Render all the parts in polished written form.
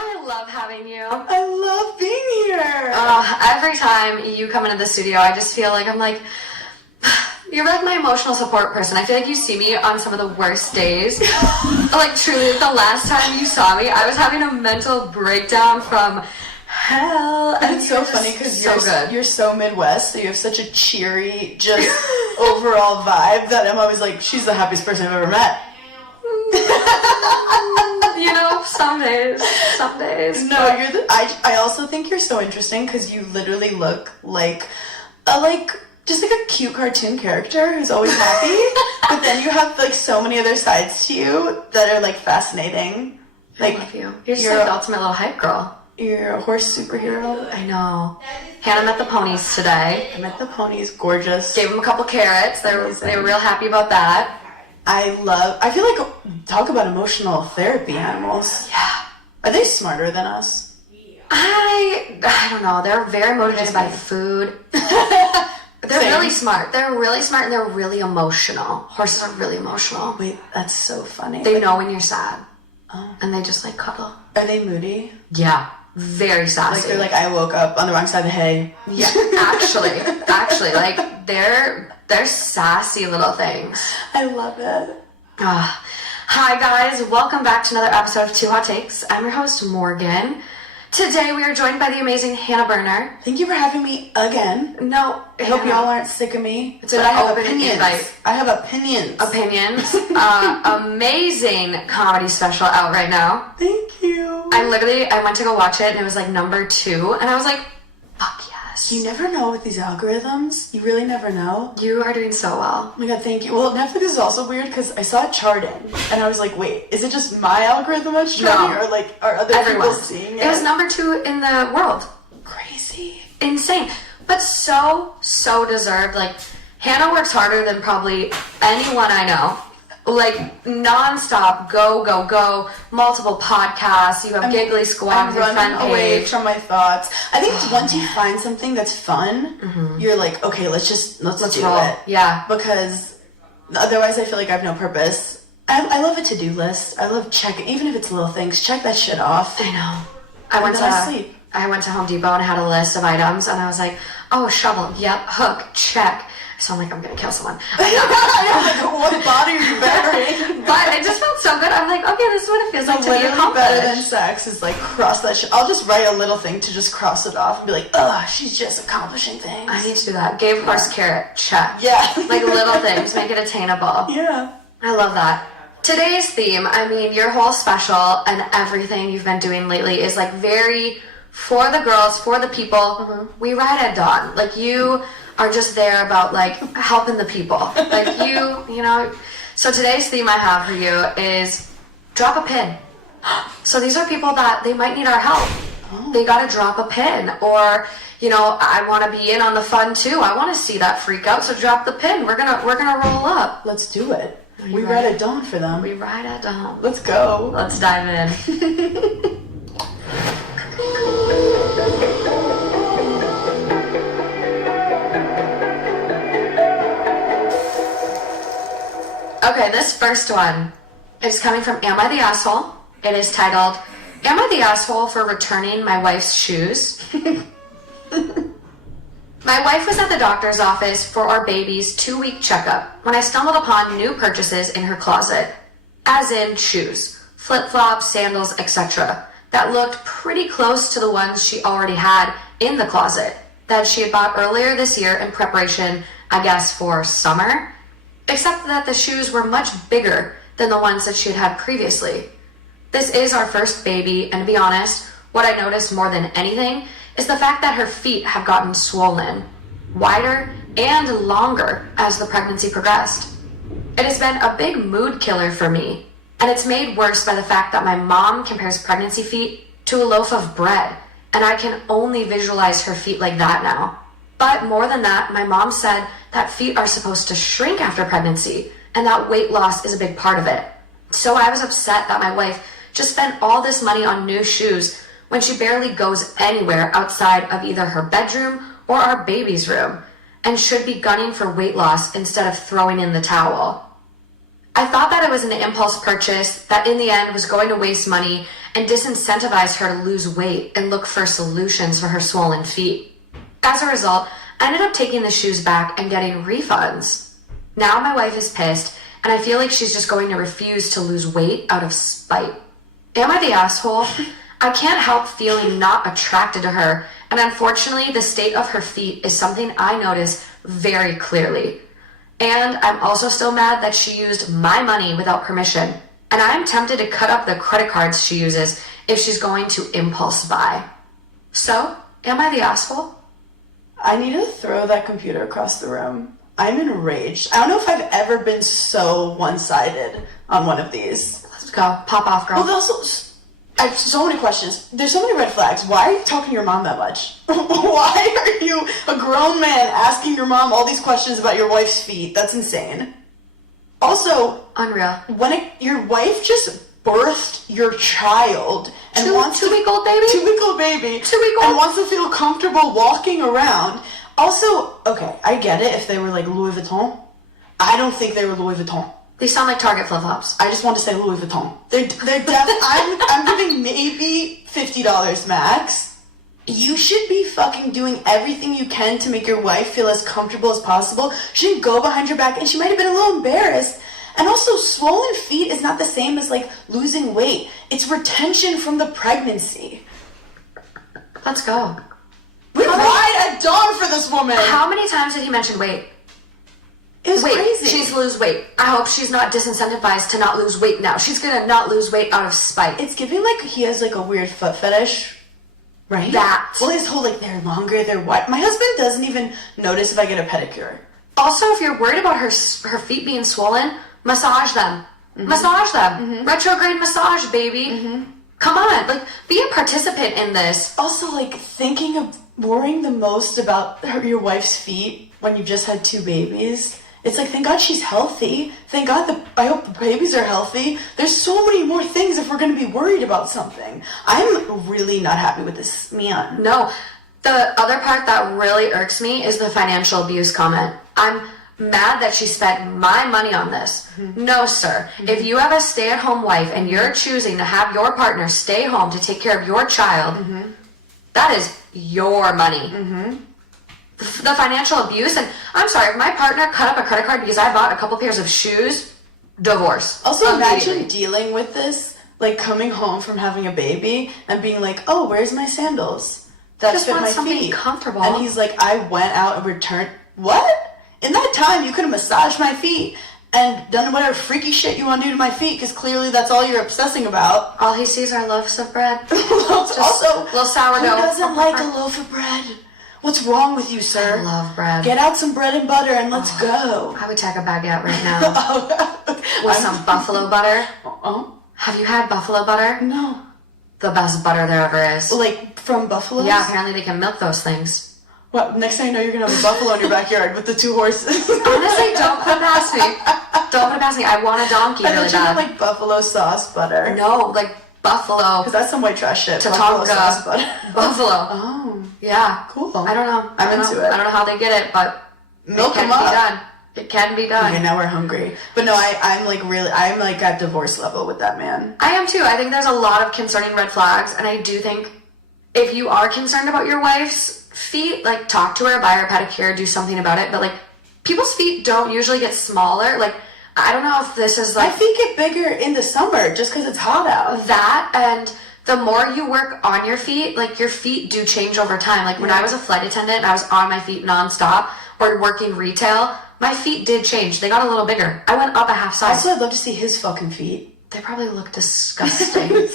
I love having you. I love being here. Every time you come into the studio, I just feel like you're like my emotional support person. I feel like you see me on some of the worst days. Like truly, the last time you saw me, I was having a mental breakdown from hell. And it's so funny because you're so Midwest, so you have such a cheery, just overall vibe that I'm always like, she's the happiest person I've ever met. You know, some days. No, I also think you're so interesting because you literally look like just like a cute cartoon character who's always happy. But then you have like so many other sides to you that are like fascinating. Like, I love you. You're just like the ultimate little hype girl. You're a horse superhero. I know. Hannah met the ponies today. I met the ponies, gorgeous. Gave them a couple carrots. They were real happy about that. I feel like, talk about emotional therapy animals. Yeah. Are they smarter than us? I don't know. They're very motivated by food. They're really smart. They're really smart and they're really emotional. Horses are really emotional. Wait, that's so funny. They know when you're sad. Oh. And they just like cuddle. Are they moody? Yeah. Very sassy. Like they're like, I woke up on the wrong side of the hay. Yeah, actually, like they're sassy little things. I love it. Hi guys, welcome back to another episode of Two Hot Takes. I'm your host Morgan. Today we are joined by the amazing Hannah Burner. Thank you for having me again. No, I hope y'all aren't sick of me. It's an open invite. I have opinions. Amazing comedy special out right now. Thank you. I went to go watch it and it was like number 2 and I was like, fuck yes. You never know with these algorithms. You really never know. You are doing so well. Oh my god, thank you. Well, Netflix is also weird because I saw it charting and I was like, wait, is it just my algorithm that's charting or like are other people seeing it? It was number 2 in the world. Crazy. Insane. But so deserved. Like, Hannah works harder than probably anyone I know. Like, non-stop, go, multiple podcasts, you have Giggly Squad with your friend page. I'm running away from my thoughts. I think once you find something that's fun, you're like, okay, let's do it. Yeah. Because otherwise I feel like I have no purpose. I love a to-do list. I love checking, even if it's little things, check that shit off. I know. I went to Home Depot and had a list of items and I was like, oh, shovel, yep, hook, check. So I'm like, I'm gonna kill someone. I know, like, what body are you burying? But it just felt so good. I'm like, okay, this is what it feels like to be accomplished. Better than sex is like cross that shit. I'll just write a little thing to just cross it off and be like, ugh, she's just accomplishing things. I need to do that. Gave horse carrot, check. Yeah. Like little things, make it attainable. Yeah. I love that. Today's theme, I mean, your whole special and everything you've been doing lately is like very for the girls, for the people. Mm-hmm. We ride at dawn. Like you are just there about like helping the people. Like you know. So today's theme I have for you is drop a pin. So these are people that they might need our help. Oh. They gotta drop a pin, or you know, I want to be in on the fun too. I want to see that freak out. So drop the pin. We're gonna roll up. Let's do it. We ride at dawn for them. We ride at dawn. Let's go. Let's dive in. Okay, this first one is coming from Am I the Asshole? It is titled, Am I the Asshole for Returning My Wife's Shoes? My wife was at the doctor's office for our baby's 2-week checkup when I stumbled upon new purchases in her closet, as in shoes, flip-flops, sandals, etc., that looked pretty close to the ones she already had in the closet that she had bought earlier this year in preparation, I guess, for summer. Except that the shoes were much bigger than the ones that she had had previously. This is our first baby, and to be honest, what I noticed more than anything is the fact that her feet have gotten swollen, wider, and longer as the pregnancy progressed. It has been a big mood killer for me, and it's made worse by the fact that my mom compares pregnancy feet to a loaf of bread, and I can only visualize her feet like that now. But more than that, my mom said that feet are supposed to shrink after pregnancy, and that weight loss is a big part of it. So I was upset that my wife just spent all this money on new shoes when she barely goes anywhere outside of either her bedroom or our baby's room, and should be gunning for weight loss instead of throwing in the towel. I thought that it was an impulse purchase that in the end was going to waste money and disincentivize her to lose weight and look for solutions for her swollen feet. As a result, I ended up taking the shoes back and getting refunds. Now my wife is pissed, and I feel like she's just going to refuse to lose weight out of spite. Am I the asshole? I can't help feeling not attracted to her, and unfortunately the state of her feet is something I notice very clearly. And I'm also still mad that she used my money without permission, and I'm tempted to cut up the credit cards she uses if she's going to impulse buy. So, am I the asshole? I need to throw that computer across the room. I'm enraged. I don't know if I've ever been so one-sided on one of these. Let's go. Pop off, girl. Well, also, I have so many questions. There's so many red flags. Why are you talking to your mom that much? Why are you a grown man asking your mom all these questions about your wife's feet? That's insane. Also, Unreal. When your wife just birthed your child and wants two-week-old baby? 2-week-old baby. 2-week-old. And wants to feel comfortable walking around. Also, okay, I get it if they were like Louis Vuitton. I don't think they were Louis Vuitton. They sound like Target flip-flops. I just want to say Louis Vuitton. I'm giving maybe $50 max. You should be fucking doing everything you can to make your wife feel as comfortable as possible. She didn't go behind your back, and she might have been a little embarrassed. And also, swollen feet is not the same as like losing weight. It's retention from the pregnancy. Let's go. We cried at dawn for this woman. How many times did he mention weight? It was crazy. She needs to lose weight. I hope she's not disincentivized to not lose weight now. She's gonna not lose weight out of spite. It's giving like he has like a weird foot fetish. Right? That. Well, his whole like, they're longer, they're wide. My husband doesn't even notice if I get a pedicure. Also, if you're worried about her feet being swollen, massage them. Mm-hmm. Massage them. Mm-hmm. Retrograde massage, baby. Mm-hmm. Come on, like, be a participant in this. Also, like, thinking of worrying the most about your wife's feet when you just had 2 babies. It's like, thank God she's healthy. Thank God I hope the babies are healthy. There's so many more things if we're going to be worried about something. I'm really not happy with this man. No. The other part that really irks me is the financial abuse comment. I'm mad that she spent my money on this. Mm-hmm. No, sir. Mm-hmm. If you have a stay-at-home wife and you're choosing to have your partner stay home to take care of your child, mm-hmm. that is your money. Mm-hmm. The financial abuse, and I'm sorry, if my partner cut up a credit card because I bought a couple pairs of shoes, divorce. Also, imagine dealing with this, like coming home from having a baby and being like, oh, where's my sandals? That just fit want my something feet. Comfortable. And he's like, I went out and returned. What? In that time, you could have massaged my feet and done whatever freaky shit you want to do to my feet, because clearly that's all you're obsessing about. All he sees are loaves of bread. Also, little sourdough. Who doesn't like a loaf of bread? What's wrong with you, sir? I love bread. Get out some bread and butter and let's go. I would take a baguette right now. With some buffalo butter. Have you had buffalo butter? No. The best butter there ever is. Like from buffaloes? Yeah, apparently they can milk those things. What? Next thing you know, you're gonna have a buffalo in your backyard with the 2 horses. Honestly, don't put it past me. Don't put it past me. I want a donkey really bad. I don't like buffalo sauce butter. No, like buffalo. Because that's some white trash shit. Tatonga. Buffalo sauce butter. Buffalo. Oh. Yeah. Cool. I don't know. I'm into it. I don't know how they get it, but milk it can be done. It can be done. Okay, now we're hungry. But no, I'm like at divorce level with that man. I am too. I think there's a lot of concerning red flags, and I do think if you are concerned about your wife's feet, like, talk to her, buy her a pedicure, do something about it. But, like, people's feet don't usually get smaller. Like, I don't know if this is, like... My feet get bigger in the summer just because it's hot out. That, and the more you work on your feet, like, your feet do change over time. Like, when I was a flight attendant, I was on my feet nonstop, or working retail, my feet did change. They got a little bigger. I went up a half size. Also, I'd love to see his fucking feet. They probably look disgusting.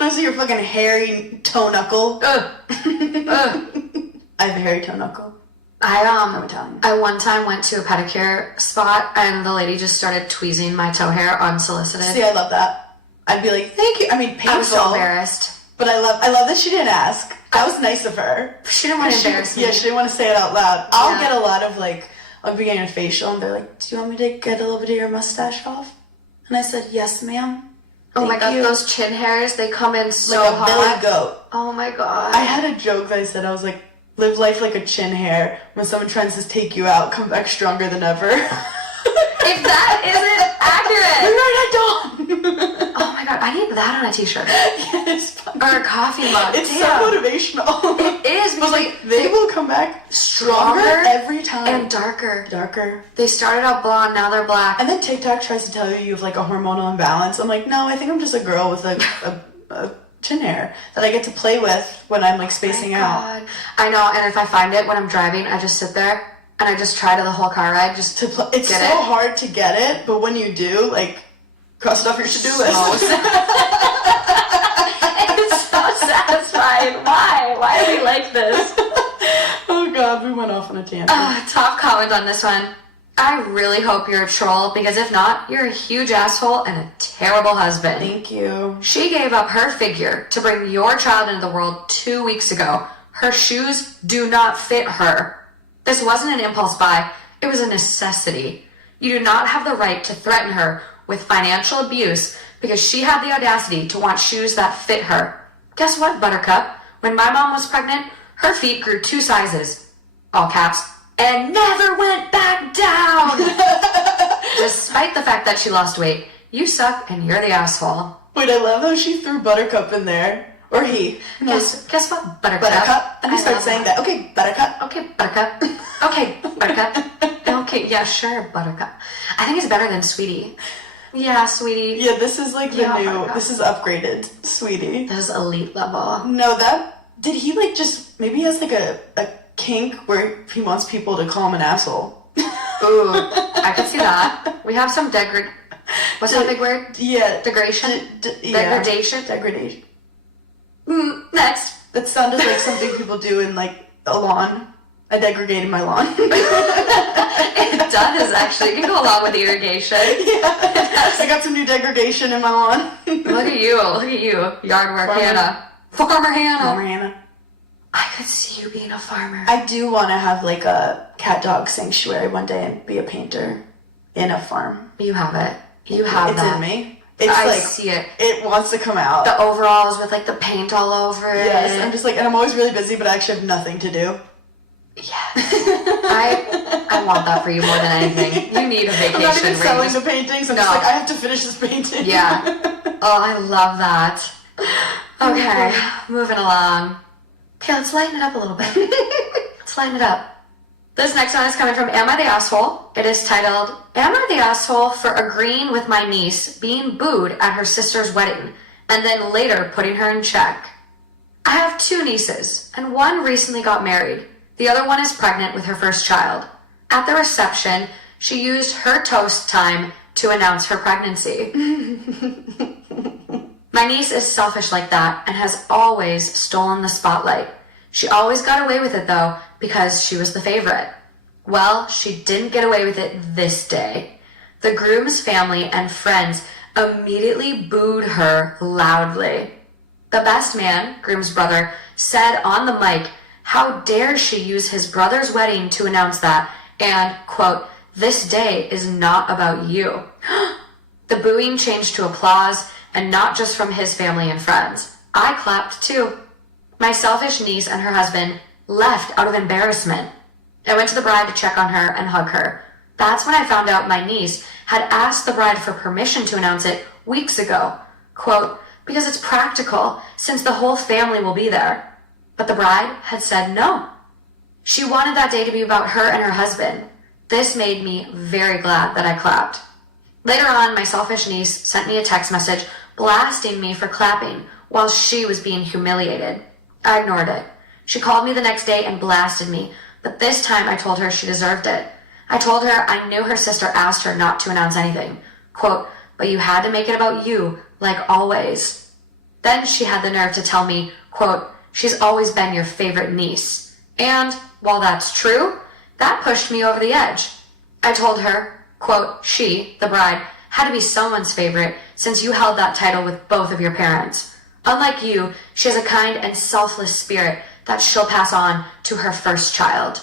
I see your fucking hairy toe knuckle. I have a hairy toe knuckle. I one time went to a pedicure spot and the lady just started tweezing my toe hair unsolicited. See, I love that. I'd be like, thank you. I mean, painful. I was so embarrassed. But I love that she didn't ask. That was nice of her. She didn't want to embarrass me. Yeah, she didn't want to say it out loud. I'll get a lot of like, I'll be getting a facial and they're like, do you want me to get a little bit of your mustache off? And I said, yes, ma'am. Oh my god, those chin hairs, they come in so like a hot. Billy goat. Oh my god. I had a joke that I said, I was like, live life like a chin hair. When someone tries to take you out, come back stronger than ever. If that isn't accurate. You're right, I don't. Oh my god, I need that on a t-shirt. Yes. Or a coffee mug. It's Damn. so motivational. It is. But like, they will come back stronger every time. And darker. Darker. They started out blonde, now they're black. And then TikTok tries to tell you have like a hormonal imbalance. I'm like, no, I think I'm just a girl with a chin hair that I get to play with when I'm like spacing out. I know, and if I find it when I'm driving, I just sit there and I just try to the whole car ride just to It's get so hard to get it, but when you do, like, cross it off your to-do list. It's so satisfying. Why do we like this? Oh god, we went off on a tangent. Top comment on this one. I really hope you're a troll, because if not, you're a huge asshole and a terrible husband. Thank you. She gave up her figure to bring your child into the world 2 weeks ago. Her shoes do not fit her. This wasn't an impulse buy, it was a necessity. You do not have the right to threaten her with financial abuse because she had the audacity to want shoes that fit her. Guess what, Buttercup? When my mom was pregnant, her feet grew 2 sizes, all caps, and never went back down. Despite the fact that she lost weight, you suck and you're the asshole. Wait, I love how she threw Buttercup in there. Or he. Guess what, Buttercup? Buttercup. And he starts saying that. Okay, Buttercup. Okay, Buttercup. Okay, Buttercup. Okay, yeah, sure, Buttercup. I think it's better than Sweetie. Yeah, Sweetie. Yeah, this is like the new, Buttercup. this is upgraded, Sweetie. This is elite level. No, did he like just, maybe he has like a kink where he wants people to call him an asshole. Ooh, I could see that. We have some what's that big word? Yeah. Degradation? Yeah. Degradation? Next. That sounded like something people do in like a lawn. I degraded my lawn. It does, actually. You can go along with the irrigation. Yeah. I got some new degradation in my lawn. Look at you. Yard work, Farmer. Hannah. Farmer Hannah. Hannah. I could see you being a farmer. I do want to have like a cat dog sanctuary one day and be a painter in a farm. You have it. You have it's that. in me. It's I like, see it. It wants to come out. The overalls with like the paint all over it. Yes, I'm just like, and I'm always really busy, but I actually have nothing to do. Yes. I want that for you more than anything. You need a vacation. I'm not even where selling you the just, paintings. I'm just like, I have to finish this painting. Yeah. Oh, I love that. Okay, moving along. Okay, let's lighten it up a little bit. Let's lighten it up. This next one is coming from Am I the Asshole? It is titled, Am I the Asshole for agreeing with my niece being booed at her sister's wedding and then later putting her in check? I have 2 nieces, and one recently got married. The other one is pregnant with her first child. At the reception, she used her toast time to announce her pregnancy. My niece is selfish like that and has always stolen the spotlight. She always got away with it though, because she was the favorite. Well, she didn't get away with it this day. The groom's family and friends immediately booed her loudly. The best man, groom's brother, said on the mic, how dare she use his brother's wedding to announce that, and, quote, this day is not about you. The booing changed to applause, and not just from his family and friends. I clapped too. My selfish niece and her husband left out of embarrassment. I went to the bride to check on her and hug her. That's when I found out my niece had asked the bride for permission to announce it weeks ago. Quote, because it's practical, since the whole family will be there. But the bride had said no. She wanted that day to be about her and her husband. This made me very glad that I clapped. Later on, my selfish niece sent me a text message blasting me for clapping while she was being humiliated. I ignored it. She called me the next day and blasted me, but this time I told her she deserved it. I told her I knew her sister asked her not to announce anything. Quote, but you had to make it about you, like always. Then she had the nerve to tell me, quote, she's always been your favorite niece. And while that's true, that pushed me over the edge. I told her, quote, she, the bride, had to be someone's favorite since you held that title with both of your parents. Unlike you, she has a kind and selfless spirit that she'll pass on to her first child.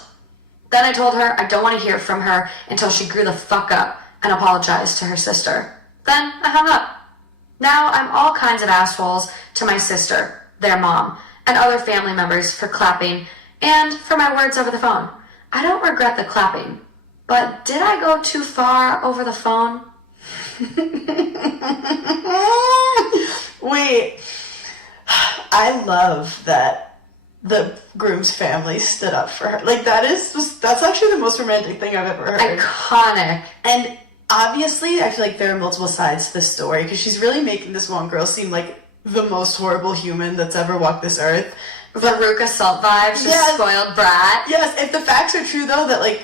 Then I told her I don't want to hear from her until she grew the fuck up and apologized to her sister. Then I hung up. Now I'm all kinds of assholes to my sister, their mom, and other family members for clapping and for my words over the phone. I don't regret the clapping, but did I go too far over the phone? Wait, I love that the groom's family stood up for her. Like, that's actually the most romantic thing I've ever heard. Iconic. And obviously, I feel like there are multiple sides to this story, because she's really making this one girl seem like the most horrible human that's ever walked this earth. Veruca Salt vibes, just spoiled brat. Yes, if the facts are true, though, that, like,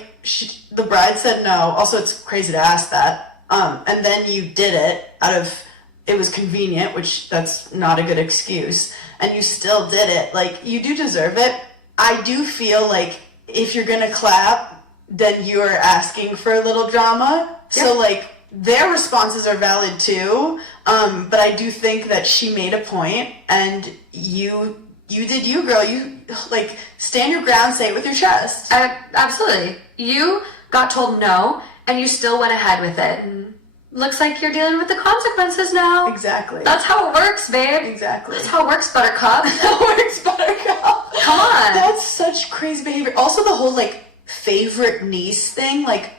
the bride said no. Also, it's crazy to ask that. And then you did it out of... It was convenient, which that's not a good excuse, and you still did it. Like, you do deserve it. I do feel like if you're gonna clap, then you're asking for a little drama. Yeah. So, like, their responses are valid too, but I do think that she made a point, and you did you, girl. You, like, stand your ground, say it with your chest. Absolutely. You got told no, and you still went ahead with it. Mm-hmm. Looks like you're dealing with the consequences now. Exactly. That's how it works, babe. Exactly. That's how it works, Buttercup. That's how it works, Buttercup. Come on. That's such crazy behavior. Also, the whole, like, favorite niece thing. Like,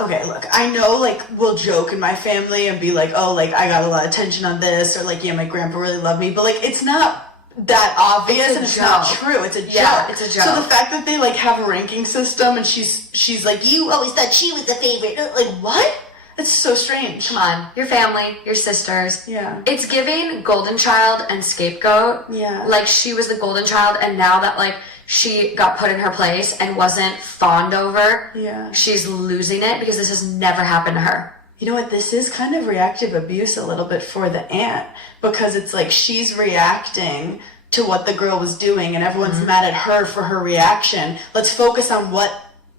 okay, look, I know, like, we'll joke in my family and be like, oh, like, I got a lot of attention on this, or, like, yeah, my grandpa really loved me. But, like, it's not that obvious, and it's not true. It's a joke. Yeah, it's a joke. So the fact that they, like, have a ranking system, and she's like, you always thought she was the favorite. Like, what? It's so strange. Come on. Your family, your sisters. Yeah. It's giving golden child and scapegoat. Yeah. Like, she was the golden child, and now that, like, she got put in her place and wasn't fawned over, she's losing it because this has never happened to her. You know what? This is kind of reactive abuse a little bit for the aunt, because it's like she's reacting to what the girl was doing, and everyone's mad at her for her reaction. Let's focus on what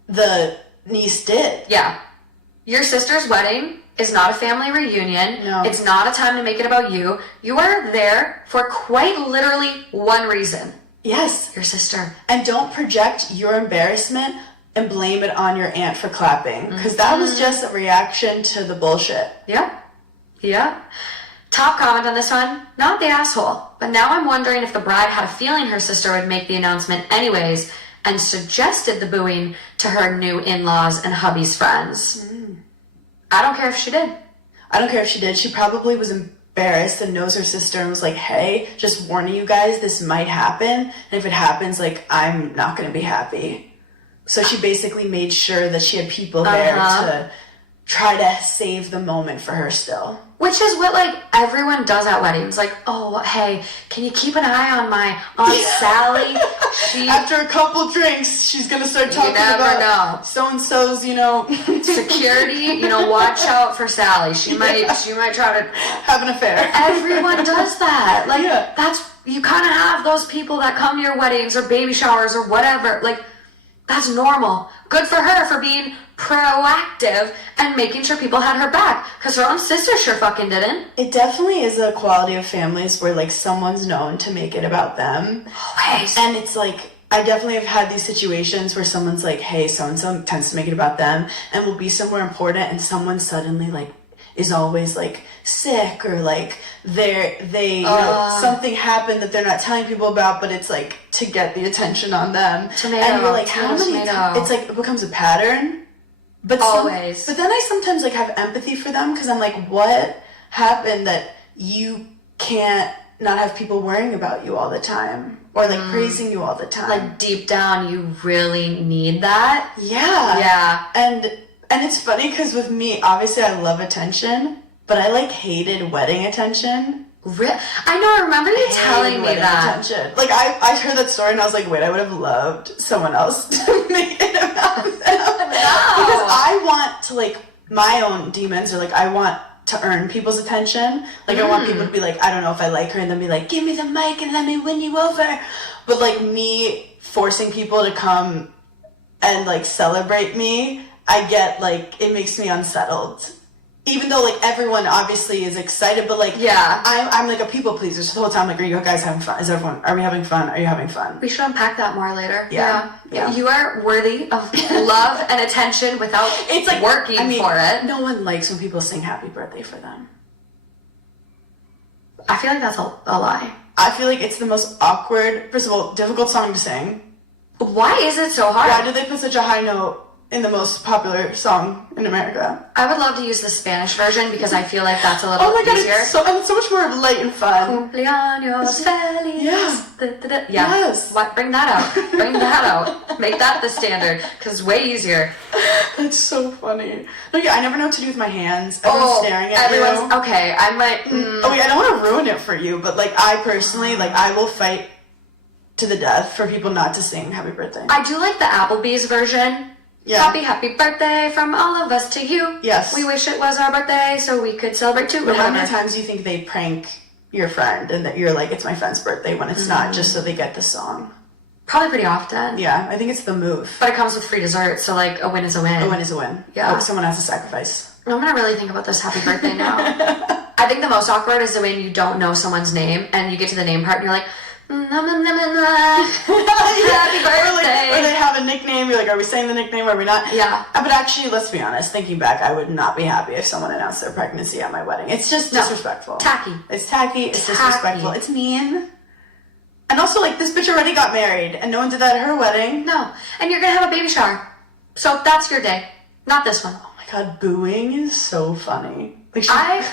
the niece did. Yeah. Your sister's wedding is not a family reunion. No. It's not a time to make it about you. You are there for quite literally one reason. Yes. Your sister. And don't project your embarrassment and blame it on your aunt for clapping, because that was just a reaction to the bullshit. Yeah. Yeah. Top comment on this one, not the asshole. But now I'm wondering if the bride had a feeling her sister would make the announcement anyways and suggested the booing to her new in-laws and hubby's friends. I don't care if she did. I don't care if she did. She probably was embarrassed and knows her sister and was like, hey, just warning you guys, this might happen. And if it happens, like, I'm not going to be happy. So she basically made sure that she had people there to try to save the moment for her still. Which is what, like, everyone does at weddings. Like, oh, hey, can you keep an eye on my Aunt Sally? After a couple drinks, she's going to start talking about so-and-so's, security, watch out for Sally. She might try to... have an affair. Everyone does that. Like, you kind of have those people that come to your weddings or baby showers or whatever. Like, that's normal. Good for her for being proactive and making sure people had her back, because her own sister sure fucking didn't. It definitely is a quality of families where, like, someone's known to make it about them. Always. And it's like, I definitely have had these situations where someone's like, hey, so-and-so tends to make it about them and will be somewhere important, and someone suddenly, like, is always, like, sick, or, like, something happened that they're not telling people about, but it's, like, to get the attention on them. And you're like, how many times? It's, like, it becomes a pattern. But always. But then I sometimes, like, have empathy for them, because I'm like, what happened that you can't not have people worrying about you all the time, or, like, praising you all the time? Like, deep down, you really need that. Yeah. Yeah. And it's funny, because with me, obviously I love attention, but I, like, hated wedding attention. I know, I remember you telling me that. Attention. Like, I heard that story and I was like, wait, I would have loved someone else to make it about them. Because I want to, like, my own demons are, like, I want to earn people's attention. Like, I want people to be like, I don't know if I like her, and then be like, give me the mic and let me win you over. But, like, me forcing people to come and, like, celebrate me, I get, like, it makes me unsettled. Even though, like, everyone obviously is excited, but, like, I'm like a people pleaser. So the whole time, like, are you guys having fun? Are we having fun? Are you having fun? We should unpack that more later. Yeah. You are worthy of love and attention without working for it. No one likes when people sing happy birthday for them. I feel like that's a lie. I feel like it's the most awkward, first of all, difficult song to sing. Why is it so hard? Why do they put such a high note in the most popular song in America. I would love to use the Spanish version because I feel like that's a little easier. It's so much more light and fun. Cumpleaños feliz. Yeah. Yeah. Yes. What? Bring that out. Bring that out. Make that the standard because it's way easier. That's so funny. No, yeah, I never know what to do with my hands. Everyone's staring at you. Okay, I might... Oh, wait, I don't want to ruin it for you, but, like, I personally, like, I will fight to the death for people not to sing Happy Birthday. I do like the Applebee's version. Yeah. Happy birthday from all of us to you. Yes. We wish it was our birthday so we could celebrate too. But how many times do you think they prank your friend and that you're like, it's my friend's birthday when it's not, just so they get the song? Probably pretty often. Yeah, I think it's the move. But it comes with free dessert, so like a win is a win. A win is a win. Yeah. Like someone has to sacrifice. I'm gonna really think about this happy birthday now. I think the most awkward is the when you don't know someone's name and you get to the name part and you're like, happy birthday. Or they have a nickname, you're like, are we saying the nickname or are we not? Yeah. But actually, let's be honest, thinking back, I would not be happy if someone announced their pregnancy at my wedding. It's just disrespectful. Tacky. It's tacky, it's disrespectful, it's mean. And also, like, this bitch already got married and no one did that at her wedding. No. And you're gonna have a baby shower. So that's your day. Not this one. Oh my god, booing is so funny. Like,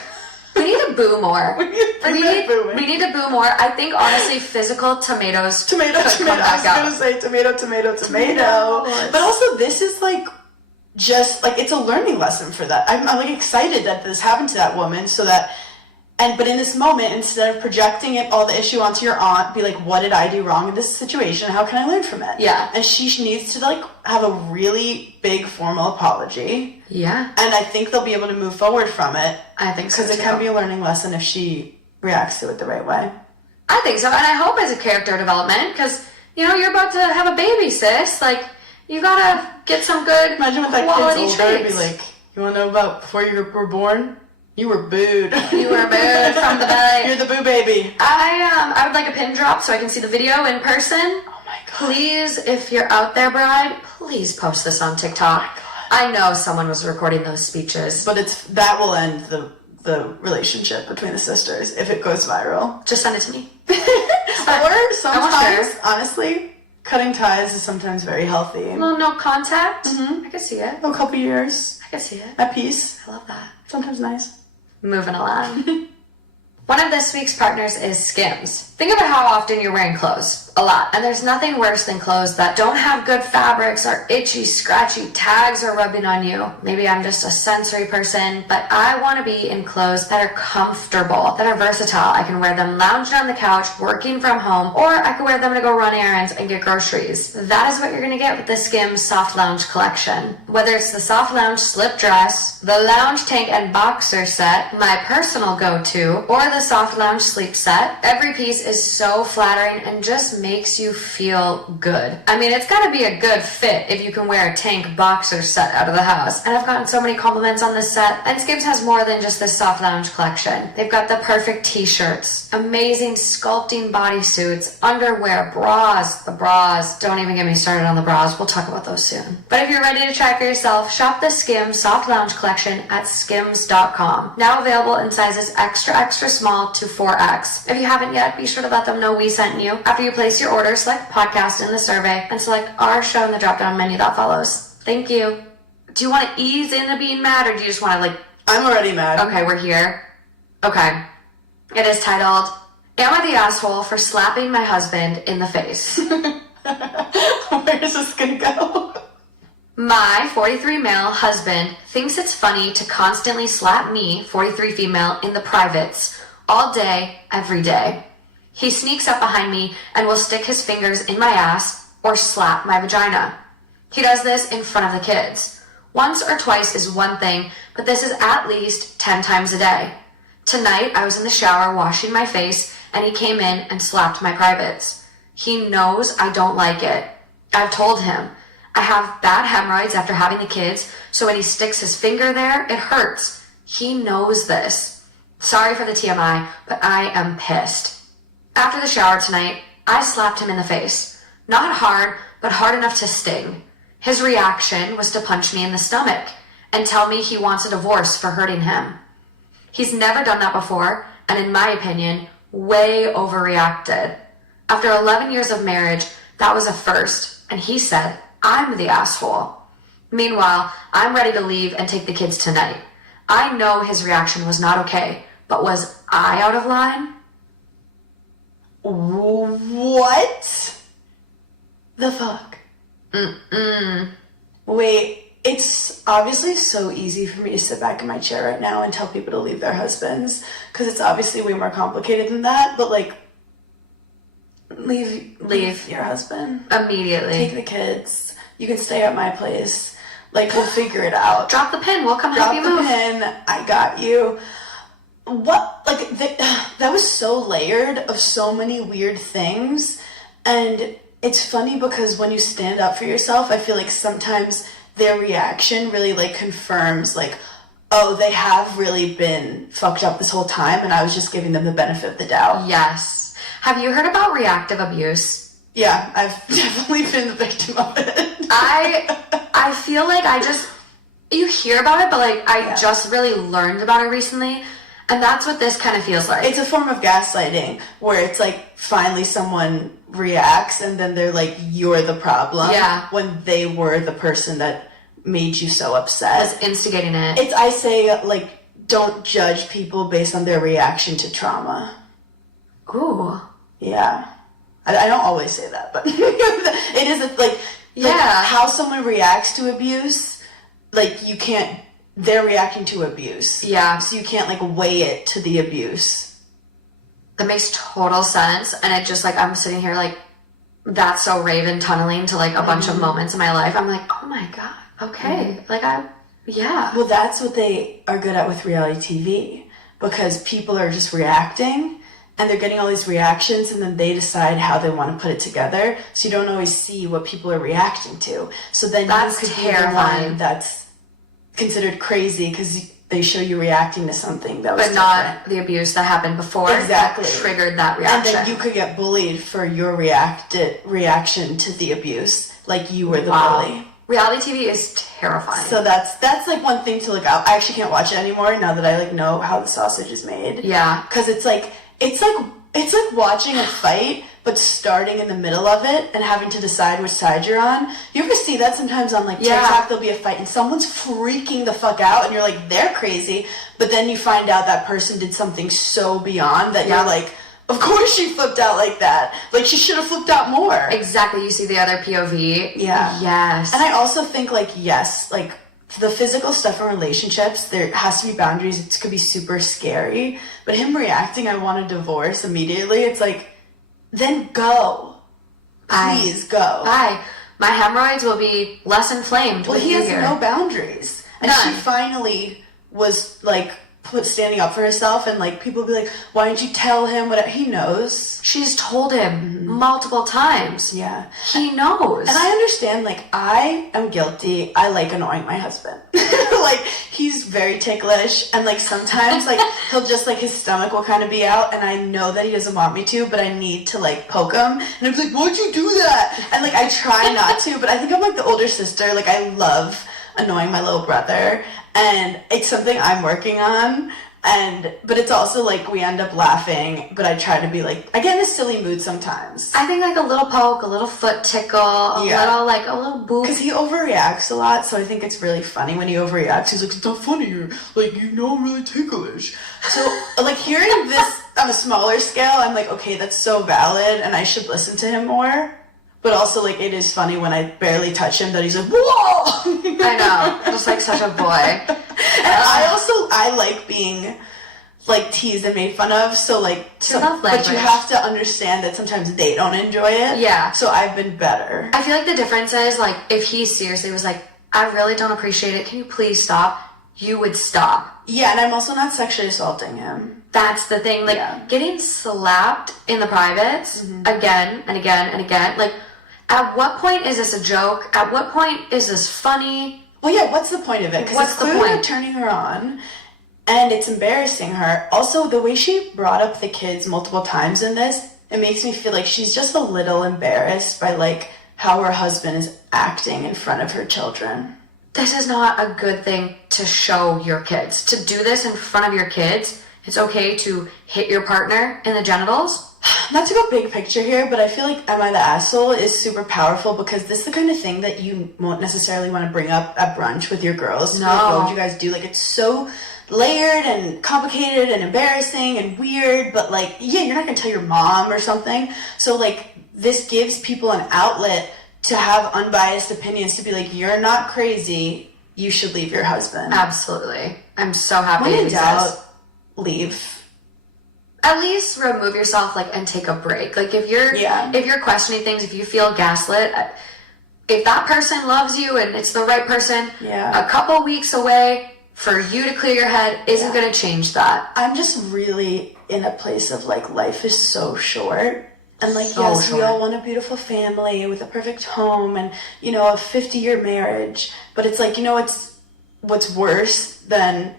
we need to boo more. we need to boo more. I think honestly, physical tomatoes. Tomato. I was gonna say tomato. But also, this is like just like it's a learning lesson for that. I'm like excited that this happened to that woman, so that. But in this moment, instead of projecting all the issue onto your aunt, be like, what did I do wrong in this situation? How can I learn from it? Yeah. And she needs to like have a really big formal apology. Yeah. And I think they'll be able to move forward from it. I think so. Because it can be a learning lesson if she reacts to it the right way. I think so. And I hope it's a character development because, you know, you're about to have a baby, sis. Like, you gotta get some good Imagine with that quality kid's older, traits. be like, you wanna know about before you were born? You were booed. You were booed from the belly. You're the boo baby. I would like a pin drop so I can see the video in person. Oh my god. Please, if you're out there, bride, please post this on TikTok. Oh my god. I know someone was recording those speeches. But that will end the relationship between the sisters if it goes viral. Just send it to me. Or sometimes, honestly, cutting ties is sometimes very healthy. Well, no contact. I can see it. A couple years. I can see it. At peace. I love that. Sometimes nice. Moving along. One of this week's partners is Skims. Think about how often you're wearing clothes. A lot. And there's nothing worse than clothes that don't have good fabrics, are itchy, scratchy, tags are rubbing on you. Maybe I'm just a sensory person, but I want to be in clothes that are comfortable, that are versatile. I can wear them lounging on the couch, working from home, or I can wear them to go run errands and get groceries. That is what you're going to get with the Skims Soft Lounge collection. Whether it's the Soft Lounge slip dress, the lounge tank and boxer set, my personal go-to, or the Soft Lounge sleep set, every piece is so flattering and just makes you feel good. I mean, it's gotta be a good fit if you can wear a tank boxer set out of the house. And I've gotten so many compliments on this set. And Skims has more than just this Soft Lounge collection. They've got the perfect t-shirts, amazing sculpting bodysuits, underwear, bras. The bras, don't even get me started on the bras. We'll talk about those soon. But if you're ready to try for yourself, shop the Skims Soft Lounge collection at skims.com. Now available in sizes extra small to 4X. If you haven't yet, be sure to let them know we sent you. After you place your order, select podcast in the survey and select our show in the drop-down menu that follows. Thank you. Do you want to ease into being mad or do you just want to like... I'm already mad. Okay, we're here. Okay. It is titled, Am I the Asshole for Slapping My Husband in the Face? Where is this gonna go? My 43 male husband thinks it's funny to constantly slap me, 43 female, in the privates all day, every day. He sneaks up behind me and will stick his fingers in my ass or slap my vagina. He does this in front of the kids. Once or twice is one thing, but this is at least 10 times a day. Tonight, I was in the shower washing my face and he came in and slapped my privates. He knows I don't like it. I've told him. I have bad hemorrhoids after having the kids, so when he sticks his finger there, it hurts. He knows this. Sorry for the TMI, but I am pissed. After the shower tonight, I slapped him in the face. Not hard, but hard enough to sting. His reaction was to punch me in the stomach and tell me he wants a divorce for hurting him. He's never done that before, and in my opinion, way overreacted. After 11 years of marriage, that was a first, and he said, I'm the asshole. Meanwhile, I'm ready to leave and take the kids tonight. I know his reaction was not okay, but was I out of line? What the fuck? Wait, it's obviously so easy for me to sit back in my chair right now and tell people to leave their husbands, because it's obviously way more complicated than that, but like, leave your husband. Immediately. Take the kids. You can stay at my place. Like, we'll figure it out. Drop the pin. We'll come help you move. Drop the pin. I got you. What? Like, that was so layered of so many weird things. And it's funny because when you stand up for yourself, I feel like sometimes their reaction really, like, confirms, like, oh, they have really been fucked up this whole time, and I was just giving them the benefit of the doubt. Yes. Have you heard about reactive abuse? Yeah, I've definitely been the victim of it. I feel like you hear about it, but like I just really learned about it recently, and that's what this kind of feels like. It's a form of gaslighting where it's like finally someone reacts and then they're like, you're the problem. Yeah. When they were the person that made you so upset. Was instigating it. I say, like, don't judge people based on their reaction to trauma. Ooh. Yeah. I don't always say that, but it is like how someone reacts to abuse, like they're reacting to abuse. Yeah. So you can't like weigh it to the abuse. That makes total sense. And it just like, I'm sitting here like, that's so Raven tunneling to like a bunch of moments in my life. I'm like, oh my God. Okay. Like Well, that's what they are good at with reality TV, because people are just reacting. And they're getting all these reactions, and then they decide how they want to put it together. So you don't always see what people are reacting to. So then that's you could terrifying. be the one that's considered crazy because they show you reacting to something that was but not the abuse that happened before. Exactly. That triggered that reaction. And then you could get bullied for your reaction to the abuse, like you were the bully. Reality TV is terrifying. So that's like one thing to look out. I actually can't watch it anymore now that I like know how the sausage is made. Yeah. Because it's like watching a fight, but starting in the middle of it and having to decide which side you're on. You ever see that sometimes on like TikTok? There'll be a fight and someone's freaking the fuck out, and you're like, they're crazy. But then you find out that person did something so beyond that you're like, of course she flipped out like that. Like, she should have flipped out more. Exactly. You see the other POV. Yeah. Yes. And I also think like, yes, like the physical stuff in relationships, there has to be boundaries. It could be super scary. But him reacting, I want a divorce immediately. It's like, then go. Please go. Bye. My hemorrhoids will be less inflamed. Well, he has no boundaries. And she finally was like standing up for herself, and like people be like, why didn't you tell him what he knows? She's told him multiple times. Yeah. He knows. And I understand, like, I am guilty. I like annoying my husband. Like, he's very ticklish, and like sometimes like he'll just like his stomach will kind of be out, and I know that he doesn't want me to, but I need to like poke him, and I'm like, why'd you do that? And like I try not to, but I think I'm like the older sister. Like, I love annoying my little brother, and it's something I'm working on. But it's also like we end up laughing, but I try to be like, I get in a silly mood sometimes. I think like a little poke, a little foot tickle, a little boop. Because he overreacts a lot, so I think it's really funny when he overreacts. He's like, it's not funny, you're like, I'm really ticklish. So like hearing this on a smaller scale, I'm like, okay, that's so valid, and I should listen to him more. But also, like, it is funny when I barely touch him that he's like, whoa! I know, just like such a boy. And I like being, like, teased and made fun of, so, like, but you have to understand that sometimes they don't enjoy it. Yeah. So I've been better. I feel like the difference is, like, if he seriously was like, I really don't appreciate it, can you please stop? You would stop. Yeah, and I'm also not sexually assaulting him. That's the thing, like, getting slapped in the privates again and again and again, like, at what point is this a joke? At what point is this funny? Well, yeah, what's the point of it? Because it's clearly not turning her on, and it's embarrassing her. Also, the way she brought up the kids multiple times in this, it makes me feel like she's just a little embarrassed by, like, how her husband is acting in front of her children. This is not a good thing to show your kids. To do this in front of your kids, it's okay to hit your partner in the genitals. not to go big picture here, but I feel like Am I the Asshole is super powerful because this is the kind of thing that you won't necessarily want to bring up at brunch with your girls. No. Like, what would you guys do? Like, it's so layered and complicated and embarrassing and weird, but like, yeah, you're not going to tell your mom or something. So like, this gives people an outlet to have unbiased opinions, to be like, you're not crazy, you should leave your husband. Absolutely. I'm so happy When it in doubt, exists. leave. At least remove yourself, like, and take a break. Like, if you're questioning things, if you feel gaslit, if that person loves you and it's the right person, a couple weeks away for you to clear your head isn't going to change that. I'm just really in a place of like, life is so short. And like, So yes, we short. all want a beautiful family with a perfect home and, you know, a 50-year marriage. But it's like, you know, what's worse than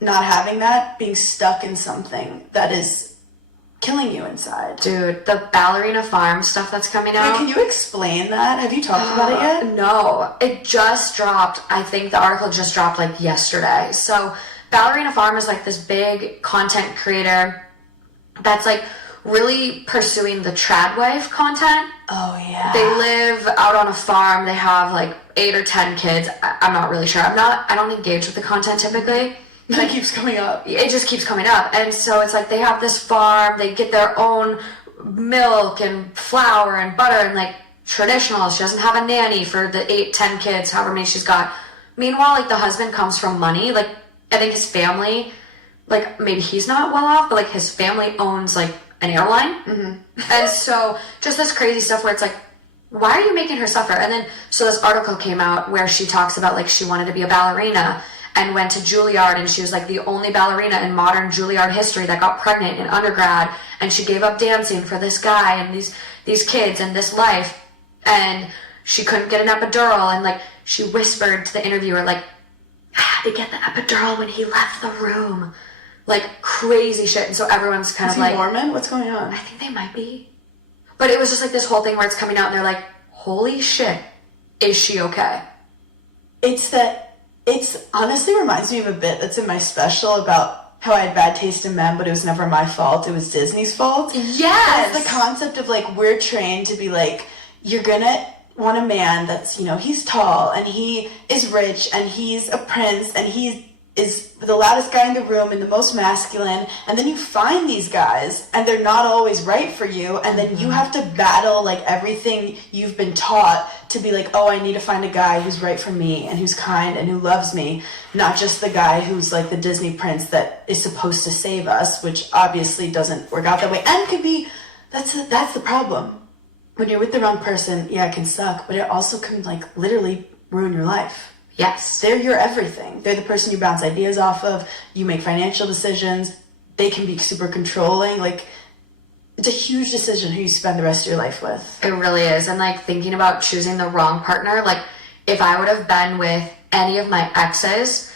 not having that? Being stuck in something that is killing you inside. Dude, the Ballerina Farm stuff that's coming out. Wait, can you explain that? Have you talked about it yet? No, it just dropped. I think the article just dropped like yesterday. So Ballerina Farm is like this big content creator that's like really pursuing the trad wife content. Oh, yeah. They live out on a farm. They have like 8 or 10 kids. I'm not really sure. I don't engage with the content typically. That keeps coming up. It just keeps coming up. And so it's like they have this farm. They get their own milk and flour and butter and like traditional. She doesn't have a nanny for the 8, 10 kids, however many she's got. Meanwhile, like the husband comes from money. Like I think his family, like maybe he's not well off, but like his family owns like an airline. Mm-hmm. And so just this crazy stuff where it's like, why are you making her suffer? And then, so this article came out where she talks about like she wanted to be a ballerina and went to Juilliard, and she was like the only ballerina in modern Juilliard history that got pregnant in undergrad, and she gave up dancing for this guy and these kids and this life, and she couldn't get an epidural, and like she whispered to the interviewer like, I had to get the epidural when he left the room. Like crazy shit. And so everyone's kind Is of he like, Mormon? What's going on? I think they might be. But it was just like this whole thing where it's coming out and they're like, holy shit, is she okay? It's honestly reminds me of a bit that's in my special about how I had bad taste in men, but it was never my fault. It was Disney's fault. Yes. It's the concept of like, we're trained to be like, you're gonna want a man that's, you know, he's tall and he is rich and he's a prince and he is the loudest guy in the room and the most masculine, and then you find these guys and they're not always right for you, and then you have to battle like everything you've been taught to be like, oh, I need to find a guy who's right for me and who's kind and who loves me, not just the guy who's like the Disney prince that is supposed to save us, which obviously doesn't work out that way, and could be, that's the problem. When you're with the wrong person, yeah, it can suck, but it also can like literally ruin your life. Yes. They're your everything. They're the person you bounce ideas off of. You make financial decisions. They can be super controlling. Like, it's a huge decision who you spend the rest of your life with. It really is. And like thinking about choosing the wrong partner, like if I would have been with any of my exes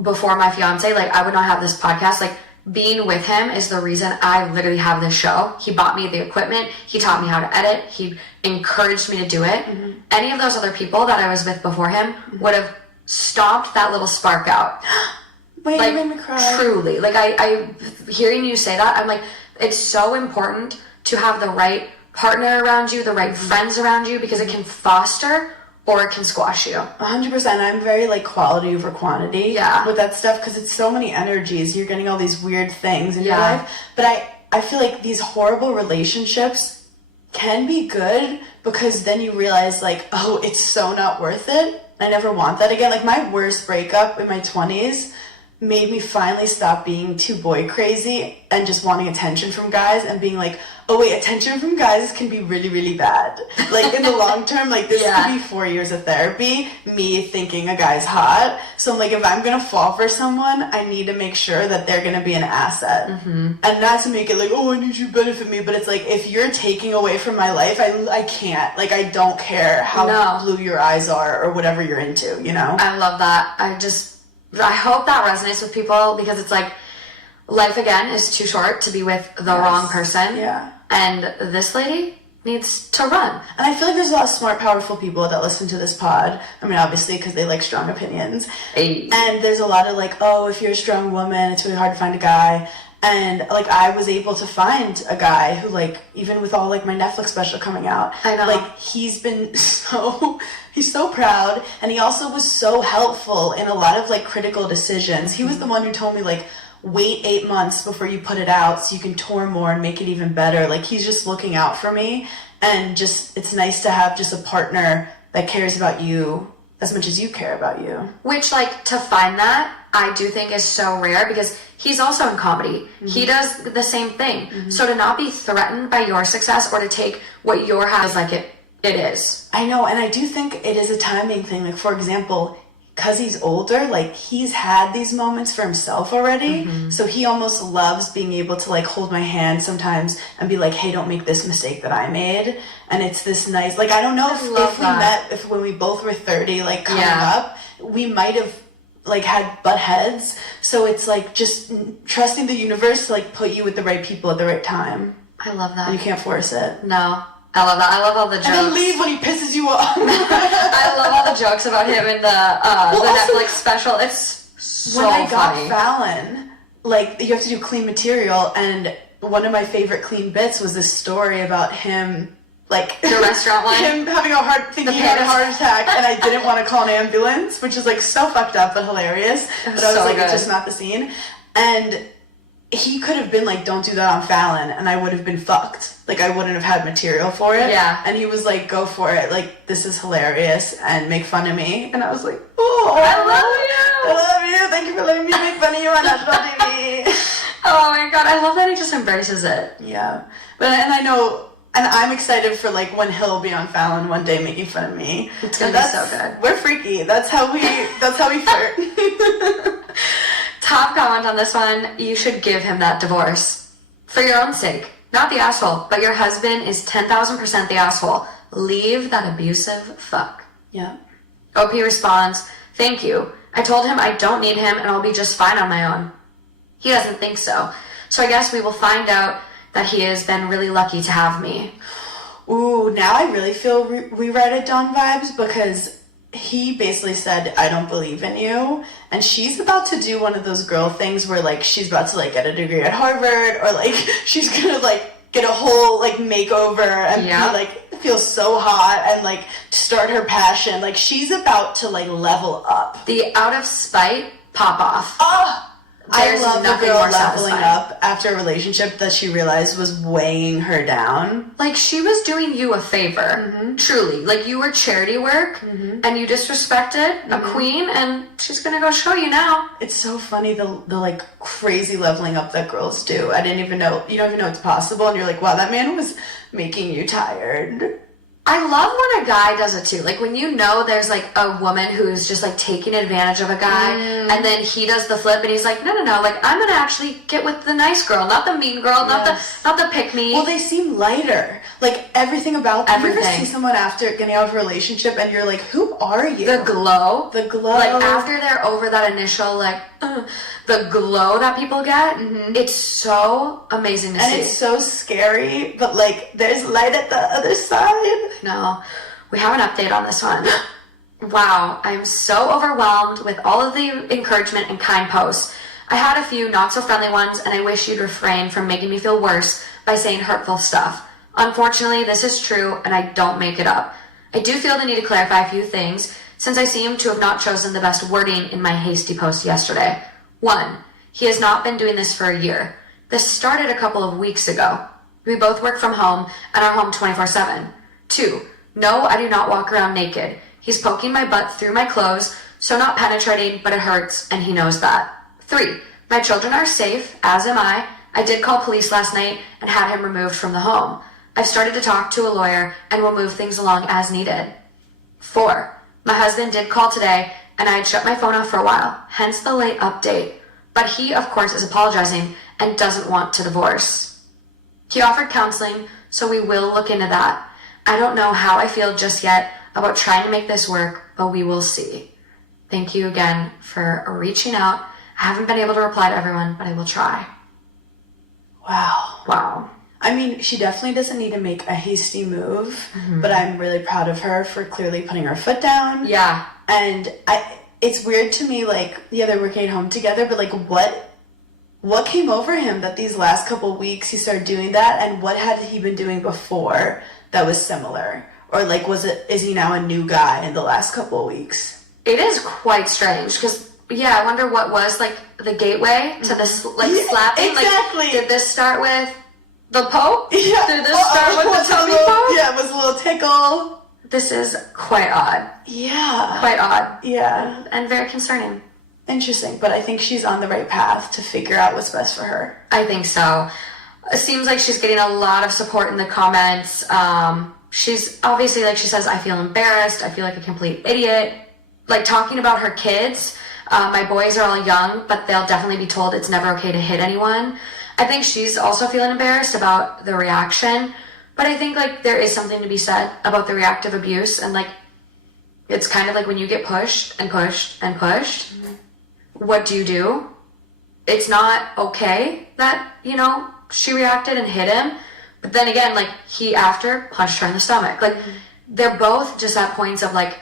before my fiance, like I would not have this podcast. Like being with him is the reason I literally have this show. He bought me the equipment. He taught me how to edit. He encouraged me to do it. Mm-hmm. Any of those other people that I was with before him would have stomped that little spark out. Wait, like, you made me cry. Truly. Like I hearing you say that, I'm like, it's so important to have the right partner around you, the right friends around you, because it can foster or it can squash you. 100%. I'm very like quality over quantity with that stuff, because it's so many energies. You're getting all these weird things in your life. But I feel like these horrible relationships can be good, because then you realize like, oh, it's so not worth it. I never want that again. Like my worst breakup in my 20s made me finally stop being too boy crazy and just wanting attention from guys and being like, oh wait, attention from guys can be really, really bad. Like in the long term, like this could be 4 years of therapy, me thinking a guy's hot. So I'm like, if I'm going to fall for someone, I need to make sure that they're going to be an asset. Mm-hmm. And not to make it like, oh, I need you to benefit me. But it's like, if you're taking away from my life, I can't. Like, I don't care how blue your eyes are or whatever you're into, you know? I love that. I hope that resonates with people, because it's like, life again is too short to be with the wrong person. Yeah. And this lady needs to run. And I feel like there's a lot of smart, powerful people that listen to this pod. I mean, obviously, because they like strong opinions. Hey. And there's a lot of like, oh, if you're a strong woman, it's really hard to find a guy. And, like, I was able to find a guy who, like, even with all, like, my Netflix special coming out, I know. like, he's been he's so proud, and he also was so helpful in a lot of, like, critical decisions. He was the one who told me, like, wait 8 months before you put it out so you can tour more and make it even better. Like, he's just looking out for me, and just, it's nice to have just a partner that cares about you as much as you care about you. Which, like, to find that, I do think is so rare because he's also in comedy. Mm-hmm. He does the same thing. Mm-hmm. So to not be threatened by your success or to take what your has like it is. I know, and I do think it is a timing thing. Like, for example, because he's older, like, he's had these moments for himself already. Mm-hmm. So he almost loves being able to, like, hold my hand sometimes and be like, hey, don't make this mistake that I made. And it's this nice, like, I don't know if when we both were 30, like, coming up, we might have, like, had butt heads. So it's, like, just trusting the universe to, like, put you with the right people at the right time. I love that. And you can't force it. No. I love that. I love all the jokes. And then leave when he pisses you off. I love all the jokes about him in the Netflix special. It's so funny. When I got Fallon, like, you have to do clean material, and one of my favorite clean bits was this story about him, like, the restaurant one, him having a heart attack, and I didn't want to call an ambulance, which is, like, so fucked up but hilarious. But I was like, it's just not the scene. And he could have been like, don't do that on Fallon, and I would have been fucked. Like, I wouldn't have had material for it. Yeah. And he was like, go for it. Like, this is hilarious, and make fun of me. And I was like, oh, I love you. I love you. Thank you for letting me make fun of you on national TV. Oh my god, I love that he just embraces it. Yeah. And I know, and I'm excited for, like, when he'll be on Fallon one day making fun of me. It's gonna be so good. We're freaky. That's how we flirt. Top comment on this one, you should give him that divorce. For your own sake. Not the asshole, but your husband is 10,000% the asshole. Leave that abusive fuck. Yeah. OP responds, thank you. I told him I don't need him and I'll be just fine on my own. He doesn't think so. So I guess we will find out that he has been really lucky to have me. Ooh, now I really feel we Write It Down vibes, because he basically said, I don't believe in you. And she's about to do one of those girl things where, like, she's about to, like, get a degree at Harvard, or, like, she's gonna, like, get a whole, like, makeover and be, like, feel so hot and, like, start her passion. Like, she's about to, like, level up. The out of spite pop off. Oh! There's I love the nothing girl more leveling satisfying. up after a relationship that she realized was weighing her down. Like, she was doing you a favor, truly. Like, you were charity work, and you disrespected a queen, and she's gonna go show you now. It's so funny, the like, crazy leveling up that girls do. I didn't even know, you don't even know it's possible, and you're like, wow, that man was making you tired. I love when a guy does it too. Like, when you know there's, like, a woman who's just, like, taking advantage of a guy, and then he does the flip, and he's like, no, like, I'm gonna actually get with the nice girl, not the mean girl, not the pick-me. Well, they seem lighter. Like, everything about them. Everything. You ever see someone after getting out of a relationship, and you're like, who are you? The glow. The glow. Like, after they're over that initial, like, the glow that people get, it's so amazing to see. And it's so scary, but, like, there's light at the other side. No, we have an update on this one. Wow, I'm so overwhelmed with all of the encouragement and kind posts. I had a few not so friendly ones, and I wish you'd refrain from making me feel worse by saying hurtful stuff. Unfortunately, this is true, and I don't make it up. I do feel the need to clarify a few things, since I seem to have not chosen the best wording in my hasty post yesterday. 1. He has not been doing this for a year. This started a couple of weeks ago. We both work from home and are home 24/7. 2. No, I do not walk around naked. He's poking my butt through my clothes, so not penetrating, but it hurts, and he knows that. 3. My children are safe, as am I. I did call police last night and had him removed from the home. I've started to talk to a lawyer and will move things along as needed. 4. My husband did call today, and I had shut my phone off for a while, hence the late update. But he, of course, is apologizing and doesn't want to divorce. He offered counseling, so we will look into that. I don't know how I feel just yet about trying to make this work, but we will see. Thank you again for reaching out. I haven't been able to reply to everyone, but I will try. Wow. I mean, she definitely doesn't need to make a hasty move, but I'm really proud of her for clearly putting her foot down. Yeah. And it's weird to me, like, yeah, they're working at home together, but, like, what what came over him that these last couple weeks he started doing that, and what had he been doing before that was similar? Or like, is he now a new guy in the last couple of weeks? It is quite strange because, yeah, I wonder what was like the gateway to this slapping. Exactly. Like, did this start with the Pope? Yeah. Did this start with the tummy Pope? Yeah, it was a little tickle. This is quite odd. Yeah. Quite odd. Yeah. And very concerning. Interesting, but I think she's on the right path to figure out what's best for her. I think so. It seems like she's getting a lot of support in the comments. She's obviously, like she says, I feel embarrassed. I feel like a complete idiot. Like, talking about her kids. My boys are all young, but they'll definitely be told it's never okay to hit anyone. I think she's also feeling embarrassed about the reaction. But I think, like, there is something to be said about the reactive abuse. And, like, it's kind of like when you get pushed and pushed and pushed. Mm-hmm. What do? It's not okay that, you know, she reacted and hit him. But then again, like, he after punched her in the stomach. Like, they're both just at points of, like,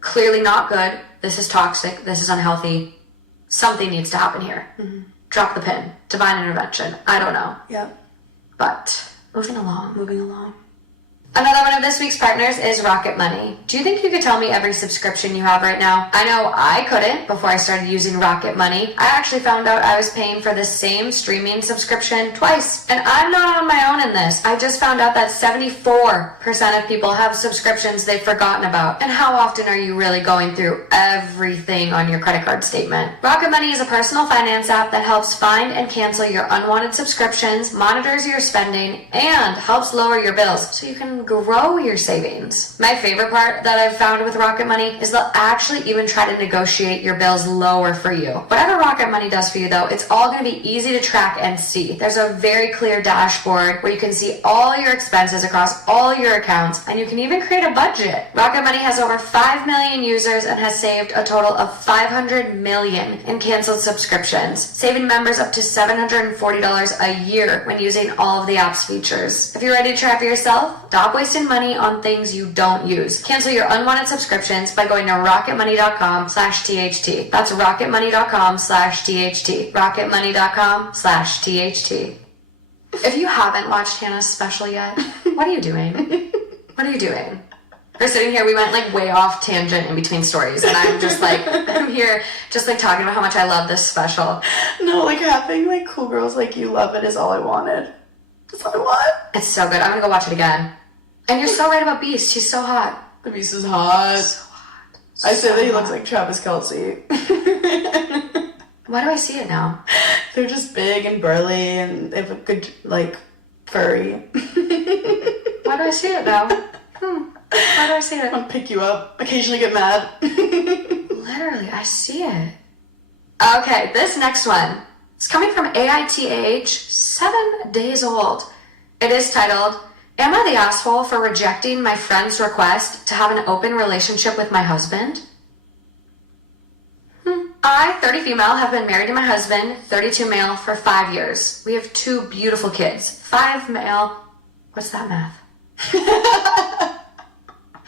clearly not good. This is toxic. This is unhealthy. Something needs to happen here. Mm-hmm. Drop the pin. Divine intervention. I don't know. Yep. But moving along. Another one of this week's partners is Rocket Money. Do you think you could tell me every subscription you have right now? I know I couldn't before I started using Rocket Money. I actually found out I was paying for the same streaming subscription twice. And I'm not on my own in this. I just found out that 74% of people have subscriptions they've forgotten about. And how often are you really going through everything on your credit card statement? Rocket Money is a personal finance app that helps find and cancel your unwanted subscriptions, monitors your spending, and helps lower your bills so you can grow your savings. My favorite part that I've found with Rocket Money is they'll actually even try to negotiate your bills lower for you. Whatever Rocket Money does for you though, it's all going to be easy to track and see. There's a very clear dashboard where you can see all your expenses across all your accounts, and you can even create a budget. Rocket Money has over 5 million users and has saved a total of $500 million in canceled subscriptions, saving members up to $740 a year when using all of the app's features. If you're ready to try for yourself, stop wasting money on things you don't use. Cancel your unwanted subscriptions by going to rocketmoney.com/THT. That's rocketmoney.com/THT. rocketmoney.com/THT. If you haven't watched Hannah's special yet, what are you doing? What are you doing? We're sitting here, we went like way off tangent in between stories, and I'm just like, I'm here just like talking about how much I love this special. No, like having like cool girls like you love it is all I wanted. That's all I want. It's so good. I'm gonna go watch it again. And you're so right about Beast. She's so hot. The Beast is hot. So hot. I say that he looks like Travis Kelce. Why do I see it now? They're just big and burly, and they have a good, like, furry. Why do I see it now? Why do I see it? I want to pick you up. Occasionally get mad. Literally, I see it. Okay, this next one. It's coming from AITH, 7 days old. It is titled, Am I the asshole for rejecting my friend's request to have an open relationship with my husband? I, 30 female, have been married to my husband, 32 male, for 5 years. We have 2 beautiful kids. 5 male. What's that math?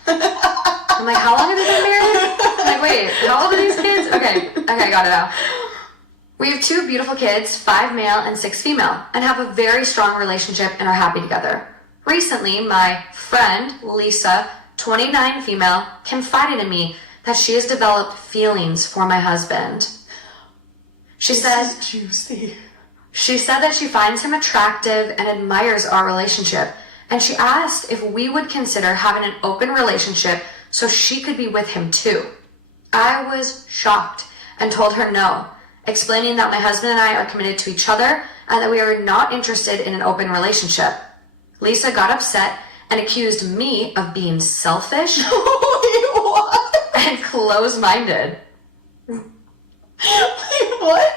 I'm like, how long have they been married? I'm like, wait, how old are these kids? Okay, got it now. We have 2 beautiful kids, 5 male and 6 female, and have a very strong relationship and are happy together. Recently, my friend, Lisa, 29 female, confided in me that she has developed feelings for my husband. She said that she finds him attractive and admires our relationship, and she asked if we would consider having an open relationship so she could be with him too. I was shocked and told her no, explaining that my husband and I are committed to each other and that we are not interested in an open relationship. Lisa got upset and accused me of being selfish and close-minded. What?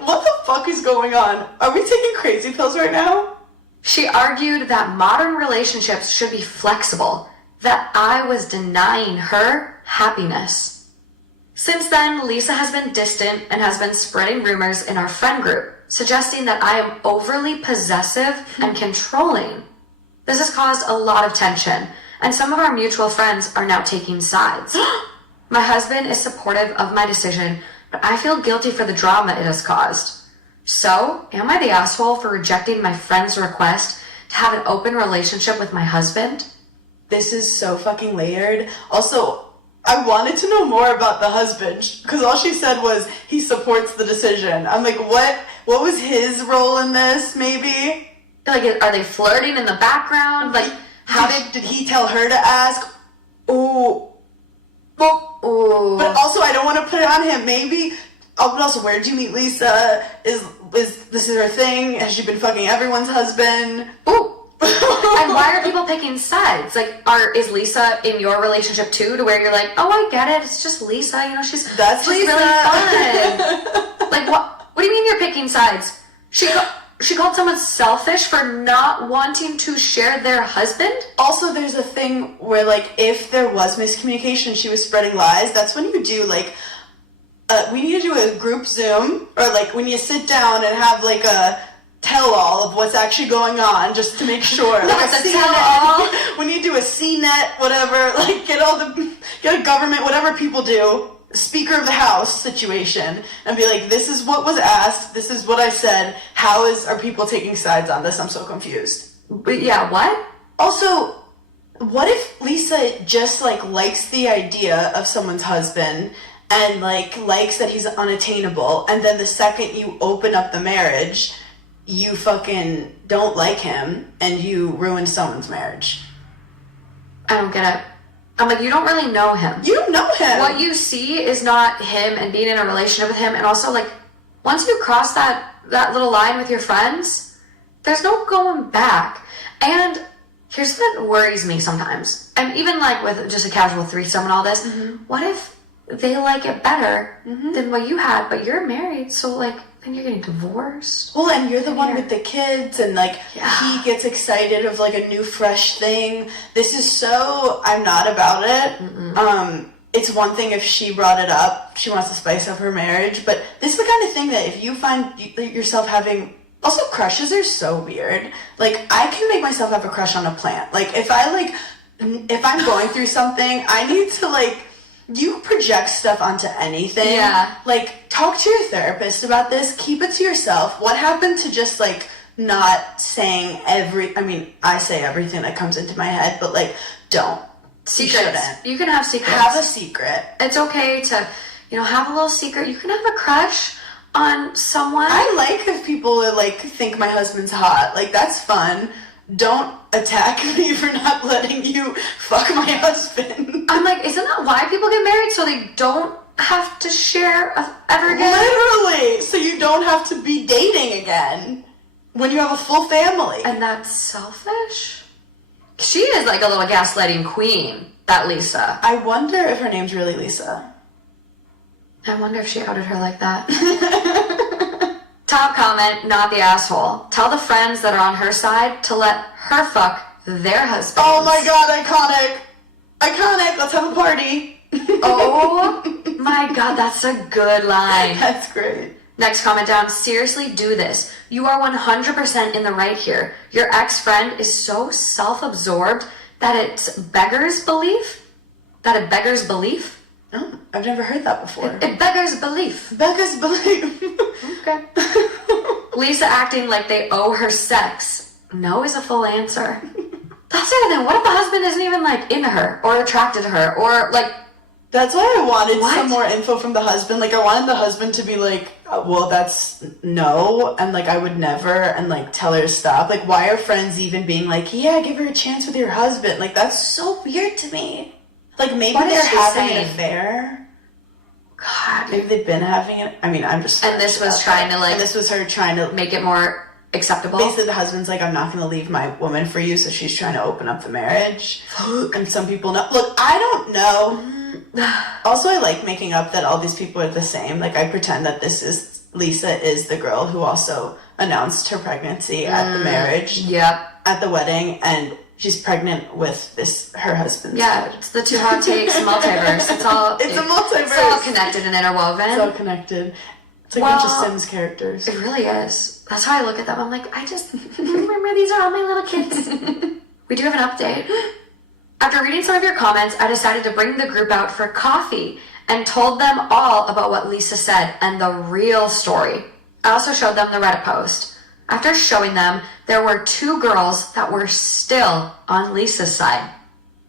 What the fuck is going on? Are we taking crazy pills right now? She argued that modern relationships should be flexible, that I was denying her happiness. Since then, Lisa has been distant and has been spreading rumors in our friend group, suggesting that I am overly possessive and controlling. This has caused a lot of tension, and some of our mutual friends are now taking sides. My husband is supportive of my decision, but I feel guilty for the drama it has caused. So, am I the asshole for rejecting my friend's request to have an open relationship with my husband? This is so fucking layered. Also, I wanted to know more about the husband, because all she said was he supports the decision. I'm like, what was his role in this, maybe? Like, are they flirting in the background? Like, did he tell her to ask? Ooh. Ooh. But also, I don't want to put it on him. Maybe. Oh, but also, where did you meet Lisa? Is this her thing? Has she been fucking everyone's husband? Ooh. And why are people picking sides? Like, is Lisa in your relationship too, to where you're like, oh, I get it, it's just Lisa, you know, she's Lisa. really fun. Like, what do you mean you're picking sides? She called someone selfish for not wanting to share their husband? Also, there's a thing where, like, if there was miscommunication, she was spreading lies, that's when you do, like, we need to do a group Zoom, or, like, we need to sit down and have, like, a tell-all of what's actually going on, just to make sure. Like a tell-all? We need to do a CNET, whatever, like, get a government, whatever people do, Speaker of the House situation, and be like, this is what was asked, this is what I said, are people taking sides on this? I'm so confused. But yeah, what? Also, what if Lisa just, like, likes the idea of someone's husband and, like, likes that he's unattainable, and then the second you open up the marriage, you fucking don't like him and you ruin someone's marriage? I don't get it. I'm like, you don't really know him. You don't know him. What you see is not him and being in a relationship with him, and also, like, once you cross that little line with your friends, there's no going back. And here's what worries me sometimes, and even, like, with just a casual threesome and all this, what if they like it better than what you had, but you're married, so, like, then you're getting divorced. Well, and you're the one with the kids, and, like, he gets excited of, like, a new fresh thing. This is so, I'm not about it. It's one thing if she brought it up, she wants to spice up her marriage, but this is the kind of thing that if you find yourself having, also crushes are so weird. Like, I can make myself have a crush on a plant. Like, if I'm going through something, I need to, like, you project stuff onto anything. Yeah. Like, talk to your therapist about this. Keep it to yourself. What happened to just, like, not saying I say everything that comes into my head, but, like, don't. Secrets. You can have secrets. Have a secret. It's okay to, have a little secret. You can have a crush on someone. I like if people, like, think my husband's hot. Like, that's fun. Don't attack me for not letting you fuck my husband. I'm like, isn't that why people get married? So they don't have to share ever again? Literally! So you don't have to be dating again when you have a full family. And that's selfish? She is like a little gaslighting queen, that Lisa. I wonder if her name's really Lisa. I wonder if she outed her like that. Top comment, not the asshole. Tell the friends that are on her side to let her fuck their husbands. Oh my god, iconic! Iconic, let's have a party. Oh my god, that's a good line. That's great. Next comment down, seriously do this. You are 100% in the right here. Your ex-friend is so self-absorbed that it beggars belief. Oh, I've never heard that before. It beggars belief. Beggars belief. Okay. Lisa acting like they owe her sex. No is a full answer. That's the other thing. What if the husband isn't even, like, into her or attracted to her or, like... That's why I wanted some more info from the husband. Like, I wanted the husband to be like, well, that's no, and, like, I would never, and, like, tell her to stop. Like, why are friends even being like, yeah, give her a chance with your husband? Like, that's so weird to me. Like, maybe they're having an affair. God. Maybe they've been having it. I mean, I'm just... And this was trying to, like... And this was her trying to... Make it more acceptable. Basically, the husband's like, I'm not going to leave my woman for you, so she's trying to open up the marriage. And some people know... Look, I don't know... Also, I like making up that all these people are the same. Like, I pretend that Lisa is the girl who also announced her pregnancy at the marriage. Yep. At the wedding, and she's pregnant with her husband. Yeah, it's the Two Hot Takes multiverse. It's all... It's a multiverse. It's all connected and interwoven. It's all connected. It's like a bunch of Sims characters. It really is. That's how I look at them. I'm like, I just... remember, these are all my little kids. We do have an update. After reading some of your comments, I decided to bring the group out for coffee and told them all about what Lisa said and the real story. I also showed them the Reddit post. After showing them, there were 2 girls that were still on Lisa's side.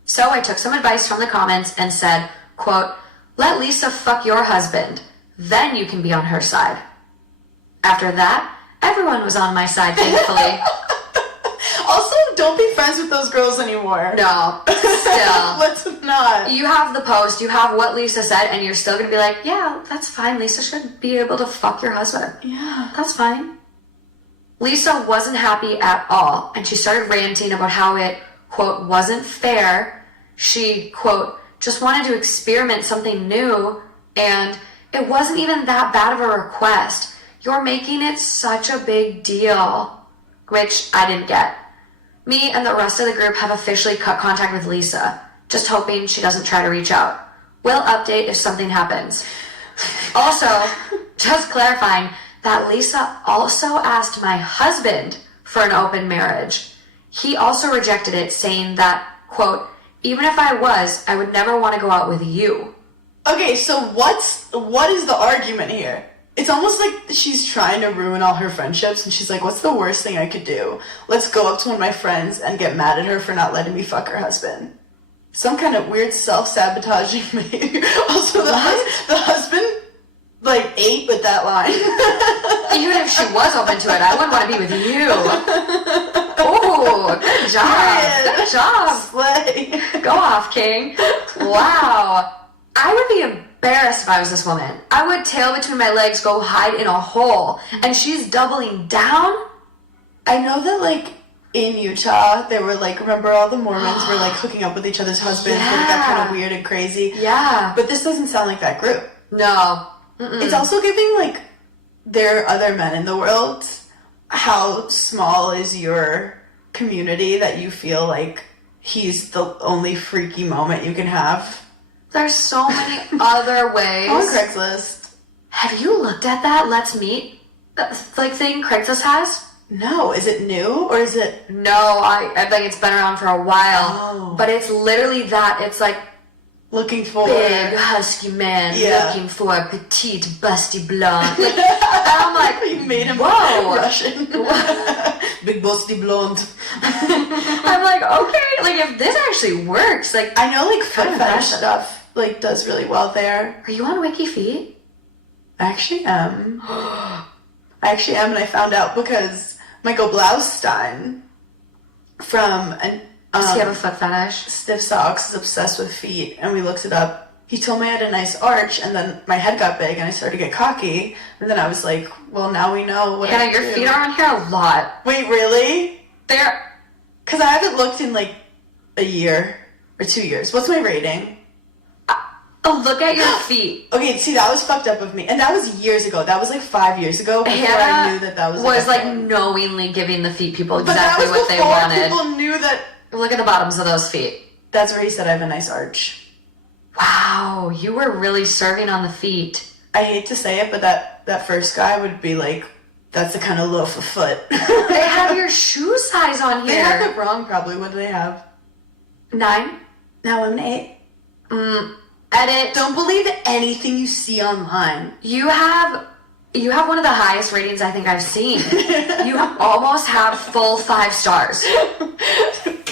So I took some advice from the comments and said, quote, let Lisa fuck your husband, then you can be on her side. After that, everyone was on my side, thankfully. Also, don't be friends with those girls anymore. No, still. Let's not. You have the post, you have what Lisa said, and you're still going to be like, yeah, that's fine. Lisa should be able to fuck your husband. Yeah. That's fine. Lisa wasn't happy at all, and she started ranting about how it, quote, wasn't fair. She, quote, just wanted to experiment something new, and it wasn't even that bad of a request. You're making it such a big deal, which I didn't get. Me and the rest of the group have officially cut contact with Lisa, just hoping she doesn't try to reach out. We'll update if something happens. Also, just clarifying that Lisa also asked my husband for an open marriage. He also rejected it, saying that, quote, even if I was, I would never want to go out with you. Okay, so what is the argument here? It's almost like she's trying to ruin all her friendships, and she's like, what's the worst thing I could do? Let's go up to one of my friends and get mad at her for not letting me fuck her husband. Some kind of weird self-sabotaging behavior. Also, the husband, like, ate with that line. Even if she was open to it, I wouldn't want to be with you. Oh, good job. Good job. Slay. Go off, King. Wow. I would be embarrassed if I was this woman. I would tail between my legs, go hide in a hole, and she's doubling down? I know that, like, in Utah, they were, like, remember all the Mormons were, like, hooking up with each other's husbands, and it got kind of weird and crazy. Yeah. But this doesn't sound like that group. No. Mm-mm. It's also giving, like, there are other men in the world. How small is your community that you feel like he's the only freaky moment you can have? There's so many other ways. On Craigslist. Have you looked at that Let's Meet like thing Craigslist has? No. Is it new or is it? No, I think it's been around for a while. Oh. But it's literally that. It's like Looking for big husky man looking for a petite busty blonde. Like, and I'm like, you made him whoa. Russian. Big busty blonde. I'm like, okay, like if this actually works, like I know, like, foot kind of fetish impressive. stuff, like, does really well there. Are you on Wiki Feet? I actually am. And I found out because Michael Blaustein from Does he have a foot fetish? Stiff Socks is obsessed with feet, and we looked it up. He told me I had a nice arch, and then my head got big, and I started to get cocky, and then I was like, well, now we know what Yeah, I your do. feet are on here a lot. Wait, really? They're... Because I haven't looked in, like, a year or 2 years. What's my rating? Oh, look at your feet. Okay, see, that was fucked up of me. And that was years ago. That was, like, 5 years ago before I knew that was, was a thing. knowingly giving the feet people But that exactly was what they before wanted. people knew that... Look at the bottoms of those feet. That's where he said I have a nice arch. Wow, you were really serving on the feet. I hate to say it, but that first guy would be like, that's the kind of loaf of foot. They have your shoe size on They have here. it wrong, probably. What do they have? 9? Now I'm an 8. Edit. Don't believe anything you see online. You have one of the highest ratings I think I've seen. You almost have full 5 stars.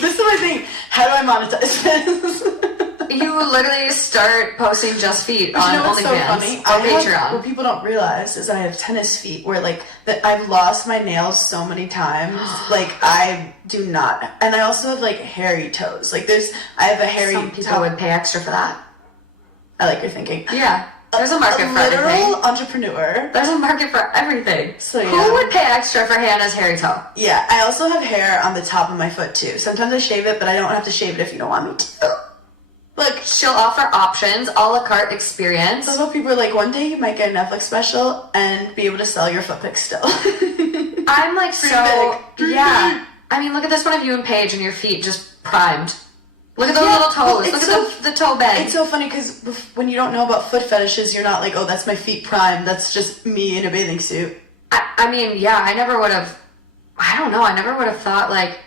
This is my thing. How do I monetize this? You literally start posting just feet But on you know what's so OnlyFans funny? or Patreon. What people don't realize is I have tennis feet where, like, that I've lost my nails so many times. Like, I do not. And I also have, like, hairy toes. Like, I have a hairy Some people toe. would pay extra for that. I like your thinking. Yeah. There's a market for literal everything. entrepreneur. There's a market for everything. So, yeah. Who would pay extra for Hannah's hairy toe? Yeah, I also have hair on the top of my foot too. Sometimes I shave it, but I don't have to shave it if you don't want me to. Look, She'll offer options, a la carte experience. that's what people are like, one day you might get a Netflix special and be able to sell your foot pics still. I'm like so big. yeah. I mean, look at this one of you and Paige and your feet just primed. Look at those little well, toes. it's Look at the toe bend. It's so funny because when you don't know about foot fetishes, you're not like, oh, that's my feet primed. That's just me in a bathing suit. I mean, yeah, I never would have. I don't know. I never would have thought like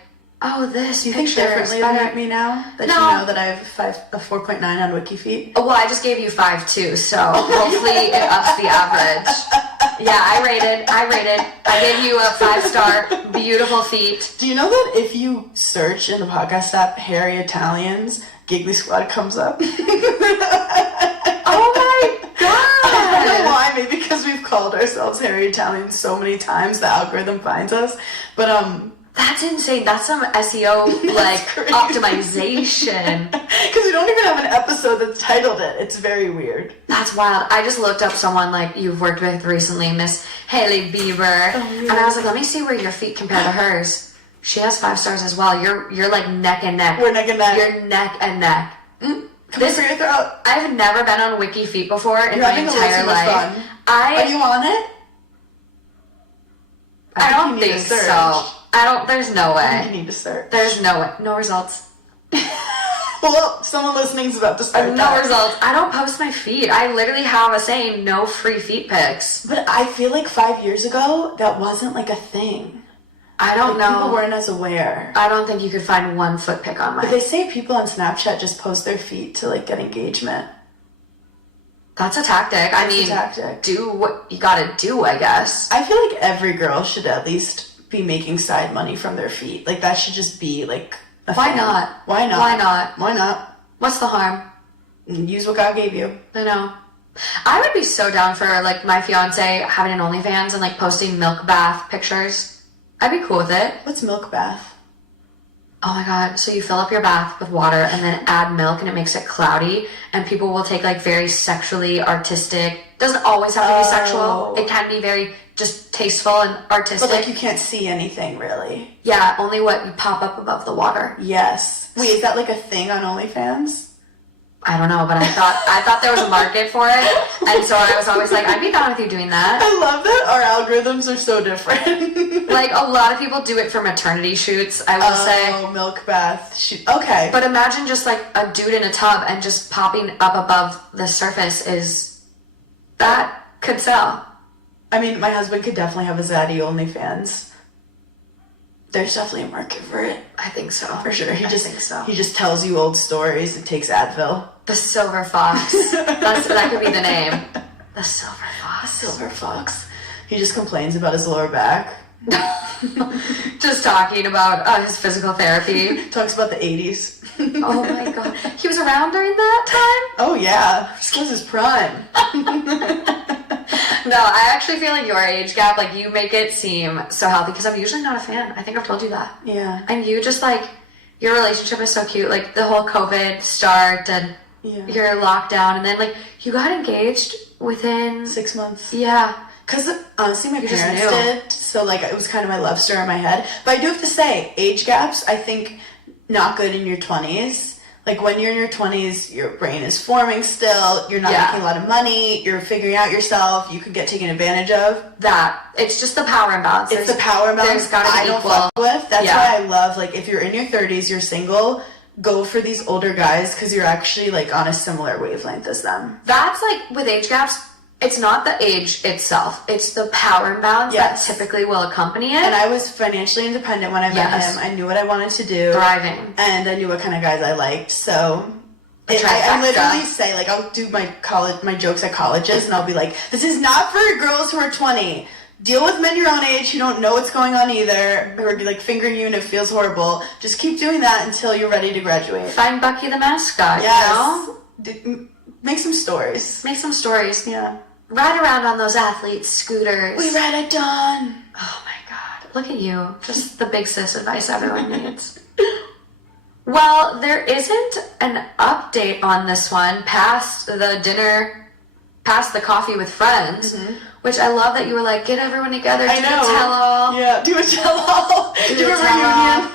Oh, this Do you think picture is differently better. about me now? That No. you know that I have a 4.9 on WikiFeet? Well, I just gave you 5 too, so hopefully it ups the average. Yeah, I rated. I gave you a 5-star, beautiful feet. Do you know that if you search in the podcast app Hairy Italians, Giggly Squad comes up? Oh my I don't know god! why, maybe because we've called ourselves Hairy Italians so many times, the algorithm finds us. But That's insane. That's some SEO like crazy. optimization. Because we don't even have an episode that's titled it. It's very weird. That's wild. I just looked up someone like you've worked with recently, Miss Hailey Bieber, and I was like, let me see where your feet compare to hers. She has 5 stars as well. You're like neck and neck. We're neck and neck. You're neck and neck. Come for your throat. I've never been on Wiki Feet before in You're my having a little entire too much life. fun. Are you on it? I don't you need think to search. so. There's no You way. need to search. There's no way. No results. Well, someone listening's about to start No that. results. I don't post my feet. I literally have a saying, no free feet pics. But I feel like 5 years ago, that wasn't like a thing. I don't know. People weren't as aware. I don't think you could find one foot pic on But mine. they say people on Snapchat just post their feet to like get engagement. That's a tactic. I That's a mean, tactic. do what you gotta do, I guess. I feel like every girl should at least be making side money from their feet. Like that should just be like a Why thing. not? Why not? Why not? Why not? What's the harm? Use what God gave you. I know. I would be so down for like my fiance having an OnlyFans and like posting milk bath pictures. I'd be cool with it. What's milk bath? Oh my god. So you fill up your bath with water and then add milk and it makes it cloudy and people will take like very sexually artistic. Doesn't always have to be sexual. It can be very just tasteful and artistic. But like you can't see anything really. Yeah, only what you pop up above the water. Yes. Wait, is that like a thing on OnlyFans? I don't know, but I thought there was a market for it, and so I was always like, I'd be down with you doing that. I love that our algorithms are so different. Like a lot of people do it for maternity shoots, I will say. Oh, milk bath. Okay. But imagine just like a dude in a tub and just popping up above the surface that could sell. I mean, my husband could definitely have a Zaddy OnlyFans. There's definitely a market for it. I think so. For sure. I think so. He just tells you old stories and takes Advil. The Silver Fox. That could be the name. The Silver Fox. Silver fox. He just complains about his lower back. Just talking about his physical therapy. Talks about the 80s. Oh my god. He was around during that time? Oh yeah. This was his prime. No, I actually feel like your age gap, like you make it seem so healthy because I'm usually not a fan. I think I've told you that. Yeah. And you just like, your relationship is so cute. Like the whole COVID start and your lockdown and then like you got engaged within 6 months. Yeah. Because honestly, my You just parents knew. did, so like it was kind of my love story in my head. But I do have to say, age gaps, I think, not good in your 20s. Like when you're in your 20s, your brain is forming still, you're not making a lot of money, you're figuring out yourself, you could get taken advantage of. It's just the power imbalance. It's the power imbalance There's gotta be I don't equal. fuck with. That's why I love, like, if you're in your 30s, you're single, go for these older guys because you're actually, like, on a similar wavelength as them. That's like, with age gaps, it's not the age itself. It's the power imbalance that typically will accompany it. And I was financially independent when I met him. I knew what I wanted to do. Thriving. And I knew what kind of guys I liked. So I literally say, like, I'll do my jokes at colleges and I'll be like, this is not for girls who are 20. Deal with men your own age who don't know what's going on either, who are like fingering you and it feels horrible. Just keep doing that until you're ready to graduate. Find Bucky the mascot, you know? Make some stories. Make some stories. Yeah. Ride around on those athlete scooters. We ride at dawn. Oh my god. Look at you. Just the big sis advice everyone needs. Well, there isn't an update on this one past the dinner, past the coffee with friends, which I love that you were like, get everyone together, do a tell-all. Yeah, do a tell-all. Do a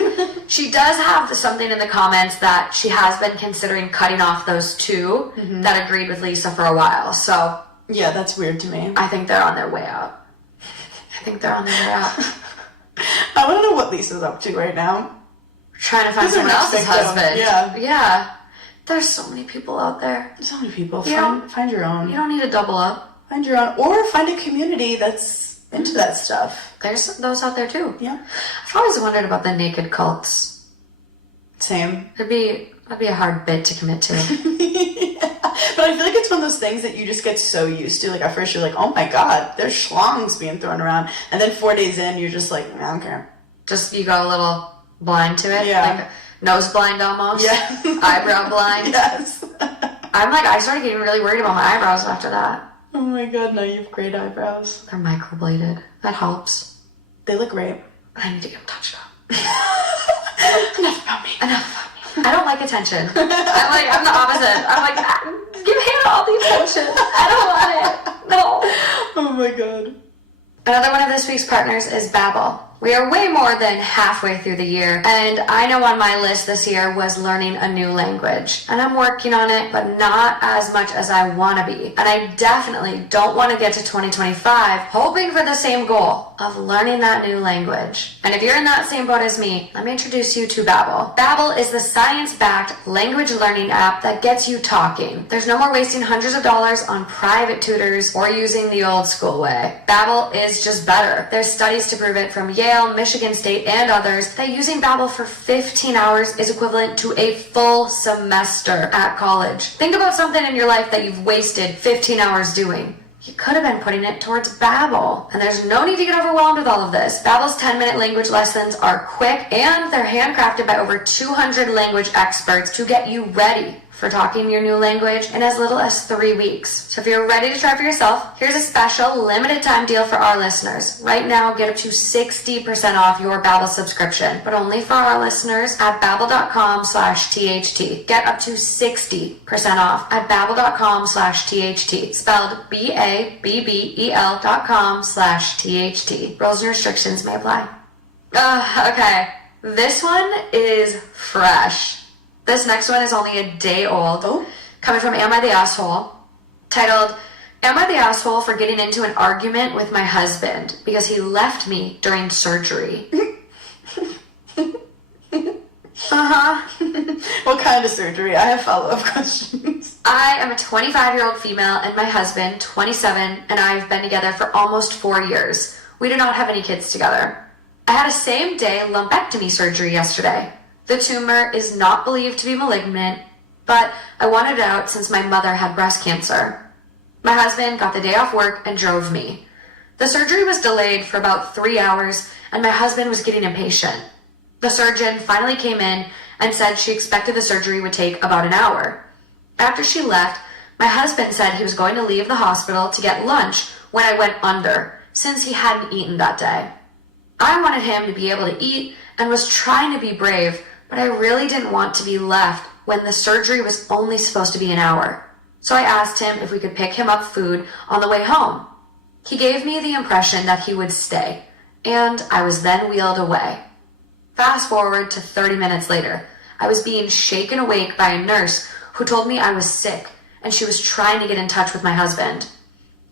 reunion. She does have something in the comments that she has been considering cutting off those two that agreed with Lisa for a while, so... Yeah, that's weird to me. I think they're on their way out. I want to know what Lisa's up to right now. Trying to find someone else's husband. Yeah. Yeah. There's so many people out there. So many people. Find your own. You don't need to double up. Find your own. Or find a community that's into that stuff. There's those out there too. Yeah. I've always wondered about the naked cults. Same. That'd be a hard bit to commit to. Yeah. But I feel like it's one of those things that you just get so used to. Like at first you're like, oh my god, there's schlongs being thrown around. And then 4 days in, you're just like, I don't care. Just, you go a little blind to it? Yeah. Like nose blind almost? Yeah. Eyebrow blind? Yes. I started getting really worried about my eyebrows after that. Oh my god, now you have great eyebrows. They're microbladed. That helps. They look great. I need to get them touched up. Enough about me. Enough about me. I don't like attention. I'm the opposite. I'm like, give Hannah all the attention. I don't want it. No. Oh my god. Another one of this week's partners is Babbel. We are way more than halfway through the year, and I know on my list this year was learning a new language. And I'm working on it, but not as much as I want to be. And I definitely don't want to get to 2025 hoping for the same goal of learning that new language. And if you're in that same boat as me, let me introduce you to Babbel. Babbel is the science-backed language learning app that gets you talking. There's no more wasting hundreds of dollars on private tutors or using the old school way. Babbel is just better. There's studies to prove it from Yale, Michigan State, and others that using Babbel for 15 hours is equivalent to a full semester at college. Think about something in your life that you've wasted 15 hours doing. You could have been putting it towards Babbel. And there's no need to get overwhelmed with all of this. Babbel's 10-minute language lessons are quick, and they're handcrafted by over 200 language experts to get you ready for talking your new language in as little as 3 weeks. So if you're ready to try for yourself, here's a special limited time deal for our listeners. Right now, get up to 60% off your Babbel subscription, but only for our listeners at babbel.com/THT. Get up to 60% off at babbel.com/THT, spelled BABBEL.com/THT. Rules and restrictions may apply. Okay, this one is fresh. This next one is only a day old, coming from Am I the Asshole, titled, Am I the Asshole for getting into an argument with my husband because he left me during surgery? What kind of surgery? I have follow-up questions. I am a 25-year-old female and my husband, 27, and I have been together for almost 4 years. We do not have any kids together. I had a same-day lumpectomy surgery yesterday. The tumor is not believed to be malignant, but I wanted it out since my mother had breast cancer. My husband got the day off work and drove me. The surgery was delayed for about 3 hours, and my husband was getting impatient. The surgeon finally came in and said she expected the surgery would take about an hour. After she left, my husband said he was going to leave the hospital to get lunch when I went under, since he hadn't eaten that day. I wanted him to be able to eat and was trying to be brave, but I really didn't want to be left when the surgery was only supposed to be an hour. So I asked him if we could pick him up food on the way home. He gave me the impression that he would stay, and I was then wheeled away. Fast forward to 30 minutes later, I was being shaken awake by a nurse who told me I was sick, and she was trying to get in touch with my husband.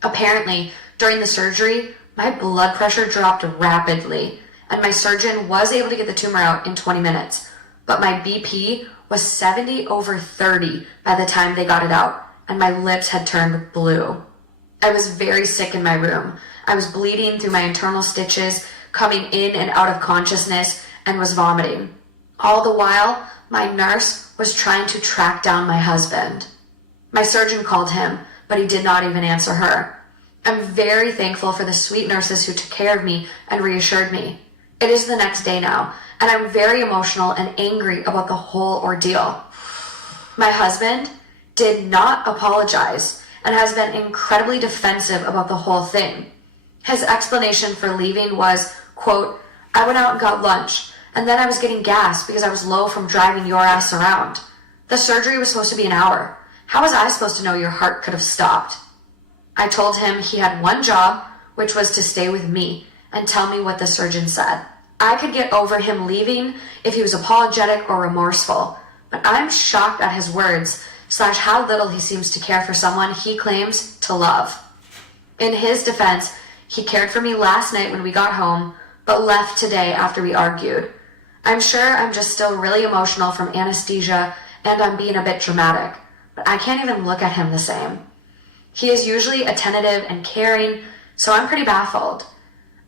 Apparently, during the surgery, my blood pressure dropped rapidly, and my surgeon was able to get the tumor out in 20 minutes. But my BP was 70/30 by the time they got it out, and my lips had turned blue. I was very sick in my room. I was bleeding through my internal stitches, coming in and out of consciousness, and was vomiting. All the while, my nurse was trying to track down my husband. My surgeon called him, but he did not even answer her. I'm very thankful for the sweet nurses who took care of me and reassured me. It is the next day now, and I'm very emotional and angry about the whole ordeal. My husband did not apologize and has been incredibly defensive about the whole thing. His explanation for leaving was, quote, I went out and got lunch, and then I was getting gas because I was low from driving your ass around. The surgery was supposed to be an hour. How was I supposed to know your heart could have stopped? I told him he had one job, which was to stay with me and tell me what the surgeon said. I could get over him leaving if he was apologetic or remorseful, but I'm shocked at his words / how little he seems to care for someone he claims to love. In his defense, he cared for me last night when we got home, but left today after we argued. I'm sure I'm just still really emotional from anesthesia and I'm being a bit dramatic, but I can't even look at him the same. He is usually attentive and caring, so I'm pretty baffled.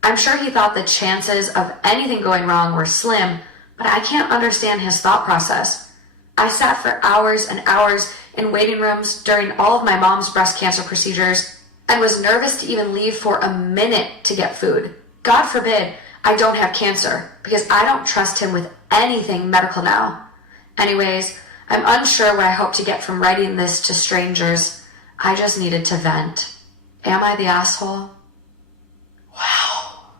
I'm sure he thought the chances of anything going wrong were slim, but I can't understand his thought process. I sat for hours and hours in waiting rooms during all of my mom's breast cancer procedures and was nervous to even leave for a minute to get food. God forbid I don't have cancer, because I don't trust him with anything medical now. Anyways, I'm unsure what I hope to get from writing this to strangers. I just needed to vent. Am I the asshole? Wow.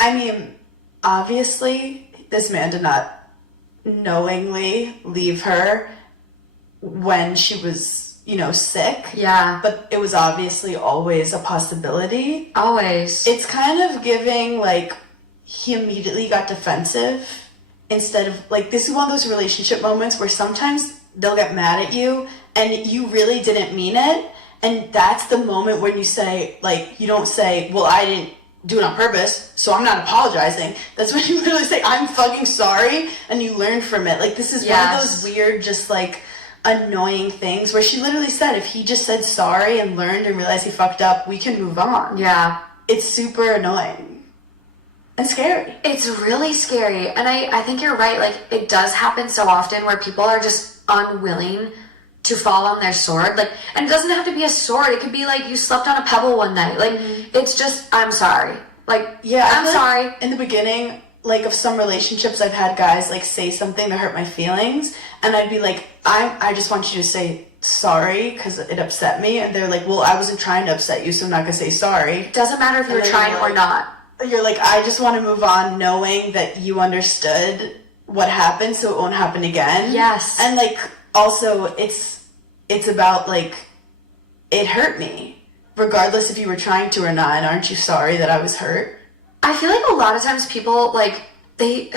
I mean, obviously, this man did not knowingly leave her when she was, sick. Yeah. But it was obviously always a possibility. Always. It's kind of giving, he immediately got defensive instead of, this is one of those relationship moments where sometimes they'll get mad at you and you really didn't mean it. And that's the moment when you say, you don't say, well, I didn't do it on purpose, so I'm not apologizing. That's when you literally say, I'm fucking sorry, and you learn from it. This is one of those weird, just, annoying things where she literally said, if he just said sorry and learned and realized he fucked up, we can move on. Yeah. It's super annoying. And scary. It's really scary. And I think you're right. It does happen so often where people are just unwilling to fall on their sword. And it doesn't have to be a sword. It could be you slept on a pebble one night. It's just, I'm sorry. I'm sorry. In the beginning, of some relationships, I've had guys say something that hurt my feelings, and I'd be I just want you to say sorry because it upset me. And they're well, I wasn't trying to upset you, so I'm not gonna say sorry. It doesn't matter if you're trying or not. You're I just want to move on knowing that you understood what happened so it won't happen again. Yes. And also it's about it hurt me. Regardless if you were trying to or not, and aren't you sorry that I was hurt? I feel a lot of times people they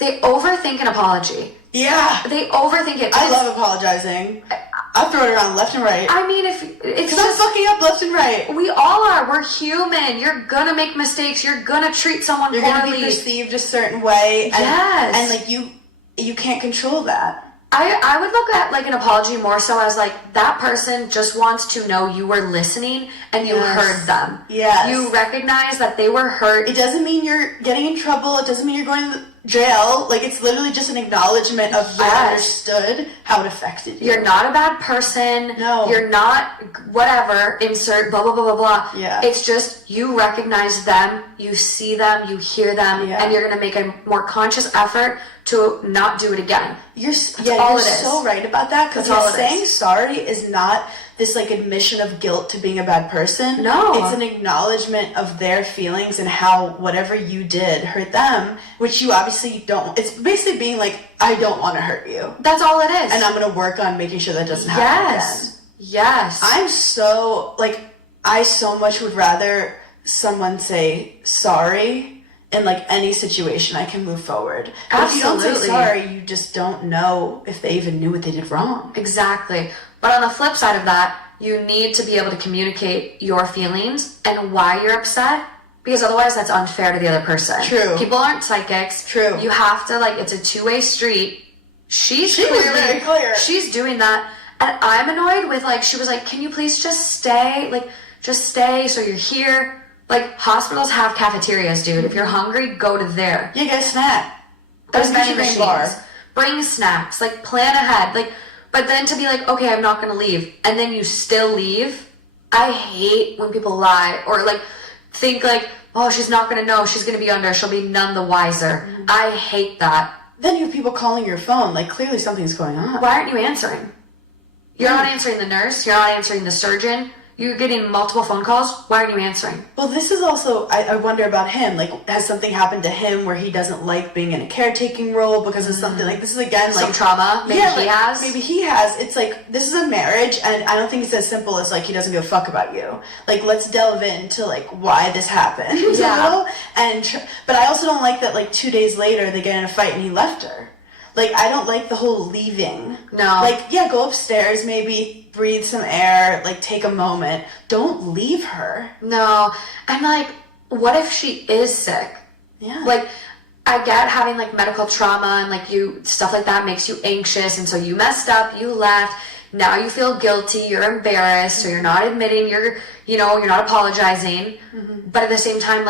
overthink an apology. Yeah. They overthink it. I love apologizing. I throw it around left and right. I mean, if it's because I'm fucking up left and right. We all are. We're human. You're gonna make mistakes. You're gonna treat someone poorly. You're gonna be perceived a certain way. And, yes. And you can't control that. I would look at an apology more so as that person just wants to know you were listening and you heard them. Yes. You recognize that they were hurt. It doesn't mean you're getting in trouble. It doesn't mean you're going to jail. It's literally just an acknowledgement of you understood how it affected you. You're not a bad person. No. You're not whatever, insert blah, blah, blah, blah, blah. Yeah. It's just you recognize them, you see them, you hear them, and you're going to make a more conscious effort to not do it again. You're so right about that, because saying sorry is not this admission of guilt to being a bad person. No. It's an acknowledgement of their feelings and how whatever you did hurt them, which you obviously don't. It's basically being I don't want to hurt you. That's all it is. And I'm going to work on making sure that doesn't happen again. Yes. I'm so, I so much would rather someone say sorry in any situation. I can move forward. But if you don't say sorry, you just don't know if they even knew what they did wrong. Exactly. But on the flip side of that, you need to be able to communicate your feelings and why you're upset, because otherwise that's unfair to the other person. True. People aren't psychics. True. You have to it's a two-way street. She was very clear. She's doing that. And I'm annoyed with she was can you please just stay? Just stay so you're here. Hospitals have cafeterias, dude. If you're hungry, go to there. You get a snack. There's vending machines. Bring snacks. Plan ahead. But then to be okay, I'm not going to leave. And then you still leave. I hate when people lie or think oh, she's not going to know. She's going to be under. She'll be none the wiser. Mm-hmm. I hate that. Then you have people calling your phone. Clearly something's going on. Why aren't you answering? You're not answering the nurse. You're not answering the surgeon. You're getting multiple phone calls. Why aren't you answering? Well, this is also, I wonder about him. Has something happened to him where he doesn't like being in a caretaking role because of something? This is, again, some trauma. Maybe he has. Maybe he has. It's this is a marriage, and I don't think it's as simple as, he doesn't give a fuck about you. Let's delve into, why this happened. Yeah. But I also don't like that, 2 days later, they get in a fight and he left her. I don't like the whole leaving. No. Go upstairs, maybe breathe some air, take a moment. Don't leave her. No. And, what if she is sick? Yeah. I get having, medical trauma and, stuff like that makes you anxious, and so you messed up, you left, now you feel guilty, you're embarrassed, so you're not admitting, you're not apologizing. Mm-hmm. But at the same time,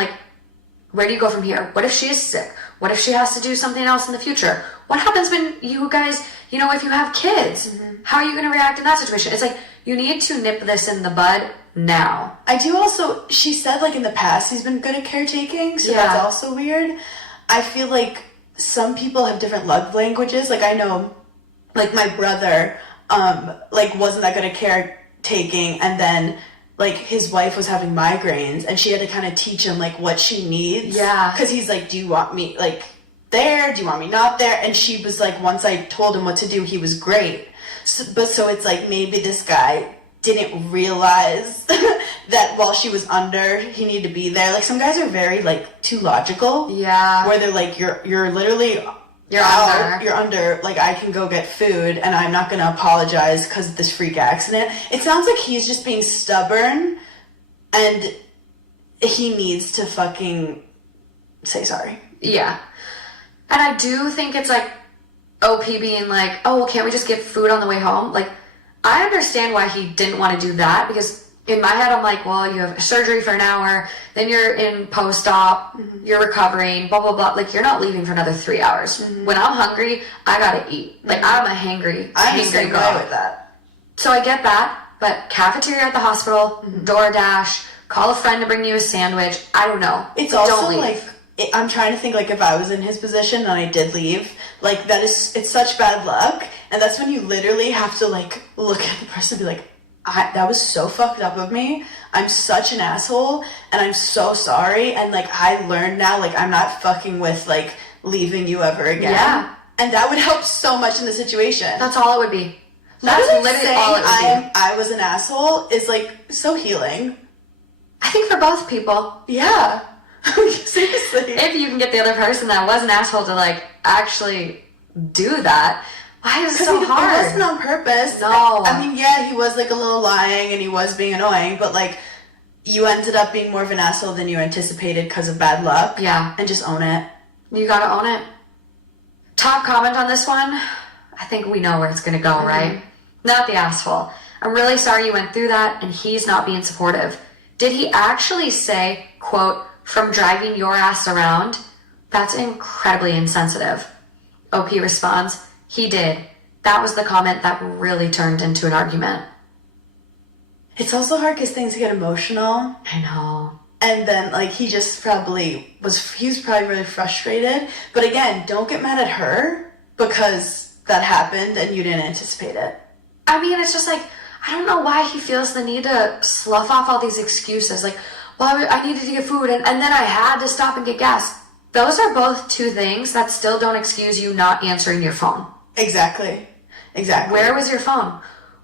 Where do you go from here? What if she is sick? What if she has to do something else in the future? What happens when you guys, if you have kids? How are you going to react in that situation? It's like, you need to nip this in the bud now. I do also, she said, like, in the past he's been good at caretaking, so Yeah. that's also weird. I feel like some people have different love languages. Like, I know, like, my brother, wasn't that good at caretaking, and then, like, his wife was having migraines, and she had to kind of teach him, like, what she needs. Yeah. Because he's like, do you want me, like, there? Do you want me not there? And she was like, once I told him what to do, he was great. So it's like, maybe this guy didn't realize that while she was under, he needed to be there. Like, some guys are very, like, too logical. Yeah. Where they're like, you're literally... You're under, like, I can go get food, and I'm not going to apologize because of this freak accident. It sounds like he's just being stubborn, and he needs to fucking say sorry. Yeah. And I do think it's like OP being like, oh, well, can't we just get food on the way home? Like, I understand why he didn't want to do that, because in my head, I'm like, well, you have surgery for an hour, then you're in post-op, you're recovering, blah, blah, blah. Like, you're not leaving for another 3 hours. When I'm hungry, I gotta eat. Like, I'm a hangry girl. With that. So I get that, but cafeteria at the hospital, DoorDash, call a friend to bring you a sandwich. I don't know. It's But also don't leave. like, I'm trying to think, like, if I was in his position and I did leave, like, it's such bad luck, and that's when you literally have to, like, look at the person and be like, that was so fucked up of me. I'm such an asshole, and I'm so sorry, and, like, I learned now, like, I'm not fucking with, like, leaving you ever again. Yeah. And that would help so much in the situation. That's all it would be. That's Literally literally all it would be. I was an asshole is, like, so healing. I think for both people. Yeah. Seriously. If you can get the other person that was an asshole to, like, actually do that, why is it so hard? It wasn't on purpose. No. I mean, yeah, he was, like, a little lying and he was being annoying, but, like, you ended up being more of an asshole than you anticipated because of bad luck. Yeah. And just own it. You gotta own it. Top comment on this one. I think we know where it's gonna go, right? Not the asshole. I'm really sorry you went through that, and he's not being supportive. Did he actually say, quote, from driving your ass around? That's incredibly insensitive. OP responds, he did. That was the comment that really turned into an argument. It's also hard because things get emotional. I know. And then, like, he was probably really frustrated. But again, don't get mad at her because that happened and you didn't anticipate it. I mean, it's just like, I don't know why he feels the need to slough off all these excuses. Like, well, I needed to get food and then I had to stop and get gas. Those are both two things that still don't excuse you not answering your phone. Exactly. Where was your phone?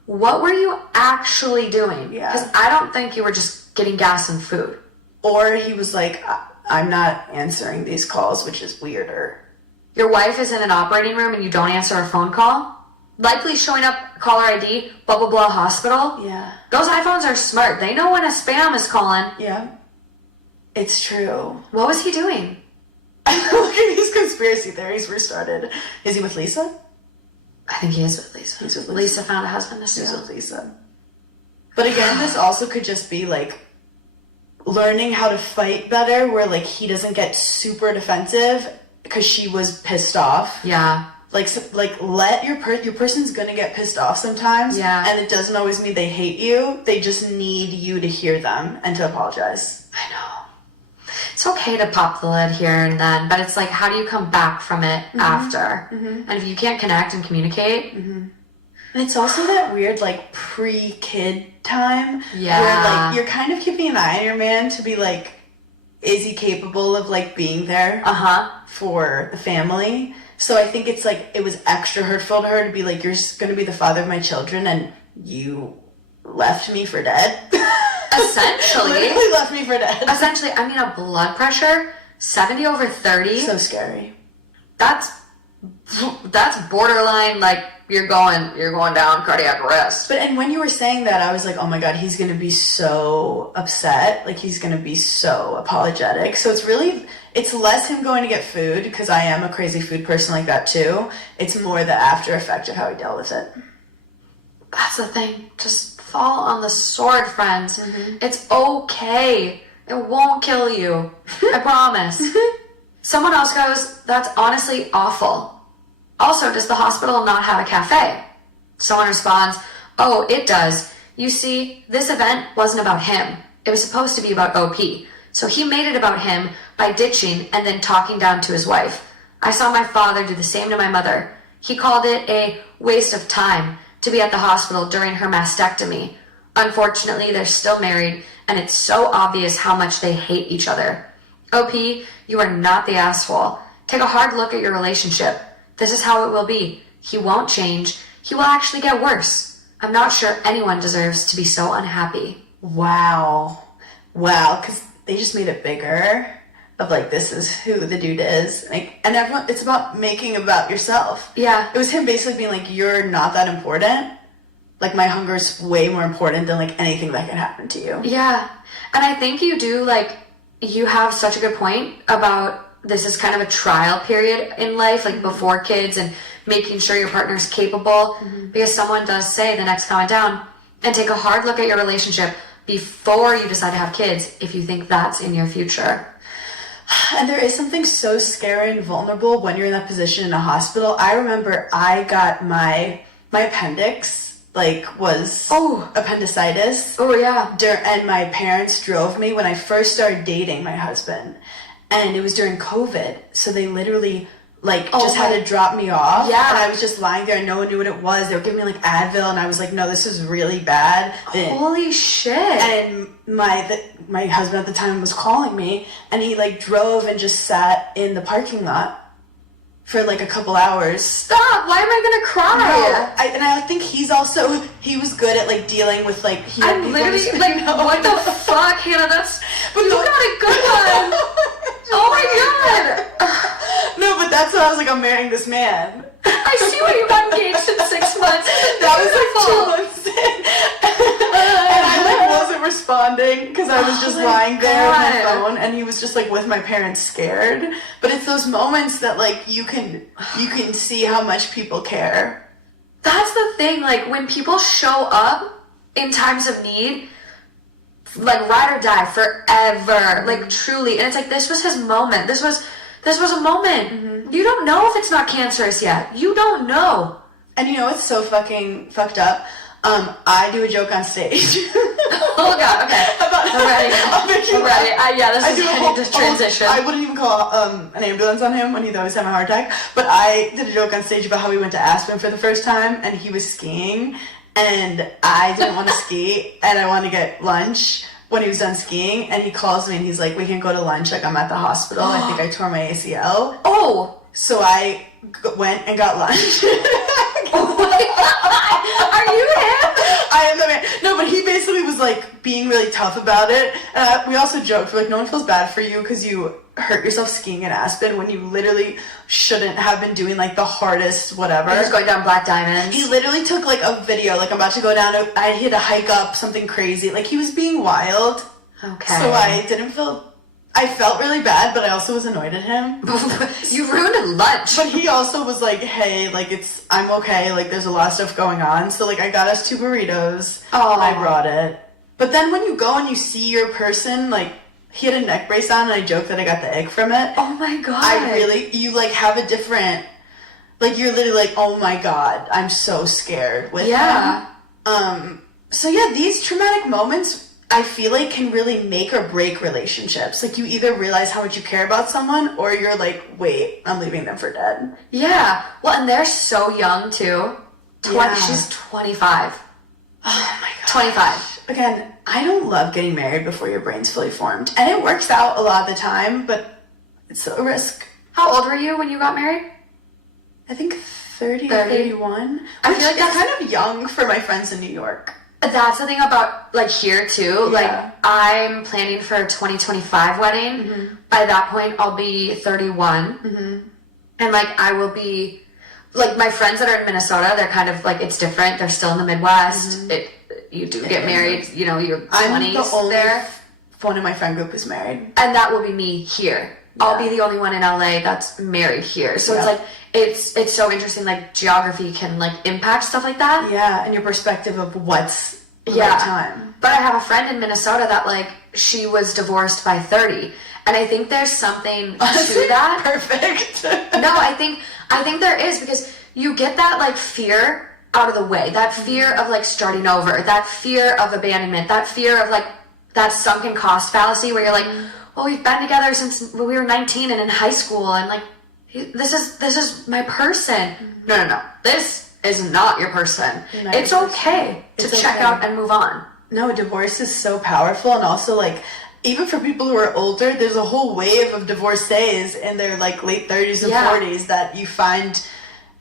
What were you actually doing? Yeah. Because I don't think you were just getting gas and food. Or he was like, I'm not answering these calls, which is weirder. Your wife is in an operating room and you don't answer a phone call? Likely showing up caller ID, blah, blah, blah, hospital. Yeah. Those iPhones are smart. They know when a spam is calling. Yeah. It's true. What was he doing? Look at these conspiracy theories were started. Is he with Lisa? I think he is with Lisa. He's with Lisa. Lisa found a husband to He's steal. with Lisa. But again, this also could just be, like, learning how to fight better, where, like, he doesn't get super defensive because she was pissed off. Yeah. Like let your person's gonna get pissed off sometimes. Yeah. And it doesn't always mean they hate you. They just need you to hear them and to apologize. I know. It's okay to pop the lid here and then, but it's like, how do you come back from it after? And if you can't connect and communicate. And it's also that weird, like, pre-kid time. Yeah. Where, like, you're kind of keeping an eye on your man to be like, is he capable of, like, being there for the family? So I think it's like, it was extra hurtful to her to be like, you're going to be the father of my children and you left me for dead. Essentially. Literally left me for dead. Essentially, I mean, a blood pressure, 70 over 30. So scary. That's borderline, like, you're going down cardiac arrest. But, and when you were saying that, I was like, oh my God, he's going to be so upset. Like, he's going to be so apologetic. So it's less him going to get food, because I am a crazy food person like that too. It's more the after effect of how he dealt with it. That's the thing. Just fall on the sword, friends. It's okay It won't kill you. I promise. Someone else goes, that's honestly awful. Also, does the hospital not have a cafe? Someone responds, oh, it does. You see, this event wasn't about him. It was supposed to be about OP. So he made it about him by ditching and then talking down to his wife. I saw my father do the same to my mother. He called it a waste of time to be at the hospital during her mastectomy. Unfortunately, they're still married, and it's so obvious how much they hate each other. OP, you are not the asshole. Take a hard look at your relationship. This is how it will be. He won't change. He will actually get worse. I'm not sure anyone deserves to be so unhappy. Wow, because they just made it bigger of like, this is who the dude is, like, and everyone, it's about making about yourself. Yeah. It was him basically being like, you're not that important. Like, my hunger's way more important than like anything that can happen to you. Yeah. And I think you do, like, you have such a good point about this is kind of a trial period in life, like before kids and making sure your partner's capable, because someone does say the next comment down, and take a hard look at your relationship before you decide to have kids if you think that's in your future. And there is something so scary and vulnerable when you're in that position in a hospital. I remember I got my appendix, like, was appendicitis. Oh, yeah. And my parents drove me when I first started dating my husband. And it was during COVID. So they literally, like, just had to drop me off. Yeah. And I was just lying there and no one knew what it was. They were giving me, like, Advil. And I was like, no, this is really bad. Holy shit. And my husband at the time was calling me. And he, like, drove and just sat in the parking lot for like a couple hours. Stop! Why am I gonna cry? No, I think he was good at like dealing with like. I'm literally like, what the fuck, Hannah? You got a good one. Oh my god. No, but that's when I was like, I'm marrying this man. I see why you got engaged in 6 months. That was like 2 months in. And I like wasn't responding because I was just lying there with my phone, and he was just like with my parents scared. But it's those moments that like you can see how much people care. That's the thing, like when people show up in times of need, like ride or die forever, like truly. And it's like, this was his moment. This was a moment. You don't know if it's not cancerous yet. You don't know. And you know what's so fucking fucked up? I do a joke on stage. Oh god, okay. I'm ready. Yeah, this is heading to transition. I wouldn't even call an ambulance on him when he thought he was having a heart attack. But I did a joke on stage about how we went to Aspen for the first time and he was skiing and I didn't want to ski and I wanted to get lunch when he was done skiing, and he calls me and he's like, we can't go to lunch, like I'm at the hospital. I think I tore my ACL. Oh. So I went and got lunch. Oh my god! Are you him? I am the man. No, but he basically was like being really tough about it. And we also joked, we're like, no one feels bad for you because you hurt yourself skiing in Aspen when you literally shouldn't have been doing like the hardest whatever. Just going down Black Diamonds. He literally took like a video, like I'm about to go down, I had to hike up something crazy. Like he was being wild. Okay. So I felt really bad, but I also was annoyed at him. You ruined lunch. But he also was like, hey, like I'm okay, like there's a lot of stuff going on. So like I got us 2 burritos. Oh. And I brought it. But then when you go and you see your person, like he had a neck brace on and I joked that I got the ick from it. Oh my god. You like have a different, like you're literally like, oh my god, I'm so scared with him. So yeah, these traumatic moments I feel like can really make or break relationships. Like you either realize how much you care about someone or you're like, wait, I'm leaving them for dead. Yeah. Well, and they're so young too. She's 25. Oh my god. 25. Again, I don't love getting married before your brain's fully formed. And it works out a lot of the time, but it's a risk. How old were you when you got married? I think 30 or 31. I feel like that's kind of young for my friends in New York. That's the thing about like here too. Yeah. Like I'm planning for a 2025 wedding. By that point, I'll be 31, and like I will be like my friends that are in Minnesota. They're kind of like it's different. They're still in the Midwest. You do get married. You know, your 20s I'm the only there. One in my friend group is married, and that will be me here. Yeah. I'll be the only one in LA that's married here. So it's like it's so interesting. Like geography can like impact stuff like that. Yeah, and your perspective of what's the right time. But I have a friend in Minnesota that, like, she was divorced by 30. And I think there's something to that. Perfect. No, I think there is, because you get that, like, fear out of the way. That fear of, like, starting over. That fear of abandonment. That fear of, like, that sunken cost fallacy where you're like, well, we've been together since we were 19 and in high school, and, like, this is my person. No. This is not your person. It's okay to check out and move on. No, divorce is so powerful, and also, like, even for people who are older, there's a whole wave of divorcees in their, like, late 30s and 40s that you find,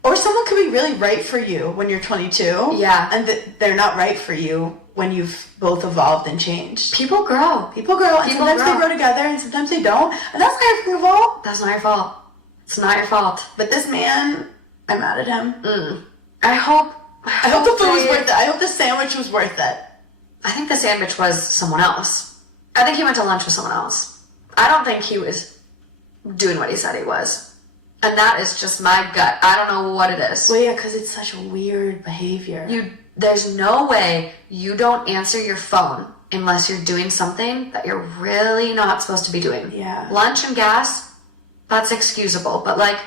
or someone could be really right for you when you're 22. Yeah. And they're not right for you when you've both evolved and changed. People grow. And sometimes they grow together, and sometimes they don't. And that's not your fault. That's not your fault. It's not your fault. But this man, I'm mad at him. I hope the food was worth it. I hope the sandwich was worth it. I think the sandwich was someone else. I think he went to lunch with someone else. I don't think he was doing what he said he was. And that is just my gut. I don't know what it is. Well, yeah, because it's such weird behavior. There's no way you don't answer your phone unless you're doing something that you're really not supposed to be doing. Yeah. Lunch and gas, that's excusable. But, like,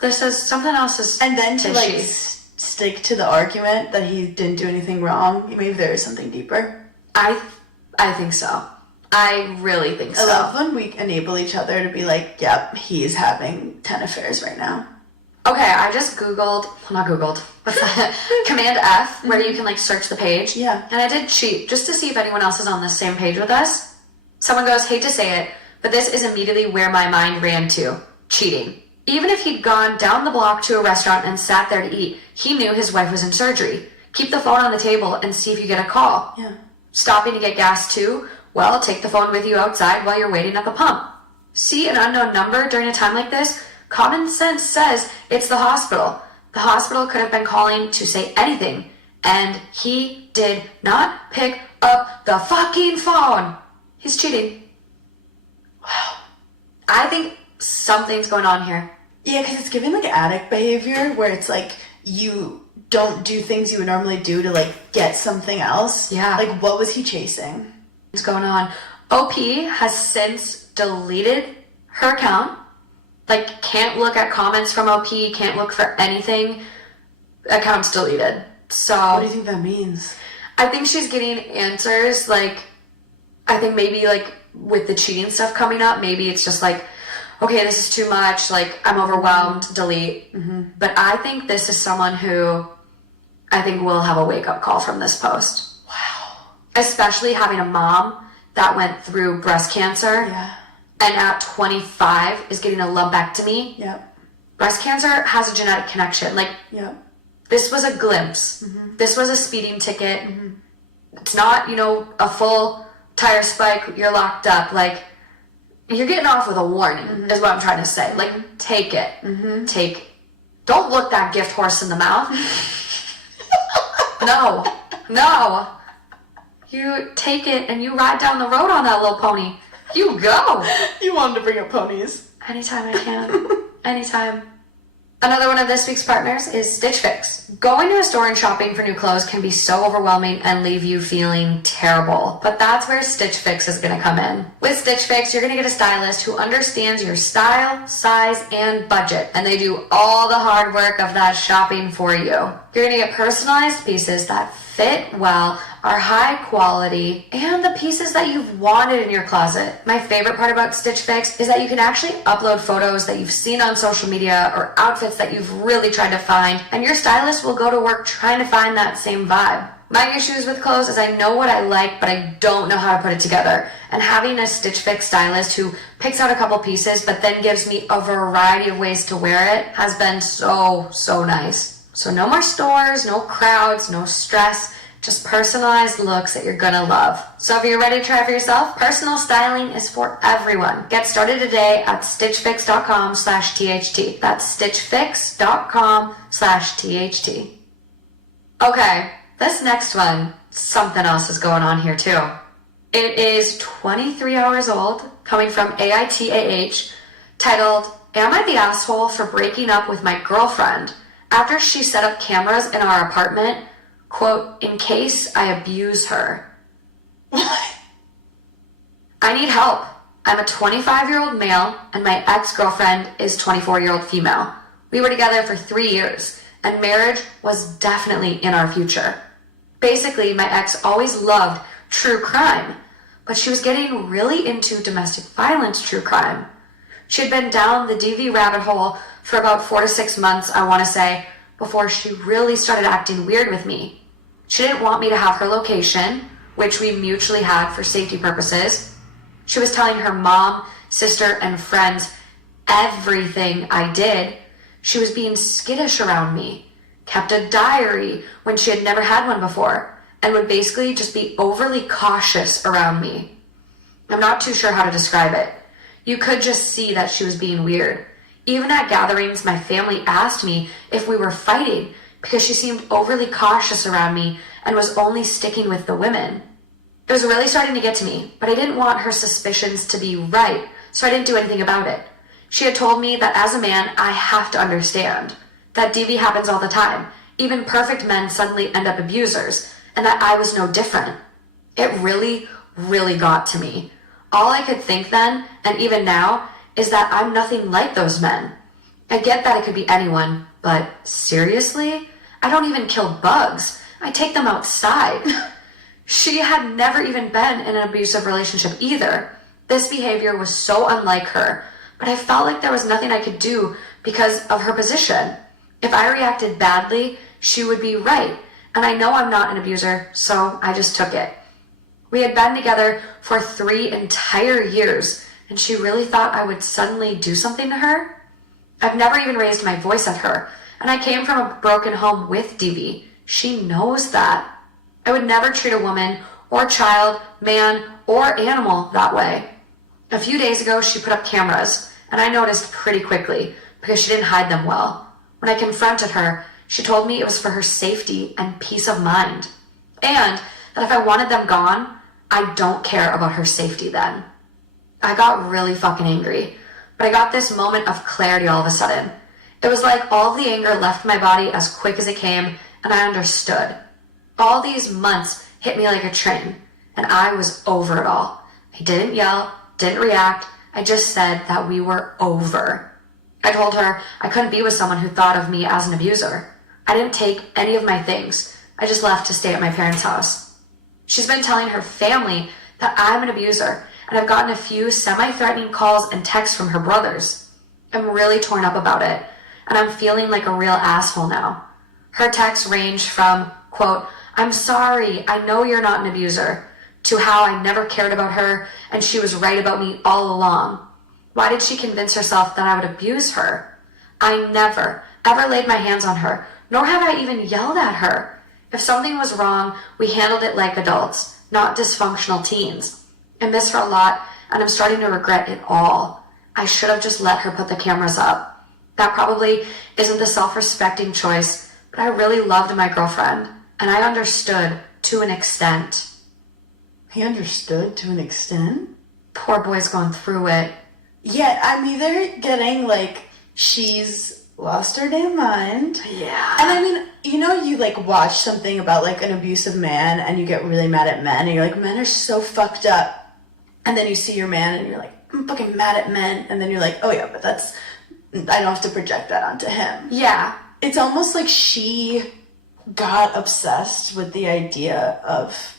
this is something else is And then to, fishy. like, stick to the argument that he didn't do anything wrong, maybe there is something deeper. I think so. I really think so. I love when we enable each other to be like, yep, he's having 10 affairs right now. Okay, I just what's that? Command F, where you can, like, search the page. Yeah. And I did cheat, just to see if anyone else is on the same page with us. Someone goes, hate to say it, but this is immediately where my mind ran to. Cheating. Even if he'd gone down the block to a restaurant and sat there to eat, he knew his wife was in surgery. Keep the phone on the table and see if you get a call. Yeah. Stopping to get gas too? Well, take the phone with you outside while you're waiting at the pump. See an unknown number during a time like this? Common sense says it's the hospital. The hospital could have been calling to say anything, and he did not pick up the fucking phone. He's cheating. Wow. I think something's going on here. Yeah, because it's giving, like, addict behavior where it's like you don't do things you would normally do to, like, get something else. Yeah. Like, what was he chasing? What's going on? OP has since deleted her account. Like, can't look at comments from OP, can't look for anything. Account's deleted. So What do you think that means? I think she's getting answers, like, I think maybe, like, with the cheating stuff coming up, maybe it's just like, okay, this is too much, like, I'm overwhelmed, delete. But I think this is someone who I think will have a wake-up call from this post. Wow. Especially having a mom that went through breast cancer. Yeah. And at 25 is getting a lumpectomy. Yep. Breast cancer has a genetic connection. Like, Yep. this was a glimpse. This was a speeding ticket. It's not, a full tire spike, you're locked up. Like, you're getting off with a warning, is what I'm trying to say. Like, take it. Don't look that gift horse in the mouth. No. You take it and you ride down the road on that little pony. You go. You wanted to bring up ponies. Anytime I can. Anytime. Another one of this week's partners is Stitch Fix. Going to a store and shopping for new clothes can be so overwhelming and leave you feeling terrible. But that's where Stitch Fix is going to come in. With Stitch Fix, you're going to get a stylist who understands your style, size, and budget. And they do all the hard work of that shopping for you. You're going to get personalized pieces that fit well, are high quality, and the pieces that you've wanted in your closet. My favorite part about Stitch Fix is that you can actually upload photos that you've seen on social media or outfits that you've really tried to find, and your stylist will go to work trying to find that same vibe. My issues with clothes is I know what I like, but I don't know how to put it together. And having a Stitch Fix stylist who picks out a couple pieces but then gives me a variety of ways to wear it has been so nice. So no more stores, no crowds, no stress, just personalized looks that you're gonna love. So if you're ready to try for yourself, personal styling is for everyone. Get started today at stitchfix.com/THT. That's stitchfix.com/THT. Okay, this next one, something else is going on here too. It is 23 hours old, coming from AITAH, titled, "Am I the asshole for breaking up with my girlfriend after she set up cameras in our apartment? quote, in case I abuse her. What? I need help. I'm a 25-year-old male, and my ex-girlfriend is 24-year-old female. We were together for 3 years, and marriage was definitely in our future. Basically, my ex always loved true crime, but she was getting really into domestic violence true crime. She had been down the DV rabbit hole for about 4 to 6 months, I want to say, before she really started acting weird with me. She didn't want me to have her location, which we mutually had for safety purposes. She was telling her mom, sister, and friends everything I did. She was being skittish around me, kept a diary when she had never had one before, and would basically just be overly cautious around me. I'm not too sure how to describe it. You could just see that she was being weird. Even at gatherings, my family asked me if we were fighting because she seemed overly cautious around me and was only sticking with the women. It was really starting to get to me, but I didn't want her suspicions to be right, so I didn't do anything about it. She had told me that as a man, I have to understand that DV happens all the time. Even perfect men suddenly end up abusers, and that I was no different. It really, really got to me. All I could think then, and even now, is that I'm nothing like those men. I get that it could be anyone, but seriously? I don't even kill bugs. I take them outside. She had never even been in an abusive relationship either. This behavior was so unlike her, but I felt like there was nothing I could do because of her position. If I reacted badly, she would be right, and I know I'm not an abuser, so I just took it. We had been together for 3 entire years, and she really thought I would suddenly do something to her? I've never even raised my voice at her, and I came from a broken home with DV. She knows that. I would never treat a woman or child, man, or animal that way. A few days ago, she put up cameras, and I noticed pretty quickly because she didn't hide them well. When I confronted her, she told me it was for her safety and peace of mind, and that if I wanted them gone, I don't care about her safety then. I got really fucking angry, but I got this moment of clarity all of a sudden. It was like all the anger left my body as quick as it came, and I understood. All these months hit me like a train, and I was over it all. I didn't yell, didn't react, I just said that we were over. I told her I couldn't be with someone who thought of me as an abuser. I didn't take any of my things. I just left to stay at my parents' house. She's been telling her family that I'm an abuser, and I've gotten a few semi-threatening calls and texts from her brothers. I'm really torn up about it, and I'm feeling like a real asshole now. Her texts range from, quote, I'm sorry, I know you're not an abuser, to how I never cared about her and she was right about me all along. Why did she convince herself that I would abuse her? I never, ever laid my hands on her, nor have I even yelled at her. If something was wrong, we handled it like adults, not dysfunctional teens. I miss her a lot, and I'm starting to regret it all. I should have just let her put the cameras up. That probably isn't the self-respecting choice, but I really loved my girlfriend, and I understood to an extent. He understood to an extent? Poor boy's going through it. Yeah, I'm either getting like she's lost her damn mind. Yeah. And I mean, you know, you like watch something about like an abusive man and you get really mad at men and you're like, men are so fucked up. And then you see your man and you're like, I'm fucking mad at men. And then you're like, oh yeah, but that's, I don't have to project that onto him. Yeah. It's almost like she got obsessed with the idea of,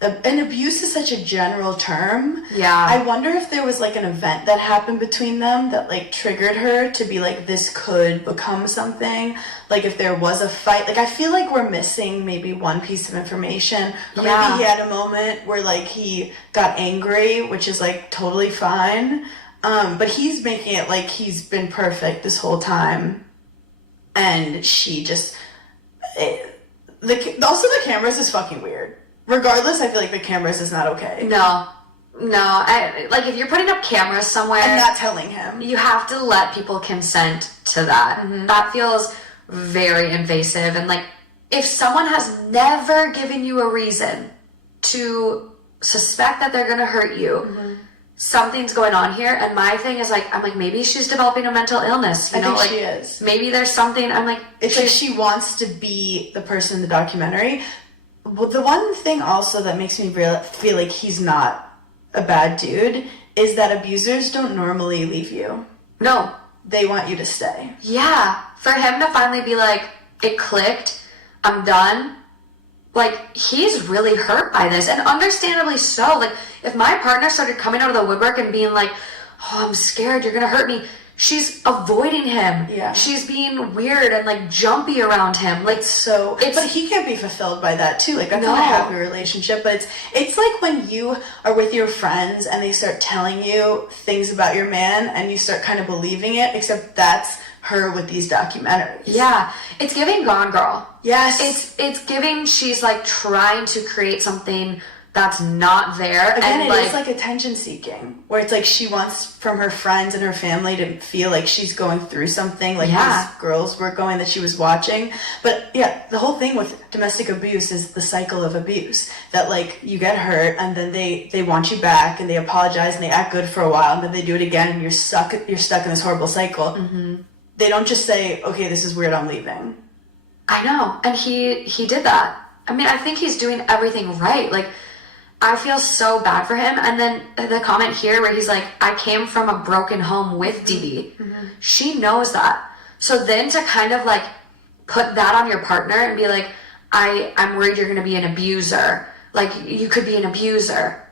and abuse is such a general term. Yeah. I wonder if there was like an event that happened between them that like triggered her to be like, this could become something. Like if there was a fight, like I feel like we're missing maybe one piece of information. Or Yeah. maybe he had a moment where like he got angry, which is like totally fine. But he's making it like he's been perfect this whole time. And she just, also the cameras is fucking weird. Regardless, I feel like the cameras is not okay. No. Like if you're putting up cameras somewhere, I'm not telling him. you have to let people consent to that. Mm-hmm. That feels very invasive. And like, if someone has never given you a reason to suspect that they're going to hurt you, something's going on here. And my thing is like, I'm like, maybe she's developing a mental illness. You know, think like she is. Maybe there's something. I'm like, it's like she wants to be the person in the documentary. Well, the one thing also that makes me feel like he's not a bad dude is that abusers don't normally leave you. No. They want you to stay. Yeah. For him to finally be like, it clicked, I'm done. Like, he's really hurt by this, and understandably so. Like, if my partner started coming out of the woodwork and being like, oh, I'm scared, you're gonna hurt me, she's avoiding him. Yeah. She's being weird and, like, jumpy around him. Like, but he can't be fulfilled by that, too. Like, that's not a happy relationship, but it's like when you are with your friends and they start telling you things about your man and you start kind of believing it, except that's her with these documentaries. Yeah. It's giving Gone Girl. Yes. It's giving she's, like, trying to create something that's not there. Again, and it is like attention seeking, where it's like she wants from her friends and her family to feel like she's going through something, like these girls were going that she was watching. But yeah, the whole thing with domestic abuse is the cycle of abuse, that like you get hurt and then they want you back and they apologize and they act good for a while and then they do it again and you're stuck in this horrible cycle. Mm-hmm. They don't just say, okay, this is weird, I'm leaving. I know. And he did that. I mean, I think he's doing everything right. Like, I feel so bad for him. And then the comment here where he's like, I came from a broken home with DB. Mm-hmm. She knows that. So then to kind of like put that on your partner and be like, I'm worried you're going to be an abuser. Like, you could be an abuser.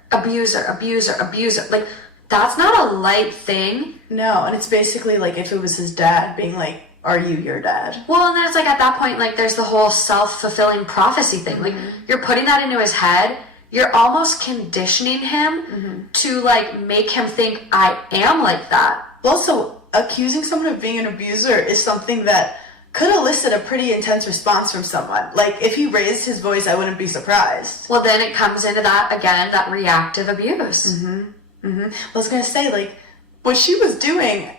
Like, that's not a light thing. No, and it's basically like if it was his dad being like, are you your dad? Well, and then it's like at that point, like there's the whole self-fulfilling prophecy thing. Like, you're putting that into his head. You're almost conditioning him to like make him think I am like that. Also, accusing someone of being an abuser is something that could elicit a pretty intense response from someone. Like, if he raised his voice, I wouldn't be surprised. Well, then it comes into that, again, that reactive abuse. I was going to say, like, what she was doing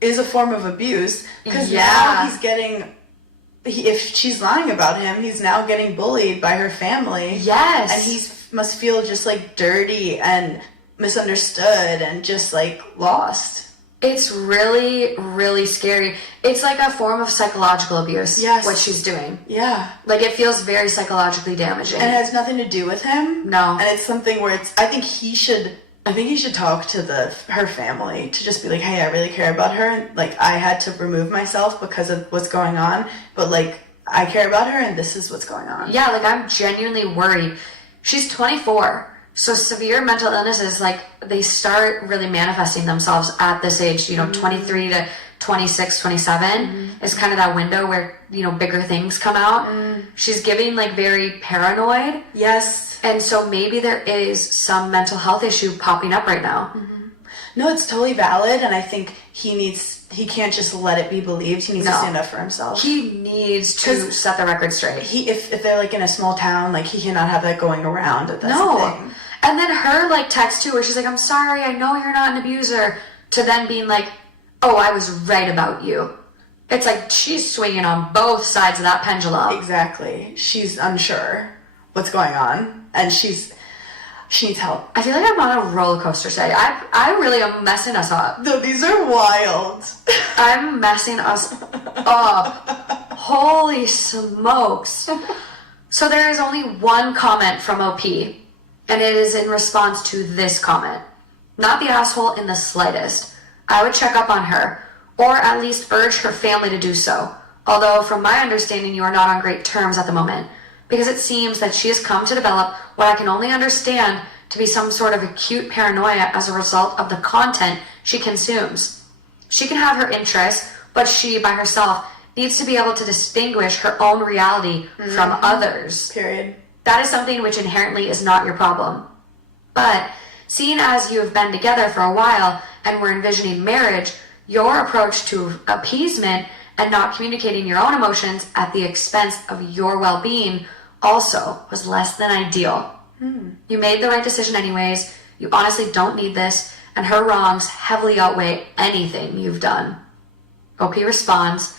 is a form of abuse, because now he's getting, if she's lying about him, he's now getting bullied by her family. Yes. And he must feel just, like, dirty and misunderstood and just, like, lost. It's really, really scary. It's like a form of psychological abuse, what she's doing. Yeah. Like, it feels very psychologically damaging. And it has nothing to do with him. No. And it's something where I think he should talk to her family to just be like, hey, I really care about her. Like, I had to remove myself because of what's going on, but like, I care about her and this is what's going on. Yeah, like, I'm genuinely worried. She's 24. So severe mental illnesses, like, they start really manifesting themselves at this age, 23 to 26, 27 is kind of that window where, bigger things come out. She's giving, like, very paranoid. Yes. And so maybe there is some mental health issue popping up right now. No, it's totally valid, and I think he can't just let it be believed. He needs to stand up for himself. He needs to set the record straight. If they're, like, in a small town, like, he cannot have that going around. That's the thing. And then her, like, text, too, where she's like, I'm sorry, I know you're not an abuser, to then being like, oh, I was right about you. It's like she's swinging on both sides of that pendulum. Exactly. She's unsure what's going on, and she needs help. I feel like I'm on a roller coaster today. I really am messing us up. No, these are wild. I'm messing us up. Holy smokes. So there is only one comment from OP, and it is in response to this comment. Not the asshole in the slightest. I would check up on her, or at least urge her family to do so. Although, from my understanding, you are not on great terms at the moment, because it seems that she has come to develop what I can only understand to be some sort of acute paranoia as a result of the content she consumes. She can have her interests, but she, by herself, needs to be able to distinguish her own reality from others. Period. That is something which inherently is not your problem. But, seeing as you have been together for a while and were envisioning marriage, your approach to appeasement and not communicating your own emotions at the expense of your well-being also was less than ideal. You made the right decision anyways. You honestly don't need this, and her wrongs heavily outweigh anything you've done. OP responds,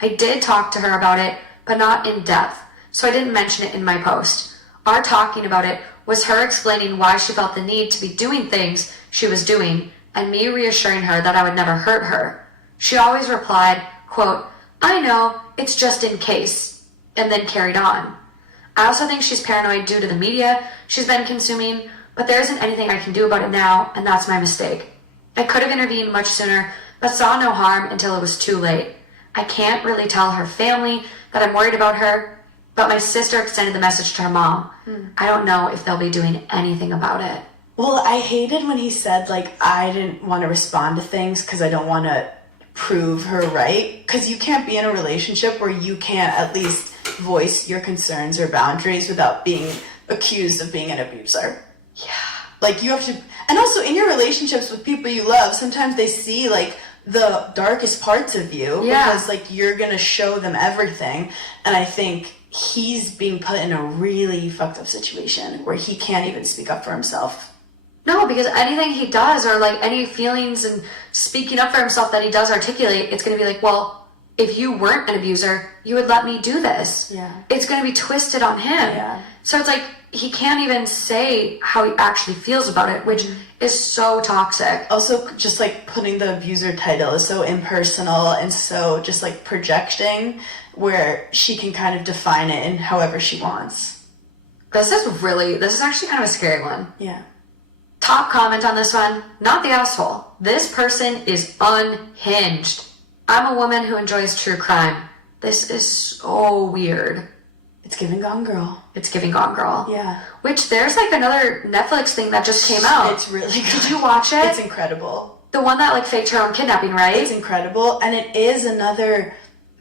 I did talk to her about it, but not in depth, so I didn't mention it in my post. Our talking about it was her explaining why she felt the need to be doing things she was doing and me reassuring her that I would never hurt her. She always replied, quote, "I know, it's just in case," and then carried on. I also think she's paranoid due to the media she's been consuming, but there isn't anything I can do about it now, and that's my mistake. I could have intervened much sooner, but saw no harm until it was too late. I can't really tell her family that I'm worried about her, but my sister extended the message to her mom. I don't know if they'll be doing anything about it. Well, I hated when he said, like, I didn't want to respond to things because I don't want to prove her right. Because you can't be in a relationship where you can't at least voice your concerns or boundaries without being accused of being an abuser. Yeah. Like, you have to... And also, in your relationships with people you love, sometimes they see, like, the darkest parts of you. Yeah. Because, like, you're going to show them everything. And I think he's being put in a really fucked up situation where he can't even speak up for himself. No, because anything he does or like any feelings and speaking up for himself that he does articulate, it's going to be like, well, if you weren't an abuser, you would let me do this. Yeah. It's going to be twisted on him. Yeah. So it's like he can't even say how he actually feels about it, which is so toxic. Also, just like putting the abuser title is so impersonal and so just like projecting where she can kind of define it in however she wants. This is actually kind of a scary one. Yeah. Top comment on this one, not the asshole. This person is unhinged. I'm a woman who enjoys true crime. This is so weird. It's giving Gone Girl. It's giving Gone Girl. Yeah. Which there's like another Netflix thing that just came out. It's really good. Did you watch it? It's incredible. The one that like faked her own kidnapping, right? It's incredible. And it is another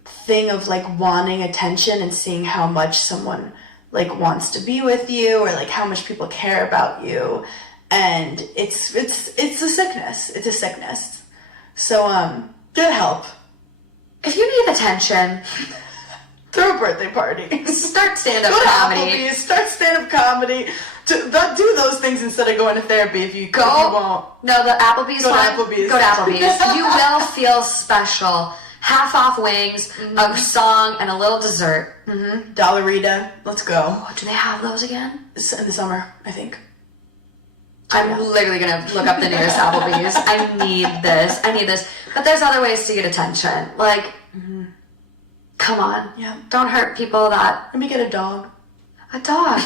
thing of like wanting attention and seeing how much someone like wants to be with you or like how much people care about you. And it's a sickness. It's a sickness. So get help. If you need attention, throw a birthday party. Start stand-up Go to comedy. Applebee's, start stand-up comedy. Do those things instead of going to therapy if you won't. No, the Applebee's Go to one. Applebee's. Go to Applebee's. You will feel special. Half off wings, a song, and a little dessert. Dollarita. Let's go. Oh, do they have those again? It's in the summer, I think. I'm literally going to look up the nearest Applebee's. I need this. But there's other ways to get attention. Like, come on. Yeah. Don't hurt people that... Let me get a dog. A dog.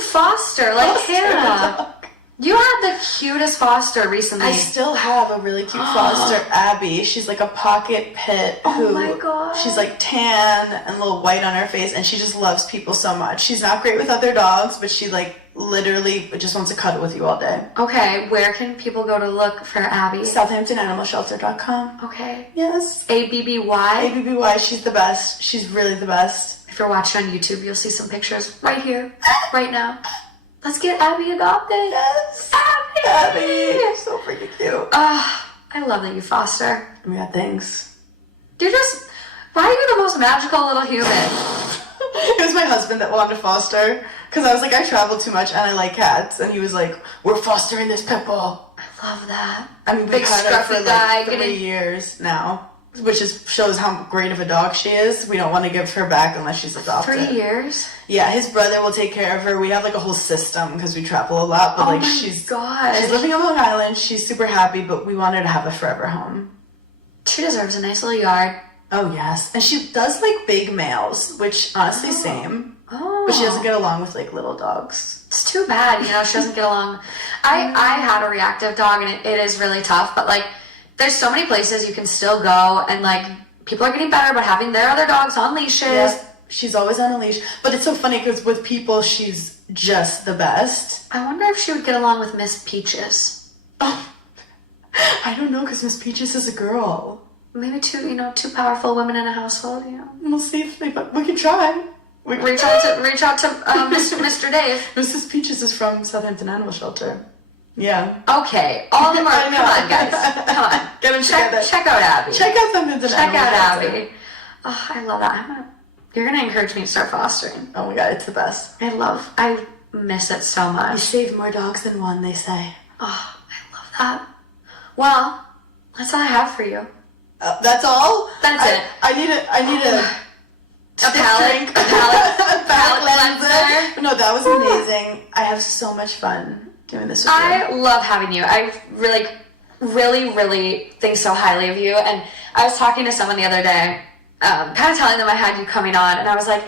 Foster, like Hannah. You had the cutest Foster recently. I still have a really cute foster, Abby. She's like a pocket pit who... Oh my God. She's like tan and a little white on her face, and she just loves people so much. She's not great with other dogs, but she like literally just wants to cuddle with you all day. Okay, where can people go to look for Abby? SouthamptonAnimalShelter.com. Okay. Yes. ABBY? ABBY, she's the best. She's really the best. If you're watching on YouTube, you'll see some pictures right here, right now. Let's get Abby adopted. Yes. Abby! So freaking cute. I love that you foster. Oh my God, thanks. Why are you the most magical little human? It was my husband that wanted to foster. Because I was like, I travel too much and I like cats. And he was like, we're fostering this pit bull. I love that. I mean, we've Big had her for scruffy like guy 3 years now. Which shows how great of a dog she is. We don't want to give her back unless she's adopted. 3 years? Yeah, his brother will take care of her. We have like a whole system because we travel a lot. But like she's living on Long Island. She's super happy, but we want her to have a forever home. She deserves a nice little yard. Oh yes, and she does like big males, which honestly same. Oh. But she doesn't get along with like little dogs. It's too bad, she doesn't get along. I had a reactive dog and it is really tough, but like there's so many places you can still go and like people are getting better about having their other dogs on leashes. Yeah, she's always on a leash. But it's so funny because with people she's just the best. I wonder if she would get along with Miss Peaches. Oh, I don't know because Miss Peaches is a girl. Maybe two powerful women in a household, We'll see if we can try. Reach out to Mr. Dave. Mrs. Peaches is from Southampton Animal Shelter. Yeah. Okay. All the more. Come on, guys. Come on. Get them together. Check out Abby. Check out Southampton Animal Shelter. Abby. Oh, I love that. You're gonna encourage me to start fostering. Oh my God, it's the best. I miss it so much. You save more dogs than one, they say. Oh, I love that. Well, that's all I have for you. That's all? That's it. I need a palate cleanser. No, that was amazing. I have so much fun. doing this with you. I love having you. I really think so highly of you. And I was talking to someone the other day, kind of telling them I had you coming on, and I was like,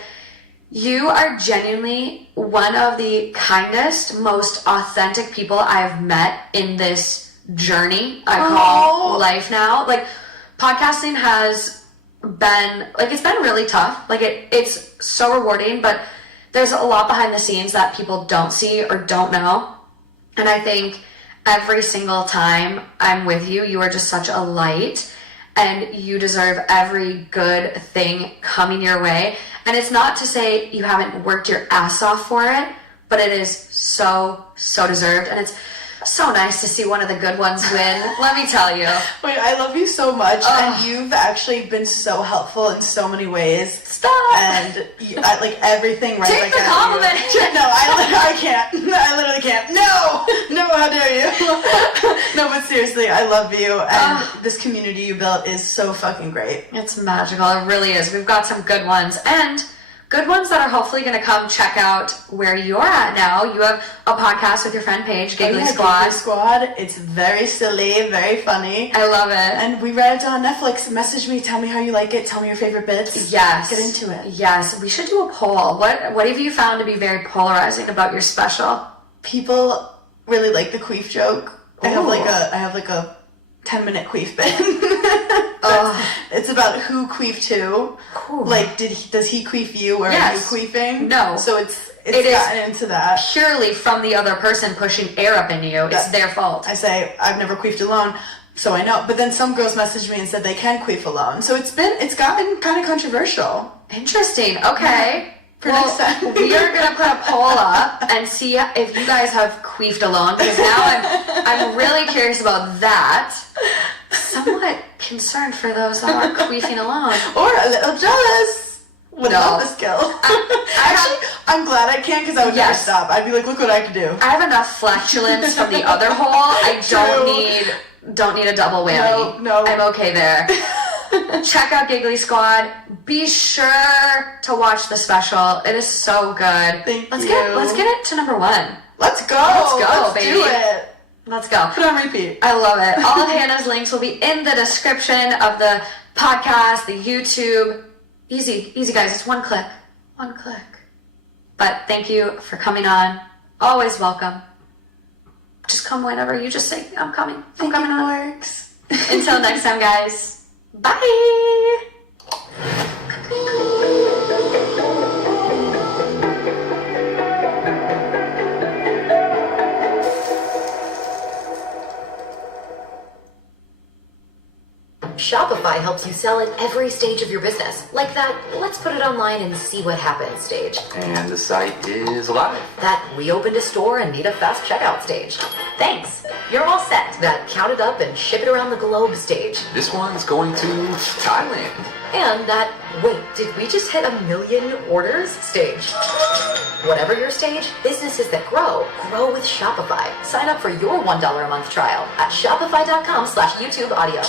you are genuinely one of the kindest, most authentic people I've met in this journey I call life now. Like, podcasting has been, like, it's been really tough. Like, it's so rewarding, but there's a lot behind the scenes that people don't see or don't know. And I think every single time I'm with you, you are just such a light, and you deserve every good thing coming your way. And it's not to say you haven't worked your ass off for it, but it is so deserved. And it's so nice to see one of the good ones win. Let me tell you. Wait, I love you so much, and you've actually been so helpful in so many ways. Stop. And like everything right Take back the at compliment. You. No, I can't. I literally can't. No, how dare you? No, but seriously, I love you, and this community you built is so fucking great. It's magical. It really is. We've got some good ones, and good ones that are hopefully going to come check out where you're at now. You have a podcast with your friend Paige, Giggly Squad. Giggly Squad. It's very silly, very funny. I love it. And we read it on Netflix. Message me, tell me how you like it, tell me your favorite bits. Yes. Get into it. Yes. We should do a poll. What have you found to be very polarizing about your special? People really like the queef joke. I have like a 10-minute queef bit. It's about who queefed who. Cool. Like, does he queef you, or are you queefing? No. So it's gotten into that. Purely from the other person pushing air up into you. It's their fault. I say, I've never queefed alone, so I know. But then some girls message me and said they can queef alone. So it's gotten kind of controversial. Interesting. Okay. Next time. We are going to put a poll up and see if you guys have queefed alone, because now I'm really curious about that. Somewhat concerned for those that are queefing alone. Or a little jealous. Without the skill. I'm glad I can, because I would never stop. I'd be like, look what I can do. I have enough flatulence from the other hole. I don't need a double whammy. No. I'm okay there. Check out Giggly Squad. Be sure to watch the special. It is so good. Let's get it to number 1. Let's go. Let's baby. Do it. Let's go. Put on repeat. I love it. All of Hannah's links will be in the description of the podcast, the YouTube. Easy, guys. It's one click. But thank you for coming on. Always welcome. Just come whenever. You just say, I'm coming. I'm coming on. Works. Until next time, guys. Bye. Shopify helps you sell at every stage of your business. Like that, let's put it online and see what happens stage. And the site is live. That we opened a store and need a fast checkout stage. Thanks, you're all set. That count it up and ship it around the globe stage. This one's going to Thailand. And that, wait, did we just hit 1 million orders stage? Whatever your stage, businesses that grow with Shopify. Sign up for your $1 a month trial at shopify.com/YouTube audio.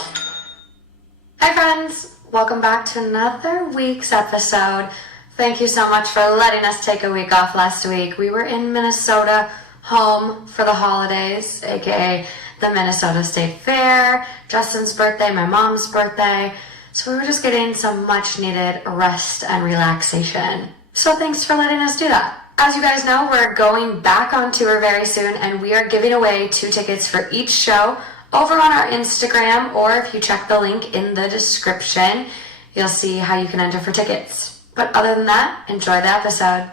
Hi friends, welcome back to another week's episode. Thank you so much for letting us take a week off last week. We were in Minnesota, home for the holidays, aka the Minnesota State Fair, Justin's birthday, my mom's birthday. So we were just getting some much needed rest and relaxation. So thanks for letting us do that. As you guys know, we're going back on tour very soon, and we are giving away 2 tickets for each show over on our Instagram, or if you check the link in the description, you'll see how you can enter for tickets. But other than that, enjoy the episode.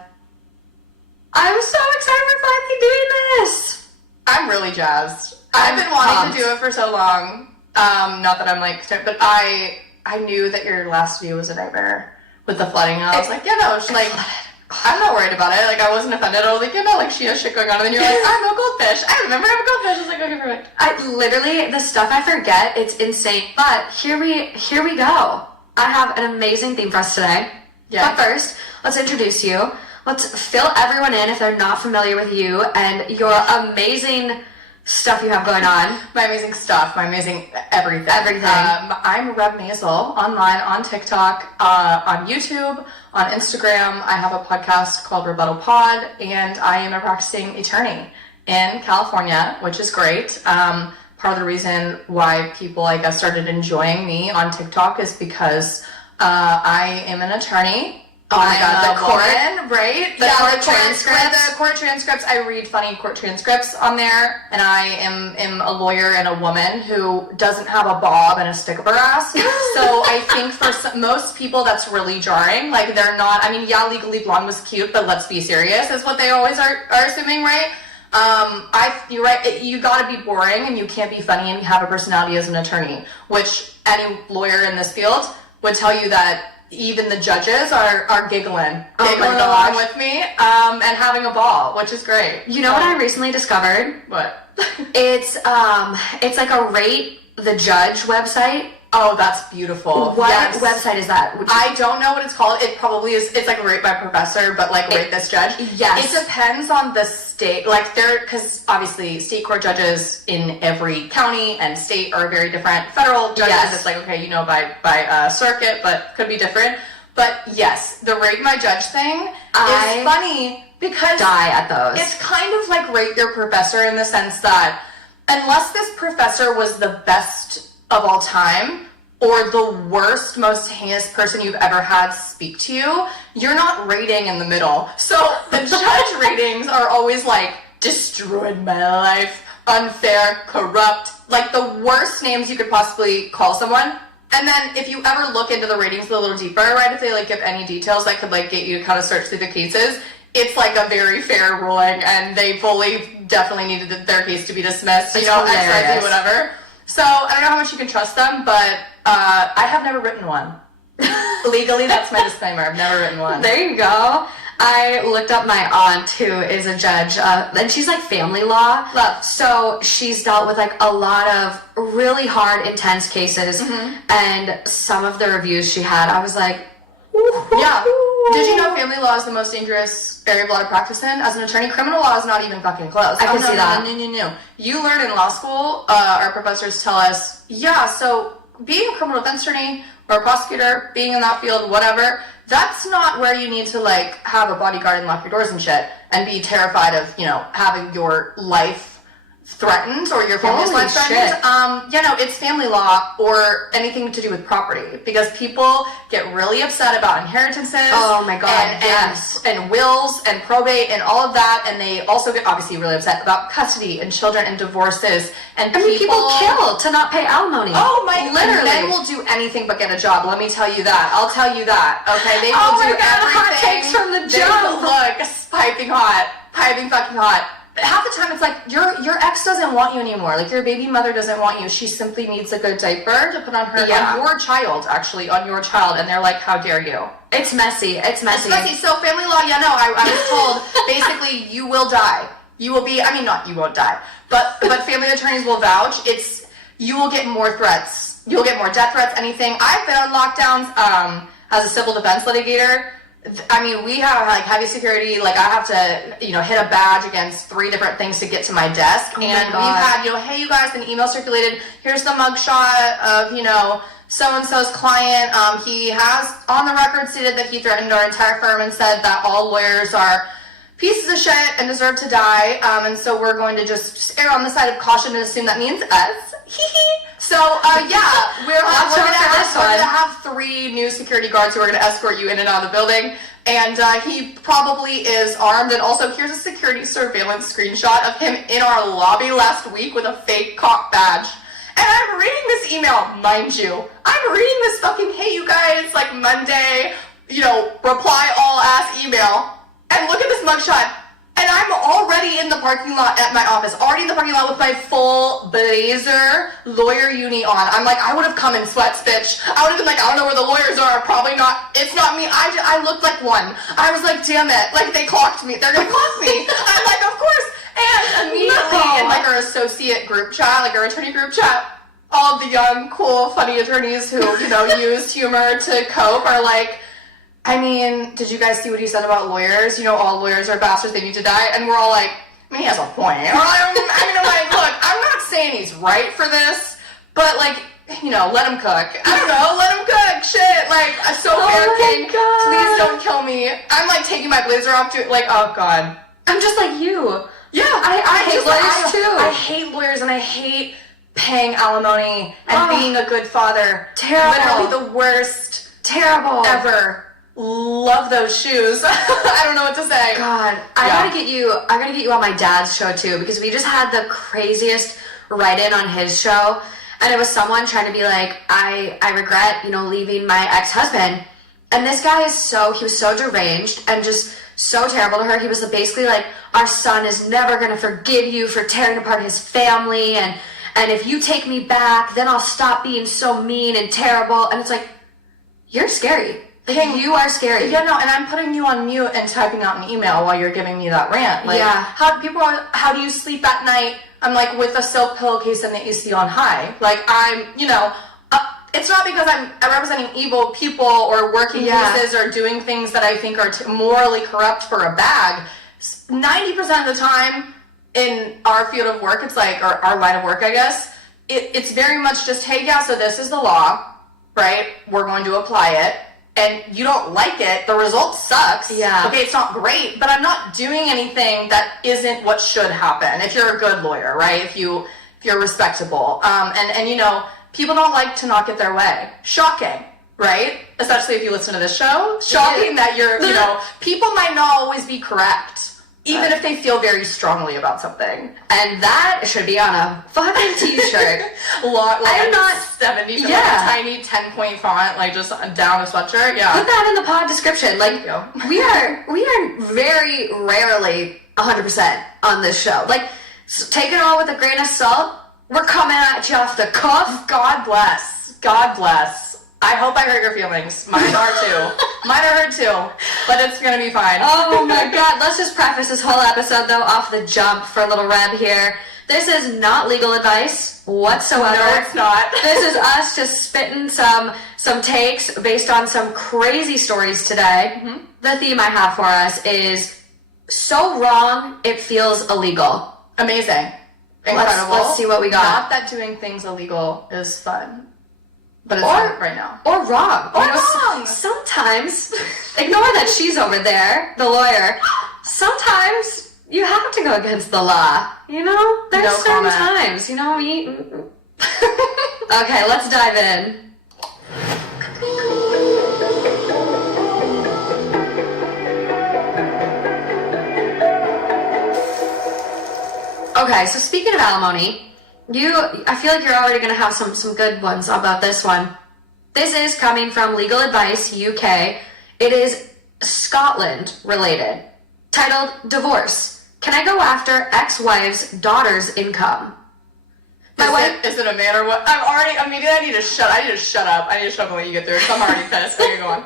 I'm so excited we're finally doing this! I'm really jazzed. I've been wanting to do it for so long. Not that I'm like, but I knew that your last view was a nightmare with the flooding, and I was like, yeah, no, it's like, I'm not worried about it. Like, I wasn't offended. I was like, like, she has shit going on. And then you're like, I'm a goldfish. I remember I'm a goldfish. I was like, okay, perfect. I literally, the stuff I forget, it's insane. But here we go. I have an amazing theme for us today. Yeah. But first, let's introduce you. Let's fill everyone in if they're not familiar with you and your amazing stuff you have going on. My amazing stuff. My amazing everything. I'm Reb Maisel, online, on TikTok, on YouTube, on Instagram. I have a podcast called Rebuttal Pod, and I am a practicing attorney. in California, which is great. Part of the reason why people, I guess, started enjoying me on TikTok is because I am an attorney. Oh my God, the court, right? The court transcripts. The court transcripts. I read funny court transcripts on there, and I am a lawyer and a woman who doesn't have a bob and a stick up her ass. So I think for most people that's really jarring. Like they're not. I mean, yeah, Legally Blonde was cute, but let's be serious, is what they always are assuming, right? You're right. You gotta be boring, and you can't be funny and have a personality as an attorney, which any lawyer in this field would tell you that. Even the judges are giggling along with me, and having a ball, which is great. You know what I recently discovered? What? It's like a rate the judge website. Oh, that's beautiful. What yes. website is that? I don't know what it's called. It probably is. It's like Rate by Professor, but like Rate This Judge. Yes. It depends on the state. Like because obviously state court judges in every county and state are very different. Federal judges, Yes. it's like okay, by circuit, but could be different. But yes, the Rate My Judge thing is funny because die at those. It's kind of like Rate Your Professor in the sense that unless this professor was the best of all time or the worst, most heinous person you've ever had speak to you, you're not rating in the middle. So the judge ratings are always like, destroyed my life, unfair, corrupt, like the worst names you could possibly call someone. And then if you ever look into the ratings a little deeper, right, if they like give any details that could like get you to kind of search through the cases, it's like a very fair ruling and they fully definitely needed their case to be dismissed, It's XYZ, hilarious. whatever. So I don't know how much you can trust them, but I have never written one. Legally, that's my disclaimer. I've never written one. There you go. I looked up my aunt who is a judge, and she's like family law. Love. So she's dealt with like a lot of really hard, intense cases, and some of the reviews she had, I was like, Yeah. Did you know family law is the most dangerous area of law to practice in? As an attorney, criminal law is not even fucking close. I can see that. No. You learn in law school, our professors tell us, yeah, so being a criminal defense attorney or a prosecutor, being in that field, whatever, that's not where you need to like have a bodyguard and lock your doors and shit and be terrified of, having your life threatened or your family's Holy life threatened. shit. It's family law or anything to do with property because people get really upset about inheritances. Oh my God, and, yes. and wills and probate and all of that, and they also get obviously really upset about custody and children and divorces and people kill to not pay alimony. Oh my! Literally. Men will do anything but get a job. Let me tell you that. I'll tell you that. Okay, they will Oh my do God, everything. hot takes from the They jump. will look piping hot, piping fucking hot. Half the time it's like your ex doesn't want you anymore. Like your baby mother doesn't want you. She simply needs a good diaper to put on her on your child, and they're like, how dare you? It's messy. It's messy. It's messy. So family law, I was told basically you will die. You will be. I mean, not you won't die, but family attorneys will vouch. You will get more threats. You'll get more death threats. Anything. I've been on lockdowns as a civil defense litigator. I mean, we have like heavy security. Like I have to, hit a badge against 3 different things to get to my desk. Oh my and God. we've had, hey, you guys, an email circulated. Here's the mugshot of, so-and-so's client. He has on the record stated that he threatened our entire firm and said that all lawyers are pieces of shit and deserve to die. And so we're going to just err on the side of caution and assume that means us. So, we're gonna have 3 new security guards who are gonna escort you in and out of the building. And he probably is armed. And also, here's a security surveillance screenshot of him in our lobby last week with a fake cop badge. And I'm reading this email, mind you. I'm reading this fucking, hey, you guys, like Monday, reply all ass email. And look at this mugshot. And I'm already in the parking lot at my office, with my full blazer lawyer uni on. I'm like, I would have come in sweats, bitch. I would have been like, I don't know where the lawyers are. Probably not. It's not me. I looked like one. I was like, damn it. Like, they clocked me. They're going to clock me. I'm like, of course. And immediately in like our associate group chat, like our attorney group chat, all of the young, cool, funny attorneys who, use humor to cope are like, I mean, did you guys see what he said about lawyers? All lawyers are bastards, they need to die. And we're all like, I mean, he has a point. I'm like, look, I'm not saying he's right for this, but like, let him cook. I don't know, let him cook. Shit, like, so fair, king. God. Please don't kill me. I'm like taking my blazer off to, like, oh God. I'm just like you. Yeah, I hate lawyers too. I hate lawyers and I hate paying alimony and being a good father. Terrible. Literally the worst. Terrible. Ever. Love those shoes. I don't know what to say. God, I gotta get you on my dad's show too, because we just had the craziest write-in on his show, and it was someone trying to be like, I regret, leaving my ex-husband, and this guy he was so deranged and just so terrible to her. He was basically like, our son is never gonna forgive you for tearing apart his family, and if you take me back, then I'll stop being so mean and terrible. And it's like, you're scary. You are scary. Yeah, no, and I'm putting you on mute and typing out an email while you're giving me that rant. Like, how do you sleep at night? I'm like with a silk pillowcase and the AC on high. Like I'm, it's not because I'm representing evil people or working places or doing things that I think are morally corrupt for a bag. 90% of the time in our field of work, it's like, or our line of work, I guess, it's very much just, hey, yeah, so this is the law, right? We're going to apply it. And you don't like it, the result sucks. Yeah. Okay, it's not great, but I'm not doing anything that isn't what should happen. If you're a good lawyer, right? If you're respectable. And people don't like to not get their way. Shocking, right? Especially if you listen to this show. Shocking that people might not always be correct. Even if they feel very strongly about something. And that should be on a fucking t-shirt. I'm not 70, so like a tiny 10-point font, like just down a sweatshirt. Yeah. Put that in the pod description. Like, we are very rarely 100% on this show. Like, take it all with a grain of salt. We're coming at you off the cuff. God bless. God bless. I hope I hurt your feelings. Mine are too. Mine are hurt too. But it's gonna be fine. Oh my god. Let's just preface this whole episode though off the jump for a little Reb here. This is not legal advice whatsoever. No, it's not. This is us just spitting some takes based on some crazy stories today. Mm-hmm. The theme I have for us is so wrong it feels illegal. Amazing. Incredible. Let's see what we got. Not that doing things illegal is fun. But it's not right now. Or wrong. Or wrong. Sometimes, ignore that she's over there, the lawyer. Sometimes you have to go against the law. There's certain times. Okay, let's dive in. Okay, so speaking of alimony, I feel like you're already going to have some good ones about this one. This is coming from Legal Advice UK. It is Scotland related. Titled, Divorce. Can I go after ex-wife's daughter's income? Is it a man or what? I need to shut up. I need to shut up and let you get through it. I'm already pissed. There you go on.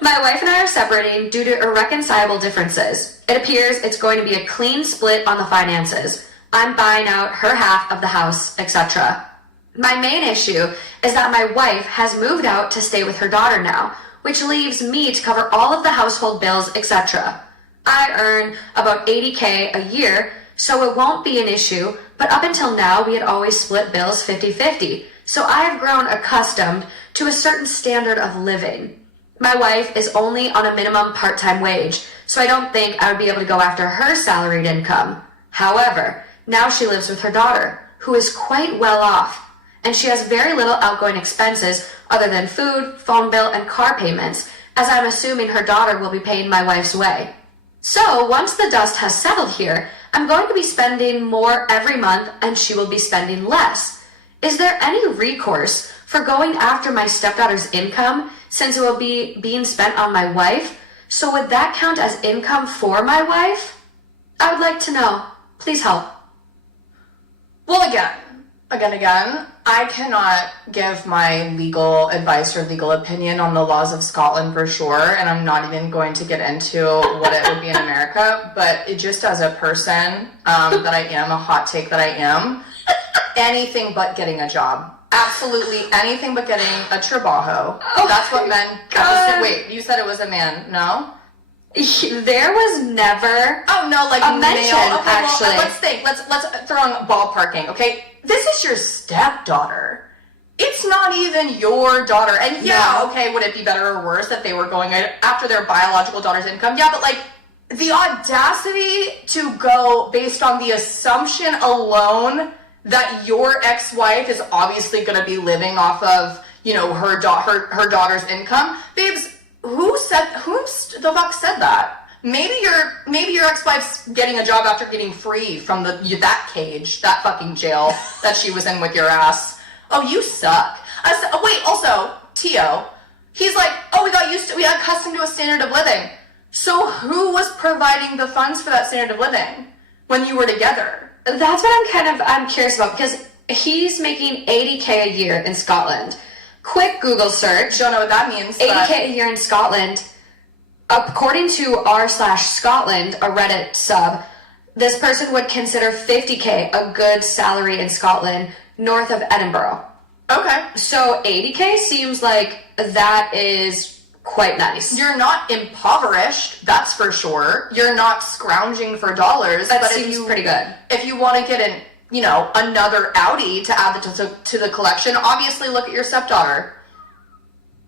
My wife and I are separating due to irreconcilable differences. It appears it's going to be a clean split on the finances. I'm buying out her half of the house, etc. My main issue is that my wife has moved out to stay with her daughter now, which leaves me to cover all of the household bills, etc. I earn about $80K a year, so it won't be an issue, but up until now we had always split bills 50-50, so I have grown accustomed to a certain standard of living. My wife is only on a minimum part-time wage, so I don't think I would be able to go after her salaried income. However, now she lives with her daughter, who is quite well off, and she has very little outgoing expenses other than food, phone bill, and car payments, as I'm assuming her daughter will be paying my wife's way. So, once the dust has settled here, I'm going to be spending more every month, and she will be spending less. Is there any recourse for going after my stepdaughter's income, since it will be being spent on my wife? So would that count as income for my wife? I would like to know. Please help. Well, again, I cannot give my legal advice or legal opinion on the laws of Scotland for sure, and I'm not even going to get into what it would be in America, but just as a person that I am, a hot take that I am, anything but getting a job. Absolutely anything but getting a trabajo. Oh, that's what men... Wait, you said it was a man, no? There was never a mention, okay, actually. Well, let's think. Let's throw in ballparking, okay? This is your stepdaughter. It's not even your daughter. And okay, would it be better or worse if they were going after their biological daughter's income? Yeah, but the audacity to go based on the assumption alone that your ex-wife is obviously going to be living off of, you know, her daughter's income. Babes, who the fuck said that? Maybe your ex-wife's getting a job after getting free from that cage, that fucking jail that she was in with your ass. Oh, you suck. Wait, also, Tio, he's like, oh, we got accustomed to a standard of living. So who was providing the funds for that standard of living when you were together? That's what I'm curious about, because he's making $80K a year in Scotland. Quick Google search. Don't know what that means. $80K a year in Scotland. According to r/Scotland, a Reddit sub, this person would consider $50K a good salary in Scotland, north of Edinburgh. Okay. So $80K seems like that is quite nice. You're not impoverished, that's for sure. You're not scrounging for dollars. That seems pretty good. If you want to get another Audi to add to the collection, obviously look at your stepdaughter.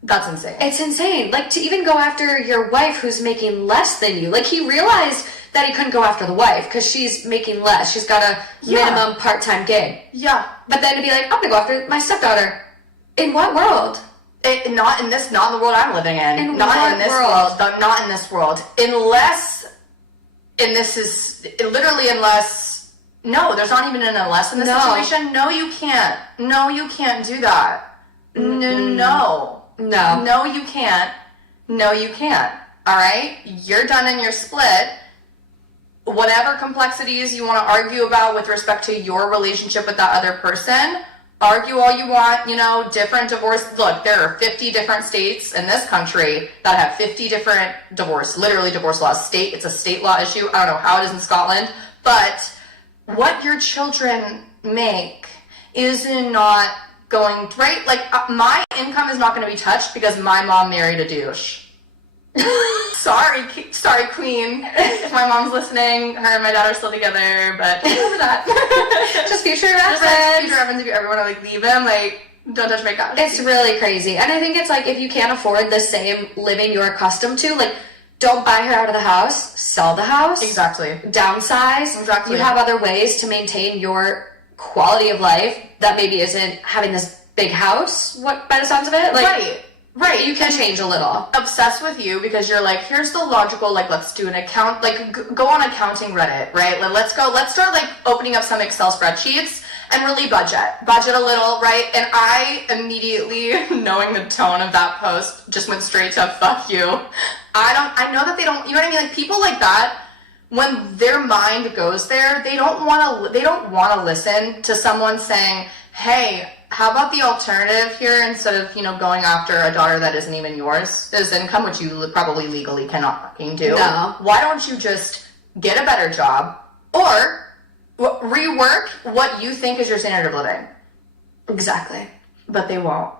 That's insane. It's insane. Like, to even go after your wife who's making less than you. Like, he realized that he couldn't go after the wife because she's making less. She's got a minimum part-time gig. Yeah. But then to be like, I'm gonna go after my stepdaughter. In what world? Not in the world I'm living in. Not in this world. Not in this world. Unless no, there's not even an unless in this situation. No, you can't. No, you can't do that. No. No, you can't. No, you can't. All right? You're done and you're split. Whatever complexities you want to argue about with respect to your relationship with that other person, argue all you want, different divorce. Look, there are 50 different states in this country that have 50 different divorce laws. It's a state law issue. I don't know how it is in Scotland, but what your children make is not going, right? Like, my income is not going to be touched because my mom married a douche. Sorry, queen. If my mom's listening, her and my dad are still together, but remember that. Just future reference. Just future reference if you ever want to leave him, don't touch my cash. It's really crazy. And I think it's like, if you can't afford the same living you're accustomed to, don't buy her out of the house, sell the house. Exactly. Downsize. Exactly. You have other ways to maintain your quality of life that maybe isn't having this big house, by the sounds of it. Right. You can change a little. Obsessed with you because you're like, here's the logical, let's do an account, go on accounting Reddit, right? Let's start opening up some Excel spreadsheets and really budget a little, right? And I immediately, knowing the tone of that post, just went straight to fuck you. I know that they don't, you know what I mean? People like that, when their mind goes there, they don't want to listen to someone saying, hey, how about the alternative here, instead of, going after a daughter that isn't even yours, this income, which you probably legally cannot fucking do. No. Why don't you just get a better job or rework what you think is your standard of living? Exactly. But they won't.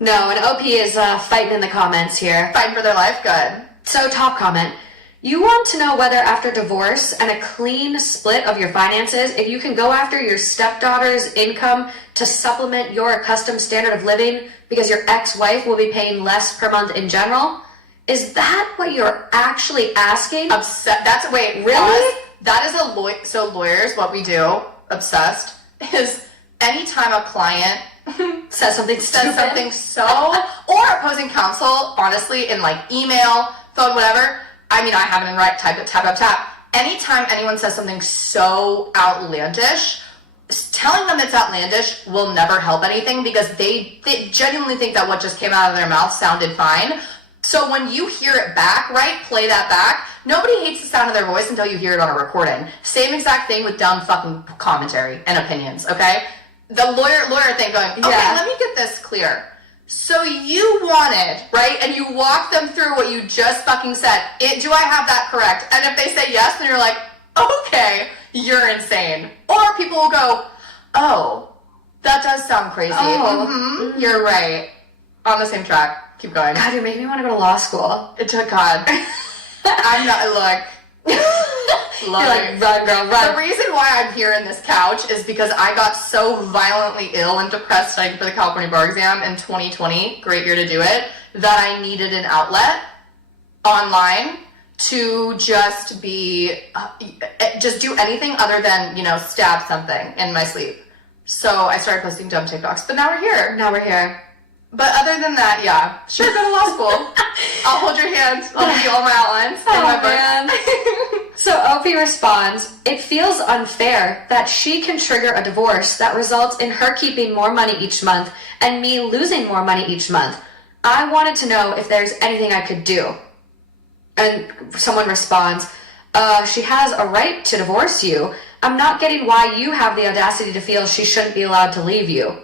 No, and OP is fighting in the comments here. Fighting for their life? Good. So, top comment. You want to know whether after divorce and a clean split of your finances, if you can go after your stepdaughter's income to supplement your accustomed standard of living because your ex-wife will be paying less per month in general? Is that what you're actually asking? Wait, really? That is so lawyers, what we do, obsessed, is anytime a client says something or opposing counsel, honestly, in email, phone, whatever, I have it in right, tap. Anytime anyone says something so outlandish, telling them it's outlandish will never help anything because they genuinely think that what just came out of their mouth sounded fine. So when you hear it back, right, play that back. Nobody hates the sound of their voice until you hear it on a recording. Same exact thing with dumb fucking commentary and opinions, okay? The lawyer thing going, okay, let me get this clear. So you wanted, right, and you walk them through what you just fucking said. Do I have that correct? And if they say yes, then you're like, okay, you're insane. Or people will go, oh, that does sound crazy. You're right. On the same track. Keep going. God, you're making me want to go to law school. It took God. I'm not, look. You're like, run, girl, run. The reason why I'm here in this couch is because I got so violently ill and depressed studying for the California bar exam in 2020, great year to do it, that I needed an outlet online to just do anything other than, stab something in my sleep. So I started posting dumb TikToks, but now we're here. Now we're here. But other than that, yeah, sure, go to law school. I'll hold your hand. I'll give you all my outlines in my book. So OP responds, it feels unfair that she can trigger a divorce that results in her keeping more money each month and me losing more money each month. I wanted to know if there's anything I could do. And someone responds, she has a right to divorce you. I'm not getting why you have the audacity to feel she shouldn't be allowed to leave you.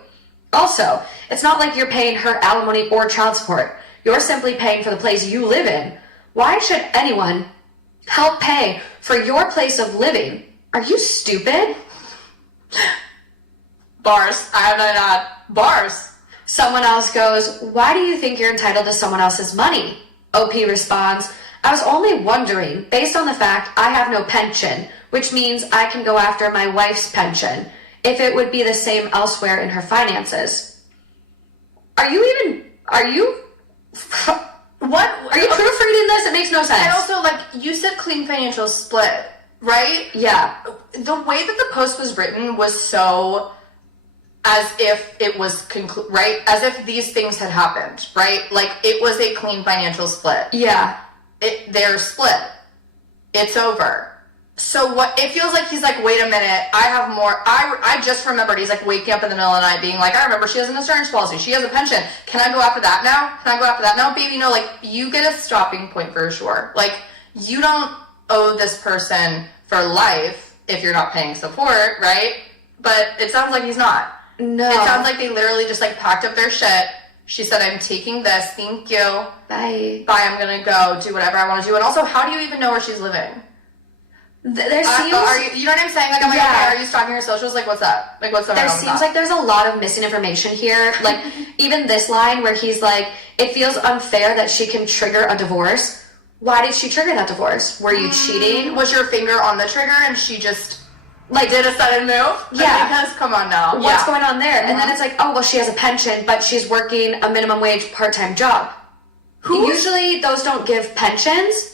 Also, it's not like you're paying her alimony or child support. You're simply paying for the place you live in. Why should anyone help pay for your place of living? Are you stupid? Bars. I have not bars. Someone else goes, why do you think you're entitled to someone else's money? OP responds, I was only wondering, based on the fact I have no pension, which means I can go after my wife's pension, if it would be the same elsewhere in her finances. Are you What? Are you proofreading this? It makes no sense. And also, you said clean financial split, right? Yeah. The way that the post was written was so as if it was right? As if these things had happened, right? Like, it was a clean financial split. Yeah. They're split. It's over. So what? It feels like he's like, wait a minute, I have more. I just remembered he's like waking up in the middle of the night being like, I remember she has an insurance policy. She has a pension. Can I go after that now? Can I go after that now? Baby, no, you get a stopping point for sure. You don't owe this person for life if you're not paying support, right? But it sounds like he's not. No. It sounds like they literally just packed up their shit. She said, I'm taking this. Thank you. Bye. Bye, I'm going to go do whatever I want to do. And also, how do you even know where she's living? There seems... you know what I'm saying? I'm like, okay, are you stalking her socials? What's up? What's going on? There seems like there's a lot of missing information here. Even this line where he's like, it feels unfair that she can trigger a divorce. Why did she trigger that divorce? Were you cheating? Was your finger on the trigger and she just... did a sudden move? Yeah. Because, come on now. What's going on there? And then it's like, oh, well, she has a pension, but she's working a minimum wage part-time job. Usually those don't give pensions.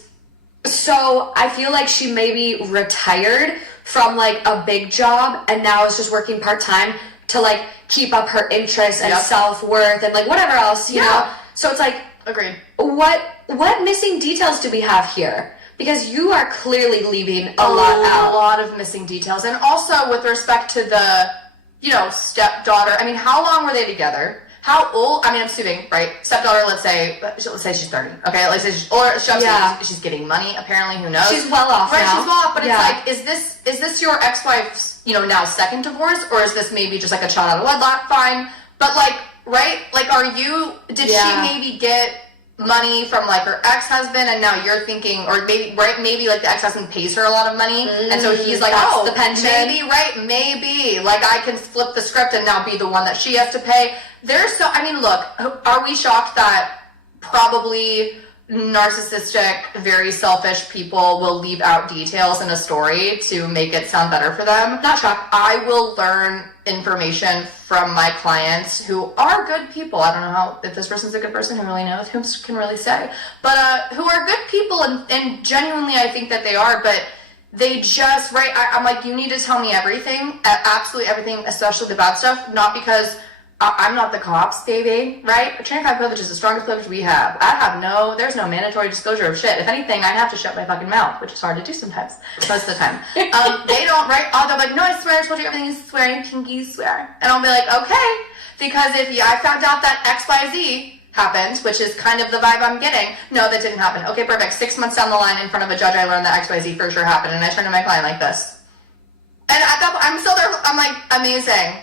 So I feel like she maybe retired from a big job and now is just working part-time to keep up her interests and self-worth and whatever else, you know? So it's agreed. What missing details do we have here? Because you are clearly leaving a lot out. A lot of missing details. And also with respect to the, stepdaughter, how long were they together? How old? I'm assuming, right? Stepdaughter, let's say she's 30. Okay, let's say she's getting money. Apparently, who knows? She's well off, right? now. She's well off. But it's is this your ex-wife's now second divorce, or is this maybe just a child out of wedlock? Fine, but right? Did she maybe get money from her ex-husband, and now you're thinking, or maybe the ex-husband pays her a lot of money, and so he's like, that's oh, the pension. maybe I can flip the script and now be the one that she has to pay. Look, are we shocked that probably narcissistic, very selfish people will leave out details in a story to make it sound better for them? Not shocked. I will learn information from my clients who are good people. I don't know if this person's a good person, who really knows, who can really say, but who are good people, and genuinely I think that they are, but they just, right, I'm like, you need to tell me everything, absolutely everything, especially the bad stuff, not because I'm not the cops, baby, right? Attorney-client privilege is the strongest privilege we have. There's no mandatory disclosure of shit. If anything, I'd have to shut my fucking mouth, which is hard to do sometimes, most of the time. They don't, right? They're like, no, I swear, I told you everything, you swear, pinky swear. And I'll be like, okay, because if I found out that XYZ happened, which is kind of the vibe I'm getting, no, that didn't happen. Okay, perfect. 6 months down the line in front of a judge, I learned that XYZ for sure happened, and I turned to my client like this. And at that point, I'm still there, I'm like, amazing.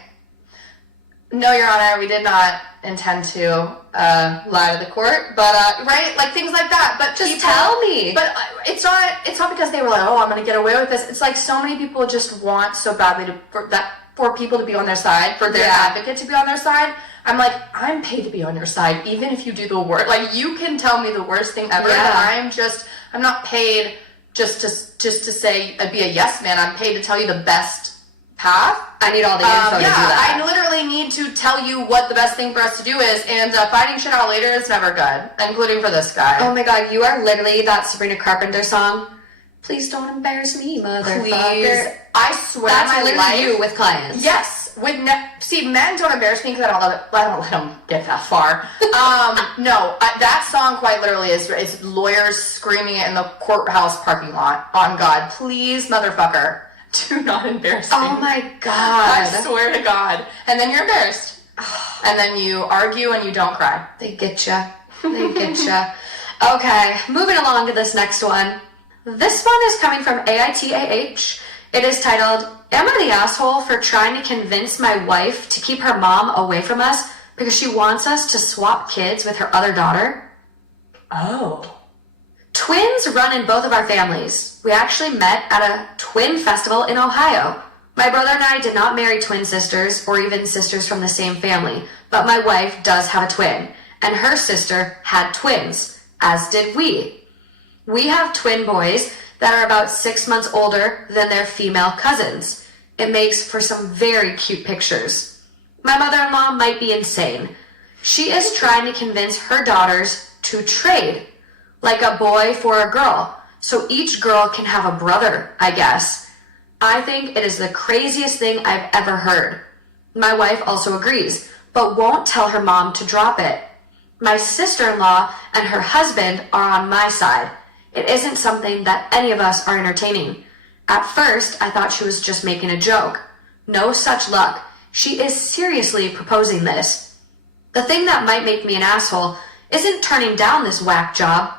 No, Your Honor, we did not intend to lie to the court, but right, things like that. But just tell me. But it's not because they were like, oh, I'm going to get away with this. It's so many people just want so badly for people to be on their side, for their advocate to be on their side. I'm like, I'm paid to be on your side, even if you do the worst. You can tell me the worst thing ever, but I'm not paid just to say be a yes man. I'm paid to tell you the best path. I need all the info to do that. I literally really need to tell you what the best thing for us to do is, and finding shit out later is never good, including for this guy. Oh my god, you are literally that Sabrina Carpenter song. Please don't embarrass me, motherfucker. Please. I swear That's my literally life. you with clients. Yes. See, men don't embarrass me because I don't let them get that far. No, that song quite literally is lawyers screaming it in the courthouse parking lot. On God, please, motherfucker, do not embarrass me. Oh my god. I swear to God. And then you're embarrassed. And then you argue and you don't cry. They get ya. They get ya. Okay, moving along to this next one. This one is coming from AITAH. It is titled, Am I the asshole for trying to convince my wife to keep her mom away from us because she wants us to swap kids with her other daughter? Oh. Twins run in both of our families. We actually met at a twin festival in Ohio. My brother and I did not marry twin sisters or even sisters from the same family, but my wife does have a twin, and her sister had twins, as did we. We have twin boys that are about 6 months older than their female cousins. It makes for some very cute pictures. My mother-in-law might be insane. She is trying to convince her daughters to trade, like a boy for a girl, so each girl can have a brother, I guess. I think it is the craziest thing I've ever heard. My wife also agrees, but won't tell her mom to drop it. My sister-in-law and her husband are on my side. It isn't something that any of us are entertaining. At first, I thought she was just making a joke. No such luck. She is seriously proposing this. The thing that might make me an asshole isn't turning down this whack job.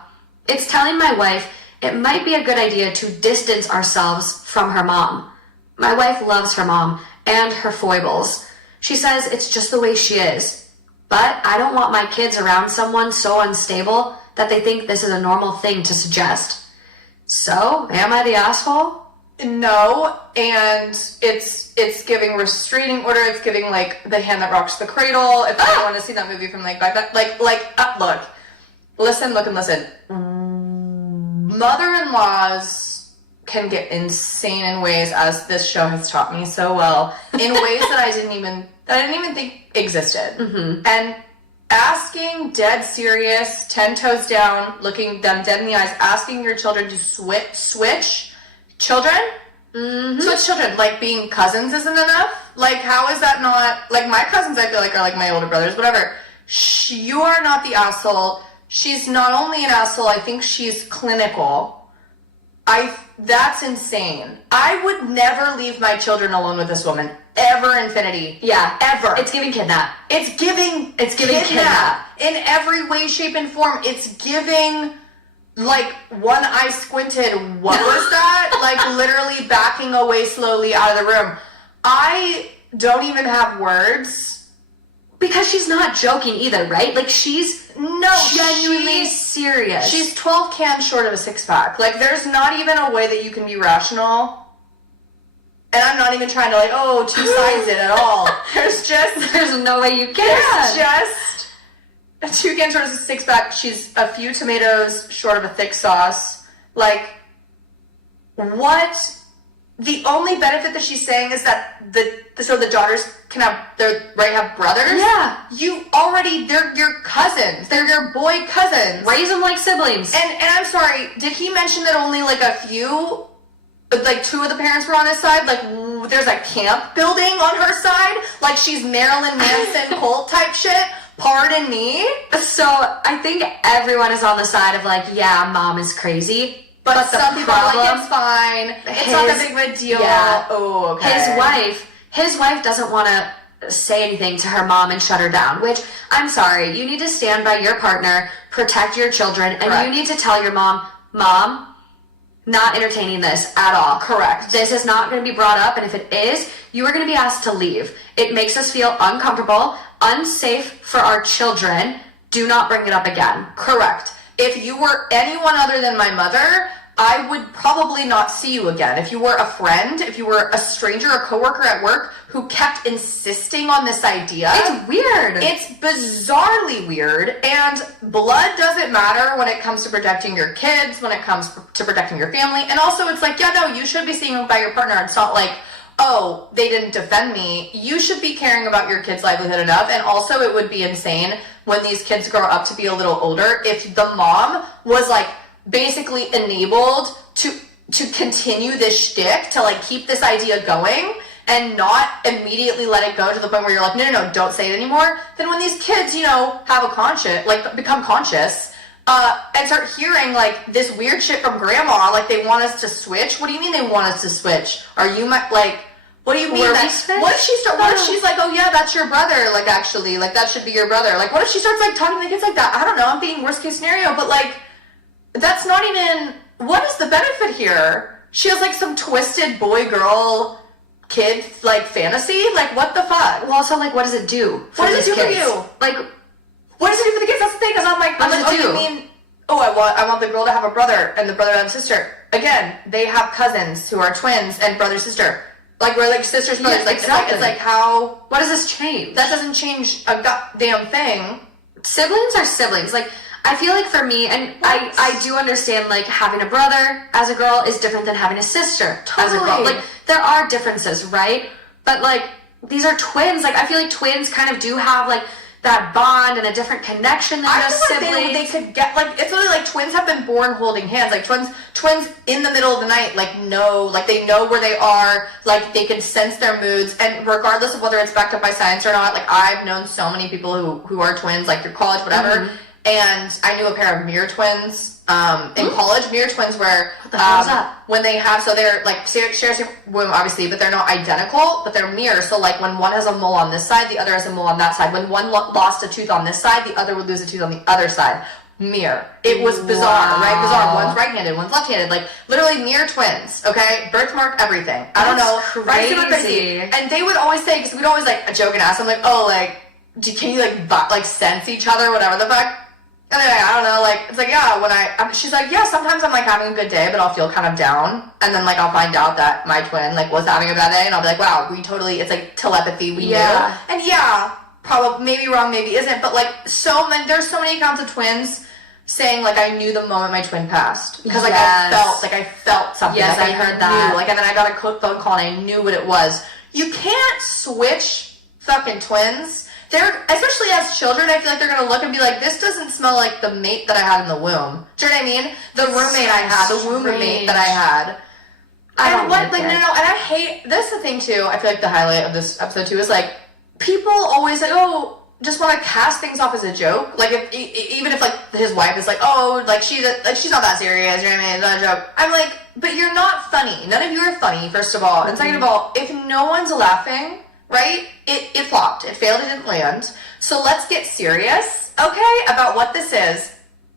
It's telling my wife it might be a good idea to distance ourselves from her mom. My wife loves her mom and her foibles. She says it's just the way she is. But I don't want my kids around someone so unstable that they think this is a normal thing to suggest. So, am I the asshole? No, and it's giving restraining order. It's giving like The Hand That Rocks the Cradle. If you want to see that movie from like back then, look, listen, look, and listen. Mother-in-laws can get insane in ways, as this show has taught me so well, in ways that I didn't even think existed. Mm-hmm. And asking dead serious, 10 toes down, looking them dead in the eyes, asking your children to switch children? Mm-hmm. Switch children. Like, being cousins isn't enough? Like, how is that not... Like, my cousins, I feel like, are like my older brothers, whatever. You are not the asshole. She's not only an asshole, I think she's clinical. That's insane. I would never leave my children alone with this woman. Ever, infinity. Yeah. Ever. It's giving kidnap. It's giving kidnap. In every way, shape, and form. It's giving, like, one eye squinted. What was that? Like, literally backing away slowly out of the room. I don't even have words. Because she's not joking either, right? Like, she's genuinely serious. She's 12 cans short of a six-pack. Like, there's not even a way that you can be rational. And I'm not even trying to, like, two sides it at all. There's no way you can. There's just a 2 cans short of a six-pack. She's a few tomatoes short of a thick sauce. Like, what? The only benefit that she's saying is that the daughters can have brothers. Yeah. They're your cousins. They're your boy cousins. Raise them like siblings. And I'm sorry, did he mention that only like a few, like 2 of the parents were on his side? Like, there's a camp building on her side? Like, she's Marilyn Manson cult type shit? Pardon me? So, I think everyone is on the side of like, yeah, mom is crazy. But some people are like, it's fine. It's not that big of a deal. Yeah, oh, okay. His wife doesn't want to say anything to her mom and shut her down, which, I'm sorry, you need to stand by your partner, protect your children, and Correct. you need to tell your mom, not entertaining this at all. Correct. This is not going to be brought up, and if it is, you are going to be asked to leave. It makes us feel uncomfortable, unsafe for our children. Do not bring it up again. Correct. If you were anyone other than my mother, I would probably not see you again. If you were a friend, if you were a stranger, a coworker at work who kept insisting on this idea. It's weird. It's bizarrely weird. And blood doesn't matter when it comes to protecting your kids, when it comes to protecting your family. And also, it's like, yeah, no, you should be staying by your partner. It's not like, oh, they didn't defend me. You should be caring about your kid's livelihood enough. And also, it would be insane when these kids grow up to be a little older if the mom was like basically enabled to continue this shtick, to like keep this idea going and not immediately let it go to the point where you're like, no, don't say it anymore. Then when these kids, you know, have a conscience, like become conscious, and start hearing like this weird shit from grandma, like they want us to switch. What do you mean they want us to switch? Are you like, what do you mean that? What if she's like, oh yeah, that's your brother, like actually, like that should be your brother. Like what if she starts like talking to the kids like that? I don't know, I'm thinking worst case scenario, but like, that's not even, what is the benefit here? She has like some twisted boy-girl kid like fantasy? Like what the fuck? Well, also like, what does it do? What does it do for you? Like, what does it do for the kids? That's the thing, because I'm like, oh, you mean, oh, I want the girl to have a brother and the brother to have a sister. Again, they have cousins who are twins and brother sister. Like we're like sisters, brothers. Yeah, like exactly. It's like how? What does this change? That doesn't change a goddamn thing. Siblings are siblings. Like, I feel like for me, and I do understand, like, having a brother as a girl is different than having a sister as a girl. Like, there are differences, right? But, like, these are twins. Like, I feel like twins kind of do have, like, that bond and a different connection than just siblings. Like they could get, like, it's literally like twins have been born holding hands. Like, twins in the middle of the night, like, they know where they are. Like, they can sense their moods. And regardless of whether it's backed up by science or not, like, I've known so many people who are twins, like, through college, whatever. Mm-hmm. And I knew a pair of mirror twins in college. Mirror twins where what the hell is that? When they have, so they're like share the womb obviously, but they're not identical, but they're mirrors. So like when one has a mole on this side, the other has a mole on that side. When one lost a tooth on this side, the other would lose a tooth on the other side. Mirror. It was bizarre, right? Bizarre. One's right-handed, one's left-handed. Like literally mirror twins. Okay, birthmark, everything. I don't know. Crazy. Right? Crazy. And they would always say, because we'd always like joke and ask them like, oh, like, can you like sense each other, whatever the fuck. And then I don't know, like, it's like, yeah, she's like, yeah, sometimes I'm, like, having a good day, but I'll feel kind of down. And then, like, I'll find out that my twin, like, was having a bad day, and I'll be like, wow, it's like telepathy, we knew. And yeah, probably, maybe wrong, maybe isn't, but, like, there's so many accounts of twins saying, like, I knew the moment my twin passed. Because, like, I felt something. Yes, like, I heard that. Knew, like, and then I got a phone call, and I knew what it was. You can't switch fucking twins. Especially as children, I feel like they're going to look and be like, this doesn't smell like the mate that I had in the womb. Do you know what I mean? The roommate I had, the womb roommate that I had. And I hate, this is the thing too, I feel like the highlight of this episode too is like, people always like, oh, just want to cast things off as a joke. Like, even if like his wife is like, oh, like she's not that serious, you know what I mean? It's not a joke. I'm like, but you're not funny. None of you are funny, first of all. And second of all, if no one's laughing, right? It flopped. It failed. It didn't land. So let's get serious, okay, about what this is.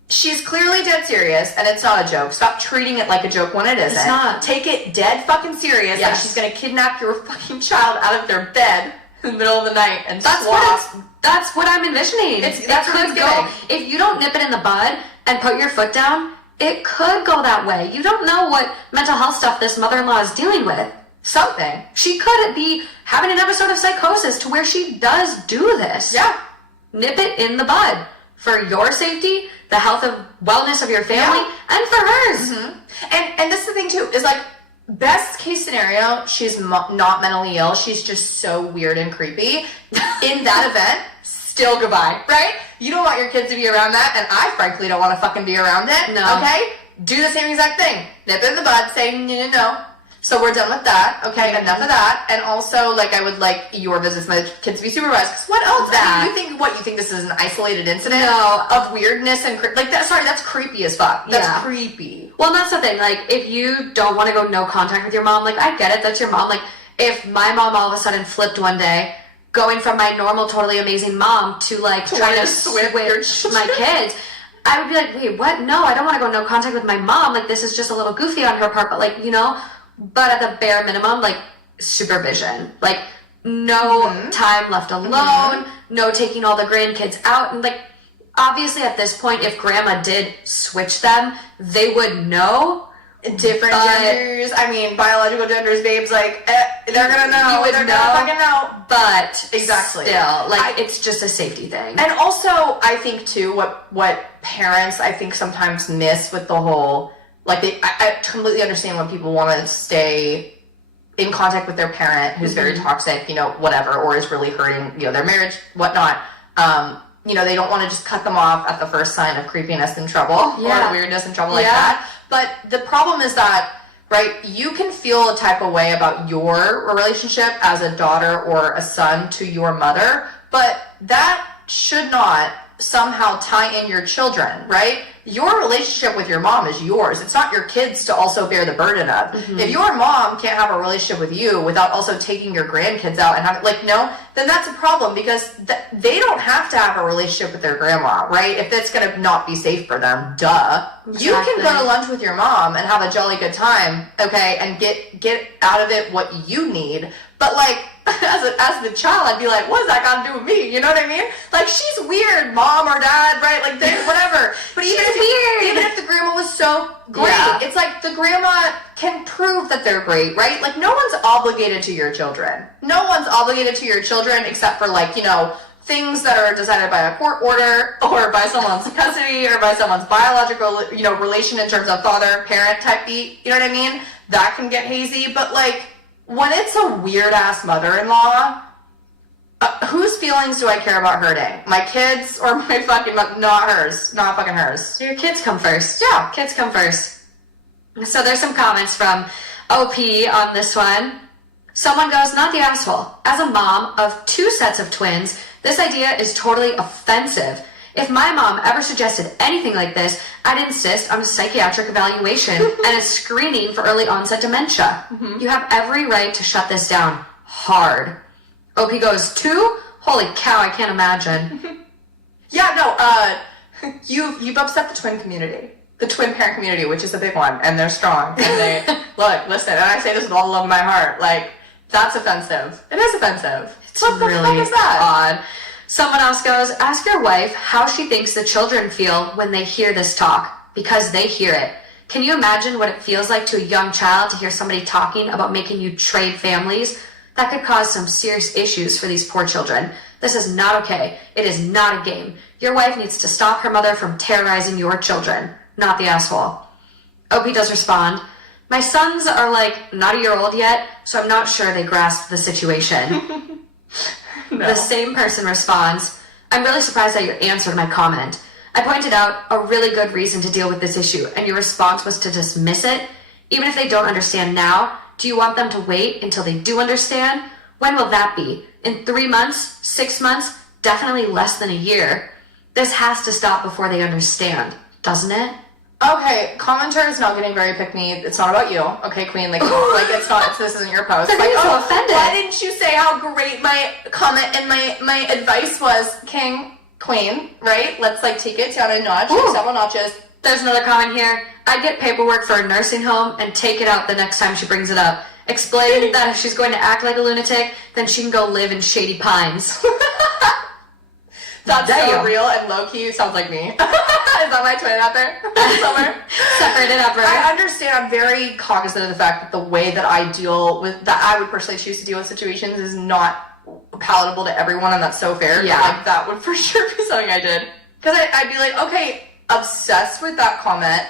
She's clearly dead serious, and it's not a joke. Stop treating it like a joke when it isn't. It's not. Take it dead fucking serious. Yes. Like she's gonna kidnap your fucking child out of their bed in the middle of the night and that's what I'm envisioning. That's it what could it's go, giving. if you don't nip it in the bud and put your foot down, it could go that way. You don't know what mental health stuff this mother-in-law is dealing with. Something. She could be having an episode of psychosis to where she does do this. Yeah. Nip it in the bud. For your safety, the health and wellness of your family, and for hers. Mm-hmm. And this is the thing too, is like, best case scenario, she's not mentally ill, she's just so weird and creepy. In that event, still goodbye, right? You don't want your kids to be around that, and I frankly don't want to fucking be around it. No. Okay? Do the same exact thing. Nip it in the bud, say no. So we're done with that. Okay, enough of that. And also, like, I would like your visits, my kids to be supervised. Because what else? That. I mean, you think this is an isolated incident No. of weirdness and like that? Sorry, that's creepy as fuck. That's Yeah. creepy. Well, and that's the thing. Like, if you don't want to go no contact with your mom, like, I get it. That's your mom. Like, if my mom all of a sudden flipped one day, going from my normal, totally amazing mom to, like, trying to switch my kids, I would be like, wait, what? No, I don't want to go no contact with my mom. Like, this is just a little goofy on her part. But, like, you know... But at the bare minimum, like, supervision. Like, no time left alone, no taking all the grandkids out. And, like, obviously at this point, if grandma did switch them, they would know. Different genders. I mean, biological genders, babes, like, they're gonna know. You would they're know. gonna fucking know. But Exactly. still, like, it's just a safety thing. And also, I think, too, what parents, I think, sometimes miss with the whole... Like, I completely understand when people want to stay in contact with their parent who's very toxic, whatever, or is really hurting, their marriage, whatnot, they don't want to just cut them off at the first sign of creepiness and trouble or weirdness and trouble like that. But the problem is that, right, you can feel a type of way about your relationship as a daughter or a son to your mother, but that should not somehow tie in your children, right? Your relationship with your mom is yours. It's not your kids to also bear the burden of. If your mom can't have a relationship with you without also taking your grandkids out and having, then that's a problem, because they don't have to have a relationship with their grandma, right? If it's going to not be safe for them, duh. Exactly. You can go to lunch with your mom and have a jolly good time, okay, and get out of it what you need. But as the child, I'd be like, what does that got to do with me? You know what I mean? She's weird, mom or dad, right? Whatever. But even if the grandma was so great, it's like the grandma can prove that they're great, right? No one's obligated to your children. No one's obligated to your children except for things that are decided by a court order or by someone's custody or by someone's biological, relation in terms of father, parent type beat. You know what I mean? That can get hazy. But when it's a weird ass mother-in-law, whose feelings do I care about hurting? My kids or my fucking not hers, not fucking hers. Your kids come first. Yeah, kids come first. So there's some comments from OP on this one. Someone goes, not the asshole. As a mom of 2 sets of twins, this idea is totally offensive. If my mom ever suggested anything like this, I'd insist on a psychiatric evaluation and a screening for early onset dementia. You have every right to shut this down. Hard. OP goes, 2? Holy cow, I can't imagine. You've upset the twin community. The twin parent community, which is a big one, and they're strong. And they, listen, and I say this with all the love of my heart, that's offensive. It is offensive. What the fuck is that? Odd. Someone else goes, ask your wife how she thinks the children feel when they hear this talk, because they hear it. Can you imagine what it feels like to a young child to hear somebody talking about making you trade families? That could cause some serious issues for these poor children. This is not okay. It is not a game. Your wife needs to stop her mother from terrorizing your children, not the asshole. OP does respond, my sons are not a year old yet, so I'm not sure they grasp the situation. No. The same person responds, I'm really surprised that you answered my comment. I pointed out a really good reason to deal with this issue, and your response was to dismiss it. Even if they don't understand now, do you want them to wait until they do understand? When will that be? In 3 months? 6 months? Definitely less than a year. This has to stop before they understand, doesn't it? Okay, commenter is not getting very pick-me. It's not about you, okay, Queen? It's not. This isn't your post. They're getting so offended. Why didn't you say how great my comment and my advice was, Queen? Right? Let's take it down a notch, several notches. There's another comment here. I'd get paperwork for a nursing home and take it out the next time she brings it up. Explain that if she's going to act like a lunatic, then she can go live in Shady Pines. That's so real and low-key. Sounds like me. Is that my twin out there somewhere? Separated up, right? I understand. I'm very cognizant of the fact that the way that I deal with, that I would personally choose to deal with situations is not palatable to everyone, and that's so fair. Yeah. That would for sure be something I did. Because I'd be like, okay, obsessed with that comment.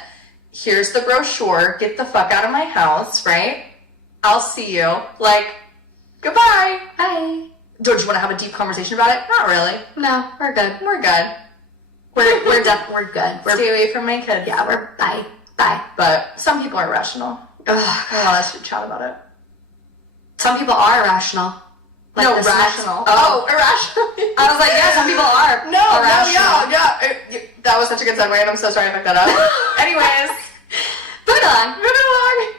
Here's the brochure. Get the fuck out of my house, right? I'll see you. Goodbye. Bye. Don't you want to have a deep conversation about it? Not really. No, we're good. We're good. We're done. We're good. Stay away from my kids. Yeah, we're bye. But some people are irrational. Ugh. I want us to chat about it. Some people are irrational. No, this rational. Oh, irrational. I was like, yeah, some people are. Irrational. Yeah. That was such a good segue, and I'm so sorry I fucked that up. Anyways, Moving along.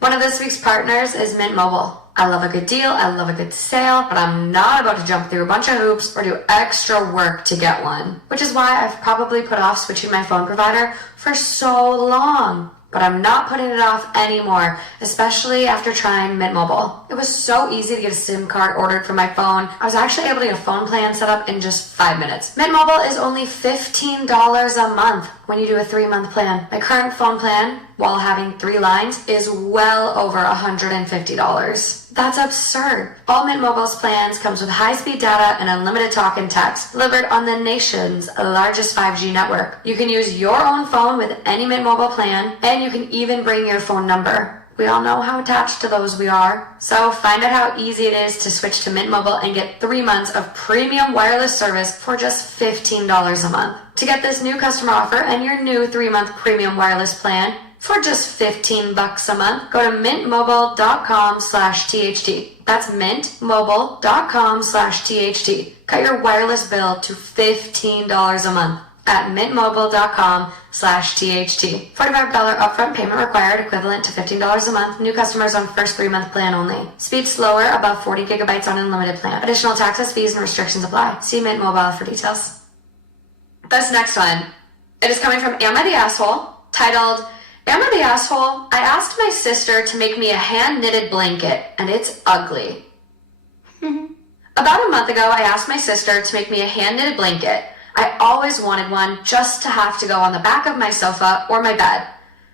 One of this week's partners is Mint Mobile. I love a good deal, I love a good sale, but I'm not about to jump through a bunch of hoops or do extra work to get one. Which is why I've probably put off switching my phone provider for so long. But I'm not putting it off anymore, especially after trying Mint Mobile. It was so easy to get a SIM card ordered for my phone. I was actually able to get a phone plan set up in just 5 minutes. Mint Mobile is only $15 a month when you do a 3-month plan. My current phone plan, while having 3 lines, is well over $150. That's absurd. All Mint Mobile's plans comes with high-speed data and unlimited talk and text, delivered on the nation's largest 5G network. You can use your own phone with any Mint Mobile plan, and you can even bring your phone number. We all know how attached to those we are. So find out how easy it is to switch to Mint Mobile and get 3 months of premium wireless service for just $15 a month. To get this new customer offer and your new 3-month premium wireless plan for just $15 a month, go to mintmobile.com/THD. That's mintmobile.com/THD. Cut your wireless bill to $15 a month at mintmobile.com/THD. $45 upfront payment required, equivalent to $15 a month. New customers on first 3-month plan only. Speed slower, above 40 gigabytes on unlimited plan. Additional taxes, fees, and restrictions apply. See Mint Mobile for details. This next one, it is coming from Am I the Asshole? Titled, Am I the Asshole? I asked my sister to make me a hand-knitted blanket, and it's ugly. About a month ago, I asked my sister to make me a hand-knitted blanket. I always wanted one just to have to go on the back of my sofa or my bed.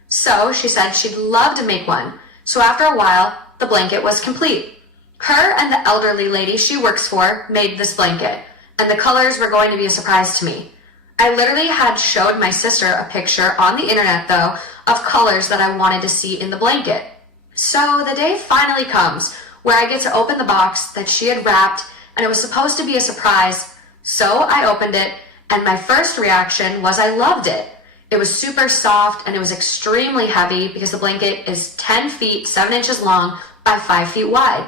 So she said she'd love to make one. So after a while, the blanket was complete. Her and the elderly lady she works for made this blanket, and the colors were going to be a surprise to me. I literally had showed my sister a picture on the internet, though, of colors that I wanted to see in the blanket. So the day finally comes where I get to open the box that she had wrapped, and it was supposed to be a surprise. So I opened it, and my first reaction was I loved it. It was super soft, and it was extremely heavy because the blanket is 10 feet, 7 inches long by 5 feet wide.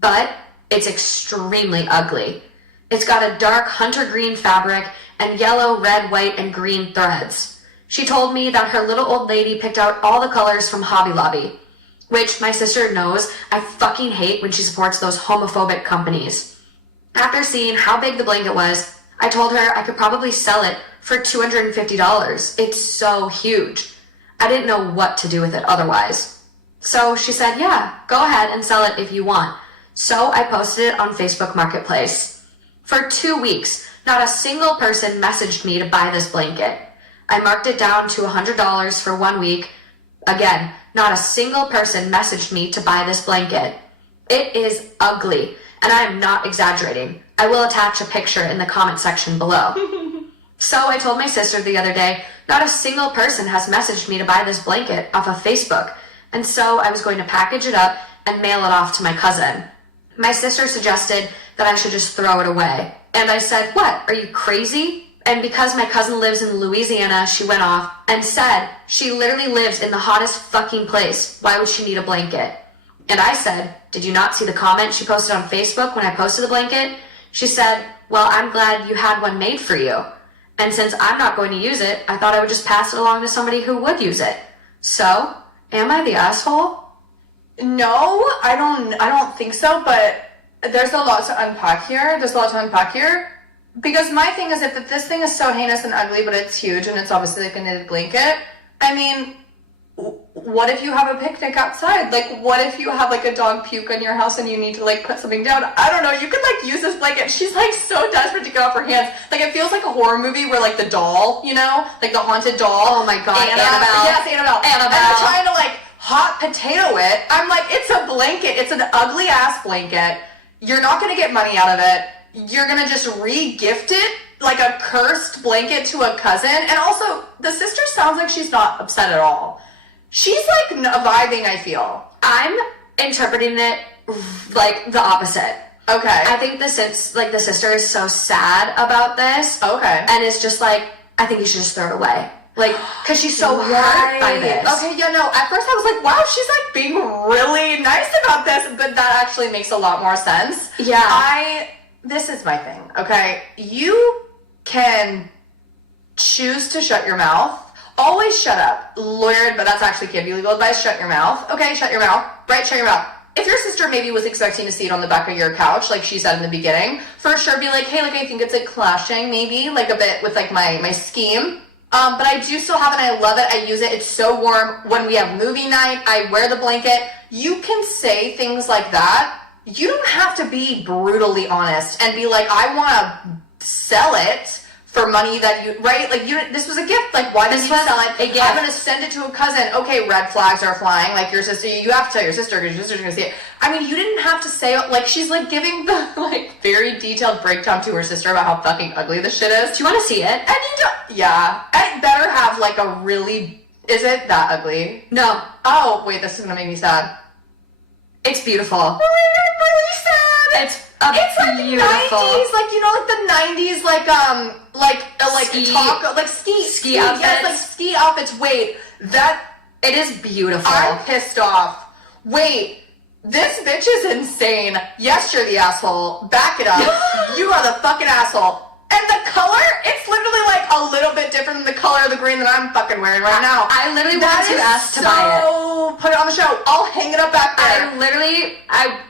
But it's extremely ugly. It's got a dark hunter green fabric and yellow, red, white, and green threads. She told me that her little old lady picked out all the colors from Hobby Lobby, which my sister knows I fucking hate when she supports those homophobic companies. After seeing how big the blanket was, I told her I could probably sell it for $250. It's so huge. I didn't know what to do with it otherwise. So she said, yeah, go ahead and sell it if you want. So I posted it on Facebook Marketplace. For 2 weeks, not a single person messaged me to buy this blanket. I marked it down to $100 for 1 week. Again, not a single person messaged me to buy this blanket. It is ugly, and I am not exaggerating. I will attach a picture in the comment section below. So I told my sister the other day, not a single person has messaged me to buy this blanket off of Facebook, and so I was going to package it up and mail it off to my cousin. My sister suggested that I should just throw it away. And I said, what, are you crazy? And because my cousin lives in Louisiana, she went off and said she literally lives in the hottest fucking place. Why would she need a blanket? And I said, did you not see the comment she posted on Facebook when I posted the blanket? She said, well, I'm glad you had one made for you. And since I'm not going to use it, I thought I would just pass it along to somebody who would use it. So, am I the asshole? No, I don't think so, but there's a lot to unpack here. Because my thing is, if this thing is so heinous and ugly, but it's huge and it's obviously like a knitted blanket, I mean, what if you have a picnic outside? Like, what if you have like a dog puke on your house and you need to like put something down? I don't know. You could like use this blanket. She's like so desperate to get off her hands. Like, it feels like a horror movie where like the doll, you know, like the haunted doll. Oh my God, Annabelle. Yes, Annabelle. And they're trying to like hot potato it. I'm like, it's a blanket. It's an ugly ass blanket. You're not going to get money out of it. You're going to just re-gift it like a cursed blanket to a cousin. And also, the sister sounds like she's not upset at all. She's like vibing, I feel. I'm interpreting it like the opposite. Okay. I think the sister is so sad about this. Okay. And it's just like, I think you should just throw it away. Like, because she's so hurt by this. Okay, yeah, no. At first I was like, wow, she's like being really nice about this. But that actually makes a lot more sense. Yeah. This is my thing, okay? You can choose to shut your mouth. Always shut up. Lawyer, but that's actually can't be legal advice. Shut your mouth. Okay, shut your mouth. Right, shut your mouth. If your sister maybe was expecting to see it on the back of your couch, like she said in the beginning, for sure be like, hey, like I think it's like clashing maybe, like a bit with like my scheme. But I do still have it and I love it. I use it. It's so warm. When we have movie night, I wear the blanket. You can say things like that. You don't have to be brutally honest and be like, I want to sell it for money that you, right? Like, this was a gift. Like, why did you sell it? I'm going to send it to a cousin. Okay, red flags are flying. Like, your sister, you have to tell your sister because your sister's going to see it. I mean, you didn't have to say, like, she's, like, giving the, like, very detailed breakdown to her sister about how fucking ugly this shit is. Do you want to see it? And you don't, yeah. I better have, like, a really Is it that ugly? No, Oh, wait, this is gonna make me sad. it's beautiful. Oh, I'm really sad. It's It's like beautiful. 90s, like, you know, like the 90s, like Ski- taco, like ski outfits. Yes, like ski outfits. Wait, that It is beautiful. I'm pissed off. Wait, this bitch is insane. Yes, you're the asshole. Back it up. You are the fucking asshole. And the color, it's literally like a little bit different than the color of the green that I'm fucking wearing right now. I literally That want to is ask to buy it. So put it on the show. I'll hang it up back there.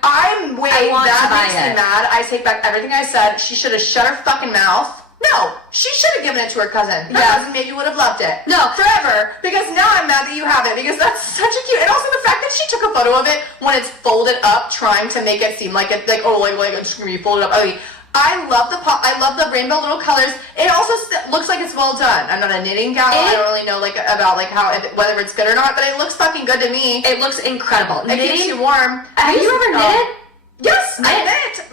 I'm Wait, want that to buy makes me it. mad. I take back everything I said. She should have shut her fucking mouth. No, she should have given it to her cousin. Her cousin maybe would have loved it. No. Forever. Because now I'm mad that you have it because that's such a cute. And also the fact that she took a photo of it when it's folded up, trying to make it seem like it, like it's just gonna be folded up. I love I love the rainbow little colors. It also looks like it's well done. I'm not a knitting gal. I don't really know about whether it's good or not, but it looks fucking good to me. It looks incredible. It keeps you warm. Have you ever knitted? Yes, Knit. I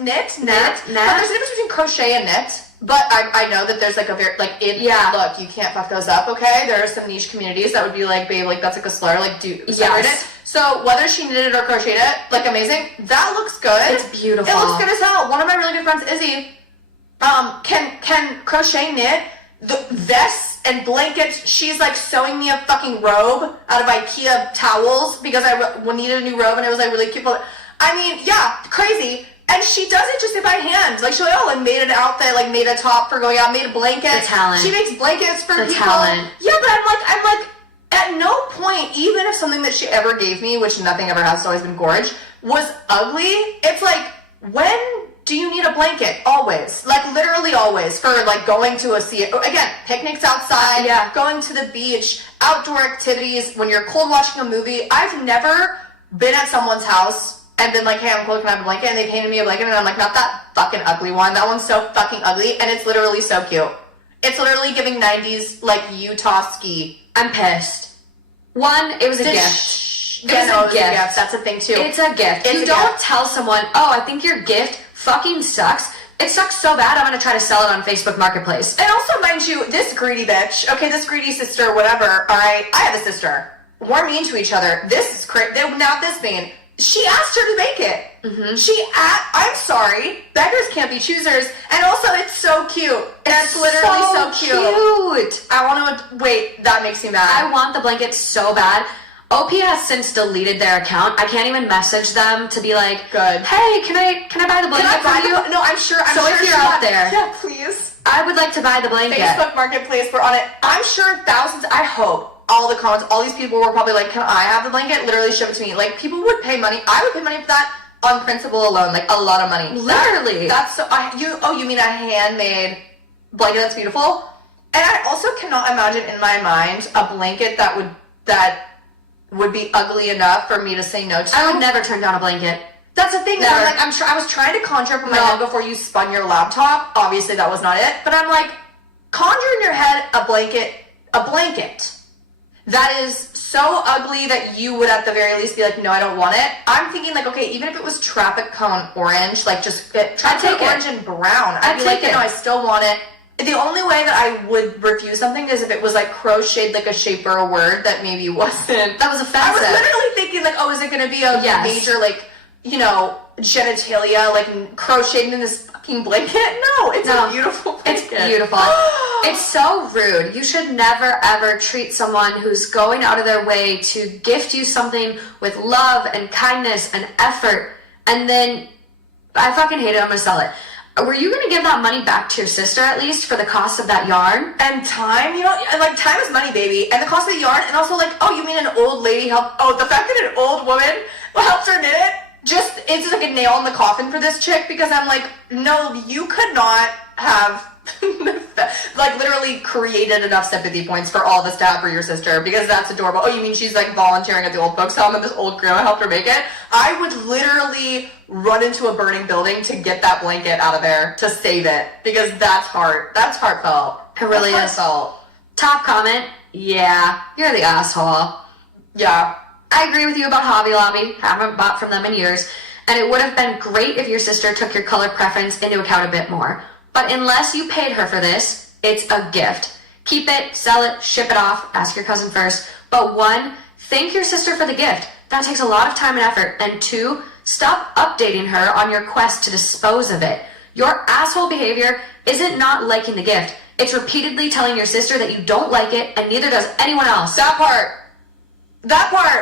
knit. Knit. But there's a difference between crochet and knit. But I know that there's like a very look, you can't fuck those up, okay? There are some niche communities that would be like, babe, like that's like a slur, like separate it. So whether she knitted or crocheted it, like amazing, that looks good. It's beautiful. It looks good as hell. One of my really good friends, Izzy, can crochet knit the vests and blankets. She's like sewing me a fucking robe out of IKEA towels because I needed a new robe and it was like really cute. I mean, yeah, crazy. And she does it just by hand. Like she'll like made an outfit, like made a top for going out, made a blanket. The talent. She makes blankets for The people. talent. Yeah, but I'm like, at no point, even if something that she ever gave me, which nothing ever has, it's always been gorge, was ugly. It's like, when do you need a blanket? Always. Like literally always. For like going to again, picnics outside, going to the beach, outdoor activities, when you're cold watching a movie. I've never been at someone's house and been like, hey, I'm cold, can I have a blanket? And they painted me a blanket and I'm like, not that fucking ugly one. That one's so fucking ugly and it's literally so cute. It's literally giving 90s like Utah ski. I'm pissed. One, it was a gift. It was a gift. That's a thing too. It's a gift. You don't tell someone, oh, I think your gift fucking sucks. It sucks so bad, I'm gonna try to sell it on Facebook Marketplace. And also, mind you, this greedy bitch, okay, this greedy sister, whatever, alright, I have a sister. We're mean to each other. This is crazy. Now this mean. She asked her to bake it. Mm-hmm. I'm sorry. Beggars can't be choosers. And also, it's so cute. It's literally so cute. I want to, wait, that makes me mad. I want the blanket so bad. OP has since deleted their account. I can't even message them to be like, good. Hey, can I buy the blanket from you? No, I'm sure. So if you're out there, yeah, please. I would like to buy the blanket. Facebook Marketplace, we're on it. I'm sure thousands, I hope, all the comments, all these people were probably like, can I have the blanket? Literally ship it to me. Like, people would pay money. I would pay money for that on principle alone. Like, a lot of money. Literally. That's so, you mean a handmade blanket that's beautiful? And I also cannot imagine in my mind a blanket that would be ugly enough for me to say no to. I would never turn down a blanket. That's the thing. Never. I was trying to conjure up in my head before you spun your laptop. Obviously, that was not it. But I'm like, conjure in your head a blanket that is so ugly that you would at the very least be like, no, I don't want it. I'm thinking like, okay, even if it was traffic cone orange, like just traffic cone orange and brown, I'd be like, no, I still want it. The only way that I would refuse something is if it was like crocheted like a shape or a word that maybe wasn't. That was offensive. I was literally thinking like, oh, is it going to be a major like, genitalia like crocheted in this fucking blanket? No, it's a beautiful blanket. It's beautiful. It's so rude. You should never ever treat someone who's going out of their way to gift you something with love and kindness and effort, and then I fucking hate it. I'm gonna sell it. Were you gonna give that money back to your sister at least for the cost of that yarn? And time, like time is money, baby. And the cost of the yarn, and also like, oh, you mean an old lady the fact that an old woman helped her knit it, it's like a nail in the coffin for this chick, because I'm like, no, you could not have like literally created enough sympathy points for all this to have for your sister, because that's adorable. Oh, you mean she's like volunteering at the old folks home and this old grandma helped her make it? I would literally run into a burning building to get that blanket out of there to save it, because that's heartfelt. It really is. Top comment, yeah, you're the asshole. Yeah. I agree with you about Hobby Lobby. Haven't bought from them in years. And it would have been great if your sister took your color preference into account a bit more. But unless you paid her for this, it's a gift. Keep it, sell it, ship it off, ask your cousin first. But 1, thank your sister for the gift. That takes a lot of time and effort. And 2, stop updating her on your quest to dispose of it. Your asshole behavior isn't not liking the gift. It's repeatedly telling your sister that you don't like it, and neither does anyone else. That part.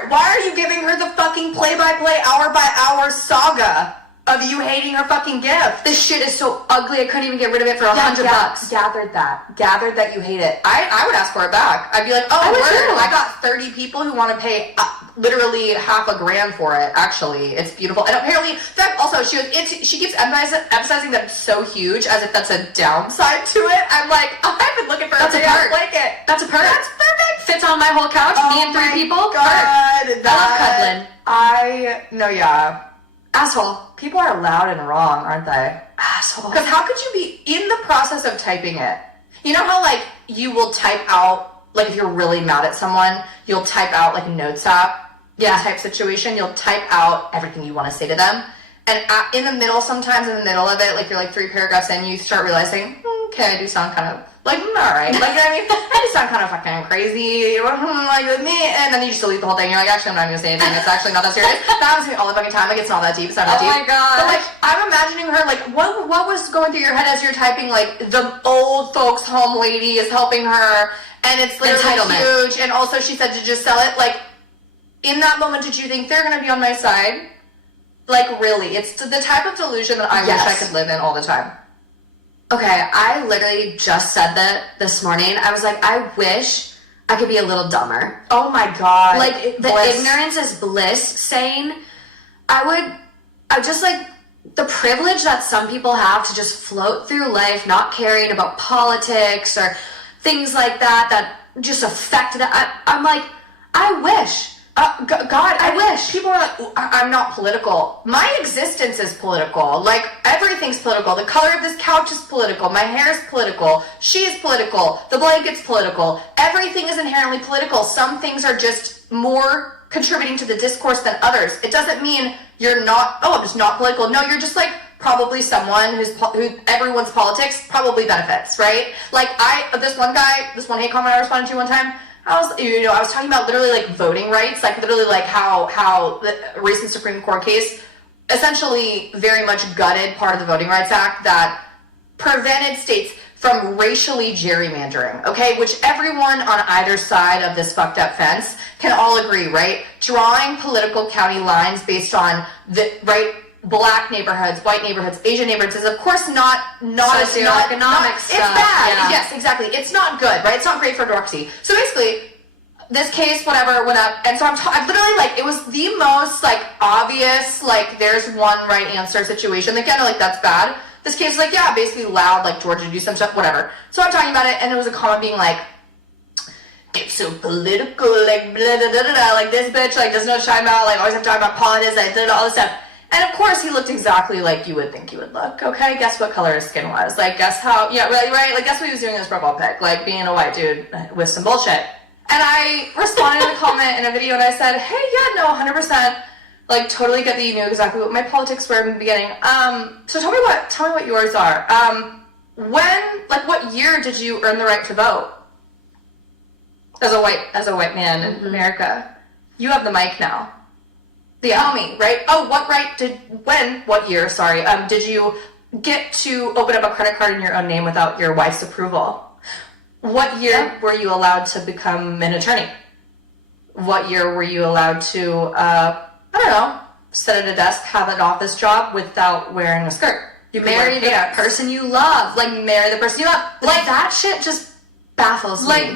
Why are you giving her the fucking play-by-play, hour-by-hour saga of you hating her fucking gift? This shit is so ugly, I couldn't even get rid of it for $100. Gathered that you hate it. I would ask for it back. I'd be like, oh, word, I got 30 people who want to pay literally $500,000 for it. Actually, it's beautiful. And apparently, in fact, also, she keeps emphasizing that it's so huge, as if that's a downside to it. I'm like, I've been looking for That's a perk. like it. That's a perk. That's perfect. Fits on my whole couch, me and 3 people. God, Perk. I love cuddling. Yeah. Asshole. People are loud and wrong, aren't they? Asshole. Because how could you be in the process of typing it? You know how, like, you will type out, like, if you're really mad at someone, you'll type out, like, a notes app type situation. You'll type out everything you want to say to them. And in the middle, sometimes in the middle of it, like, you're, like, 3 paragraphs in, you start realizing, okay, I do sound kind of, like, all right. Like, you know what I mean? I do sound kind of fucking crazy, like, with me. And then you just delete the whole thing. You're like, actually, I'm not even going to say anything. It's actually not that serious. That happens to me all the fucking time. Like, it's not that deep. It's not that deep. Oh, my God. But, like, I'm imagining her, like, what was going through your head as you're typing, like, the old folks home lady is helping her, and it's literally huge, and also she said to just sell it. Like, in that moment, did you think they're going to be on my side? Like, really? It's the type of delusion that I wish I could live in all the time. Okay, I literally just said that this morning. I was like, I wish I could be a little dumber. Oh my God. Like, the ignorance is bliss saying, I just like the privilege that some people have to just float through life not caring about politics or things like that just affect that. I'm like, I wish. God, I wish. People are like, I'm not political. My existence is political. Like, everything's political. The color of this couch is political. My hair is political. She is political. The blanket's political. Everything is inherently political. Some things are just more contributing to the discourse than others. It doesn't mean you're not, I'm just not political. No, you're just like probably someone who everyone's politics probably benefits, right? Like, this one hate comment I responded to one time, I was talking about literally like voting rights, like literally like how the recent Supreme Court case essentially very much gutted part of the Voting Rights Act that prevented states from racially gerrymandering, okay? Which everyone on either side of this fucked up fence can all agree, right? Drawing political county lines based on black neighborhoods, white neighborhoods, Asian neighborhoods is of course not socioeconomic stuff. It's bad. Yeah. Yes, exactly. It's not good, right? It's not great for democracy. So basically, this case, whatever, went up, and so I'm literally like, it was the most like obvious, like there's one right answer situation. Like, yeah, no, like that's bad. This case is like, yeah, basically allowed like Georgia to do some stuff, whatever. So I'm talking about it, and there was a comment being like, it's so political, like blah, blah, blah, blah, blah, like this bitch like doesn't know what she's talking about, like always have to talk about politics, like all this stuff. And of course, he looked exactly like you would think he would look. Okay, guess what color his skin was? Like, guess how? Yeah, right. Like, guess what he was doing in his profile pic? Like, being a white dude with some bullshit. And I responded to the comment in a video, and I said, "Hey, yeah, no, 100%. Like, totally get that you knew exactly what my politics were in the beginning. So tell me what yours are. What year did you earn the right to vote as a white man in America? You have the mic now." Tell me, right? Oh, what year, did you get to open up a credit card in your own name without your wife's approval? What year were you allowed to become an attorney? What year were you allowed to, sit at a desk, have an office job without wearing a skirt? You marry the person you love. Like, marry the person you love. Like, that shit just baffles me.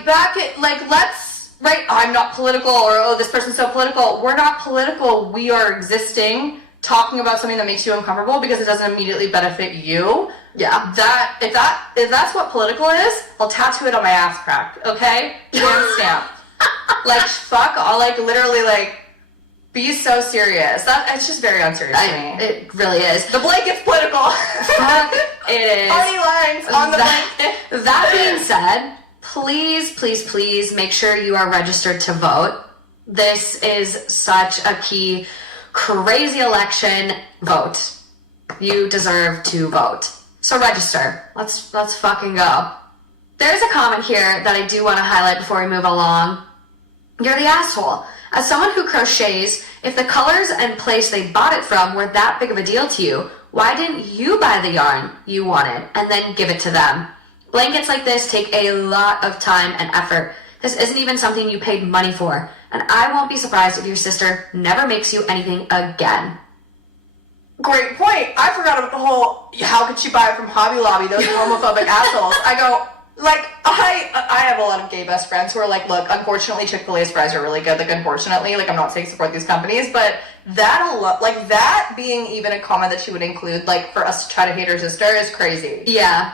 Right, I'm not political, or this person's so political. We're not political. We are existing, talking about something that makes you uncomfortable because it doesn't immediately benefit you. Yeah. If that's what political is, I'll tattoo it on my ass crack. Okay, stamp. Like, fuck all. Like, literally, like, be so serious. It's just very unserious to me. It really is. The blanket's political. Fuck, it is. Party lines on the blanket. That being said, please make sure you are registered to vote. This is such a key, crazy election. Vote. You deserve to vote. So register. Let's fucking go. There's a comment here that I do want to highlight before we move along. You're the asshole. As someone who crochets, if the colors and place they bought it from were that big of a deal to you, why didn't you buy the yarn you wanted and then give it to them? Blankets like this take a lot of time and effort. This isn't even something you paid money for, and I won't be surprised if your sister never makes you anything again. Great point. I forgot about the whole, how could she buy it from Hobby Lobby, those homophobic assholes. I go, like, I have a lot of gay best friends who are like, look, unfortunately Chick-fil-A's fries are really good. Like, unfortunately, like, I'm not saying support these companies, but that being even a comment that she would include, like, for us to try to hate her sister is crazy. Yeah.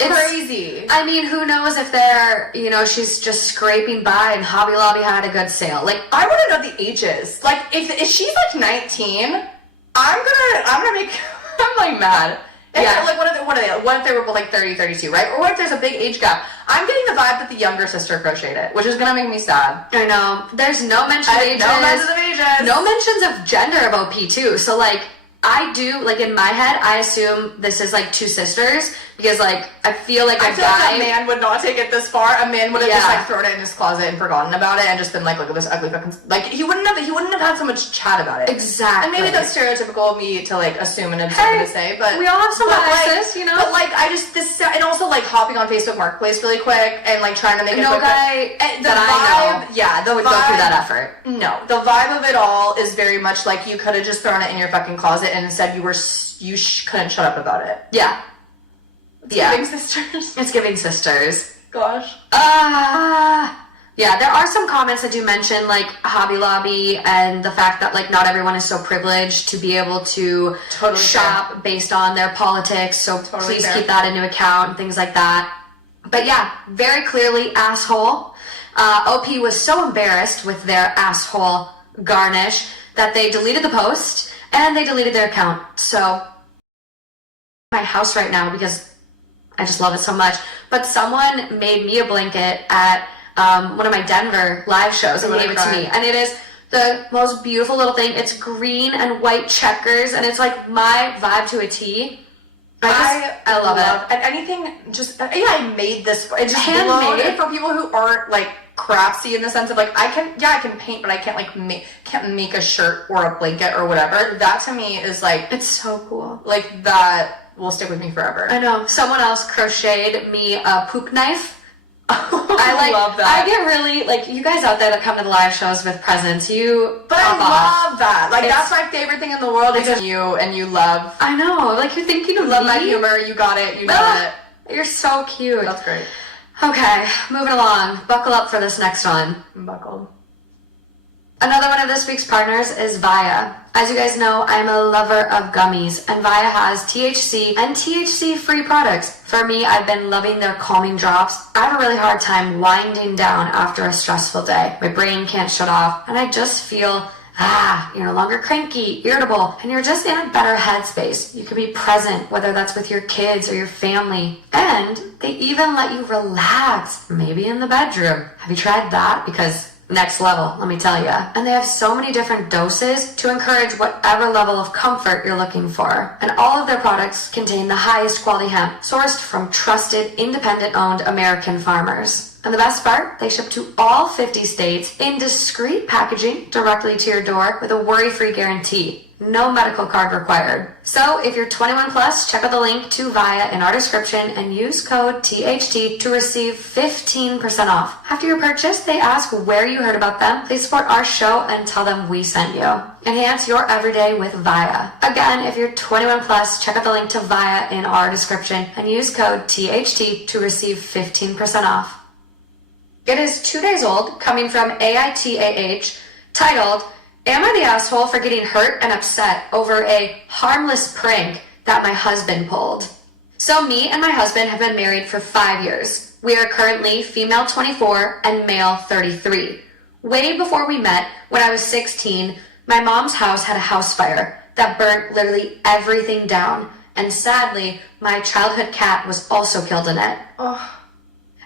It's crazy. I mean, who knows if they're, she's just scraping by and Hobby Lobby had a good sale. Like, I want to know the ages. Like, if she's like 19, I'm gonna make, I'm like mad. Yeah. Like, what if they were like 30, 32, right? Or what if there's a big age gap? I'm getting the vibe that the younger sister crocheted it, which is gonna make me sad. I know. There's no mention of ages. No mentions of ages. No mentions of gender of OP too. So, like, I do, like, in my head, I assume this is, like, two sisters, because, like, I feel like like a man would not take it this far. A man would have just, like, thrown it in his closet and forgotten about it and just been like, look at this ugly fucking, like, he wouldn't have had so much chat about it. Exactly. And maybe that's stereotypical of me to, like, assume and absurd to say, but we all have some biases, like, But, like, and also, like, hopping on Facebook Marketplace really quick and, like, trying to make no guy that I know would go through that effort. No, the vibe of it all is very much like you could have just thrown it in your fucking closet and instead you couldn't shut up about it. Yeah. It's giving sisters. It's giving sisters. Gosh. Yeah, there are some comments that do mention, like, Hobby Lobby and the fact that, like, not everyone is so privileged to be able to shop based on their politics, so please keep that into account and things like that. But yeah, very clearly asshole. OP was so embarrassed with their asshole garnish that they deleted the post and they deleted their account. So, my house right now because I just love it so much. But someone made me a blanket at one of my Denver live shows and gave it to me. And it is the most beautiful little thing. It's green and white checkers, and it's like my vibe to a T. I love it. And anything, I made this. It's just handmade for people who aren't, like, craftsy in the sense of, like, I can paint, but I can't, like, make a shirt or a blanket or whatever. That to me is, like, it's so cool. Like, that will stick with me forever. I know. Someone else crocheted me a poop knife. I love that. I get really, like, you guys out there that come to the live shows with presents, But I love that. Like, that's my favorite thing in the world is you and you love. I know. Like, you're thinking of me. Love my humor. You got it. You got it. You're so cute. That's great. Okay, moving along. Buckle up for this next one. I'm buckled. Another one of this week's partners is Via. As you guys know, I'm a lover of gummies, and Via has THC and THC-free products. For me, I've been loving their calming drops. I have a really hard time winding down after a stressful day. My brain can't shut off, and I just feel, you're no longer cranky, irritable, and you're just in a better headspace. You can be present, whether that's with your kids or your family. And they even let you relax, maybe in the bedroom. Have you tried that? Because next level, let me tell you. And they have so many different doses to encourage whatever level of comfort you're looking for. And all of their products contain the highest quality hemp, sourced from trusted, independent-owned American farmers. And the best part, they ship to all 50 states in discreet packaging directly to your door with a worry-free guarantee. No medical card required. So if you're 21 plus, check out the link to Via in our description and use code THT to receive 15% off. After your purchase, they ask where you heard about them. Please support our show and tell them we sent you. Enhance your everyday with Via. Again, if you're 21 plus, check out the link to Via in our description and use code THT to receive 15% off. It is 2 days old, coming from AITAH, titled, Am I the asshole for getting hurt and upset over a harmless prank that my husband pulled? So me and my husband have been married for 5 years. We are currently female 24 and male 33. Way before we met, when I was 16, my mom's house had a house fire that burnt literally everything down. And sadly, my childhood cat was also killed in it. Oh.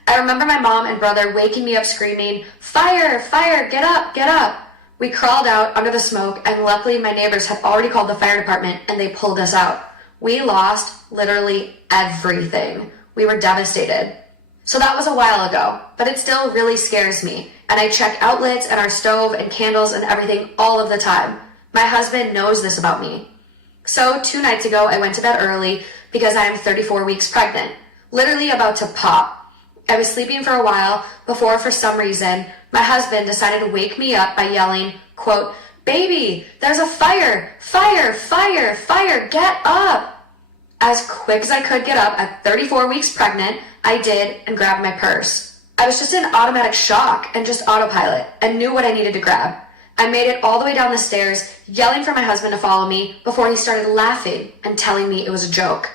I remember my mom and brother waking me up screaming, Fire! Fire! Get up! Get up! We crawled out under the smoke, and luckily my neighbors had already called the fire department and they pulled us out. We lost literally everything. We were devastated. So that was a while ago, but it still really scares me. And I check outlets and our stove and candles and everything all of the time. My husband knows this about me. So 2 nights ago, I went to bed early because I am 34 weeks pregnant, literally about to pop. I was sleeping for a while before, for some reason, my husband decided to wake me up by yelling, quote, "Baby, there's a fire, fire, fire, fire, get up." As quick as I could get up at 34 weeks pregnant, I did and grabbed my purse. I was just in automatic shock and just autopilot and knew what I needed to grab. I made it all the way down the stairs, yelling for my husband to follow me before he started laughing and telling me it was a joke.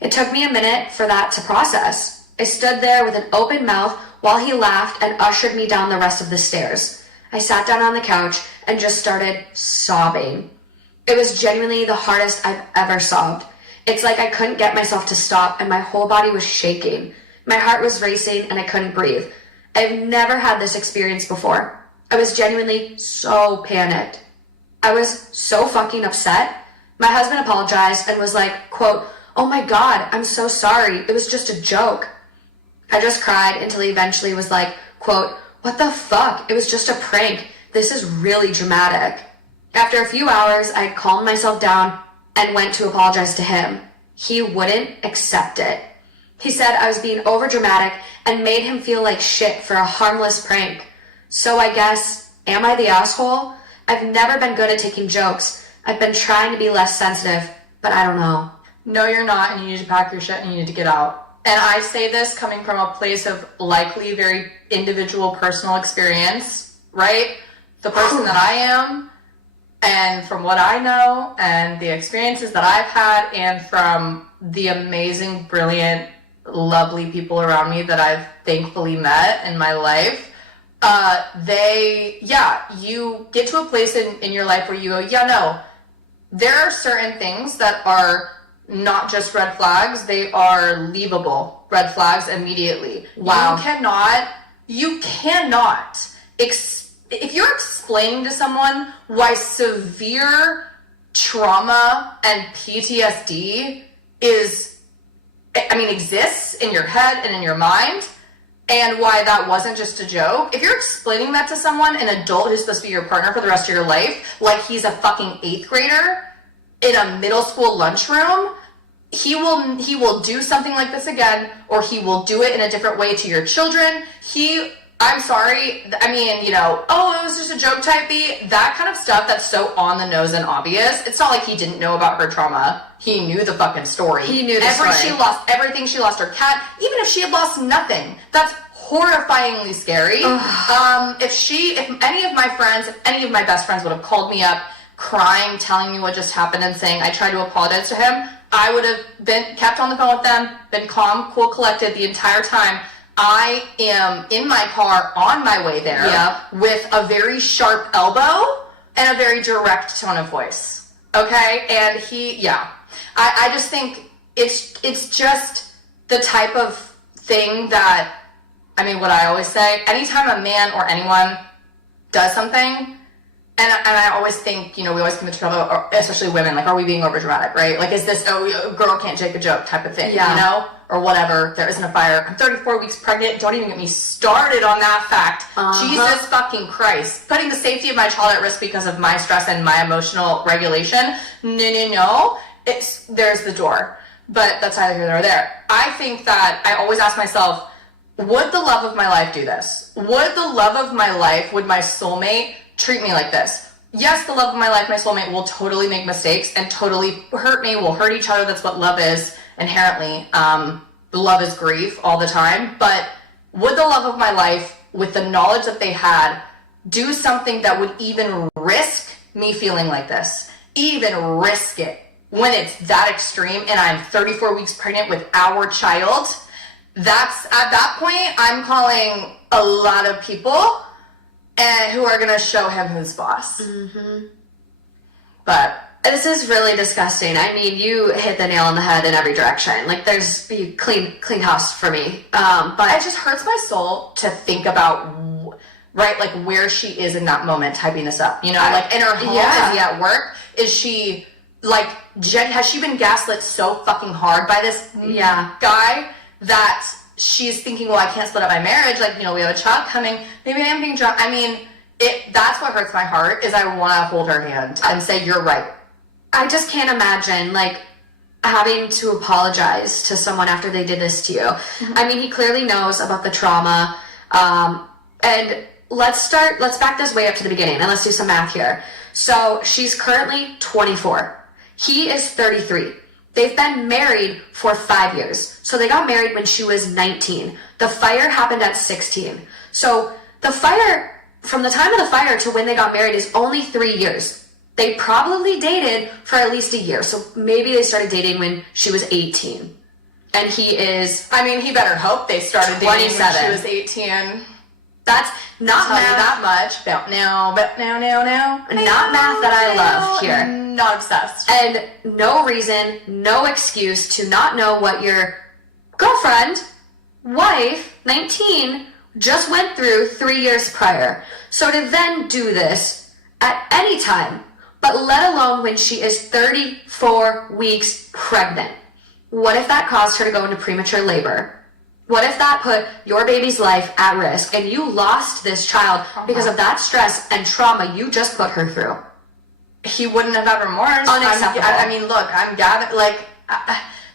It took me a minute for that to process. I stood there with an open mouth while he laughed and ushered me down the rest of the stairs. I sat down on the couch and just started sobbing. It was genuinely the hardest I've ever sobbed. It's like I couldn't get myself to stop and my whole body was shaking. My heart was racing and I couldn't breathe. I've never had this experience before. I was genuinely so panicked. I was so fucking upset. My husband apologized and was like, quote, "Oh my God, I'm so sorry. It was just a joke." I just cried until he eventually was like, quote, "What the fuck? It was just a prank. This is really dramatic." After a few hours, I calmed myself down and went to apologize to him. He wouldn't accept it. He said I was being overdramatic and made him feel like shit for a harmless prank. So I guess, am I the asshole? I've never been good at taking jokes. I've been trying to be less sensitive, but I don't know. No, you're not, and you need to pack your shit and you need to get out. And I say this coming from a place of likely very individual personal experience, right? The person that I am, and from what I know, and the experiences that I've had, and from the amazing, brilliant, lovely people around me that I've thankfully met in my life, you get to a place in your life where you go, yeah, no, there are certain things that are not just red flags, they are leavable red flags immediately. Wow. You cannot, if you're explaining to someone why severe trauma and PTSD exists in your head and in your mind, and why that wasn't just a joke, if you're explaining that to someone, an adult who's supposed to be your partner for the rest of your life, like he's a fucking 8th grader in a middle school lunchroom, he will do something like this again, or he will do it in a different way to your children. I'm sorry, oh, it was just a joke type beat, that kind of stuff that's so on the nose and obvious. It's not like he didn't know about her trauma. He knew the fucking story. He knew the story. She lost everything. She lost her cat. Even if she had lost nothing, that's horrifyingly scary. If any of my friends, if any of my best friends would have called me up crying, telling me what just happened and saying I tried to apologize to him, I would have been kept on the phone with them, been calm, cool, collected the entire time. I am in my car on my way there with a very sharp elbow and a very direct tone of voice. Okay? And I just think it's just the type of thing that, what I always say, anytime a man or anyone does something, and I always think, we always commit to trouble, especially women, like, are we being overdramatic, right? Like, is this, a girl can't take a joke type of thing, or whatever, there isn't a fire. I'm 34 weeks pregnant, don't even get me started on that fact. Jesus fucking Christ. Putting the safety of my child at risk because of my stress and my emotional regulation, no. There's the door. But that's neither here nor there. I think that I always ask myself, would the love of my life do this? Would the love of my life, would my soulmate treat me like this? Yes, the love of my life, my soulmate, will totally make mistakes and totally hurt me, will hurt each other. That's what love is inherently. Love is grief all the time. But would the love of my life, with the knowledge that they had, do something that would even risk me feeling like this? Even risk it when it's that extreme and I'm 34 weeks pregnant with our child? That's, at that point, I'm calling a lot of people and who are gonna show him who's boss. Mm-hmm. But this is really disgusting. You hit the nail on the head in every direction. Like, there's clean house for me. But it just hurts my soul to think about, right, like where she is in that moment typing this up. Like in her home, is he at work? Is she has she been gaslit so fucking hard by this guy that she's thinking, well, I can't split up my marriage. Like, we have a child coming. Maybe I am being drunk. I mean, that's what hurts my heart, is I want to hold her hand and say, you're right. I just can't imagine, like, having to apologize to someone after they did this to you. I mean, he clearly knows about the trauma. And let's back this way up to the beginning and let's do some math here. So she's currently 24. He is 33. They've been married for 5 years. So they got married when she was 19. The fire happened at 16. So the fire, from the time of the fire to when they got married, is only 3 years. They probably dated for at least a year. So maybe they started dating when she was 18. And he is... I mean, he better hope they started dating 27. when she was 18. That's not I'll tell math. you that much. About now. Not math that I love here. Not obsessed. And no reason, no excuse to not know what your girlfriend, wife, 19, just went through 3 years prior. So to then do this at any time, but let alone when she is 34 weeks pregnant. What if that caused her to go into premature labor? What if that put your baby's life at risk and you lost this child because of that stress and trauma you just put her through? He wouldn't have had remorse. Unacceptable. I mean, look, I'm gathering, like,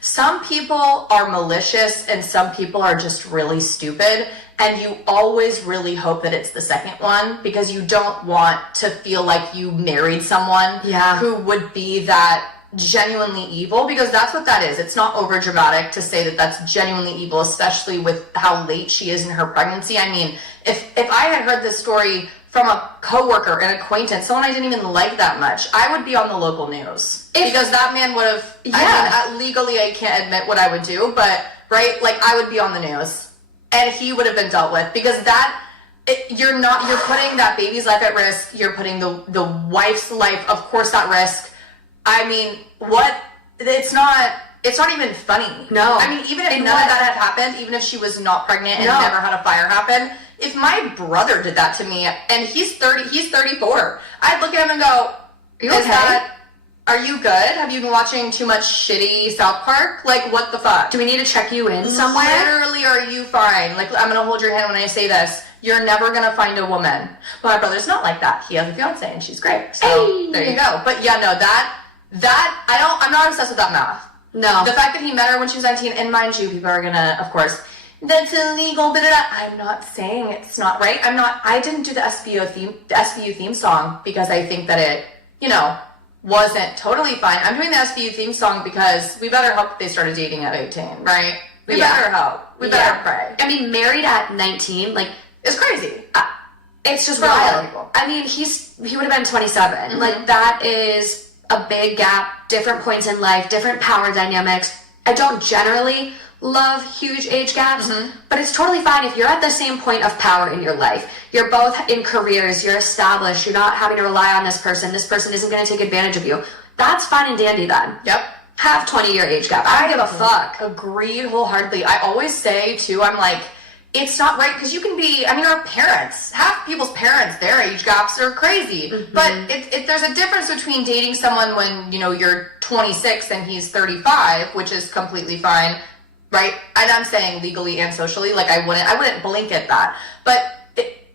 some people are malicious and some people are just really stupid. And you always really hope that it's the second one, because you don't want to feel like you married someone who would be that genuinely evil, because that's what that is. It's not over dramatic to say that that's genuinely evil, especially with how late she is in her pregnancy. I mean, if I had heard this story from a coworker, an acquaintance, someone I didn't even like that much, I would be on the local news. Because that man would have, I mean, legally I can't admit what I would do, but, right, like, I would be on the news. And he would have been dealt with, because you're putting that baby's life at risk. You're putting the wife's life, of course, at risk. I mean, it's not even funny. No. I mean, even if none of that had happened, even if she was not pregnant and never had a fire happen, if my brother did that to me, and he's 34, I'd look at him and go, are you good? Have you been watching too much shitty South Park? Like, what the fuck? Do we need to check you in somewhere? Literally, are you fine? Like, I'm gonna hold your hand when I say this. You're never gonna find a woman. But my brother's not like that. He has a fiance and she's great. So there you go. But yeah, no, I'm not obsessed with that math. No. The fact that he met her when she was 19, and mind you, people are gonna, of course, that's illegal, I'm not saying it's not right. I didn't do the SVU theme song because I think that it, wasn't totally fine. I'm doing the SVU theme song because we better hope they started dating at 18, right? We better hope. We better pray. I mean, married at 19, like, it's crazy. It's just For a lot of wild. people. I mean, he would have been 27. Like, that is a big gap, different points in life, different power dynamics. I don't generally love huge age gaps, but it's totally fine if you're at the same point of power in your life. You're both in careers, you're established, you're not having to rely on this person isn't going to take advantage of you. That's fine and dandy then. Yep. Have 20-year age gap. I don't give a fuck. Agreed wholeheartedly. I always say, too, I'm like, it's not right, because you can be, our parents, half people's parents, their age gaps are crazy. But there's a difference between dating someone when, you're 26 and he's 35, which is completely fine, right? And I'm saying legally and socially, like, I wouldn't blink at that. But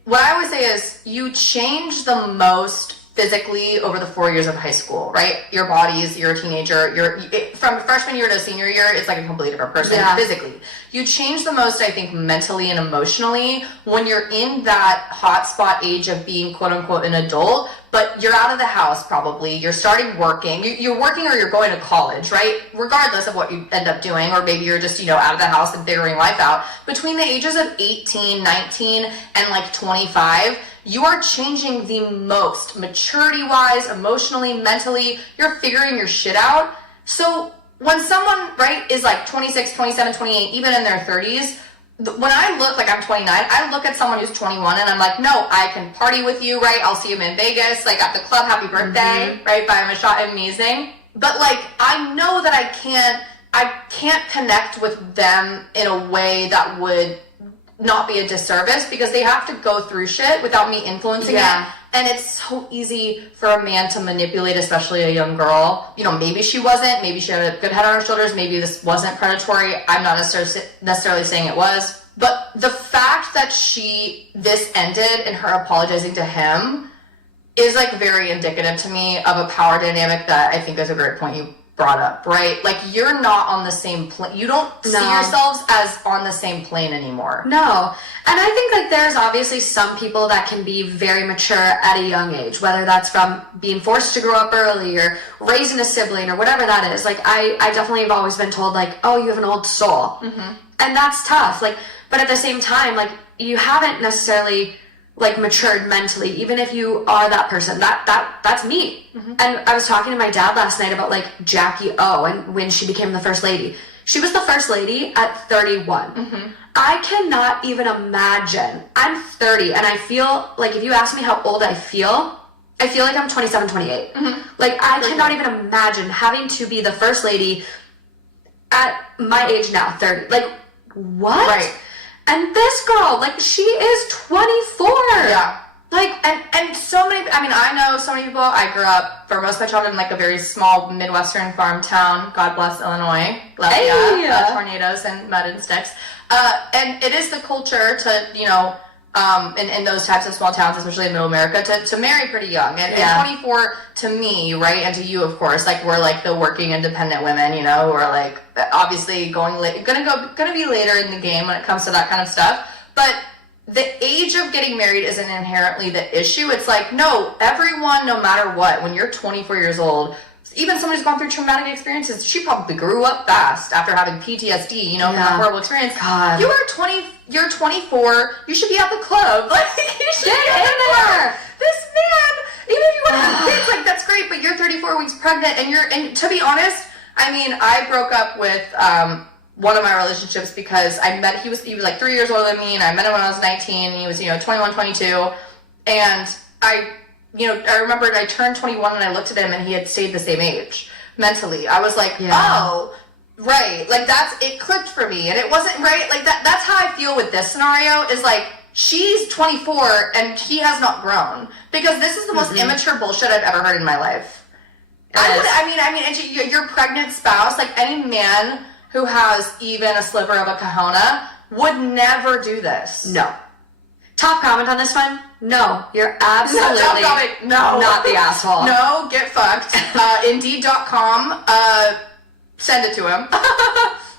what I always say is, you change the most physically over the 4 years of high school, right? Your bodies, you're a teenager, from freshman year to senior year, it's like a completely different person physically. You change the most, I think, mentally and emotionally when you're in that hot spot age of being quote unquote an adult, but you're out of the house probably, you're starting working, you're working or you're going to college, right? Regardless of what you end up doing, or maybe you're just, out of the house and figuring life out. Between the ages of 18, 19, and like 25, you are changing the most maturity-wise, emotionally, mentally. You're figuring your shit out. So when someone, right, is like 26, 27, 28, even in their 30s, when I look, like I'm 29, I look at someone who's 21 and I'm like, no, I can party with you, right? I'll see him in Vegas, like at the club, happy birthday, right? Buy him a shot, amazing. But like, I know that I can't connect with them in a way that would not be a disservice, because they have to go through shit without me influencing it. And it's so easy for a man to manipulate, especially a young girl. You know, maybe she wasn't. Maybe she had a good head on her shoulders. Maybe this wasn't predatory. I'm not necessarily saying it was. But the fact that this ended in her apologizing to him is like very indicative to me of a power dynamic that I think is a great point you brought up, right? Like, you're not on the same plane. You don't see yourselves as on the same plane anymore. No. And I think like there's obviously some people that can be very mature at a young age, whether that's from being forced to grow up early or raising a sibling or whatever that is. Like, I definitely have always been told like, oh, you have an old soul. Mm-hmm. And that's tough. Like, but at the same time, like, you haven't necessarily like matured mentally, even if you are that person. That's me. Mm-hmm. And I was talking to my dad last night about like Jackie O and when she became the first lady. She was the first lady at 31. Mm-hmm. I cannot even imagine. I'm 30 and I feel like, if you ask me how old I feel like I'm 27, 28. Mm-hmm. Like, I cannot even imagine having to be the first lady at my age now, 30. Like, what? Right. And this girl, like, she is 24. Yeah. Like, and so many, I mean, I know so many people. I grew up for most of my childhood in like a very small Midwestern farm town. God bless Illinois. Lafayette, tornadoes and mud and sticks. And it is the culture to, you know, in those types of small towns, especially in middle America, to marry pretty young. And 24 to me, right, and to you, of course, like, we're like the working independent women, you know, who are like obviously gonna be later in the game when it comes to that kind of stuff. But the age of getting married isn't inherently the issue. It's like, no, everyone, no matter what, when you're 24 years old, even someone who's gone through traumatic experiences, she probably grew up fast after having PTSD, you know, from that horrible experience. God. You're 24, you should be at the club. Like, you should Get be at in the club. there. This man, even if you want to have kids, like, that's great, but you're 34 weeks pregnant, and to be honest, I mean, I broke up with one of my relationships because he was like 3 years older than me, and I met him when I was 19, and he was, 21, 22, and I remembered I turned 21 and I looked at him and he had stayed the same age mentally. I was like, oh, right. Like, it clicked for me, and it wasn't right. Like, that's how I feel with this scenario, is like, she's 24 and he has not grown, because this is the most immature bullshit I've ever heard in my life. And your pregnant spouse, like, any man who has even a sliver of a kahuna would never do this. no. Top comment on this one? No, you're absolutely not the asshole. No, get fucked. Indeed.com, send it to him.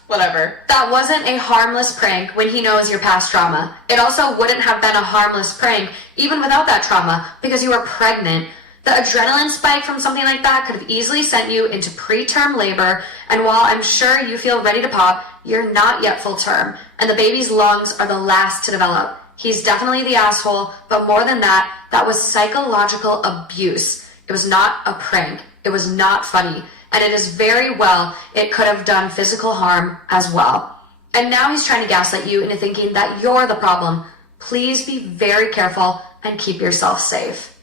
Whatever. That wasn't a harmless prank when he knows your past trauma. It also wouldn't have been a harmless prank even without that trauma, because you were pregnant. The adrenaline spike from something like that could have easily sent you into preterm labor, and while I'm sure you feel ready to pop, you're not yet full term, and the baby's lungs are the last to develop. He's definitely the asshole, but more than that, that was psychological abuse. It was not a prank. It was not funny. And it is very well, it could have done physical harm as well. And now he's trying to gaslight you into thinking that you're the problem. Please be very careful and keep yourself safe.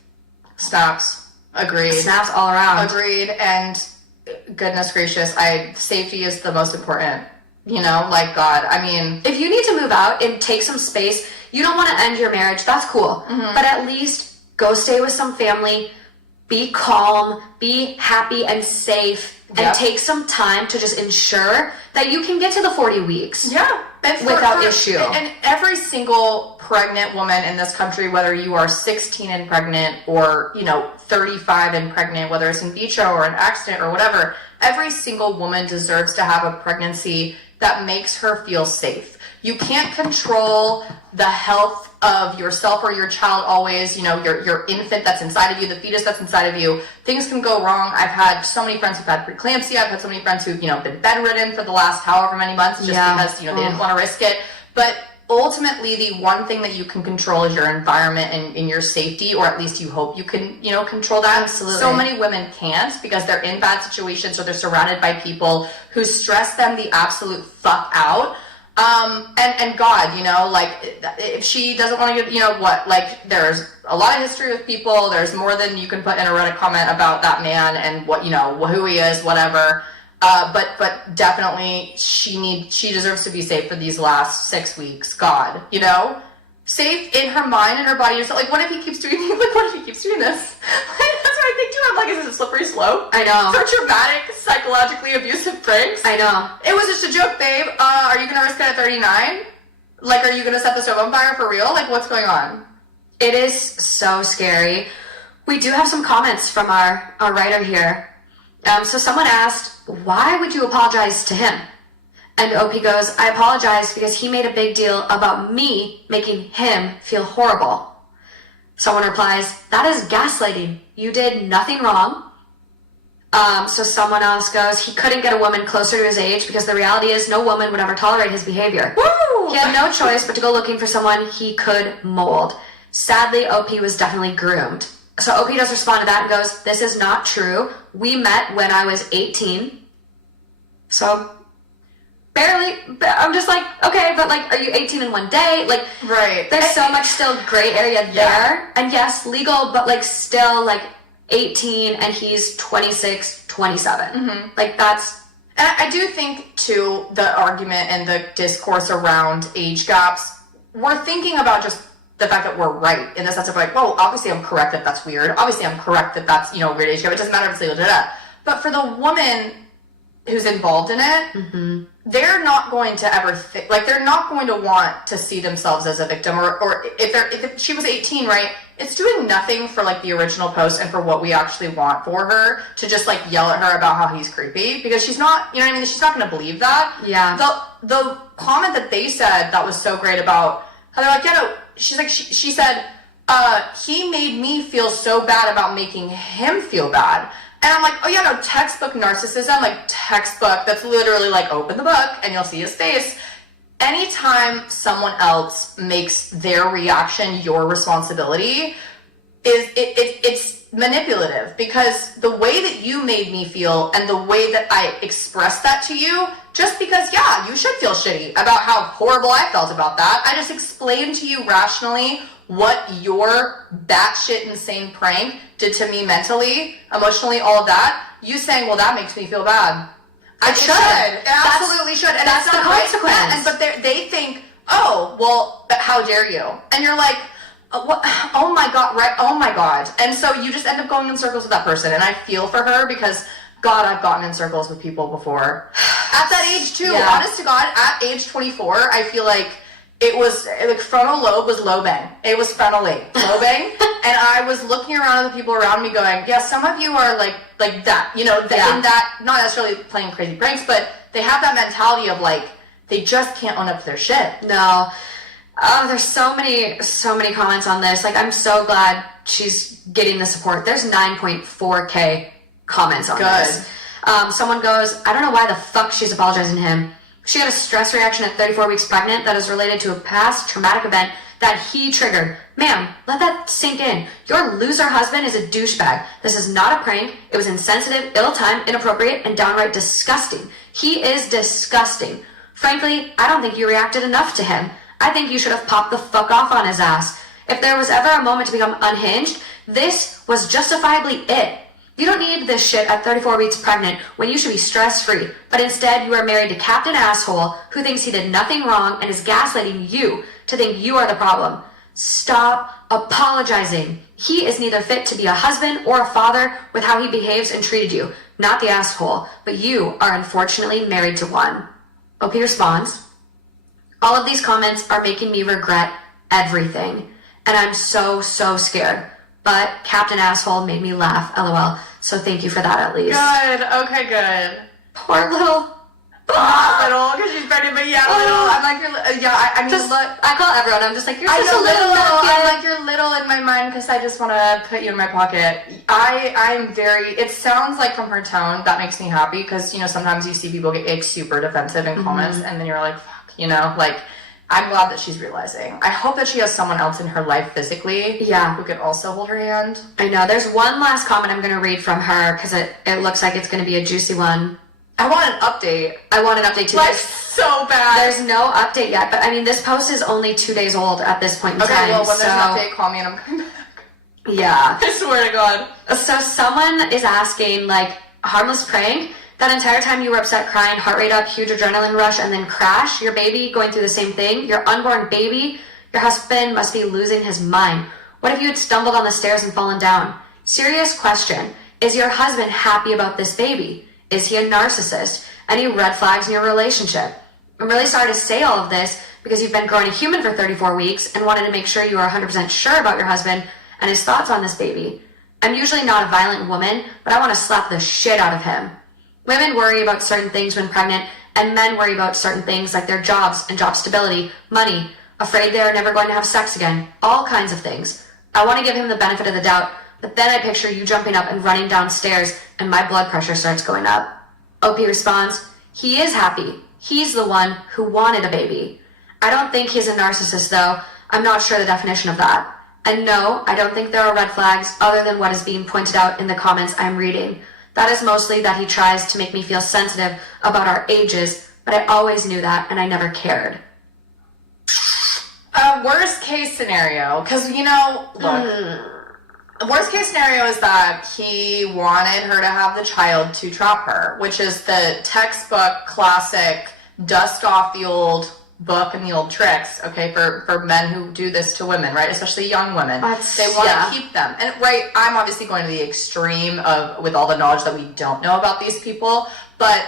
Snaps. Agreed. Snaps all around. Agreed. And goodness gracious, safety is the most important. Like, God, I mean, if you need to move out and take some space, you don't want to end your marriage, that's cool. Mm-hmm. But at least go stay with some family, be calm, be happy and safe, and take some time to just ensure that you can get to the 40 weeks. Yeah. Without issue. And every single pregnant woman in this country, whether you are 16 and pregnant or, 35 and pregnant, whether it's in vitro or an accident or whatever, every single woman deserves to have a pregnancy that makes her feel safe. You can't control the health of yourself or your child always, your infant that's inside of you, the fetus that's inside of you. Things can go wrong. I've had so many friends who've had preeclampsia. I've had so many friends who've, been bedridden for the last however many months just because, they didn't want to risk it. But ultimately, the one thing that you can control is your environment and your safety, or at least you hope you can, control that. Absolutely. So many women can't because they're in bad situations or they're surrounded by people who stress them the absolute fuck out. And God, if she doesn't want to get, there's a lot of history with people. There's more than you can put in a Reddit comment about that man and what, who he is, whatever. But definitely she deserves to be safe for these last 6 weeks. God, safe in her mind and her body. So, like, what if he keeps doing this? Like, what if he keeps doing this? Like, that's what I think too. I'm like, is this a slippery slope? I know. For traumatic, psychologically abusive pranks? I know. It was just a joke, babe. Are you gonna risk it at 39? Like, are you gonna set the stove on fire for real? Like, what's going on? It is so scary. We do have some comments from our writer here. So someone asked, why would you apologize to him? And OP goes, I apologize because he made a big deal about me making him feel horrible. Someone replies, that is gaslighting. You did nothing wrong. So someone else goes, he couldn't get a woman closer to his age because the reality is no woman would ever tolerate his behavior. Woo! He had no choice but to go looking for someone he could mold. Sadly, OP was definitely groomed. So OP does respond to that and goes, this is not true. We met when I was 18. So, barely, I'm just like, okay, but like, are you 18 in one day? Like, Right. there's so much still gray area there. And yes, legal, but like still like 18 and he's 26, 27. Like that's... And I do think, too, the argument and the discourse around age gaps, we're thinking about just the fact that we're right in the sense of like, well, obviously I'm correct that that's weird. Obviously I'm correct that that's, a weird age gap. It doesn't matter if it's legal, But for the woman who's involved in it, they're not going to ever think, like, they're not going to want to see themselves as a victim. Or if she was 18, right, it's doing nothing for, like, the original post and for what we actually want for her to just, like, yell at her about how he's creepy. Because she's not, she's not going to believe that. Yeah. The comment that they said that was so great about how they're like, yeah, no, she's like, she said, he made me feel so bad about making him feel bad. And I'm like, oh yeah, no, textbook narcissism, like textbook, that's literally like, open the book and you'll see his face. Anytime someone else makes their reaction your responsibility, it's manipulative, because the way that you made me feel and the way that I expressed that to you, just because, yeah, you should feel shitty about how horrible I felt about that. I just explained to you rationally what your batshit insane prank did to me mentally, emotionally, all of that. You saying, well, that makes me feel bad. It should. It absolutely should. And that's it's not the consequence. Right. But they think, oh, well, how dare you? And you're like, what? Oh my God, right? Oh my God. And so you just end up going in circles with that person. And I feel for her because, God, I've gotten in circles with people before. At that age too, Yeah. honest to God, at age 24, I feel like it was, like, frontal lobe was lobing. It was frontally lobing. And I was looking around at the people around me going, yeah, some of you are like that, in that, not necessarily playing crazy pranks, but they have that mentality of like, they just can't own up to their shit. No. Oh, there's so many comments on this. Like, I'm so glad she's getting the support. There's 9.4K comments on this. Someone goes, I don't know why the fuck she's apologizing to him. She had a stress reaction at 34 weeks pregnant that is related to a past traumatic event that he triggered. Ma'am, let that sink in. Your loser husband is a douchebag. This is not a prank. It was insensitive, ill-timed, inappropriate, and downright disgusting. He is disgusting. Frankly, I don't think you reacted enough to him. I think you should have popped the fuck off on his ass. If there was ever a moment to become unhinged, this was justifiably it. You don't need this shit at 34 weeks pregnant when you should be stress-free, but instead you are married to Captain Asshole who thinks he did nothing wrong and is gaslighting you to think you are the problem. Stop apologizing. He is neither fit to be a husband or a father with how he behaves and treated you, not the asshole, but you are unfortunately married to one. OP responds, all of these comments are making me regret everything, and I'm so scared. But Captain Asshole made me laugh, LOL. So thank you for that at least. Good. Okay, good. Poor little. Not little, because she's pregnant, but yeah, little. I'm like, I mean, Just, look. I call everyone. I'm just like, you're I just know a little I'm nugget. like, you're little in my mind because I just want to put you in my pocket. I'm very, it sounds like from her tone, that makes me happy because, sometimes you see people get like, super defensive in comments and then you're like, fuck, like, I'm glad that she's realizing. I hope that she has someone else in her life physically who can also hold her hand. I know. There's one last comment I'm going to read from her because it looks like it's going to be a juicy one. I want an update. I want an update too. Like, so bad. There's no update yet, but I mean, this post is only 2 days old at this point in time. Okay, well, when there's an update, call me and I'm coming back. Yeah. I swear to God. So someone is asking, like, harmless prank? That entire time you were upset, crying, heart rate up, huge adrenaline rush, and then crash, your baby going through the same thing, your unborn baby Your husband must be losing his mind. What if you had stumbled on the stairs and fallen down? Serious question. Is your husband happy about this baby? Is he a narcissist? Any red flags in your relationship? I'm really sorry to say all of this because you've been growing a human for 34 weeks and wanted to make sure you are 100% sure about your husband and his thoughts on this baby. I'm usually not a violent woman, but I want to slap the shit out of him. Women worry about certain things when pregnant, and men worry about certain things like their jobs and job stability, money, afraid they are never going to have sex again, all kinds of things. I want to give him the benefit of the doubt, but then I picture you jumping up and running downstairs and my blood pressure starts going up. OP responds, he is happy. He's the one who wanted a baby. I don't think he's a narcissist though. I'm not sure the definition of that. And no, I don't think there are red flags other than what is being pointed out in the comments I'm reading. That is mostly that he tries to make me feel sensitive about our ages, but I always knew that and I never cared. Worst case scenario, because, look, worst case scenario is that he wanted her to have the child to trap her, which is the textbook classic dust off the old book and the old tricks, okay, for men who do this to women, right? Especially young women. They want to keep them. And right, I'm obviously going to the extreme of with all the knowledge that we don't know about these people, but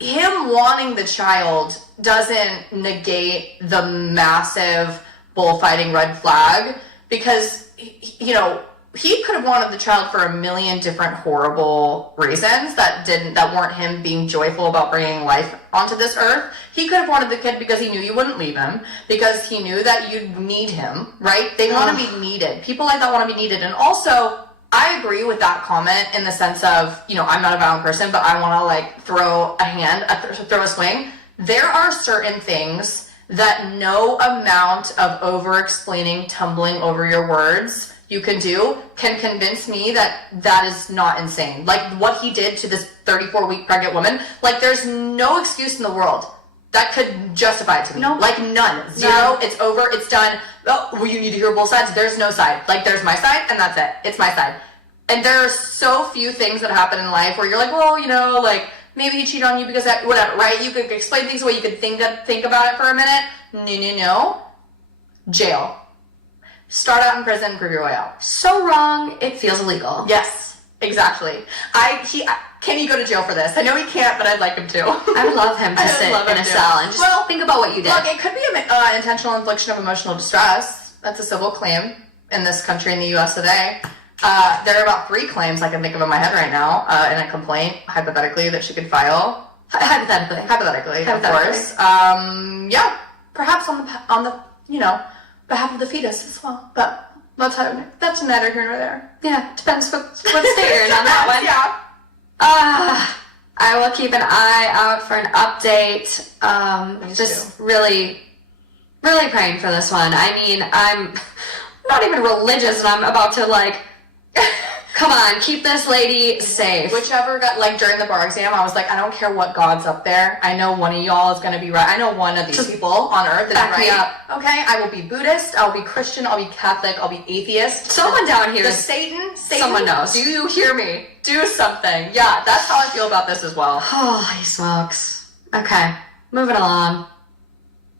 him wanting the child doesn't negate the massive bullfighting red flag, because he could have wanted the child for a million different horrible reasons that weren't him being joyful about bringing life onto this earth. He could have wanted the kid because he knew you wouldn't leave him, because he knew that you'd need him, right? They want to be needed. People like that want to be needed. And also, I agree with that comment in the sense of, I'm not a violent person, but I want to throw a hand, throw a swing. There are certain things that no amount of over-explaining, tumbling over your words you can convince me that is not insane. Like what he did to this 34-week pregnant woman, there's no excuse in the world that could justify it to me. No. None. Zero. No. It's over. It's done. Oh, well, you need to hear both sides. There's no side. There's my side and that's it. It's my side. And there are so few things that happen in life where you're like, well, maybe he cheated on you because that, whatever, right? You could explain things away. You could think about it for a minute. No. Jail. Start out in prison, prove your way out. So wrong, it feels illegal. Yes, exactly. Can he go to jail for this? I know he can't, but I'd like him to. I would love him to sit in a cell and just think about what you did. Look, it could be an intentional infliction of emotional distress. That's a civil claim in this country, in the U.S. today. There are about 3 claims I can think of in my head right now in a complaint, hypothetically, that she could file. Hypothetically, of course. Yeah, perhaps on the behalf of the fetus as well, but that's neither here nor there. Yeah, depends what state you're in on that one. Yeah. I will keep an eye out for an update. Just really, really praying for this one. I mean, I'm not even religious, and I'm about to come on, keep this lady safe. Whichever got, during the bar exam, I was like, I don't care what God's up there. I know one of y'all is going to be right. I know one of these people on earth is back right. Me up. Okay, I will be Buddhist, I'll be Christian, I'll be Catholic, I'll be atheist. Someone down here. Satan, someone knows. Do you hear me? Do something. Yeah, that's how I feel about this as well. Holy smokes. Okay, moving along.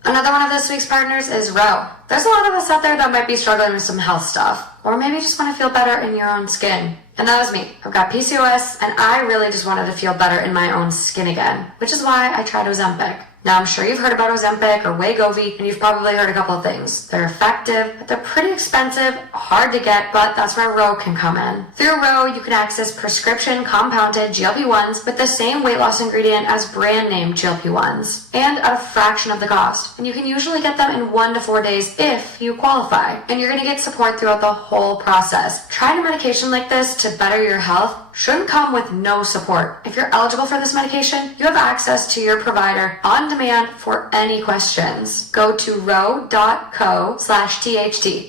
Another one of this week's partners is Ro. There's a lot of us out there that might be struggling with some health stuff, or maybe just want to feel better in your own skin. And that was me. I've got PCOS, and I really just wanted to feel better in my own skin again, which is why I tried Ozempic. Now, I'm sure you've heard about Ozempic or Wegovy, and you've probably heard a couple of things. They're effective, but they're pretty expensive, hard to get, but that's where Ro can come in. Through Ro, you can access prescription compounded GLP-1s with the same weight loss ingredient as brand name GLP-1s, and at a fraction of the cost. And you can usually get them in 1 to 4 days if you qualify. And you're going to get support throughout the whole process. Trying a medication like this to better your health shouldn't come with no support. If you're eligible for this medication, you have access to your provider on demand for any questions. Go to ro.co/THT.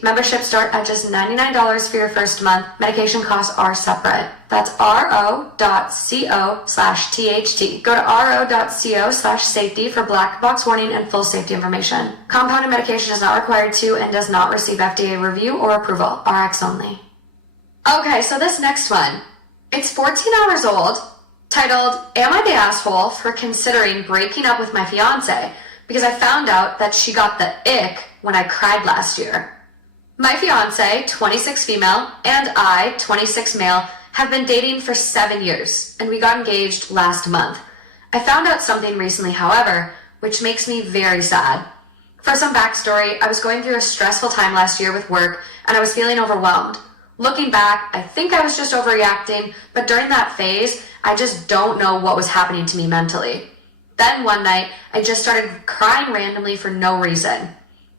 Memberships start at just $99 for your first month. Medication costs are separate. That's ro.co/THT. Go to ro.co/safety for black box warning and full safety information. Compounded medication is not required to and does not receive FDA review or approval. RX only. Okay, so this next one. It's 14 hours old, titled, Am I the Asshole for Considering Breaking Up with My Fiancé because I found out that she got the ick when I cried last year. My fiance, 26 female, and I, 26 male, have been dating for 7 years, and we got engaged last month. I found out something recently, however, which makes me very sad. For some backstory, I was going through a stressful time last year with work, and I was feeling overwhelmed. Looking back, I think I was just overreacting, but during that phase, I just don't know what was happening to me mentally. Then one night, I just started crying randomly for no reason.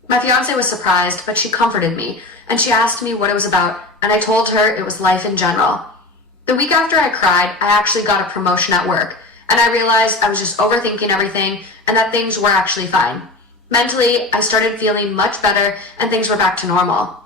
My fiance was surprised, but she comforted me, and she asked me what it was about, and I told her it was life in general. The week after I cried, I actually got a promotion at work, and I realized I was just overthinking everything and that things were actually fine. Mentally, I started feeling much better and things were back to normal.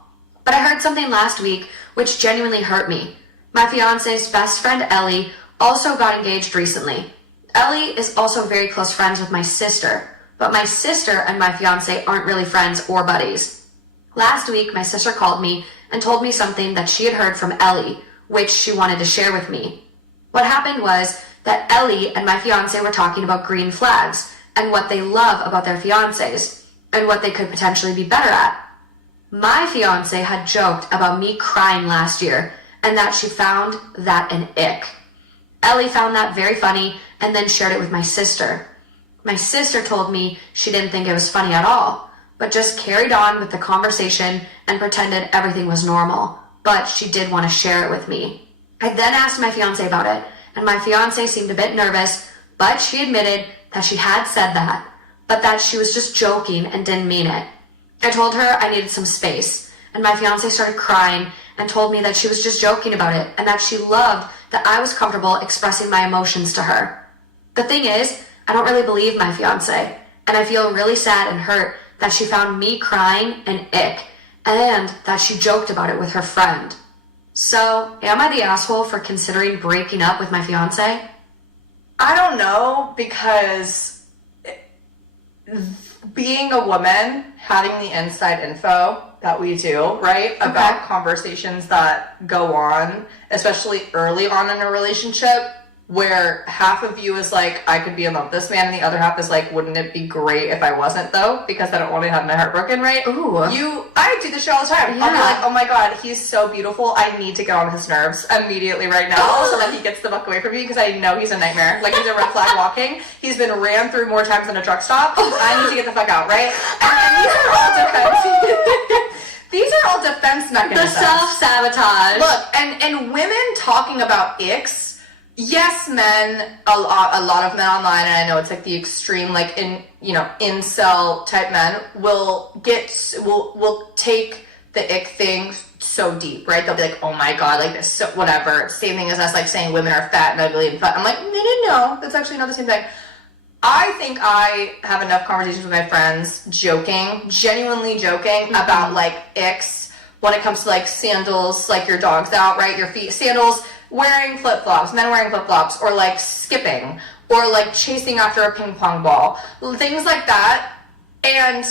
But I heard something last week which genuinely hurt me. My fiance's best friend Ellie also got engaged recently. Ellie is also very close friends with my sister, but my sister and my fiance aren't really friends or buddies. Last week, my sister called me and told me something that she had heard from Ellie, which she wanted to share with me. What happened was that Ellie and my fiance were talking about green flags and what they love about their fiancés and what they could potentially be better at. My fiance had joked about me crying last year and that she found that an ick. Ellie found that very funny and then shared it with my sister. My sister told me she didn't think it was funny at all, but just carried on with the conversation and pretended everything was normal, but she did want to share it with me. I then asked my fiance about it, and my fiance seemed a bit nervous, but she admitted that she had said that, but that she was just joking and didn't mean it. I told her I needed some space, and my fiance started crying and told me that she was just joking about it and that she loved that I was comfortable expressing my emotions to her. The thing is, I don't really believe my fiance, and I feel really sad and hurt that she found me crying an ick, and that she joked about it with her friend. So, am I the asshole for considering breaking up with my fiance? I don't know, because being a woman, having the inside info that we do, right, about conversations that go on, especially early on in a relationship, where half of you is like, I could be in love with this man, and the other half is like, wouldn't it be great if I wasn't, though? Because I don't want to have my heart broken, right? Ooh. I do this shit all the time. Yeah. I'll be like, oh my god, he's so beautiful, I need to get on his nerves immediately right now so that he gets the fuck away from me, because I know he's a nightmare. Like, he's a red flag walking. He's been ran through more times than a truck stop. I need to get the fuck out, right? And these are all defense. These are all defense mechanisms. The self-sabotage. Look, and women talking about icks. Yes, men, a lot of men online, and I know it's like the extreme, like incel type men will take the ick thing so deep, right? They'll be like, oh my god, like this, so whatever. Same thing as us, like saying women are fat and ugly and fat. I'm like, no, that's actually not the same thing. I think I have enough conversations with my friends, genuinely joking about like icks when it comes to like sandals, like your dog's out, right? Your feet, sandals. Wearing flip-flops, men wearing flip-flops, or like skipping, or like chasing after a ping pong ball, things like that. And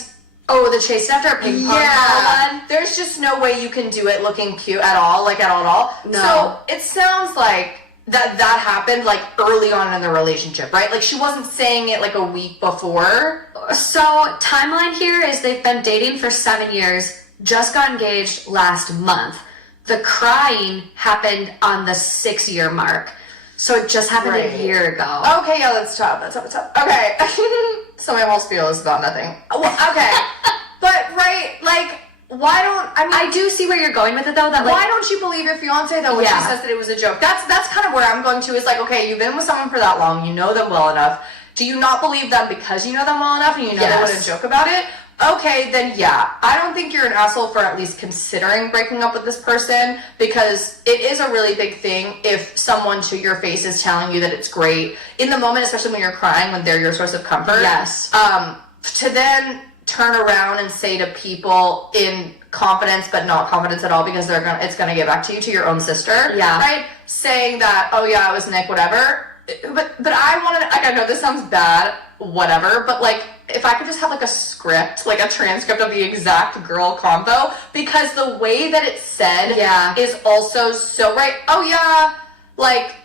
the chase after a ping pong ball one? There's just no way you can do it looking cute at all, like at all. No. So it sounds like that happened like early on in the relationship, right? Like she wasn't saying it like a week before. So timeline here is they've been dating for 7 years, just got engaged last month. The crying happened on the 6-year mark. So it just happened a year ago. Okay, yeah, that's tough. Okay. So my whole spiel is about nothing. Well, okay. But, right, like, I do see where you're going with it, though. That, like, why don't you believe your fiance, though, when she says that it was a joke? That's kind of where I'm going to, is like, okay, you've been with someone for that long, you know them well enough. Do you not believe them because you know them well enough and you know they wouldn't joke about it? Okay, then yeah. I don't think you're an asshole for at least considering breaking up with this person, because it is a really big thing if someone to your face is telling you that it's great in the moment, especially when you're crying, when they're your source of comfort. Yes. To then turn around and say to people in confidence but not confidence at all, because it's gonna get back to you, to your own sister. Yeah. Right? Saying that, oh yeah, it was Nick, whatever. But I want to, like, I know this sounds bad, whatever, but like, if I could just have like a script, like a transcript of the exact girl combo, because the way that it's said is also so right. Oh yeah, like,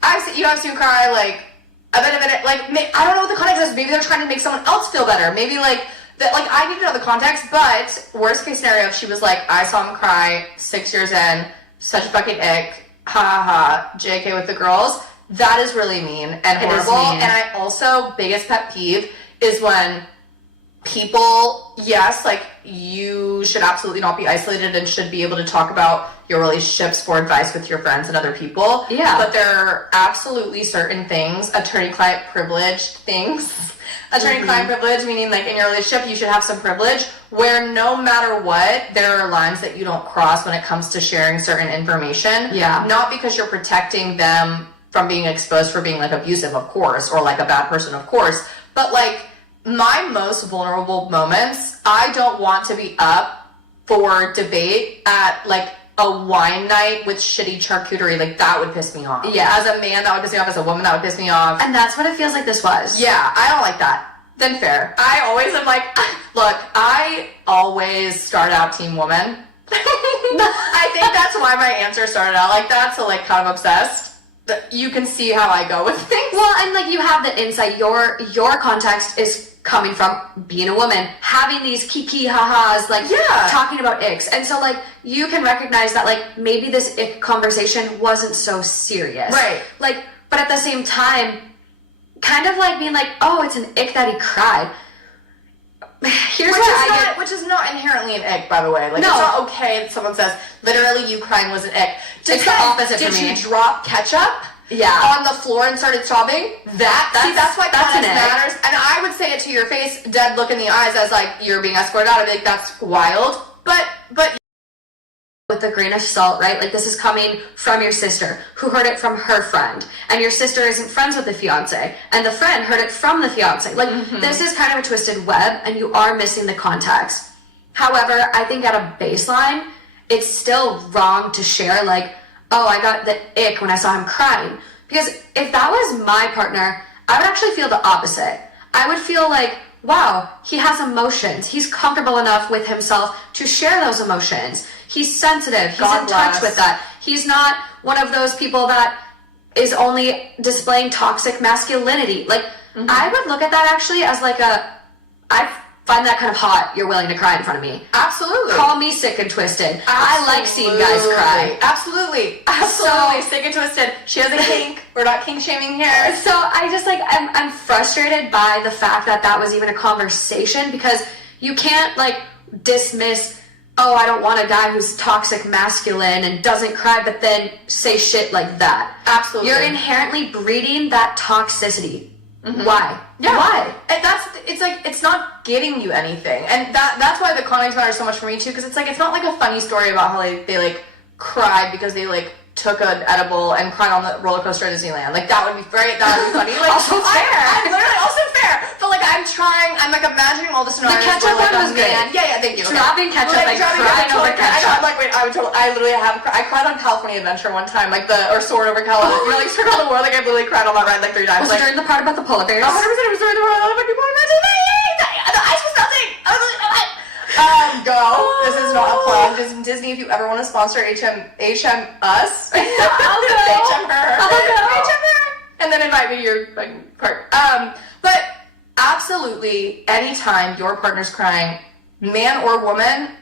I've seen you cry, like, like, I don't know what the context is. Maybe they're trying to make someone else feel better. Maybe, like, that, like, I need to know the context, but worst case scenario, if she was like, I saw him cry 6 years in, such a fucking ick, ha ha ha, JK with the girls, that is really mean and horrible. And I also, biggest pet peeve is when people, yes, like, you should absolutely not be isolated and should be able to talk about your relationships for advice with your friends and other people. Yeah. But there are absolutely certain things, attorney-client privileged things. Attorney-client privilege, meaning, like, in your relationship, you should have some privilege where no matter what, there are lines that you don't cross when it comes to sharing certain information. Yeah. Not because you're protecting them from being exposed for being, like, abusive, of course, or, like, a bad person, of course, but, like, my most vulnerable moments, I don't want to be up for debate at, like, a wine night with shitty charcuterie. Like, that would piss me off. Yeah. As a man, that would piss me off. As a woman, that would piss me off. And that's what it feels like this was. Yeah, I don't like that. Then fair. I always am like, look, I always start out team woman. I think that's why my answer started out like that, so, like, kind of obsessed. You can see how I go with things. Well, and, like, you have the insight. Your context is coming from being a woman, having these kiki ha-has, like, talking about icks. And so, like, you can recognize that, like, maybe this ick conversation wasn't so serious. Right. Like, but at the same time, kind of like being like, oh, it's an ick that he cried. Here's Which is not inherently an ick, by the way. Like, No. it's not okay that someone says, literally, you crying was an ick. It's the opposite for me. Did she drop ketchup? Yeah. On the floor and started sobbing? That's why that's context an ick. matters. And I would say it to your face, dead look in the eyes as, like, you're being escorted out. I'd be like, that's wild. But with a grain of salt, right? Like, this is coming from your sister, who heard it from her friend, and your sister isn't friends with the fiance, and the friend heard it from the fiance. Like, this is kind of a twisted web, and you are missing the context. However, I think at a baseline, it's still wrong to share, like, oh, I got the ick when I saw him crying. Because if that was my partner, I would actually feel the opposite. I would feel like, wow, he has emotions. He's comfortable enough with himself to share those emotions. He's sensitive. He's in touch with that. He's not one of those people that is only displaying toxic masculinity. Like, I would look at that actually as like I find that kind of hot. You're willing to cry in front of me. absolutely. Call me sick and twisted. I like seeing guys cry. Absolutely. Sick and twisted. She has a kink. We're not kink shaming here. So I just, like, I'm frustrated by the fact that that was even a conversation, because you can't, like, dismiss, oh, I don't want a guy who's toxic masculine and doesn't cry, but then say shit like that. Absolutely. You're inherently breeding that toxicity. Why? Yeah. Why? And it's like, it's not getting you anything. And that's why the context matters so much for me too, because it's like, it's not like a funny story about how they like cried because they like took an edible and cried on the roller coaster at Disneyland. Like, that would be funny. Like, Also fair. I'm literally also fair. But, like, I'm like imagining all the scenarios. The ketchup where, like, one was a man, great. Yeah, thank you. Dropping ketchup, like crying over ketchup. I know, I'm like, wait, I literally I cried on California Adventure one time, like or Soared Over California. You know, like, Circle of the World, like, I literally cried on that ride like 3 times. Was it during the part about the polar bears? 100% it was during the world. Like, people were the ice was melting. I was like, oh. Go. This is not a plug. Disney, if you ever want to sponsor HM us, I'll go. HM her. I'll go. HM her. And then invite me to your part. But absolutely, anytime your partner's crying, man or woman,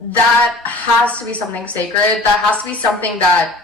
that has to be something sacred. That has to be something that,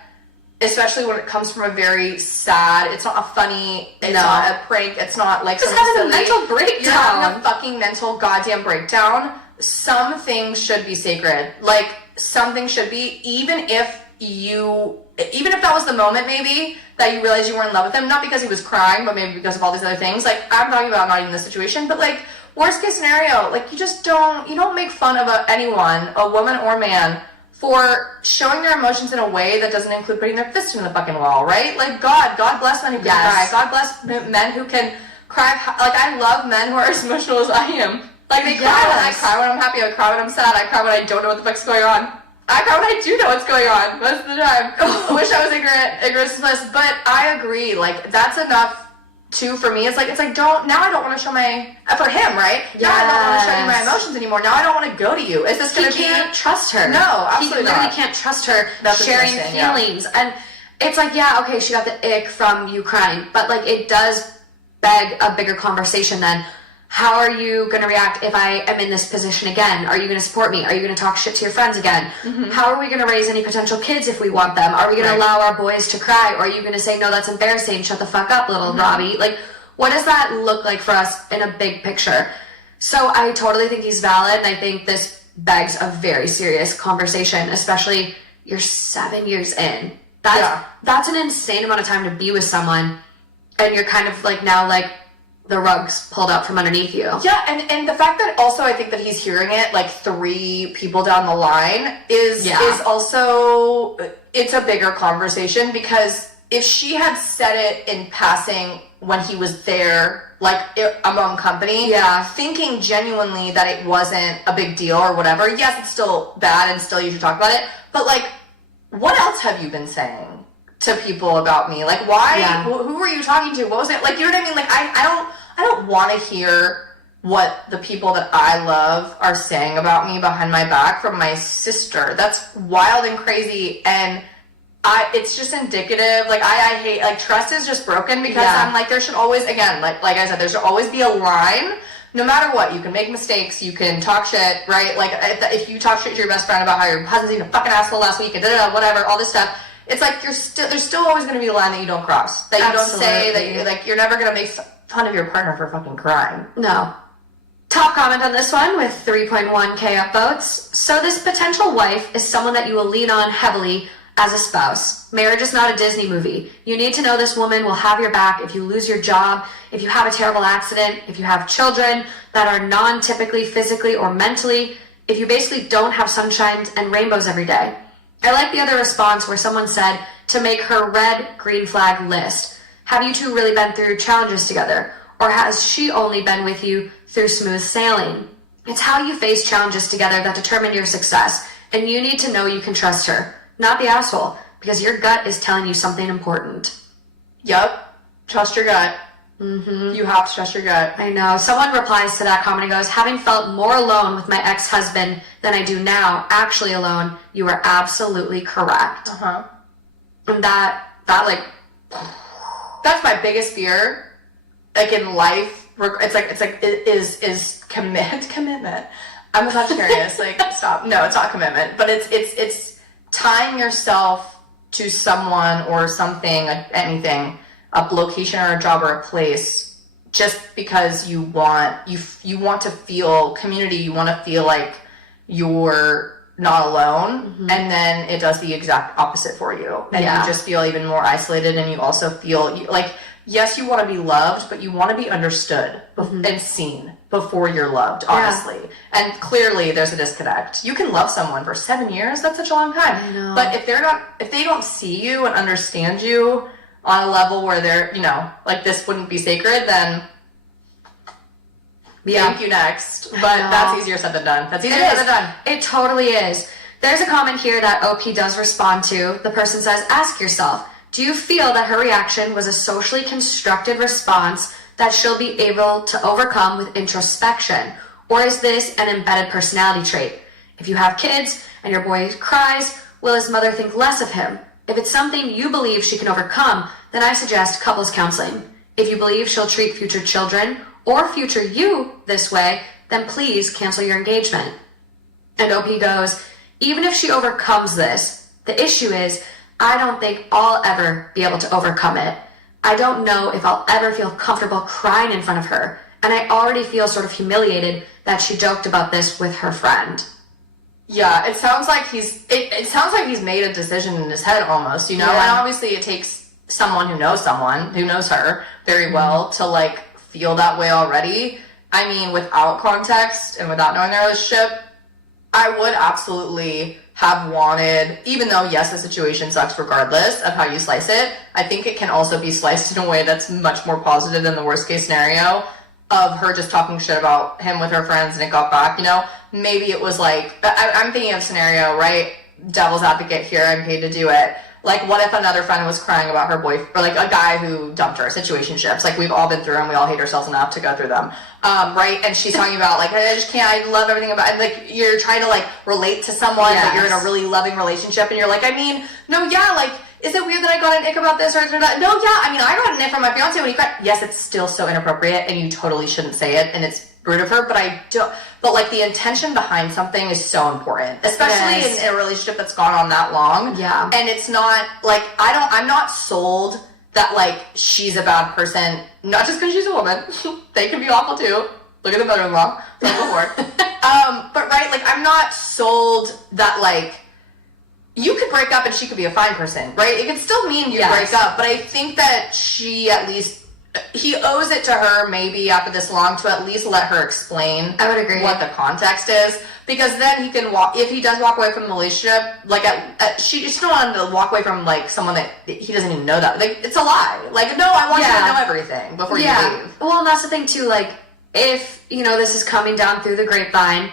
especially when it comes from a very sad, it's not a funny, it's not a prank, it's not like Just something having a silly. mental breakdown. You're having a fucking mental goddamn breakdown. Some things should be sacred. Like, something should be, even if that was the moment maybe that you realized you were in love with him, not because he was crying, but maybe because of all these other things. Like, I'm talking about not even this situation, but like, worst case scenario, like, you don't make fun of anyone, a woman or man, for showing their emotions in a way that doesn't include putting their fist in the fucking wall, right? Like, God bless men who can cry. God bless men who can cry. Like, I love men who are as emotional as I am. Like, they cry when I cry when I'm happy, I cry when I'm sad, I cry when I don't know what the fuck's going on. I cry when I do know what's going on most of the time. I wish I was ignorant to this, but I agree. Like, that's enough too for me. It's like now I don't want to show for him, right? Yes. Now I don't want to show you my emotions anymore. Now I don't want to go to you. Is this going to be? He can't trust her. No, absolutely He literally not. can't trust her That's sharing interesting, feelings. And it's like, yeah, okay, she got the ick from you crying, but like it does beg a bigger conversation then. How are you going to react if I am in this position again? Are you going to support me? Are you going to talk shit to your friends again? How are we going to raise any potential kids if we want them? Are we going to allow our boys to cry? Or are you going to say, no, that's embarrassing, shut the fuck up, little Robbie? Like, what does that look like for us in a big picture? So I totally think he's valid, and I think this begs a very serious conversation, especially you're 7 years in. That's an insane amount of time to be with someone, and you're kind of like now like the rug's pulled out from underneath you. Yeah, and the fact that also I think that he's hearing it like 3 people down the line is also, it's a bigger conversation, because if she had said it in passing when he was there, like among company, thinking genuinely that it wasn't a big deal or whatever, yes, it's still bad and still you should talk about it, but like, what else have you been saying to people about me? Like, why? Who were you talking to? What was it? Like, you know what I mean? Like, I don't want to hear what the people that I love are saying about me behind my back from my sister. That's wild and crazy, and it's just indicative. Like, I hate, like, trust is just broken, because I'm like, there should always, again, like I said, there should always be a line. No matter what, you can make mistakes, you can talk shit, right? Like, if you talk shit to your best friend about how your husband's being a fucking asshole last week and whatever, all this stuff, it's like there's still always going to be a line that you don't cross, that you don't say, that you're never going to make fun of your partner for fucking crying. No. Top comment on this one with 3.1k upvotes. So this potential wife is someone that you will lean on heavily as a spouse. Marriage is not a Disney movie. You need to know this woman will have your back if you lose your job, if you have a terrible accident, if you have children that are non-typically physically or mentally, if you basically don't have sunshines and rainbows every day. I like the other response where someone said to make her red, green flag list. Have you two really been through challenges together? Or has she only been with you through smooth sailing? It's how you face challenges together that determine your success, and you need to know you can trust her, not the asshole, because your gut is telling you something important. Yep. Trust your gut. You have to trust your gut. I know. Someone replies to that comment and goes, having felt more alone with my ex-husband than I do now, actually alone, you are absolutely correct. And that like, that's my biggest fear, like in life. Is commitment. I'm a Sagittarius. Like, stop. No, it's not commitment, but it's tying yourself to someone or something, anything, a location or a job or a place, just because you want to feel community, you want to feel like you're not alone, and then it does the exact opposite for you, and you just feel even more isolated, and you also feel like, yes, you want to be loved, but you want to be understood and seen before you're loved, honestly. And clearly there's a disconnect. You can love someone for 7 years, that's such a long time. I know. But if they don't see you and understand you on a level where they're, like, this wouldn't be sacred, then thank you, next. But that's easier said than done. That's easier said than done. It totally is. There's a comment here that OP does respond to. The person says, ask yourself, do you feel that her reaction was a socially constructed response that she'll be able to overcome with introspection? Or is this an embedded personality trait? If you have kids and your boy cries, will his mother think less of him? If it's something you believe she can overcome, then I suggest couples counseling. If you believe she'll treat future children or future you this way, then please cancel your engagement. And OP goes, even if she overcomes this, the issue is, I don't think I'll ever be able to overcome it. I don't know if I'll ever feel comfortable crying in front of her, and I already feel sort of humiliated that she joked about this with her friend. Yeah, it sounds like he's made a decision in his head almost, And obviously it takes someone who knows her very well to like feel that way already. I mean, without context and without knowing their relationship, I would absolutely have wanted, even though, yes, the situation sucks regardless of how you slice it, I think it can also be sliced in a way that's much more positive than the worst case scenario of her just talking shit about him with her friends and it got back, Maybe it was like, I'm thinking of a scenario, right? Devil's advocate here, I'm paid to do it. Like, what if another friend was crying about her boyfriend, or like a guy who dumped her, situationships. Like, we've all been through them. We all hate ourselves enough to go through them. Right? And she's talking about, like, I just can't, I love everything about it. And, like, you're trying to, like, relate to someone, but you're in a really loving relationship, and you're like, I mean, no, yeah, like, is it weird that I got an ick about this or that? No, yeah, I mean, I got an ick from my fiance when he cried. Yes, it's still so inappropriate, and you totally shouldn't say it, and it's rude of her, but I don't. But like the intention behind something is so important, especially in a relationship that's gone on that long. Yeah. And it's not like I'm not sold that like she's a bad person, not just because she's a woman. They can be awful too. Look at the mother-in-law from before. But right, like I'm not sold that like you could break up and she could be a fine person, right? It could still mean you break up, but I think that she at least. He owes it to her, maybe after this long, to at least let her explain. I would agree. What the context is, because then he can walk. If he does walk away from the relationship, like she don't want him to walk away from like someone that he doesn't even know that. Like it's a lie. Like no, I want you to know everything before you leave. Well, and that's the thing too. Like if this is coming down through the grapevine,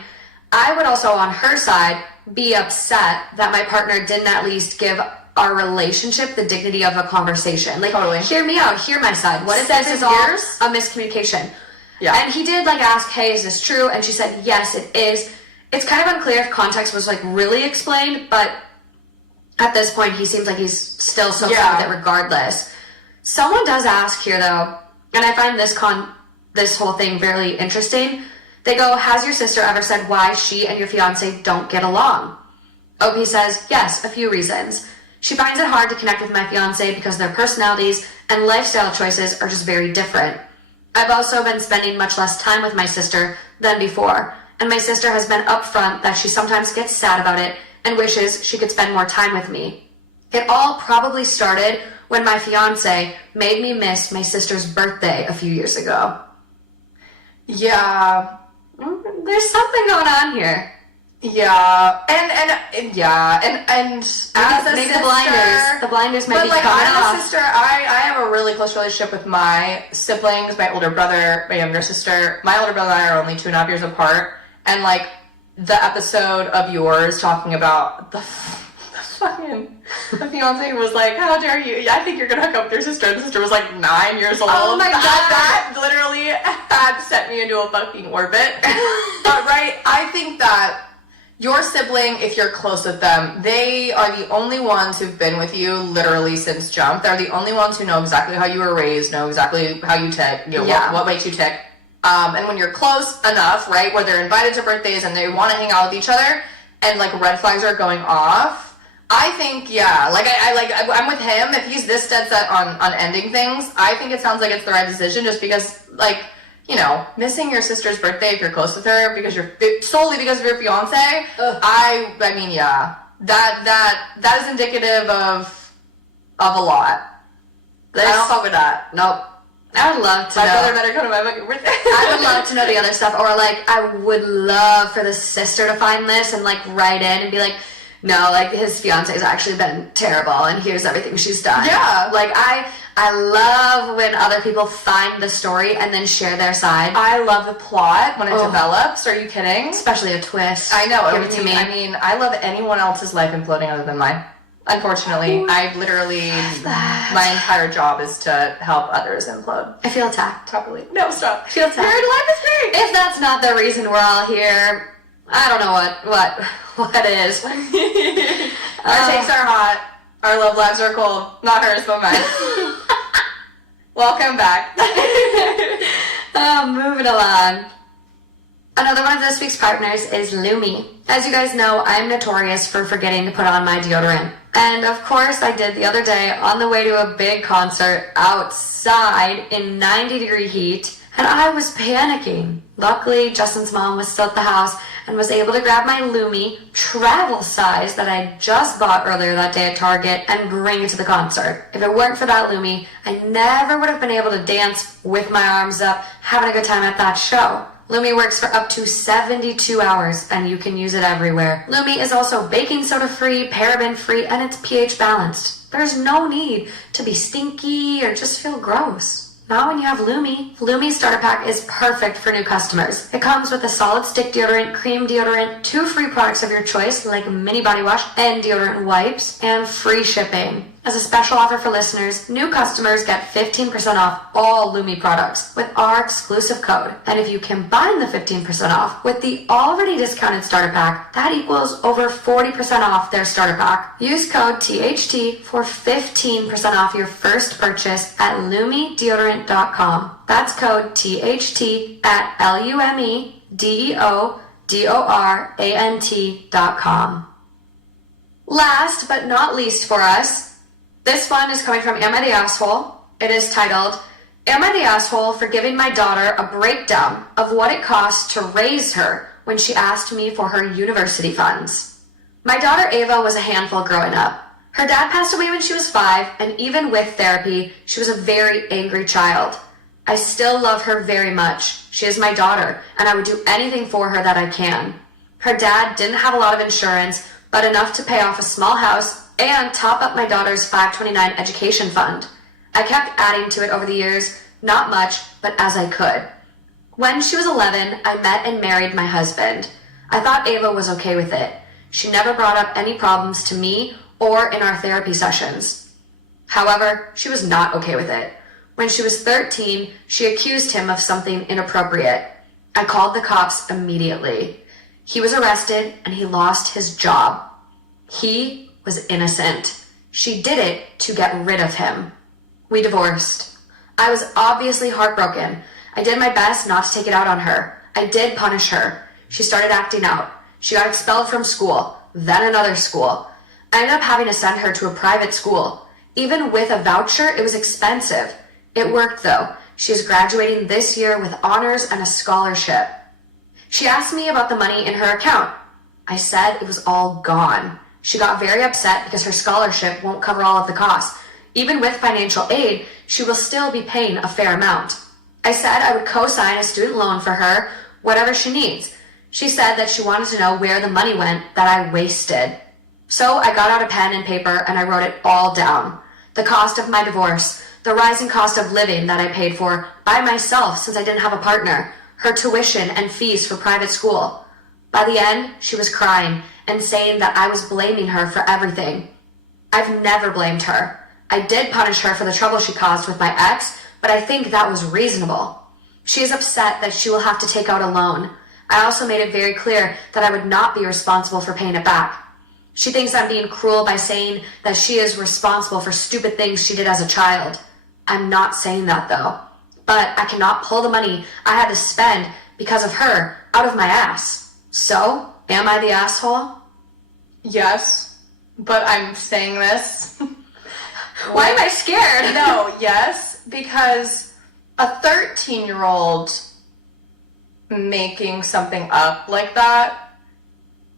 I would also on her side be upset that my partner didn't at least give our relationship the dignity of a conversation. Like, totally. Hear me out, hear my side. What if this is all a miscommunication? Yeah. And he did, like, ask, hey, is this true? And she said, yes, it is. It's kind of unclear if context was, like, really explained, but at this point, he seems like he's still so fine with it regardless. Someone does ask here, though, and I find this whole thing very interesting. They go, has your sister ever said why she and your fiancé don't get along? OP says, yes, a few reasons. She finds it hard to connect with my fiancé because their personalities and lifestyle choices are just very different. I've also been spending much less time with my sister than before, and my sister has been upfront that she sometimes gets sad about it and wishes she could spend more time with me. It all probably started when my fiancé made me miss my sister's birthday a few years ago. Yeah. There's something going on here. Yeah, and as a maybe sister, the blinders might be like coming off. I'm a sister. I have a really close relationship with my siblings, my older brother, my younger sister. My older brother and I are only 2.5 years apart, and like the episode of yours talking about the fiance was like, how dare you? I think you're gonna hook up with your sister. And the sister was like 9 years old. Oh my god, that literally had set me into a fucking orbit. But right, I think that. Your sibling, if you're close with them, they are the only ones who've been with you literally since jump. They're the only ones who know exactly how you were raised, know exactly how you tick, what makes you tick. And when you're close enough, right, where they're invited to birthdays and they want to hang out with each other, and like red flags are going off, I think, I'm with him. If he's this dead set on ending things, I think it sounds like it's the right decision, just because, like, missing your sister's birthday if you're close with her solely because of your fiance. I mean, yeah, that is indicative of a lot. I don't fuck with that. Nope. I would love to know. My brother better come to my fucking birthday. I would love to know the other stuff, or like I would love for the sister to find this and like write in and be like, no, like his fiance's actually been terrible, and here's everything she's done. Yeah, like I love when other people find the story and then share their side. I love the plot when it develops. Are you kidding? Especially a twist. I know. Give it to me. I mean, I love anyone else's life imploding other than mine. Unfortunately, I literally, my entire job is to help others implode. I feel attacked. Totally. No, stop. I feel attacked. Your life is great. If that's not the reason we're all here, I don't know what is. Our takes are hot. Our love lives are cold. Not hers, but mine. Welcome back. Moving along. Another one of this week's partners is Lumi. As you guys know, I'm notorious for forgetting to put on my deodorant. And of course I did the other day on the way to a big concert outside in 90-degree heat, and I was panicking. Luckily, Justin's mom was still at the house and was able to grab my Lumi travel size that I just bought earlier that day at Target and bring it to the concert. If it weren't for that Lumi, I never would have been able to dance with my arms up, having a good time at that show. Lumi works for up to 72 hours, and you can use it everywhere. Lumi is also baking soda free, paraben free, and it's pH balanced. There's no need to be stinky or just feel gross. Not when you have Lumi. Lumi's starter pack is perfect for new customers. It comes with a solid stick deodorant, cream deodorant, 2 free products of your choice like mini body wash and deodorant wipes, and free shipping. As a special offer for listeners, new customers get 15% off all Lumi products with our exclusive code. And if you combine the 15% off with the already discounted starter pack, that equals over 40% off their starter pack. Use code THT for 15% off your first purchase at LumiDeodorant.com. That's code THT at LumiDeodorant.com. Last but not least for us, this one is coming from Am I the Asshole? It is titled, Am I the Asshole for giving my daughter a breakdown of what it costs to raise her when she asked me for her university funds? My daughter Ava was a handful growing up. Her dad passed away when she was 5, and even with therapy, she was a very angry child. I still love her very much. She is my daughter, and I would do anything for her that I can. Her dad didn't have a lot of insurance, but enough to pay off a small house and top up my daughter's 529 education fund. I kept adding to it over the years, not much, but as I could. When she was 11, I met and married my husband. I thought Ava was okay with it. She never brought up any problems to me or in our therapy sessions. However, she was not okay with it. When she was 13, she accused him of something inappropriate. I called the cops immediately. He was arrested and he lost his job. He was innocent. She did it to get rid of him. We divorced. I was obviously heartbroken. I did my best not to take it out on her. I did punish her. She started acting out. She got expelled from school, then another school. I ended up having to send her to a private school. Even with a voucher, it was expensive. It worked though. She is graduating this year with honors and a scholarship. She asked me about the money in her account. I said it was all gone. She got very upset because her scholarship won't cover all of the costs. Even with financial aid, she will still be paying a fair amount. I said I would co-sign a student loan for her, whatever she needs. She said that she wanted to know where the money went that I wasted. So I got out a pen and paper and I wrote it all down. The cost of my divorce, the rising cost of living that I paid for by myself since I didn't have a partner, her tuition and fees for private school. By the end, she was crying and saying that I was blaming her for everything. I've never blamed her. I did punish her for the trouble she caused with my ex, but I think that was reasonable. She is upset that she will have to take out a loan. I also made it very clear that I would not be responsible for paying it back. She thinks I'm being cruel by saying that she is responsible for stupid things she did as a child. I'm not saying that though. But I cannot pull the money I had to spend because of her out of my ass. So, am I the asshole? Yes, but I'm saying this. Why am I scared? No, yes, because a 13-year-old making something up like that,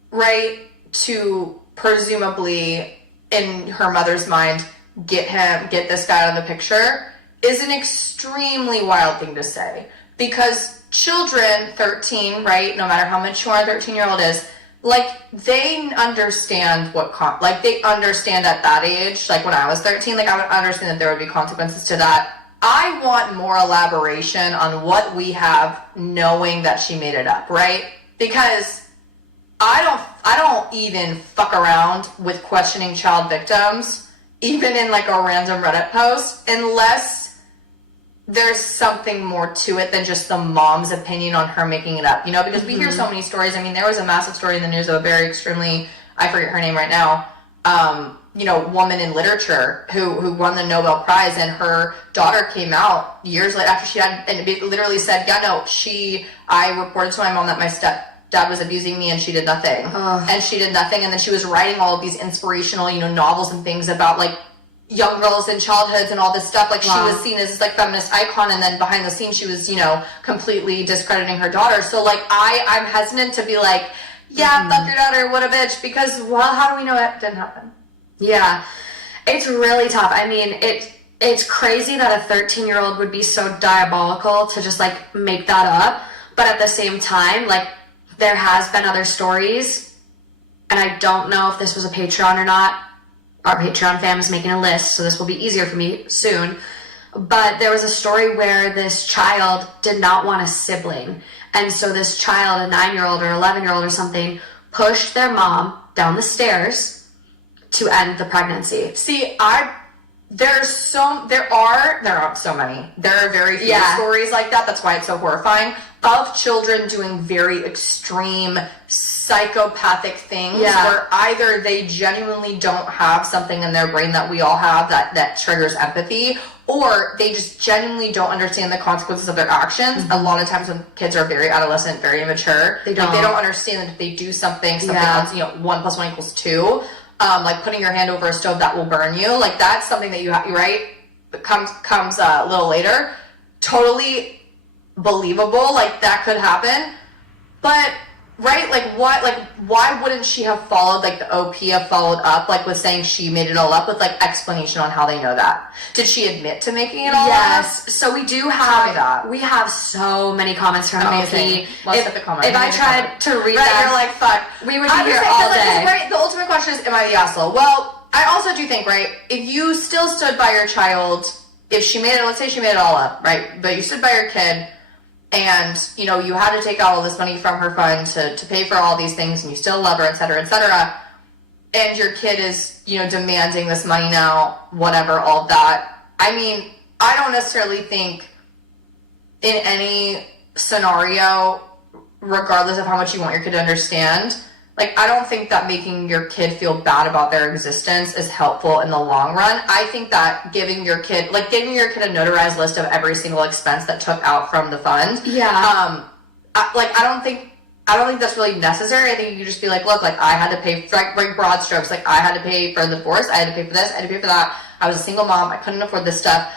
right, to presumably, in her mother's mind, get this guy out of the picture, is an extremely wild thing to say. Because children, 13, right, no matter how mature a 13-year-old is, like, they understand they understand at that age, like when I was 13, like I would understand that there would be consequences to that. I want more elaboration on what we have knowing that she made it up, right? Because I don't even fuck around with questioning child victims, even in like a random Reddit post, unless there's something more to it than just the mom's opinion on her making it up, you know, because we hear so many stories. I mean, there was a massive story in the news of a very extremely, I forget her name right now, woman in literature who won the Nobel Prize, and her daughter came out years later after she had, and it literally said, I reported to my mom that my stepdad was abusing me and she did nothing. And she did nothing. And then she was writing all of these inspirational, novels and things about like young girls and childhoods and all this stuff. Like, wow. She was seen as this like feminist icon, and then behind the scenes she was, completely discrediting her daughter. So like I'm hesitant to be like, fuck your daughter, what a bitch, because how do we know it didn't happen? Yeah, it's really tough. I mean, it's crazy that a 13-year-old would be so diabolical to just like make that up. But at the same time, like, there has been other stories, and I don't know if this was a Patreon or not. Our Patreon fam is making a list, so this will be easier for me soon. But there was a story where this child did not want a sibling. And so this child, a 9-year-old or 11-year-old or something, pushed their mom down the stairs to end the pregnancy. See, there are so many. There are very few stories like that. That's why it's so horrifying. Of children doing very extreme psychopathic things where either they genuinely don't have something in their brain that we all have that triggers empathy, or they just genuinely don't understand the consequences of their actions. A lot of times when kids are very adolescent, very immature, they don't understand that if they do something else, 1 + 1 = 2. Like putting your hand over a stove that will burn you. Like that's something that you right? Comes a little later. Totally believable. Like that could happen. But right, like what, like why wouldn't she have followed, like the OP have followed up, like with saying she made it all up with like explanation on how they know that? Did she admit to making it all up? Yes. So we do have, we have so many comments from Amazing. OP. Let's hit the comments. If I tried to read right, that, you're like, fuck. We would be here all day. Right, the ultimate question is, am I the asshole? Well, I also do think, right, if you still stood by your child, if she made it, let's say she made it all up, right, but you stood by your kid, and, you know, you had to take out all this money from her fund to pay for all these things, and you still love her, et cetera, and your kid is, you know, demanding this money now, whatever, all of that. I mean, I don't necessarily think in any scenario, regardless of how much you want your kid to understand, like, I don't think that making your kid feel bad about their existence is helpful in the long run. I think that giving your kid a notarized list of every single expense that took out from the fund. Yeah. I don't think that's really necessary. I think you could just be like, look, like I had to pay, like broad strokes, like I had to pay for the divorce, I had to pay for this, I had to pay for that. I was a single mom, I couldn't afford this stuff.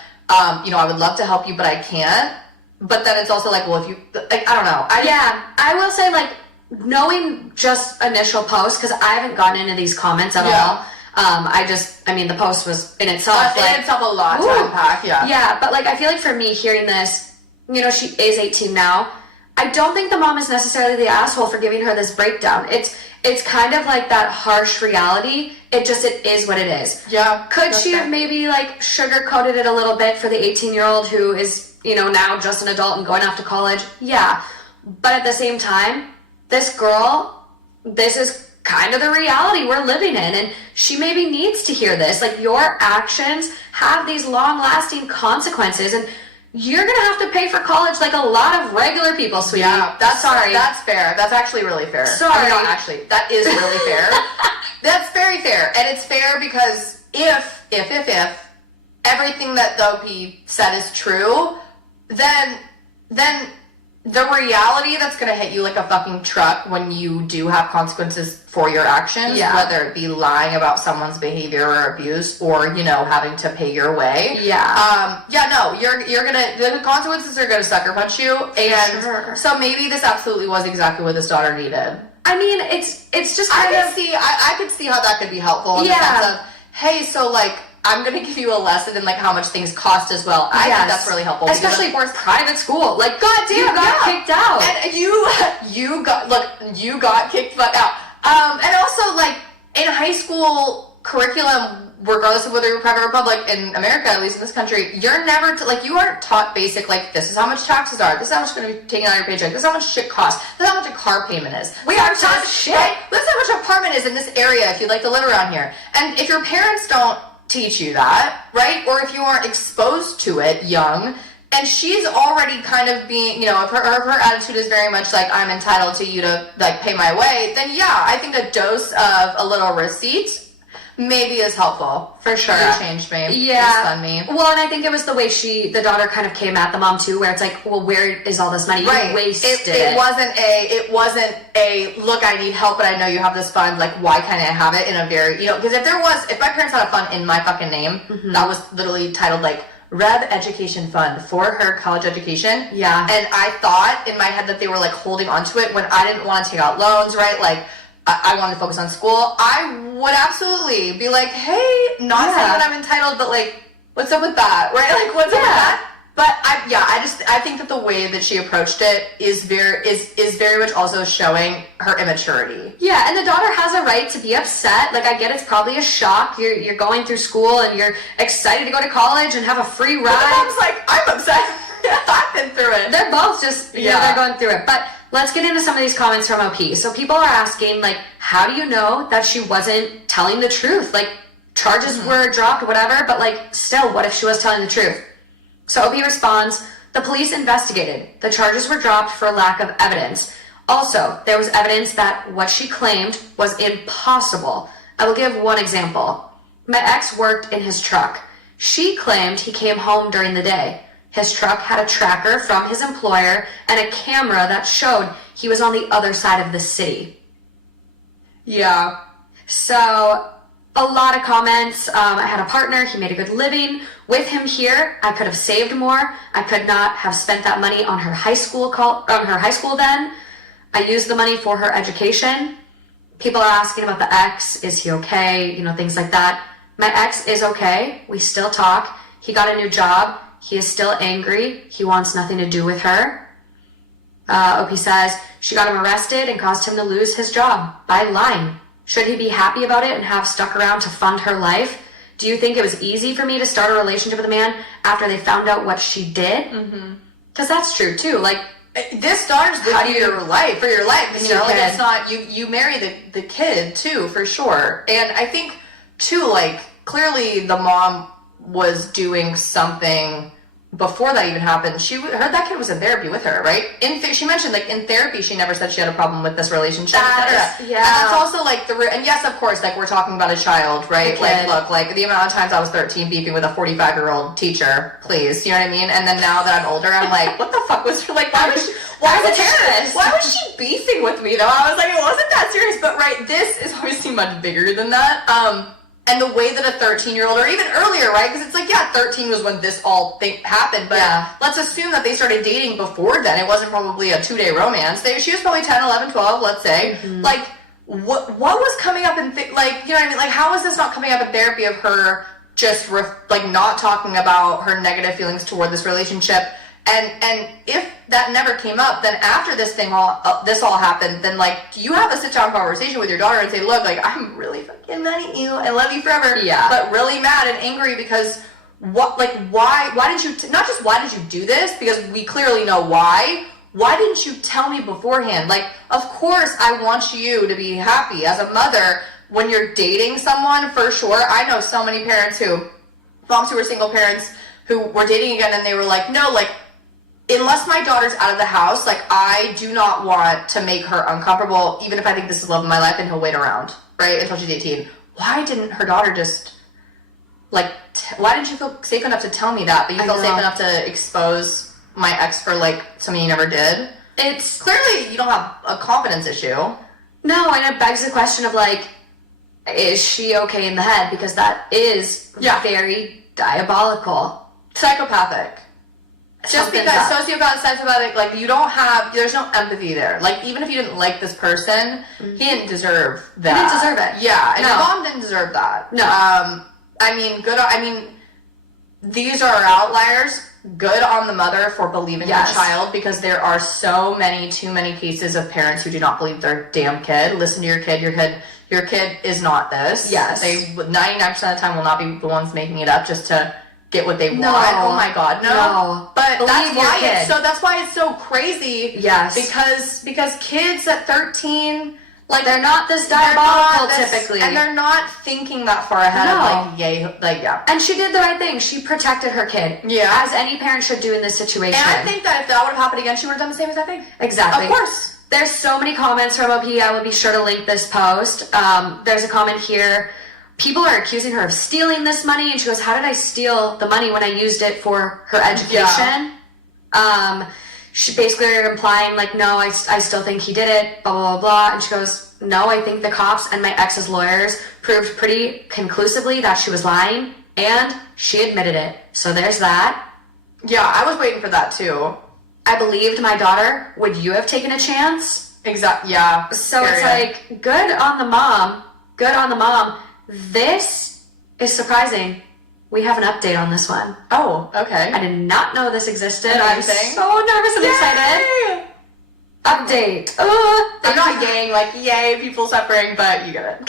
You know, I would love to help you, but I can't. But then it's also like, well, if you, like, I don't know. I will say, like, knowing just initial posts, because I haven't gotten into these comments at all. The post was in itself a lot to unpack. Yeah, but like I feel like for me hearing this, you know, she is 18 now. I don't think the mom is necessarily the asshole for giving her this breakdown. It's kind of like that harsh reality. It is what it is. Yeah. Could she have maybe like sugarcoated it a little bit for the 18-year-old who is, you know, now just an adult and going off to college? Yeah. But at the same time, this girl, this is kind of the reality we're living in, and she maybe needs to hear this. Like, your actions have these long-lasting consequences, and you're gonna have to pay for college like a lot of regular people, sweetie. Yeah, that's fair. That's actually really fair. Sorry. I mean, not actually. That is really fair. That's very fair, and it's fair because if everything that the OP said is true, then the reality that's going to hit you like a fucking truck when you do have consequences for your actions, whether it be lying about someone's behavior or abuse, or, you know, having to pay your way. You're gonna, the consequences are gonna sucker punch you, and so maybe this absolutely was exactly what this daughter needed. I mean, it's just kind of... I could see how that could be helpful in the sense of, hey, so like, I'm going to give you a lesson in like how much things cost as well. I think that's really helpful. Especially for private school. Like, goddamn, you got kicked out. And you got kicked out. And also, like, in high school curriculum, regardless of whether you're private or public, in America, at least in this country, you're never, you aren't taught basic, like, this is how much taxes are, this is how much is going to be taken out of your paycheck, this is how much shit costs, this is how much a car payment is. We are taught shit. Right? This is how much an apartment is in this area if you'd like to live around here. And if your parents don't teach you that, right? Or if you aren't exposed to it young, and she's already kind of being, you know, if her attitude is very much like, I'm entitled to you to, like, pay my way, then yeah, I think a dose of a little receipt maybe is helpful. For sure. It changed me. Yeah. It me. Well, and I think it was the way the daughter kind of came at the mom too, where it's like, well, where is all this money? Right. You wasted it. It wasn't a, look, I need help, but I know you have this fund, like, why can't I have it in a very, you know, because if my parents had a fund in my fucking name, that was literally titled, like, Rev Education Fund for her college education. Yeah. And I thought in my head that they were, like, holding onto it when I didn't want to take out loans, right? Like, I wanted to focus on school. I would absolutely be like, hey, not saying that I'm entitled, but, like, what's up with that, right? Like, what's up with that? But I think that the way that she approached it is very much also showing her immaturity. Yeah, and the daughter has a right to be upset. Like, I get it's probably a shock. You're going through school and you're excited to go to college and have a free ride. But the mom's like, I'm upset. I've been through it. They're both just, they're going through it. But let's get into some of these comments from OP. So people are asking, like, how do you know that she wasn't telling the truth? Like, charges were dropped, whatever, but, like, still, what if she was telling the truth? So OP responds, the police investigated. The charges were dropped for lack of evidence. Also, there was evidence that what she claimed was impossible. I will give one example. My ex worked in his truck. She claimed he came home during the day. His truck had a tracker from his employer and a camera that showed he was on the other side of the city. Yeah. So, a lot of comments. I had a partner. He made a good living. With him here, I could have saved more. I could not have spent that money on her high school then. I used the money for her education. People are asking about the ex. Is he okay? You know, things like that. My ex is okay. We still talk. He got a new job. He is still angry. He wants nothing to do with her. OP says she got him arrested and caused him to lose his job by lying. Should he be happy about it and have stuck around to fund her life? Do you think it was easy for me to start a relationship with a man after they found out what she did? Because that's true too. Like, this starts with your life, for your life. You know, like, kid. it's not, you marry the kid too, for sure. And I think too, like, clearly the mom was doing something before that even happened. She heard that kid was in therapy with her, right? She mentioned, like, in therapy, she never said she had a problem with this relationship. Yeah. And that's also, like, and yes, of course, like, we're talking about a child, right? Like, look, like, the amount of times I was 13 beefing with a 45-year-old teacher, please, you know what I mean? And then now that I'm older, I'm like, what the fuck was her, like, why was she beefing with me, though? I was like, it wasn't that serious, but, right, this is obviously much bigger than that. And the way that a 13-year-old, or even earlier, right? Because it's like, 13 was when this all thing happened. But let's assume that they started dating before then. It wasn't probably a 2-day romance. She was probably 10, 11, 12, let's say. Like, what was coming up in, like, you know what I mean? Like, how is this not coming up in therapy of her just, like, not talking about her negative feelings toward this relationship? And if that never came up, then after this all happened, then, like, you have a sit-down conversation with your daughter and say, look, like, I'm really fucking mad at you. I love you forever. Yeah. But really mad and angry because why did you, not just why did you do this, because we clearly know why didn't you tell me beforehand? Like, of course I want you to be happy as a mother when you're dating someone, for sure. I know so many moms who were single parents who were dating again, and they were like, no, like, unless my daughter's out of the house, like, I do not want to make her uncomfortable, even if I think this is love of my life, and he'll wait around, right, until she's 18. Why didn't her daughter just, like, why didn't you feel safe enough to tell me that, but you felt safe enough to expose my ex for, like, something you never did? It's clearly you don't have a confidence issue. No, and it begs the question of, like, is she okay in the head? Because that is very diabolical. Psychopathic. Just because sociopathic, like, there's no empathy there. Like, even if you didn't like this person, he didn't deserve that. He didn't deserve it. Yeah, and your mom didn't deserve that. No. These are outliers. Good on the mother for believing the child, because there are too many cases of parents who do not believe their damn kid. Listen to your kid. Your kid is not this. Yes. They 99% of the time will not be the ones making it up just to get what they want. Oh my God, no. But that's why it's so crazy. Yes. Because kids at 13, like, they're not this diabolical typically. And they're not thinking that far ahead of, like, And she did the right thing. She protected her kid. Yeah. As any parent should do in this situation. And I think that if that would have happened again, she would have done the same exact thing. Exactly. Of course. There's so many comments from OP. I will be sure to link this post. There's a comment here. People are accusing her of stealing this money, and she goes, how did I steal the money when I used it for her education? She basically implying, like, no, I still think he did it, blah, blah, blah, blah. And she goes, no, I think the cops and my ex's lawyers proved pretty conclusively that she was lying, and she admitted it. So there's that. Yeah, I was waiting for that, too. I believed my daughter. Would you have taken a chance? Exactly, yeah. So it's like, good on the mom. Good on the mom. This is surprising. We have an update on this one. Oh, okay. I did not know this existed. I'm Amazing. so nervous and excited. Update. I'm not yaying like yay people suffering, but you get it.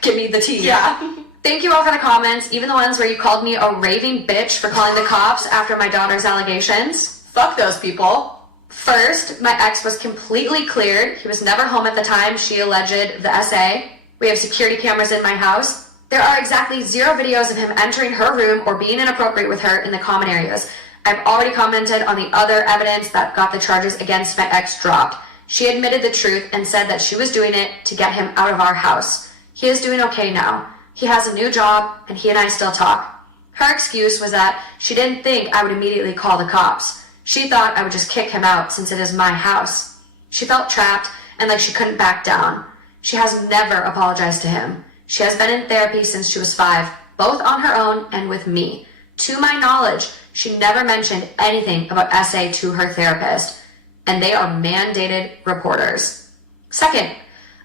Give me the tea. Yeah. Thank you all for the comments, even the ones where you called me a raving bitch for calling the cops after my daughter's allegations. Fuck those people. First, my ex was completely cleared. He was never home at the time she alleged the SA. We have security cameras in my house. There are exactly 0 videos of him entering her room or being inappropriate with her in the common areas. I've already commented on the other evidence that got the charges against my ex dropped. She admitted the truth and said that she was doing it to get him out of our house. He is doing okay now. He has a new job, and he and I still talk. Her excuse was that she didn't think I would immediately call the cops. She thought I would just kick him out since it is my house. She felt trapped and like she couldn't back down. She has never apologized to him. She has been in therapy since she was 5, both on her own and with me. To my knowledge, she never mentioned anything about SA to her therapist, and they are mandated reporters. Second,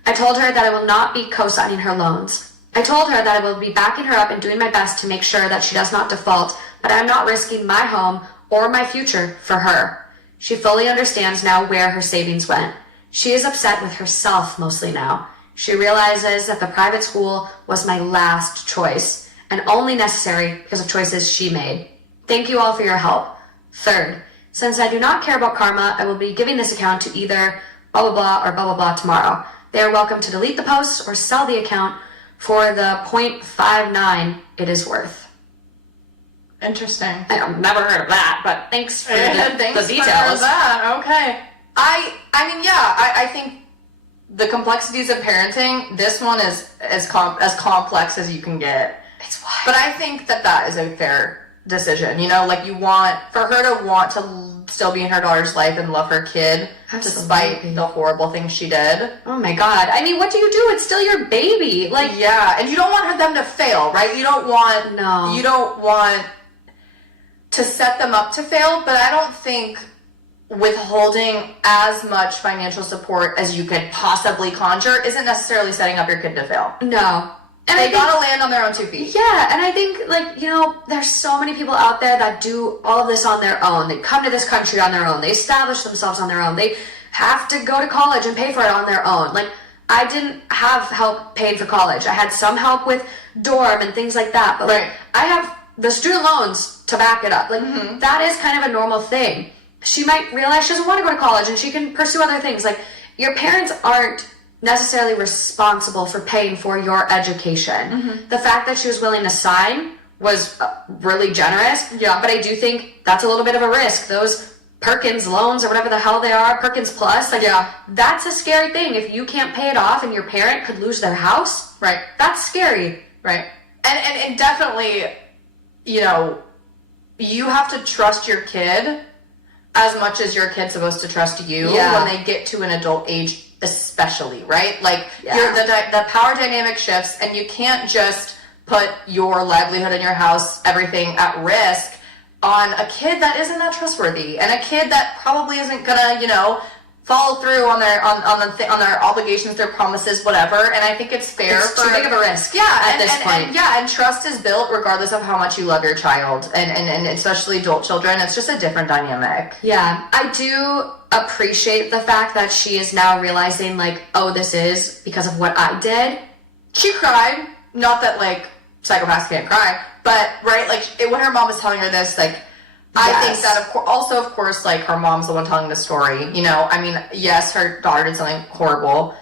I told her that I will not be co-signing her loans. I told her that I will be backing her up and doing my best to make sure that she does not default, but I'm not risking my home or my future for her. She fully understands now where her savings went. She is upset with herself mostly now. She realizes that the private school was my last choice and only necessary because of choices she made. Thank you all for your help. Third, since I do not care about karma, I will be giving this account to either blah blah blah or blah blah blah tomorrow. They are welcome to delete the post or sell the account for the 0.59 it is worth. Interesting. I've never heard of that, but thanks for Thanks the details. for that. Okay. I mean, yeah, I think the complexities of parenting, this one is as complex as you can get. It's wild. But I think that is a fair decision. You know, like for her to want to still be in her daughter's life and love her kid, despite the horrible things she did. Oh my God. I mean, what do you do? It's still your baby. Like, yeah, and you don't want them to fail, right? You don't want to set them up to fail, but I don't think withholding as much financial support as you could possibly conjure isn't necessarily setting up your kid to fail. no. And They gotta land on their own 2 feet. Yeah, and I think, like, you know, there's so many people out there that do all of this on their own. They come to this country on their own. They establish themselves on their own. They have to go to college and pay for it on their own. Like, I didn't have help paying for college. I had some help with dorm and things like that. But, like, I have the student loans to back it up. Like, that is kind of a normal thing. She might realize she doesn't want to go to college and she can pursue other things. Like, your parents aren't necessarily responsible for paying for your education. The fact that she was willing to sign was really generous. Yeah. But I do think that's a little bit of a risk. Those Perkins loans or whatever the hell they are, Perkins Plus, like, that's a scary thing. If you can't pay it off and your parent could lose their house, Right. that's scary. Right. And definitely, you know, you have to trust your kid as much as your kid's supposed to trust you when they get to an adult age, especially, right? Like, the power dynamic shifts, and you can't just put your livelihood in your house, everything at risk on a kid that isn't that trustworthy, and a kid that probably isn't gonna, you know, follow through on their their obligations, their promises, whatever. And I think it's fair. It's too big of a risk. At this point. And trust is built regardless of how much you love your child, and especially adult children. It's just a different dynamic. Yeah, I do appreciate the fact that she is now realizing, like, oh, this is because of what I did. She cried. Not that, like, psychopaths can't cry, but, right, like, when her mom was telling her this, like, I think that, of course, like, her mom's the one telling the story, you know. I mean, yes, her daughter did something horrible,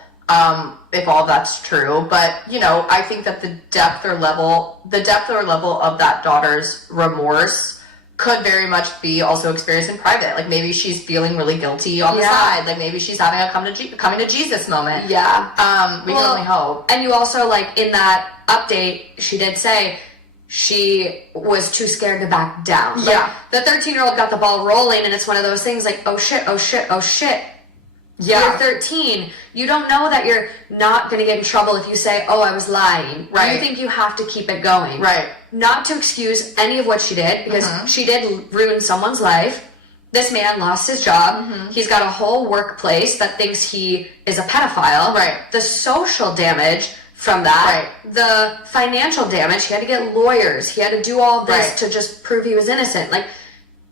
if all that's true, but, you know, I think that the depth or level of that daughter's remorse could very much be also experienced in private. Like, maybe she's feeling really guilty on the side. Like, maybe she's having a coming to Jesus moment. Yeah. We can only hope. And you also, like, in that update, she did say she was too scared to back down. Like, Yeah. The 13-year-old got the ball rolling, and it's one of those things like, oh shit, oh shit, oh shit. Yeah. You're 13. You don't know that you're not going to get in trouble if you say, oh, I was lying. Right. You think you have to keep it going. Right. Not to excuse any of what she did, because she did ruin someone's life. This man lost his job. He's got a whole workplace that thinks he is a pedophile. Right. The social damage from that. Right. The financial damage, he had to get lawyers. He had to do all this Right. to just prove he was innocent. Like,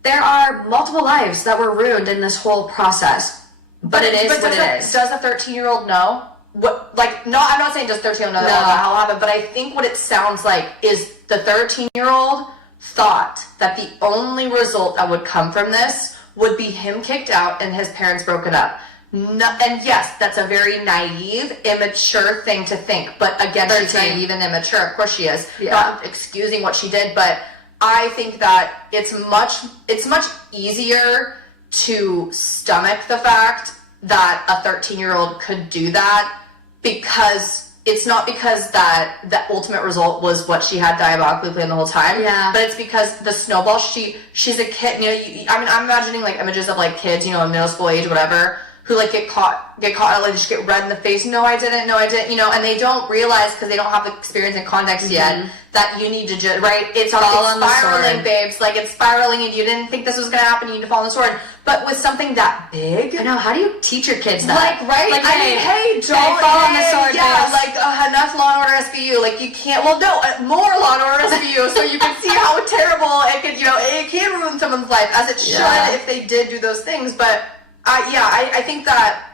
there are multiple lives that were ruined in this whole process. But it is what it is. Does a 13-year-old know? What, like, no, I'm not saying just 13-year-old know that how it happened, but I think what it sounds like is the 13-year-old thought that the only result that would come from this would be him kicked out and his parents broken up. No, and yes, that's a very naive, immature thing to think. But again, she's 13. naive and immature. Of course she is. Yeah. Not excusing what she did, but I think that it's much easier to stomach the fact that a 13-year-old could do that, because it's not because that the ultimate result was what she had diabolically planned the whole time. Yeah. But it's because the snowball, she's a kid, I mean, I'm imagining like images of like kids, in middle school age, whatever, who like get caught, like they just get red in the face. No, I didn't, and they don't realize, because they don't have the experience and context yet, that you need to just, right? It's spiraling, babes. Like, it's spiraling, and you didn't think this was going to happen, you need to fall on the sword. But with something that big, I know, how do you teach your kids that? like, right? Like, hey, don't fall on the sword, yeah, babes. like enough Law and Order SVU. Like, you can't. Well, no, more Law and Order SVU, so you can see how terrible it could. It can ruin someone's life, as it should if they did do those things. But I think that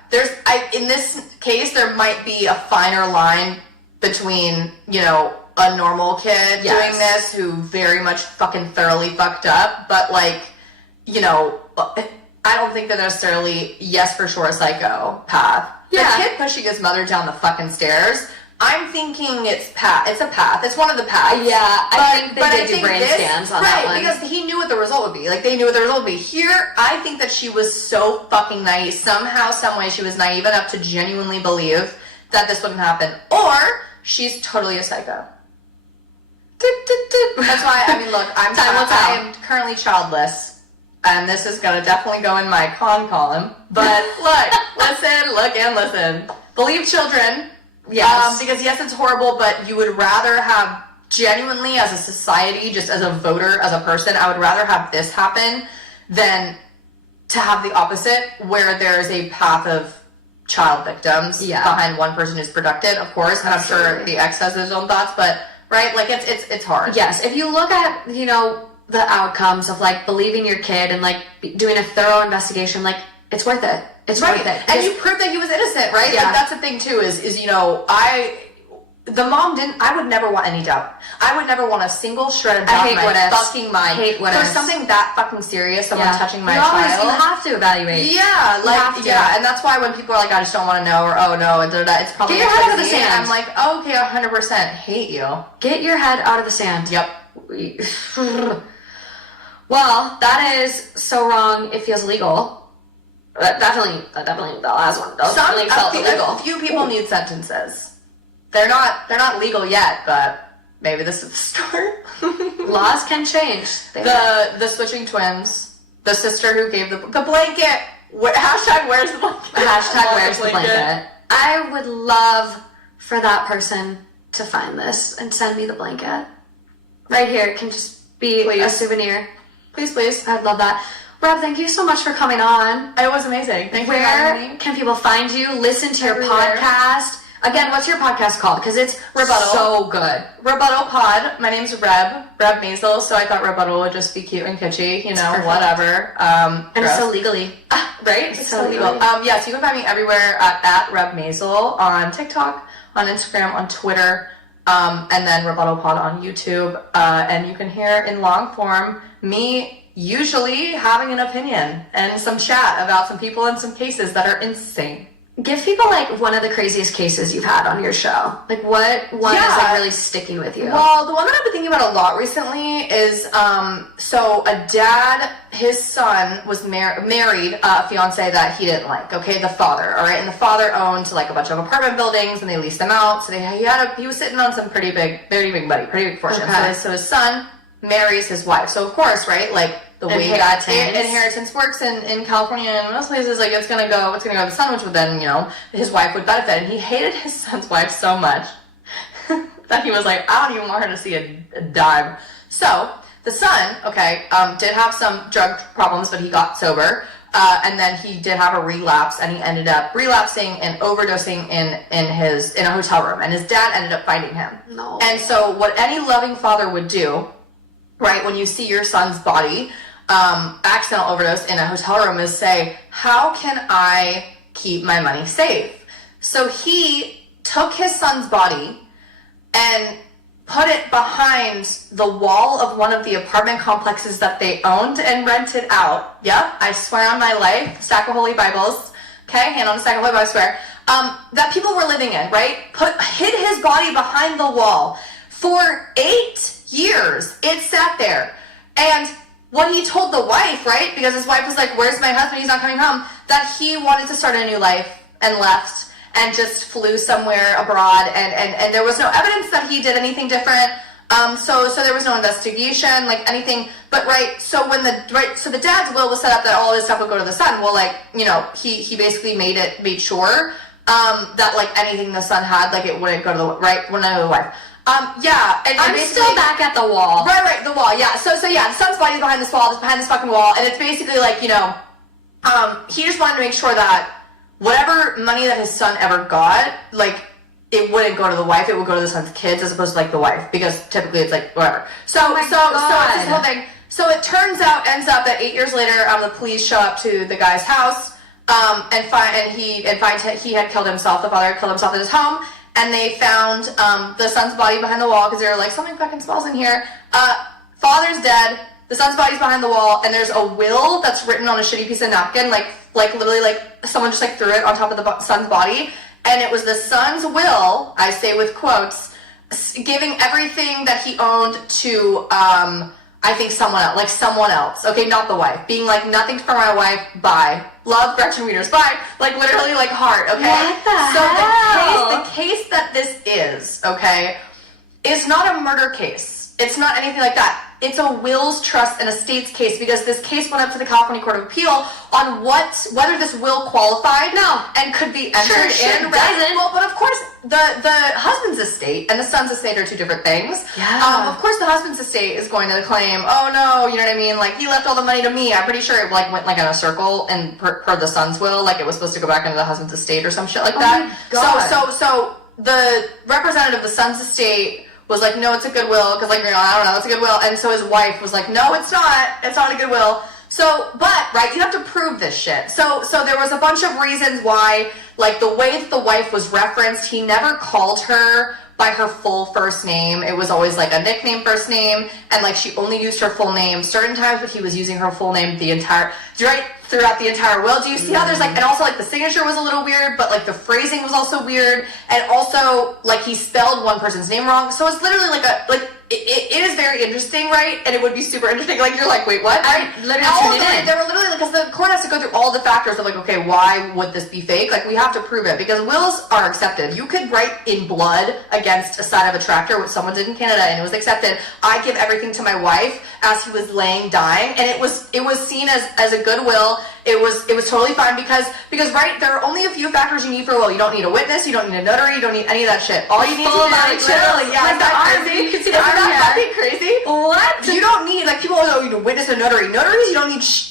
in this case there might be a finer line between a normal kid doing this who very much fucking thoroughly fucked up, but like I don't think that necessarily for sure a psychopath. Yeah. The kid pushing his mother down the fucking stairs, I'm thinking it's a path. It's one of the paths. Yeah, I think they did do brain this, scans on that one. because he knew what the result would be. Like, they knew what the result would be. Here, I think that she was so fucking naive. Somehow, some way, she was naive enough to genuinely believe that this wouldn't happen. Or, she's totally a psycho. That's why, I mean, look, I am currently childless. And this is going to definitely go in my con column. But look, listen. Believe children. Yes. Because yes, it's horrible, but you would rather have, genuinely as a society, just as a voter, as a person, I would rather have this happen than to have the opposite, where there's a path of child victims behind one person who's productive, of course. And I'm sure the ex has his own thoughts, but right, like it's hard. Yes, if you look at the outcomes of like believing your kid and like doing a thorough investigation, like it's worth it. It's worth it. And you proved that he was innocent, right? Yeah. Like, that's the thing too, is the mom didn't, I would never want any doubt. I would never want a single shred of doubt in my fucking mind. For something that fucking serious, someone touching my child. You have to evaluate. Yeah, and that's why when people are like, I just don't want to know, or oh no, it's probably get your head out of the sand. I'm like, okay, 100% hate you. Get your head out of the sand. Yep. Well, that is so wrong. It feels legal. Definitely the last one definitely felt illegal. A few people need sentences. They're not legal yet, but maybe this is the start. Laws can change. The switching twins, the sister who gave the blanket. Hashtag where's the blanket? Hashtag where's the blanket? I would love for that person to find this and send me the blanket. Right here. It can just be a souvenir. Please. I'd love that. Rob, thank you so much for coming on. It was amazing. Thank you for having me. Where can people find you? Listen to your podcast. Again, what's your podcast called? Because it's Rebuttal. So good. Rebuttal Pod. My name's Reb Maisel, so I thought Rebuttal would just be cute and kitschy, whatever. And it's so legally. Right? It's so legal. Yes, you can find me everywhere at Reb Maisel, on TikTok, on Instagram, on Twitter, and then Rebuttal Pod on YouTube. And you can hear in long form me usually having an opinion and some chat about some people and some cases that are insane. Give people like one of the craziest cases you've had on your show. Like what one is like really sticking with you? Well, the one that I've been thinking about a lot recently is so a dad, his son was married a fiance that he didn't like. Okay, the father, all right, and the father owned like a bunch of apartment buildings and they leased them out. So he was sitting on some very big money, pretty big fortune. Okay. So his son marries his wife. So of course, right, like the way that inheritance works in California and most places, like it's gonna go to the son, which would then, his wife would benefit. And he hated his son's wife so much that he was like, I don't even want her to see a dime. So the son, did have some drug problems, but he got sober. and then he did have a relapse, and he ended up relapsing and overdosing in a hotel room, and his dad ended up finding him. No. And so what any loving father would do, right, when you see your son's body accidental overdose in a hotel room, is say, how can I keep my money safe? So he took his son's body and put it behind the wall of one of the apartment complexes that they owned and rented out. Yep, I swear on my life, stack of holy Bibles, okay, hand on a stack of holy Bibles, I swear, that people were living in, right? Hid his body behind the wall. For 8 years, it sat there. And when he told the wife, right, because his wife was like, where's my husband, he's not coming home, that he wanted to start a new life and left and just flew somewhere abroad, and there was no evidence that he did anything different. So there was no investigation, like anything. But so the dad's will was set up that all of his stuff would go to the son. Well, like, you know, he basically made sure that like anything the son had, like it wouldn't go to the wouldn't go to the wife. Yeah, and I'm still back at the wall. Right, the wall. Yeah. So yeah, the son's body's behind this wall, just behind this fucking wall, and it's basically like, you know, he just wanted to make sure that whatever money that his son ever got, like, it wouldn't go to the wife, it would go to the son's kids as opposed to like the wife, because typically it's like whatever. So it's this whole thing. So it ends up that 8 years later, the police show up to the guy's house, and find he had killed himself. The father had killed himself at his home, and they found the son's body behind the wall because they were like, something fucking smells in here. Father's dead. The son's body's behind the wall, and there's a will that's written on a shitty piece of napkin, like literally, like someone just like threw it on top of the son's body, and it was the son's will, I say with quotes, giving everything that he owned to, I think someone else, okay, not the wife, being like, nothing for my wife, bye, love, Gretchen Wieners, bye, like literally like heart, okay? What the hell? The case that this is, okay, is not a murder case. It's not anything like that. It's a wills, trust, and estates case, because this case went up to the California Court of Appeal on whether this will qualified and could be entered in. Right? Well, but of course, the husband's estate and the son's estate are two different things. Yeah. Of course, the husband's estate is going to claim, oh no, you know what I mean? Like, he left all the money to me. I'm pretty sure it like went like in a circle, and per the son's will, like it was supposed to go back into the husband's estate or some shit like that. My God. So the representative of the son's estate was like, no, it's a goodwill, because like, you know, I don't know, it's a goodwill, and so his wife was like, no, it's not a goodwill. So, but, right, you have to prove this shit. So there was a bunch of reasons why, like, the way that the wife was referenced, he never called her by her full first name. It was always like a nickname first name, and like she only used her full name certain times, but he was using her full name throughout the entire will. Do you see how there's like, and also like the signature was a little weird, but like the phrasing was also weird, and also like he spelled one person's name wrong. So it's literally like it is very interesting, right? And it would be super interesting. Like, you're like, wait, what? Right? They were literally, because the court has to go through all the factors of like, okay, why would this be fake? Like, we have to prove it, because wills are accepted. You could write in blood against a side of a tractor, which someone did in Canada, and it was accepted. I give everything to my wife as he was laying dying, and it was seen as a good will. It was totally fine because right, there are only a few factors you need for a will. You don't need a witness, you don't need a notary, you don't need any of that shit. All you need to do is literally, yeah, like that crazy. You can see that be crazy. What? You don't need, like, people always go, you know, witness and notary. Notaries,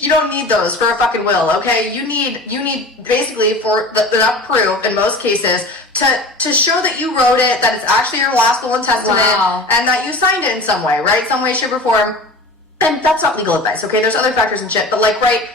you don't need those for a fucking will, okay? You need basically for enough proof in most cases to show that you wrote it, that it's actually your last will and testament, and that you signed it in some way, right? Some way, shape, or form. And that's not legal advice, okay? There's other factors and shit, but like, right,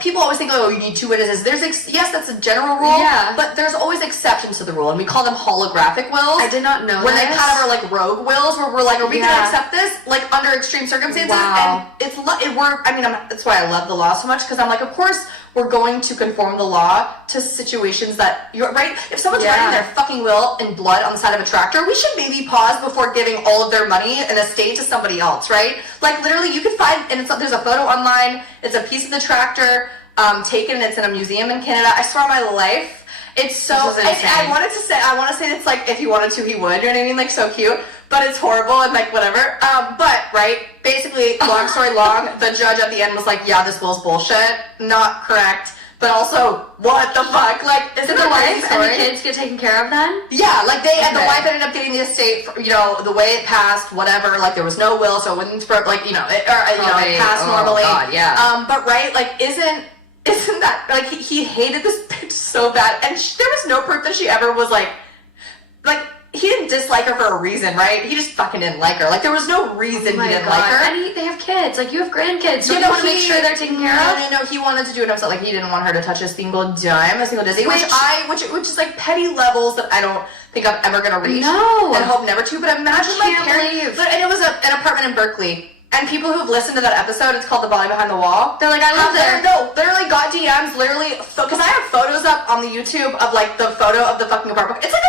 people always think, oh, you need two witnesses. Yes, that's a general rule, but there's always exceptions to the rule, and we call them holographic wills. I did not know when they kind of are like rogue wills, where we're like, are we going to accept this, like, under extreme circumstances? And that's why I love the law so much, because I'm like, of course, we're going to conform the law to situations that you're right. If someone's writing their fucking will in blood on the side of a tractor, we should maybe pause before giving all of their money and estate to somebody else, right? Like, literally, you can find, and there's a photo online. It's a piece of the tractor taken, and it's in a museum in Canada. I swear on my life, it's so. I want to say it's like, if he wanted to, he would. You know what I mean? Like, so cute. But it's horrible and like whatever. But right, basically, long story long, the judge at the end was like, yeah, this will's bullshit, not correct. But also, what the fuck? Like, isn't the it wife and the kids get taken care of then? Yeah, like and the wife ended up getting the estate, for, you know, the way it passed, whatever. Like, there was no will, so it wouldn't, like, it passed normally. God, yeah. But right, like, isn't isn't that, like, he hated this bitch so bad, and there was no proof that she ever was, like, he didn't dislike her for a reason, right? He just fucking didn't like her. Like, there was no reason he didn't like her. And they have kids. Like, you have grandkids. So you want to make sure they're taken care of? No, he wanted to do it himself. Like, he didn't want her to touch a single dime, a single Disney, which is, like, petty levels that I don't think I'm ever gonna reach. No. And hope never to, but imagine, like, parents. And it was an apartment in Berkeley. And people who've listened to that episode, it's called The Body Behind the Wall. They're like, I live there. No, literally got DMs, literally, because I have photos up on the YouTube of, like, the photo of the fucking apartment. It's like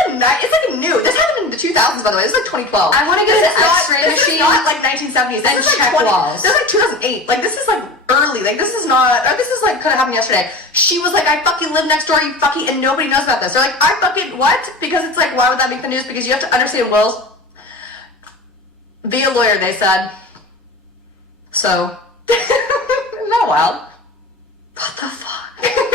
new. This happened in the 2000s, by the way. This is like 2012. I want to get an X-ray machine. This is not like 1970s. This and is like check walls. This is like 2008. Like, this is like early. Like, this is not, or this is like could have happened yesterday. She was like, I fucking live next door, you fucking, and nobody knows about this. They're like, I fucking, what? Because it's like, why would that make the news? Because you have to understand, Wills, be a lawyer, they said. So, isn't that wild? What the fuck?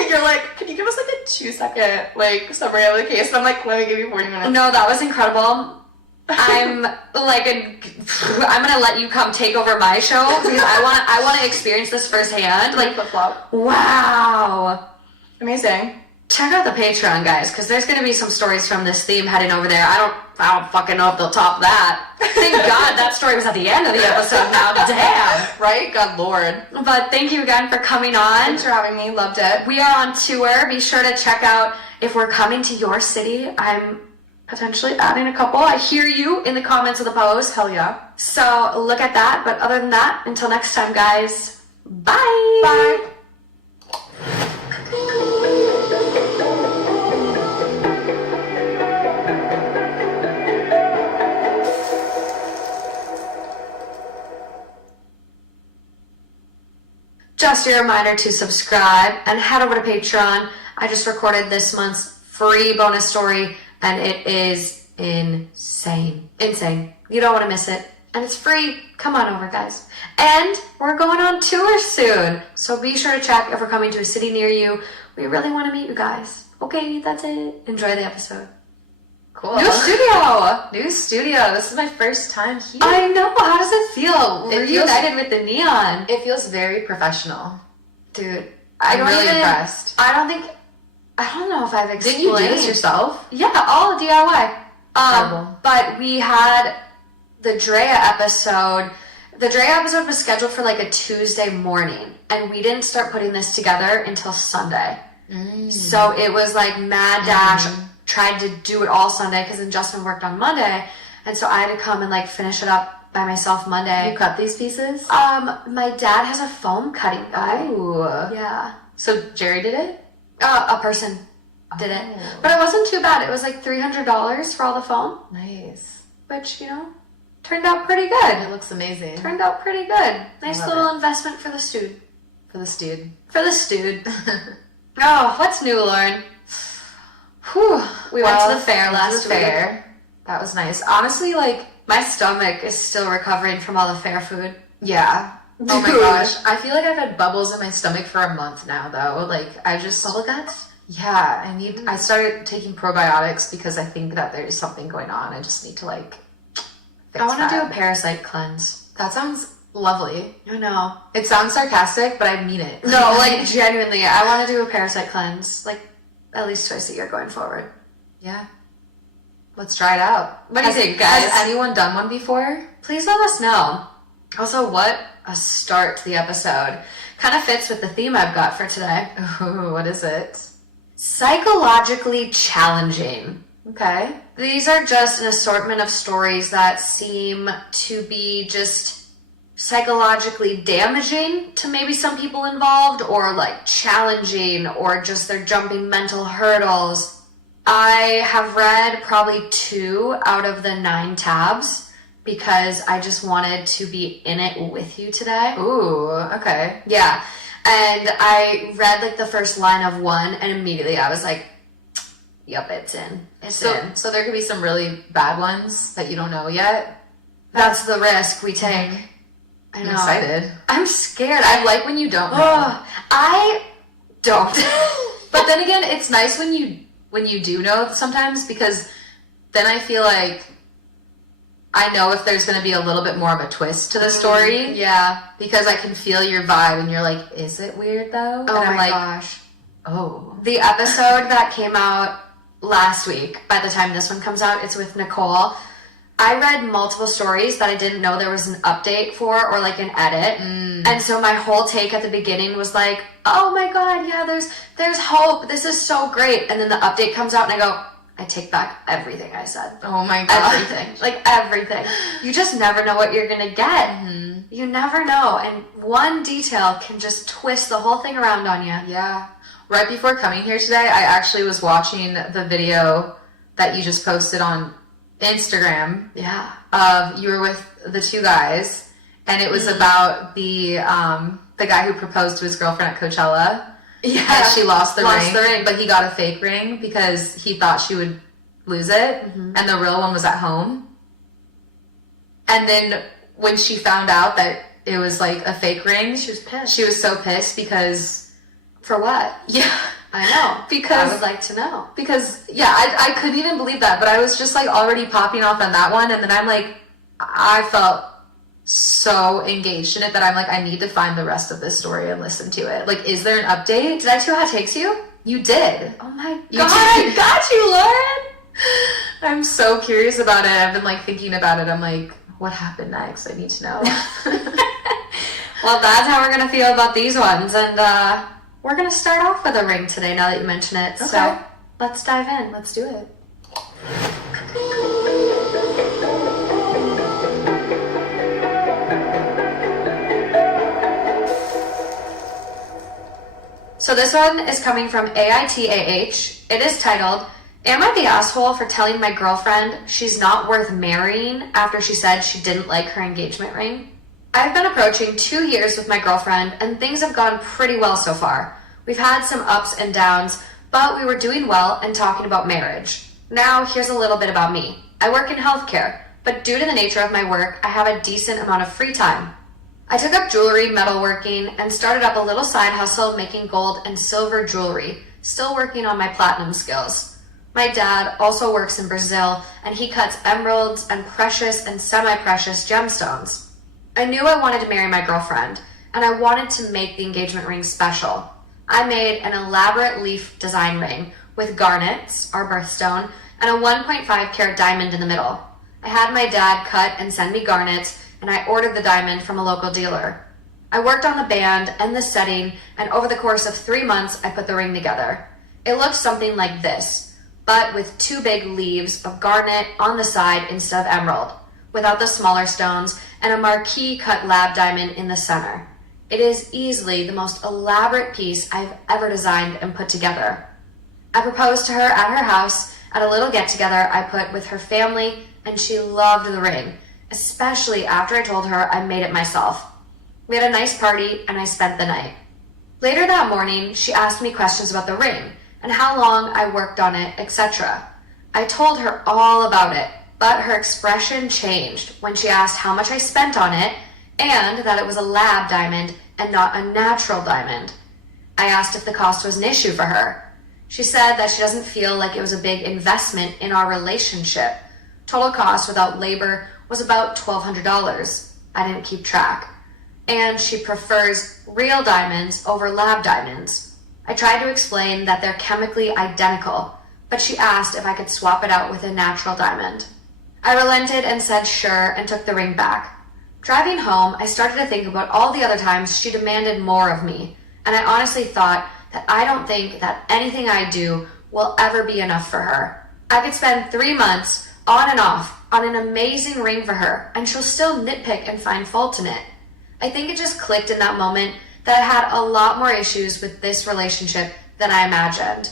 You're like, can you give us like a 2-second like summary of the case? And I'm like, let me give you 40 minutes. No, that was incredible. I'm like I'm gonna let you come take over my show because I want to experience this firsthand. Like, flip-flop. Wow. Amazing. Check out the Patreon, guys, because there's gonna be some stories from this theme heading over there. I don't fucking know if they'll top that. Thank God that story was at the end of the episode now. Damn. Right? God Lord. But thank you again for coming on. Thanks for having me. Loved it. We are on tour. Be sure to check out if we're coming to your city. I'm potentially adding a couple. I hear you in the comments of the post. Hell yeah. So look at that. But other than that, until next time, guys, bye. Bye. Just a reminder to subscribe and head over to Patreon. I just recorded this month's free bonus story and it is insane. Insane. You don't want to miss it. And it's free. Come on over, guys. And we're going on tour soon. So be sure to check if we're coming to a city near you. We really want to meet you guys. Okay, that's it. Enjoy the episode. Cool. New studio. New studio. This is my first time here. I know. How does it feel? It Reunited with the neon. It feels very professional. Dude, I'm really impressed. I don't know if I've explained. Didn't you do this yourself? Yeah, all DIY. Incredible. But we had the Drea episode. The Drea episode was scheduled for like a Tuesday morning, and we didn't start putting this together until Sunday. So it was like mad dash. Tried to do it all Sunday because then Justin worked on Monday, and so I had to come and like finish it up by myself Monday. You cut these pieces? My dad has a foam cutting guy. Ooh. Yeah. So Jerry did it? A person did it. But it wasn't too bad. It was like $300 for all the foam, Nice. which, turned out pretty good. It looks amazing. Turned out pretty good. Nice love little investment for the stewed. For the stewed. For the stewed. Oh, what's new, Lauren? Whew. We went to the fair last week. That was nice. Honestly, like, My stomach is still recovering from all the fair food. yeah. Oh my Dude. gosh. I feel like I've had bubbles in my stomach for a month now, though. Like, I just... Bubble guts? Yeah, I started taking probiotics because I think that there's something going on. I just need to, like, fix I want to do a that. parasite cleanse. That sounds lovely. I know. It sounds sarcastic, but I mean it. No, like, genuinely, I want to do a parasite cleanse. Like, at least twice a year going forward. Yeah. Let's try it out. What do you think, guys? Has anyone done one before? Please let us know. Also, what a start to the episode. Kind of fits with the theme I've got for today. Ooh, what is it? Psychologically challenging. Okay. These are just an assortment of stories that seem to be just psychologically damaging to maybe some people involved, or like challenging, or just they're jumping mental hurdles. I have read probably 2 out of the 9 tabs because I just wanted to be in it with you today. Ooh, okay. Yeah. And I read like the first line of one and immediately I was like, yep, it's in. It's in. So there could be some really bad ones that you don't know yet. That's the risk we take. I know. I'm excited. I'm scared. I like when you don't know. I don't. But then again, it's nice when you do know sometimes, because then I feel like I know if there's going to be a little bit more of a twist to the story. Yeah. Because I can feel your vibe and you're like, is it weird though? Oh and I'm my like, gosh. oh. The episode that came out last week, by the time this one comes out, it's with Nicole. I read multiple stories that I didn't know there was an update for or like an edit. And so my whole take at the beginning was like, oh my God, yeah, there's hope. This is so great. And then the update comes out and I go, I take back everything I said. Oh my God. Everything. Like everything. You just never know what you're going to get. You never know. And one detail can just twist the whole thing around on you. Yeah. Right before coming here today, I actually was watching the video that you just posted on Instagram. Yeah. Of you were with the two guys, and it was about the guy who proposed to his girlfriend at Coachella. Yeah. And she lost the Lost ring, the ring. but he got a fake ring because he thought she would lose it, and the real one was at home. And then when she found out that it was like a fake ring, She was pissed. She was so pissed because, For what? yeah, I know. Because- I would like to know. I couldn't even believe that, but I was just like already popping off on that one, and then I'm like, I felt so engaged in it that I'm like, I need to find the rest of this story and listen to it. Like, is there an update? Did I too hot takes you? You did. Oh my You God, did. I got you, Lauren. I'm so curious about it. I've been like thinking about it. I'm like, what happened next? I need to know. Well, that's how we're going to feel about these ones. And we're going to start off with a ring today now that you mention it. So Okay. let's dive in. Let's do it. So this one is coming from AITAH. It is titled, Am I the asshole for telling my girlfriend she's not worth marrying after she said she didn't like her engagement ring? I've been approaching 2 years with my girlfriend and things have gone pretty well so far. We've had some ups and downs, but we were doing well and talking about marriage. Now here's a little bit about me. I work in healthcare, but due to the nature of my work, I have a decent amount of free time. I took up jewelry, metalworking, and started up a little side hustle making gold and silver jewelry, still working on my platinum skills. My dad also works in Brazil, and he cuts emeralds and precious and semi-precious gemstones. I knew I wanted to marry my girlfriend, and I wanted to make the engagement ring special. I made an elaborate leaf design ring with garnets, our birthstone, and a 1.5 carat diamond in the middle. I had my dad cut and send me garnets, and I ordered the diamond from a local dealer. I worked on the band and the setting, and over the course of 3 months, I put the ring together. It looked something like this, but with 2 big leaves of garnet on the side instead of emerald, without the smaller stones, and a marquee cut lab diamond in the center. It is easily the most elaborate piece I've ever designed and put together. I proposed to her at her house at a little get-together I put with her family, and she loved the ring, especially after I told her I made it myself. We had a nice party, and I spent the night. Later that morning, she asked me questions about the ring, and how long I worked on it, etc. I told her all about it, but her expression changed when she asked how much I spent on it, and that it was a lab diamond and not a natural diamond. I asked if the cost was an issue for her. She said that she doesn't feel like it was a big investment in our relationship. Total cost without labor was about $1,200. I didn't keep track. And she prefers real diamonds over lab diamonds. I tried to explain that they're chemically identical, but she asked if I could swap it out with a natural diamond. I relented and said sure and took the ring back. Driving home, I started to think about all the other times she demanded more of me, and I honestly thought that I don't think that anything I do will ever be enough for her. I could spend 3 months on and off on an amazing ring for her, and she'll still nitpick and find fault in it. I think it just clicked in that moment that I had a lot more issues with this relationship than I imagined.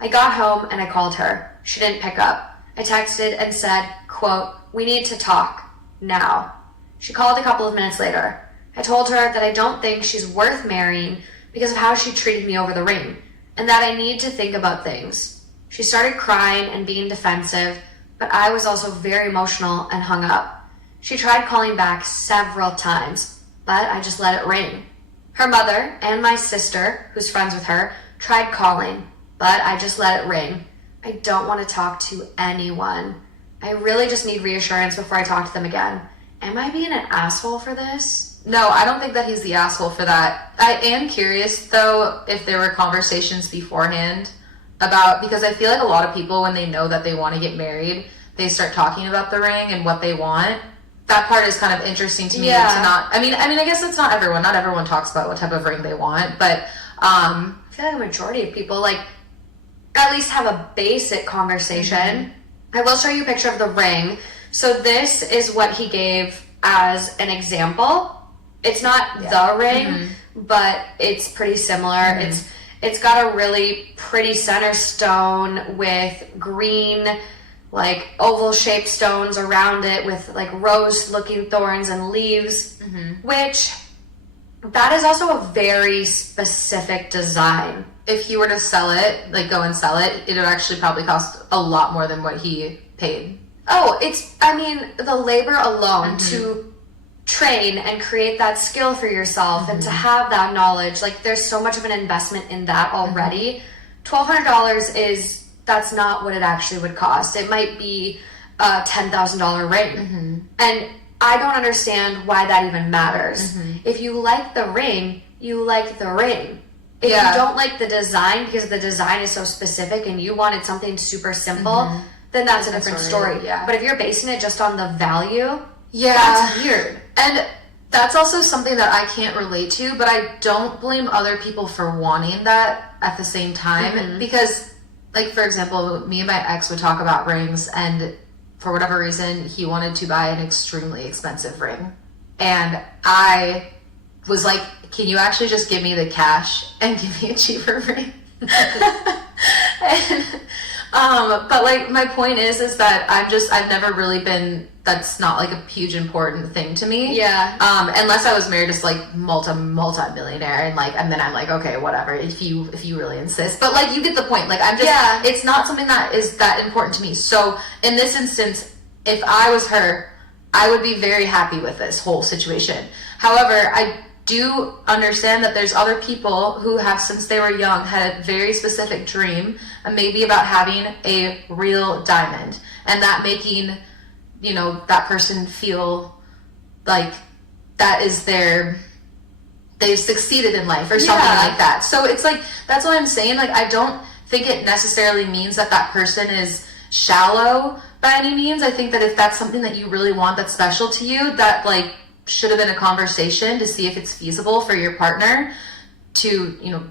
I got home and I called her. She didn't pick up. I texted and said, quote, "We need to talk. Now." She called a couple of minutes later. I told her that I don't think she's worth marrying because of how she treated me over the ring, and that I need to think about things. She started crying and being defensive, but I was also very emotional and hung up. She tried calling back several times, but I just let it ring. Her mother and my sister, who's friends with her, tried calling, but I just let it ring. I don't want to talk to anyone. I really just need reassurance before I talk to them again. Am I being an asshole for this? No, I don't think that he's the asshole for that. I am curious, though, if there were conversations beforehand about, because I feel like a lot of people, when they know that they want to get married, they start talking about the ring and what they want. That part is kind of interesting to me to not, I mean, I guess it's not everyone. Not everyone talks about what type of ring they want, but I feel like a majority of people, like, at least have a basic conversation. I will show you a picture of the ring. So this is what he gave as an example. It's not the ring, but it's pretty similar. It's got a really pretty center stone with green, like oval shaped stones around it with like rose looking thorns and leaves, which that is also a very specific design. if he were to sell it, like go and sell it, it would actually probably cost a lot more than what he paid. Oh, I mean, the labor alone to train and create that skill for yourself and to have that knowledge, like there's so much of an investment in that already. $1,200 that's not what it actually would cost. It might be a $10,000 ring. And I don't understand why that even matters. If you like the ring, you like the ring. If you don't like the design because the design is so specific and you wanted something super simple, then that's a different story. But if you're basing it just on the value, that's weird. And that's also something that I can't relate to, but I don't blame other people for wanting that at the same time. Because, like, for example, me and my ex would talk about rings, and for whatever reason, he wanted to buy an extremely expensive ring. And I was like, can you actually just give me the cash and give me a cheaper ring? But like my point is that I've never really been, that's not like a huge important thing to me. Unless I was married to like multi-millionaire and then I'm like, okay, whatever, if you really insist. But like you get the point. Like I'm just, it's not something that is that important to me. So in this instance, if I was her, I would be very happy with this whole situation. However, I do understand that there's other people who have, since they were young, had a very specific dream, and maybe about having a real diamond, and that making, you know, that person feel like that is they've succeeded in life or something like that. So it's like, that's what I'm saying. Like, I don't think it necessarily means that that person is shallow by any means. I think that if that's something that you really want that's special to you, that like should have been a conversation to see if it's feasible for your partner to, you know,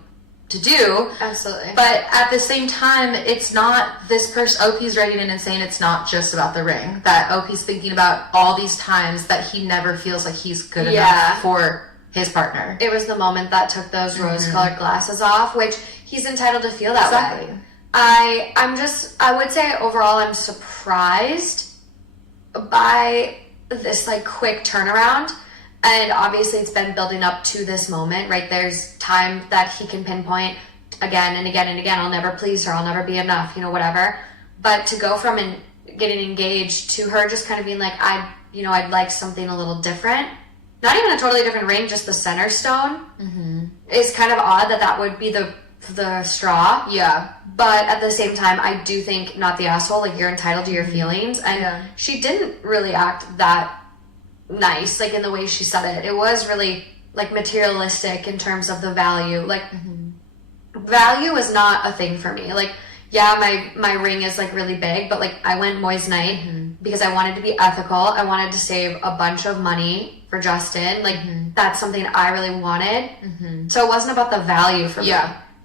to do. Absolutely. But at the same time, it's not this person, OP's writing in and saying it's not just about the ring, that OP's thinking about all these times that he never feels like he's good enough for his partner. It was the moment that took those rose-colored glasses off, which he's entitled to feel that way. I would say overall I'm surprised by this like quick turnaround, and obviously it's been building up to this moment, right? There's time that he can pinpoint again and again and again, I'll never please her, I'll never be enough, you know, whatever. But to go from getting engaged to her just kind of being like, I'd like something a little different, not even a totally different ring, just the center stone, is kind of odd that would be the straw. But at the same time, I do think, not the asshole, like you're entitled to your feelings, and she didn't really act that nice, like in the way she said it. It was really like materialistic in terms of the value. Like value is not a thing for me. Like, my ring is like really big, but like I went Moy's night because I wanted to be ethical. I wanted to save a bunch of money for Justin. Like that's something I really wanted. So it wasn't about the value for me.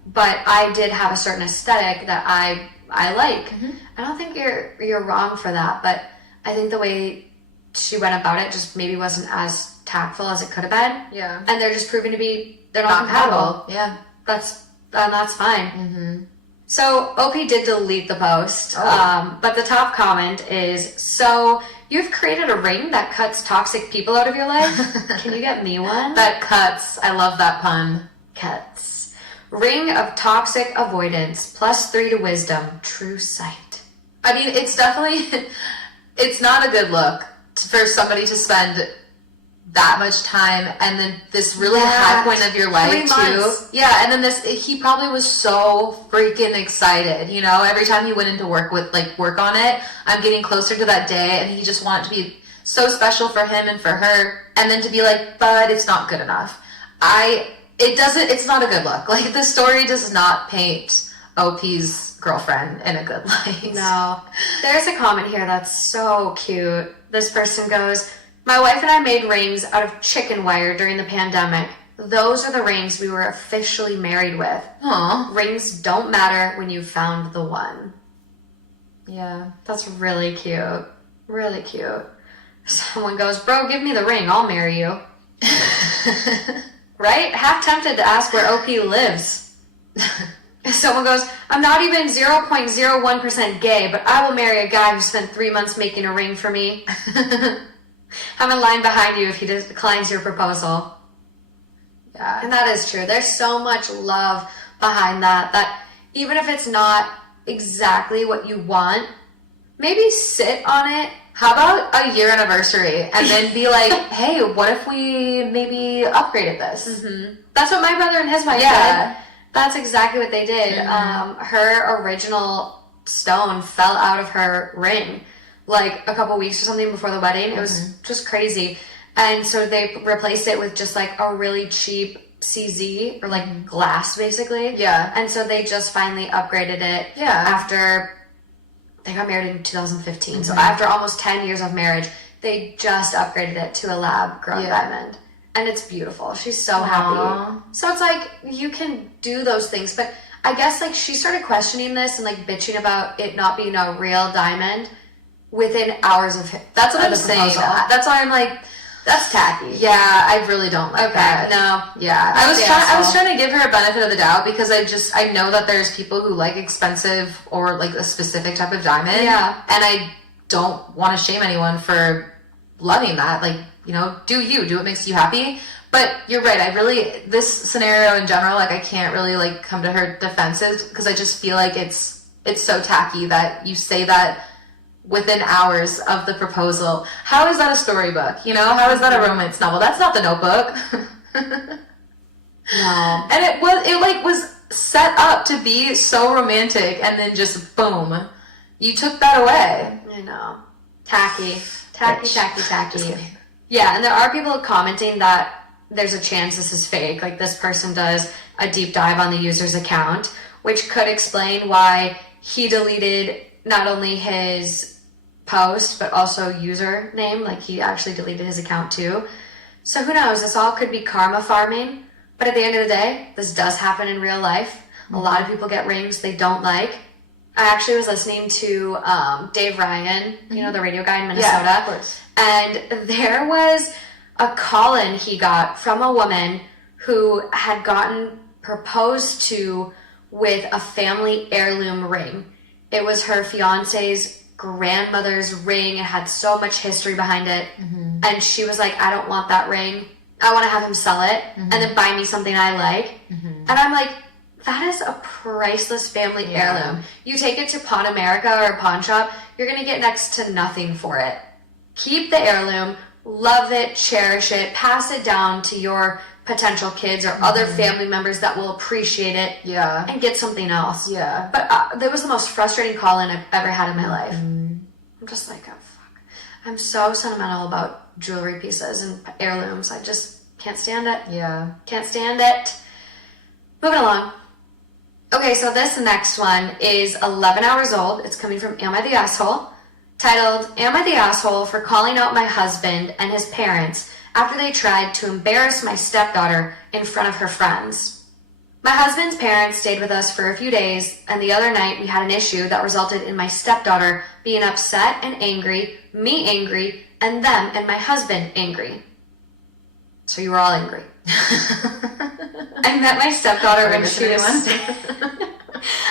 But I did have a certain aesthetic that I like. I don't think you're wrong for that, but I think the way she went about it just maybe wasn't as tactful as it could have been. And they're just proving to be, they're not compatible. That's fine. So OP did delete the post, but the top comment is, so you've created a ring that cuts toxic people out of your life? Can you get me one? That cuts. I love that pun. Cuts. Ring of toxic avoidance, +3 to wisdom, true sight. I mean, it's definitely, it's not a good look for somebody to spend that much time, and then this really high point of your life 3 too. months. Yeah, and then he probably was so freaking excited. You know, every time he went into work on it, I'm getting closer to that day, and he just wanted it to be so special for him and for her, and then to be like, but it's not good enough. It's not a good look. Like, the story does not paint OP's girlfriend in a good light. No. There's a comment here that's so cute. This person goes, my wife and I made rings out of chicken wire during the pandemic. Those are the rings we were officially married with. Aw. Rings don't matter when you've found the one. Yeah. That's really cute. Really cute. Someone goes, bro, give me the ring. I'll marry you. Right? Half tempted to ask where OP lives. Someone goes, I'm not even 0.01% gay, but I will marry a guy who spent 3 months making a ring for me. I'm in line behind you if he declines your proposal. Yeah. And that is true. There's so much love behind that even if it's not exactly what you want, maybe sit on it. How about a year anniversary and then be like, hey, what if we maybe upgraded this? Mm-hmm. That's what my brother and his wife did. That's exactly what they did. Mm-hmm. Her original stone fell out of her ring like a couple weeks or something before the wedding. It was just crazy. And so they replaced it with just like a really cheap CZ or like glass basically. Yeah. And so they just finally upgraded it after they got married in 2015. So after almost 10 years of marriage, they just upgraded it to a lab grown diamond. And it's beautiful. She's so happy. So it's like, you can do those things. But I guess like she started questioning this and like bitching about it not being a real diamond within hours of That's what I'm the saying. proposal. That's why I'm like, That's tacky. yeah, I really don't like that. No. Yeah, I was That's trying to give her a benefit of the doubt because I know that there's people who like expensive or like a specific type of diamond. Yeah. And I don't want to shame anyone for loving that. Like, you know, do what makes you happy. But you're right. This scenario in general, like I can't really like come to her defenses because I just feel like it's so tacky that you say that within hours of the proposal. How is that a storybook? You know, how is that a romance novel? That's not The Notebook. No. And it was set up to be so romantic, and then just boom, you took that away. I know. Tacky. Tacky. Just kidding. Yeah, and there are people commenting that there's a chance this is fake. Like this person does a deep dive on the user's account, which could explain why he deleted not only his post, but also username. Like he actually deleted his account too. So who knows? This all could be karma farming. But at the end of the day, this does happen in real life. A lot of people get rings they don't like. I actually was listening to Dave Ryan, you know, the radio guy in Minnesota. Yeah, of course. And there was a call-in he got from a woman who had gotten proposed to with a family heirloom ring. It was her fiance's grandmother's ring. It had so much history behind it. Mm-hmm. And she was like, I don't want that ring. I want to have him sell it and then buy me something I like. Mm-hmm. And I'm like, that is a priceless family heirloom. You take it to Pawn America or a pawn shop, you're going to get next to nothing for it. Keep the heirloom, love it, cherish it, pass it down to your potential kids or other family members that will appreciate it. Yeah. And get something else. Yeah. But that was the most frustrating call-in I've ever had in my life. I'm just like, oh, fuck. I'm so sentimental about jewelry pieces and heirlooms. I just can't stand it. Yeah. Can't stand it. Moving along. Okay, so this next one is 11 hours old. It's coming from Am I the Asshole? Titled, Am I the Asshole for calling out my husband and his parents after they tried to embarrass my stepdaughter in front of her friends? My husband's parents stayed with us for a few days, and the other night we had an issue that resulted in my stepdaughter being upset and angry, me angry, and them and my husband angry. So you were all angry. I met my stepdaughter when she was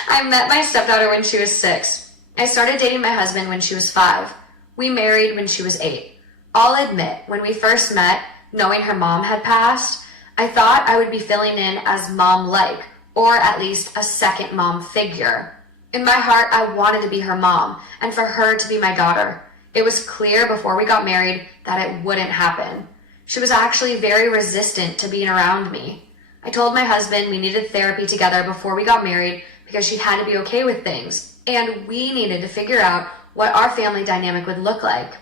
I met my stepdaughter when she was 6. I started dating my husband when she was 5. We married when she was 8. I'll admit, when we first met, knowing her mom had passed, I thought I would be filling in as mom-like, or at least a second mom figure. In my heart, I wanted to be her mom, and for her to be my daughter. It was clear before we got married that it wouldn't happen. She was actually very resistant to being around me. I told my husband we needed therapy together before we got married because she had to be okay with things, and we needed to figure out what our family dynamic would look like.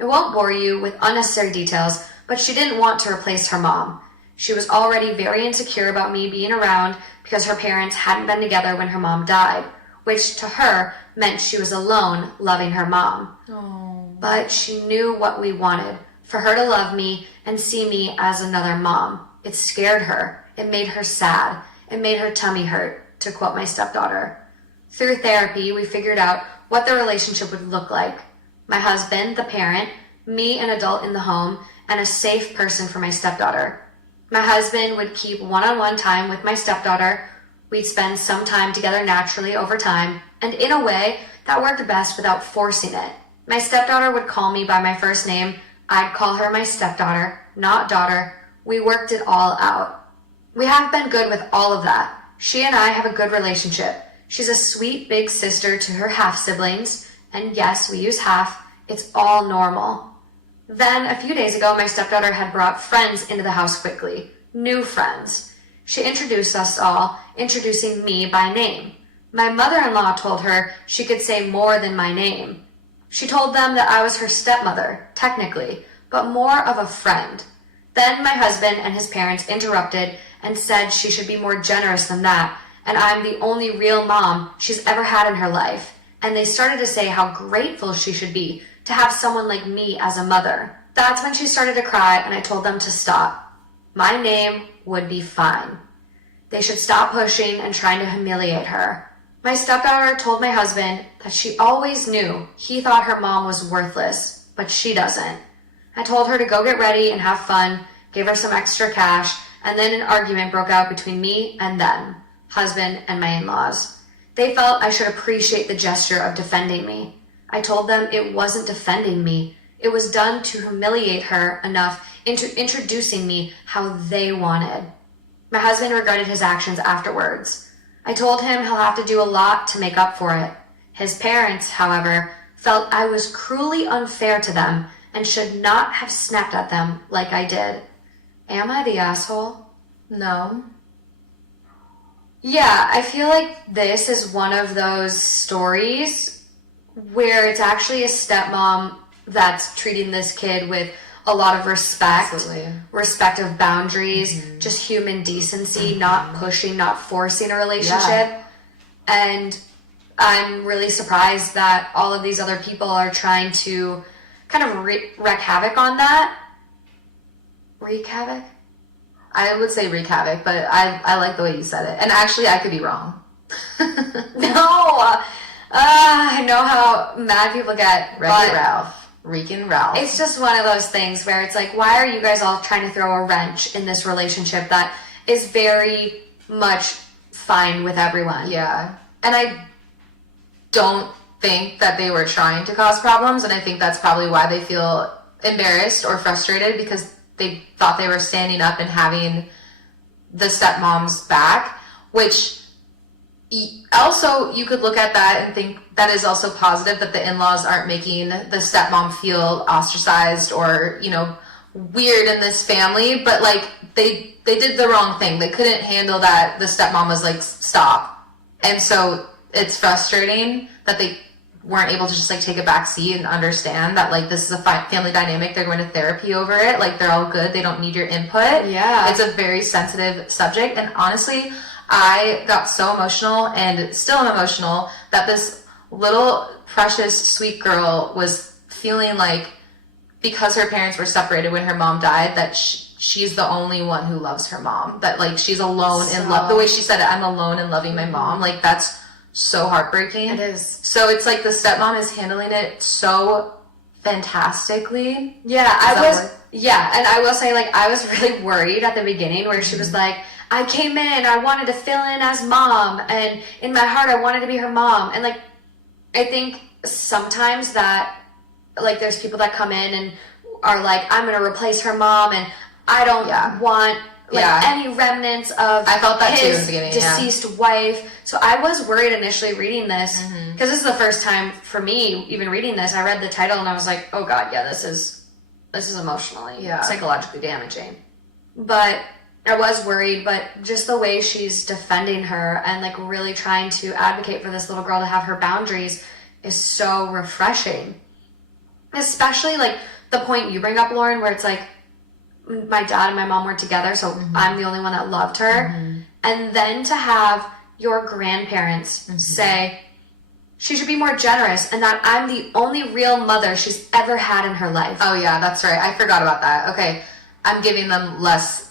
I won't bore you with unnecessary details, but she didn't want to replace her mom. She was already very insecure about me being around because her parents hadn't been together when her mom died, which to her meant she was alone loving her mom. But she knew what we wanted, for her to love me and see me as another mom. It scared her. It made her sad. It made her tummy hurt, to quote my stepdaughter. Through therapy, we figured out what the relationship would look like. My husband, the parent, me, an adult in the home, and a safe person for my stepdaughter. My husband would keep one-on-one time with my stepdaughter. We'd spend some time together naturally over time, and in a way that worked best without forcing it. My stepdaughter would call me by my first name. I'd call her my stepdaughter, not daughter. We worked it all out. We have been good with all of that. She and I have a good relationship. She's a sweet big sister to her half-siblings, and yes, we use half. It's all normal. Then, a few days ago, my stepdaughter had brought friends into the house quickly. New friends. She introduced us all, introducing me by name. My mother-in-law told her she could say more than my name. She told them that I was her stepmother, technically, but more of a friend. Then my husband and his parents interrupted and said she should be more generous than that, and I'm the only real mom she's ever had in her life. And they started to say how grateful she should be to have someone like me as a mother. That's when she started to cry, and I told them to stop. My name would be fine. They should stop pushing and trying to humiliate her. My stepdaughter told my husband that she always knew he thought her mom was worthless, but she doesn't. I told her to go get ready and have fun, gave her some extra cash, and then an argument broke out between me and them, husband and my in-laws. They felt I should appreciate the gesture of defending me. I told them it wasn't defending me. It was done to humiliate her enough into introducing me how they wanted. My husband regretted his actions afterwards. I told him he'll have to do a lot to make up for it. His parents, however, felt I was cruelly unfair to them and should not have snapped at them like I did. Am I the asshole? No. Yeah, I feel like this is one of those stories where it's actually a stepmom that's treating this kid with a lot of respect, Absolutely. respect of boundaries, just human decency, not pushing, not forcing a relationship. Yeah. And I'm really surprised that all of these other people are trying to kind of wreak havoc on that. Wreak havoc? I would say wreak havoc, but I like the way you said it. And actually, I could be wrong. No! I know how mad people get. Wreck-It Ralph. Wreakin' Ralph. It's just one of those things where it's like, why are you guys all trying to throw a wrench in this relationship that is very much fine with everyone? Yeah. And I don't think that they were trying to cause problems, and I think that's probably why they feel embarrassed or frustrated, because they thought they were standing up and having the stepmom's back, which also you could look at that and think that is also positive, that the in-laws aren't making the stepmom feel ostracized or, you know, weird in this family, but like they did the wrong thing. They couldn't handle that the stepmom was like, stop. And so it's frustrating that they weren't able to just like take a back seat and understand that like this is a family dynamic. They're going to therapy over it. Like they're all good. They don't need your input. Yeah. It's a very sensitive subject. And honestly, I got so emotional and still am emotional that this little precious sweet girl was feeling like because her parents were separated when her mom died that she's the only one who loves her mom, that like she's alone in love. The way she said it, I'm alone in loving my mom, like that's so heartbreaking. It is. So it's like the stepmom is handling it so fantastically. Yeah, and I will say, like, I was really worried at the beginning where she was like, I came in, I wanted to fill in as mom, and in my heart I wanted to be her mom. And like, I think sometimes that, like, there's people that come in and are like, I'm going to replace her mom, and I don't want any remnants of I felt that too in the his beginning, deceased wife. So I was worried initially reading this, because this is the first time for me even reading this. I read the title and I was like, oh god, yeah, this is this is emotionally, Yeah. psychologically damaging. But I was worried, but just the way she's defending her and like really trying to advocate for this little girl to have her boundaries is so refreshing. Especially like the point you bring up, Lauren, where it's like my dad and my mom were together, so I'm the only one that loved her. And then to have your grandparents say she should be more generous and that I'm the only real mother she's ever had in her life. Oh yeah, that's right. I forgot about that. Okay. I'm giving them less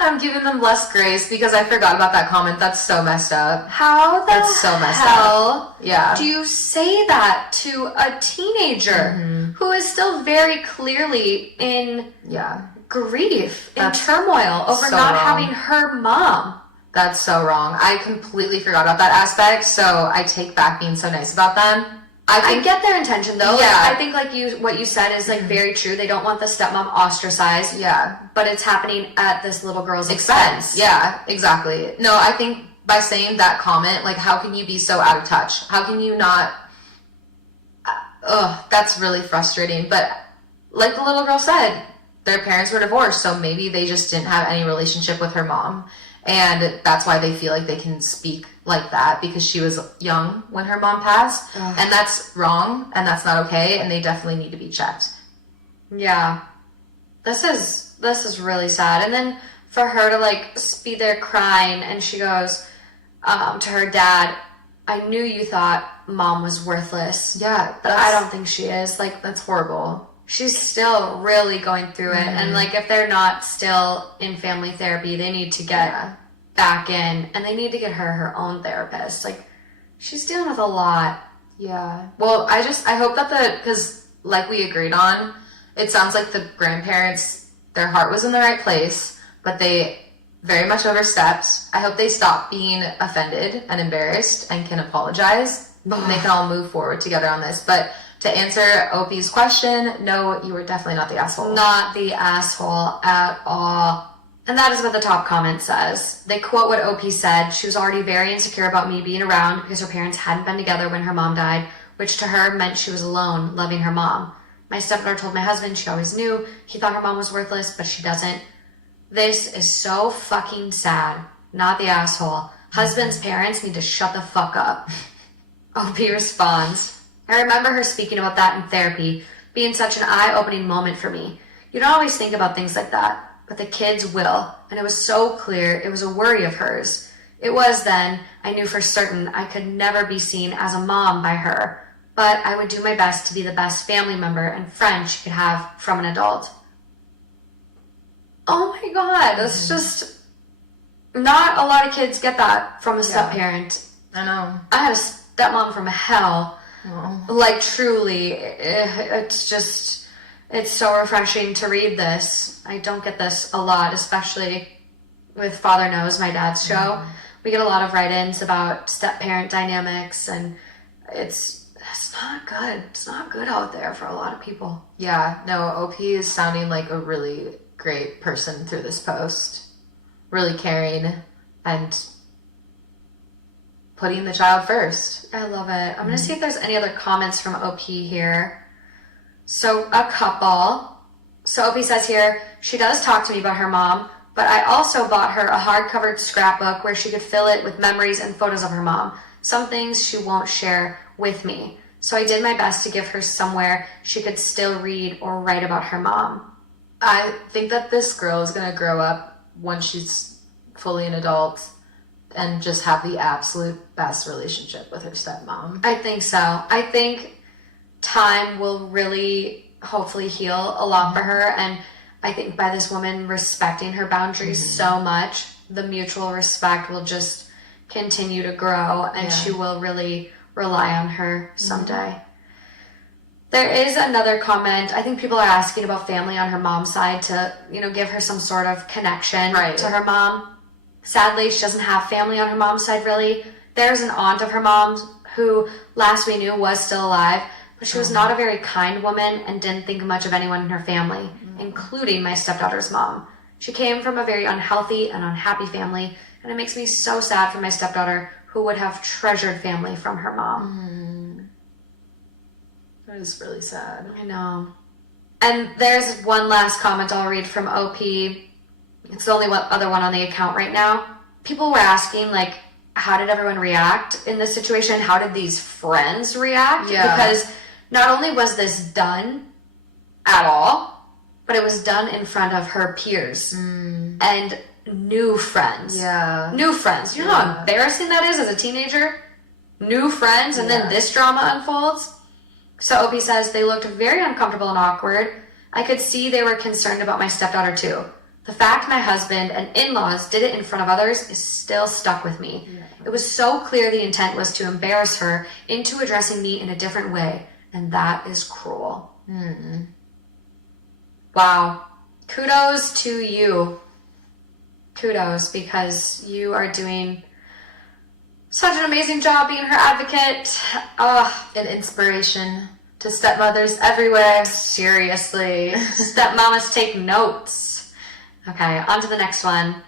I'm giving them less grace because I forgot about that comment. That's so messed up. How the That's so messed hell up. Yeah. do you say that to a teenager who is still very clearly in grief, in That's turmoil over so not wrong. having her mom? That's so wrong. I completely forgot about that aspect, so I take back being so nice about them. I get their intention though. Yeah. Like, I think like what you said is like very true. They don't want the stepmom ostracized. Yeah. But it's happening at this little girl's expense. Yeah, exactly. No, I think by saying that comment, like, how can you be so out of touch? How can you not? That's really frustrating. But like the little girl said, their parents were divorced, so maybe they just didn't have any relationship with her mom. And that's why they feel like they can speak like that because she was young when her mom passed. And that's wrong and that's not okay. And they definitely need to be checked. Yeah. This is really sad. And then for her to like be there crying and she goes to her dad, I knew you thought mom was worthless. Yeah. But I don't think she is. Like, That's horrible. she's still really going through it. And like, if they're not still in family therapy, they need to get back in and they need to get her own therapist. Like, she's dealing with a lot. Yeah. Well, I hope that because like we agreed on, it sounds like the grandparents, their heart was in the right place, but they very much overstepped. I hope they stop being offended and embarrassed and can apologize and they can all move forward together on this. But to answer Opie's question, no, you were definitely not the asshole. Not the asshole at all. And that is what the top comment says. They quote what OP said. She was already very insecure about me being around because her parents hadn't been together when her mom died, which to her meant she was alone, loving her mom. My stepdaughter told my husband she always knew. He thought her mom was worthless, but she doesn't. This is so fucking sad. Not the asshole. Husband's parents need to shut the fuck up. OP responds. I remember her speaking about that in therapy, being such an eye-opening moment for me. You don't always think about things like that, but the kids will, and it was so clear it was a worry of hers. It was then, I knew for certain I could never be seen as a mom by her, but I would do my best to be the best family member and friend she could have from an adult. Oh my god, that's just... Not a lot of kids get that from a step-parent. I know. I had a stepmom from hell. Oh. Like, truly, it's just... It's so refreshing to read this. I don't get this a lot, especially with Father Knows, my dad's show. We get a lot of write-ins about step-parent dynamics, and it's not good. It's not good out there for a lot of people. Yeah, no, OP is sounding like a really great person through this post. Really caring and putting the child first. I love it. I'm going to see if there's any other comments from OP here. So, a couple. So, OP says here, she does talk to me about her mom, but I also bought her a hard-covered scrapbook where she could fill it with memories and photos of her mom. Some things she won't share with me. So I did my best to give her somewhere she could still read or write about her mom. I think that this girl is going to grow up when she's fully an adult and just have the absolute best relationship with her stepmom. I think so. I think time will really hopefully heal a lot for her, and I think by this woman respecting her boundaries so much, the mutual respect will just continue to grow, and she will really rely on her someday. There is another comment. I think people are asking about family on her mom's side to, give her some sort of connection to her mom. Sadly, she doesn't have family on her mom's side, really. There's an aunt of her mom's who, last we knew, was still alive, but she was not a very kind woman and didn't think much of anyone in her family, including my stepdaughter's mom. She came from a very unhealthy and unhappy family, and it makes me so sad for my stepdaughter, who would have treasured family from her mom. That is really sad. I know. And there's one last comment I'll read from OP. It's the only other one on the account right now. People were asking, like, how did everyone react in this situation? How did these friends react? Yeah. Because not only was this done at all, but it was done in front of her peers and new friends. Yeah. New friends. You know how embarrassing that is as a teenager? New friends, and then this drama unfolds. So OP says they looked very uncomfortable and awkward. I could see they were concerned about my stepdaughter too. The fact my husband and in-laws did it in front of others is still stuck with me. Yeah. It was so clear the intent was to embarrass her into addressing me in a different way, and that is cruel. Wow. Kudos to you. Kudos, because you are doing such an amazing job being her advocate. An inspiration to stepmothers everywhere. Seriously. Stepmamas take notes. Okay, on to the next one.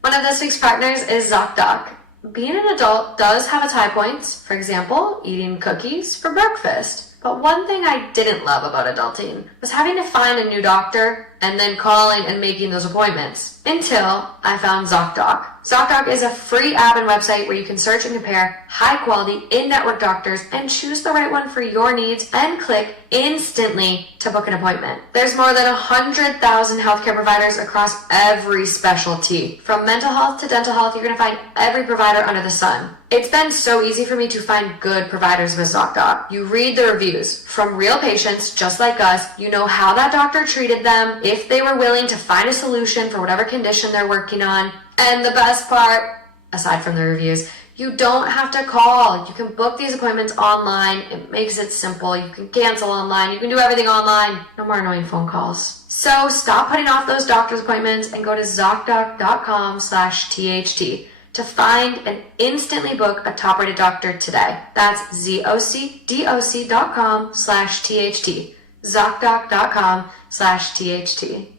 One of this week's partners is ZocDoc. Being an adult does have its high points. For example, eating cookies for breakfast. But one thing I didn't love about adulting was having to find a new doctor and then calling and making those appointments. Until I found ZocDoc. ZocDoc is a free app and website where you can search and compare high-quality, in-network doctors and choose the right one for your needs and click instantly to book an appointment. There's more than 100,000 healthcare providers across every specialty. From mental health to dental health, you're going to find every provider under the sun. It's been so easy for me to find good providers with ZocDoc. You read the reviews from real patients just like us. You know how that doctor treated them, if they were willing to find a solution for whatever condition they're working on. And the best part, aside from the reviews, you don't have to call. You can book these appointments online. It makes it simple. You can cancel online. You can do everything online. No more annoying phone calls. So stop putting off those doctor's appointments and go to ZocDoc.com/THT to find and instantly book a top-rated doctor today. That's ZocDoc.com/THT. ZocDoc.com/THT.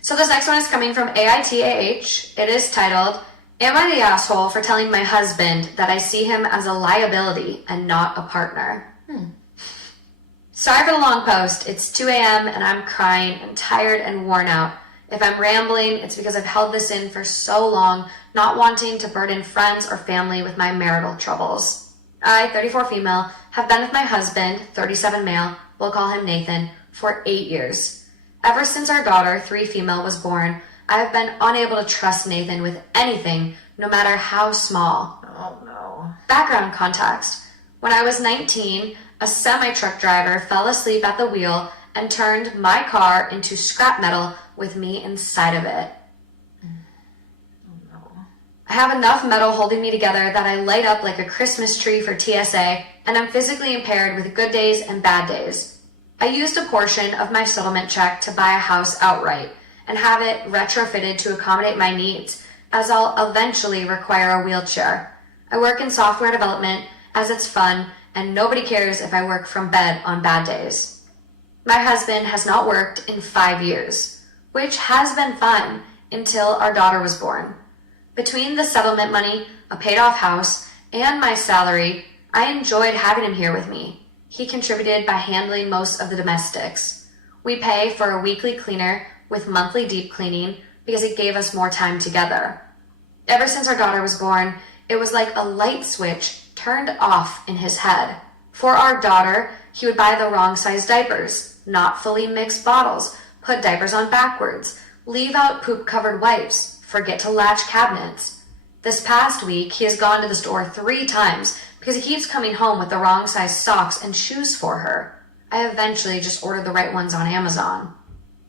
So this next one is coming from AITAH. It is titled, Am I the asshole for telling my husband that I see him as a liability and not a partner? Sorry for the long post. It's 2 a.m. and I'm crying and tired and worn out. If I'm rambling, it's because I've held this in for so long, not wanting to burden friends or family with my marital troubles. I, 34 female, have been with my husband, 37 male, we'll call him Nathan, for 8 years. Ever since our daughter, 3 female, was born, I have been unable to trust Nathan with anything, no matter how small. Oh no. Background context. When I was 19, a semi-truck driver fell asleep at the wheel and turned my car into scrap metal with me inside of it. I have enough metal holding me together that I light up like a Christmas tree for TSA, and I'm physically impaired with good days and bad days. I used a portion of my settlement check to buy a house outright and have it retrofitted to accommodate my needs, as I'll eventually require a wheelchair. I work in software development as it's fun, and nobody cares if I work from bed on bad days. My husband has not worked in 5 years, which has been fun until our daughter was born. Between the settlement money, a paid-off house, and my salary, I enjoyed having him here with me. He contributed by handling most of the domestics. We pay for a weekly cleaner with monthly deep cleaning because it gave us more time together. Ever since our daughter was born, it was like a light switch turned off in his head. For our daughter, he would buy the wrong size diapers, not fully mixed bottles, put diapers on backwards, leave out poop-covered wipes, forget to latch cabinets. This past week, he has gone to the store 3 times because he keeps coming home with the wrong size socks and shoes for her. I eventually just ordered the right ones on Amazon.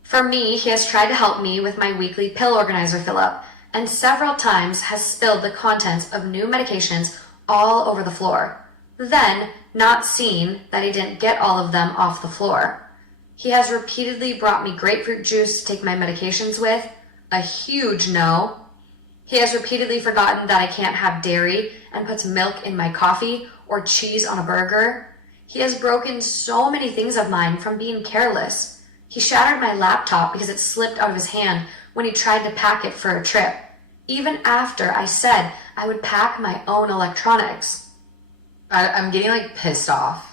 For me, he has tried to help me with my weekly pill organizer fill-up, and several times has spilled the contents of new medications all over the floor. Then, not seeing that he didn't get all of them off the floor. He has repeatedly brought me grapefruit juice to take my medications with, a huge no. He has repeatedly forgotten that I can't have dairy and puts milk in my coffee or cheese on a burger. He has broken so many things of mine from being careless. He shattered my laptop because it slipped out of his hand when he tried to pack it for a trip, even after I said I would pack my own electronics. I'm getting like pissed off.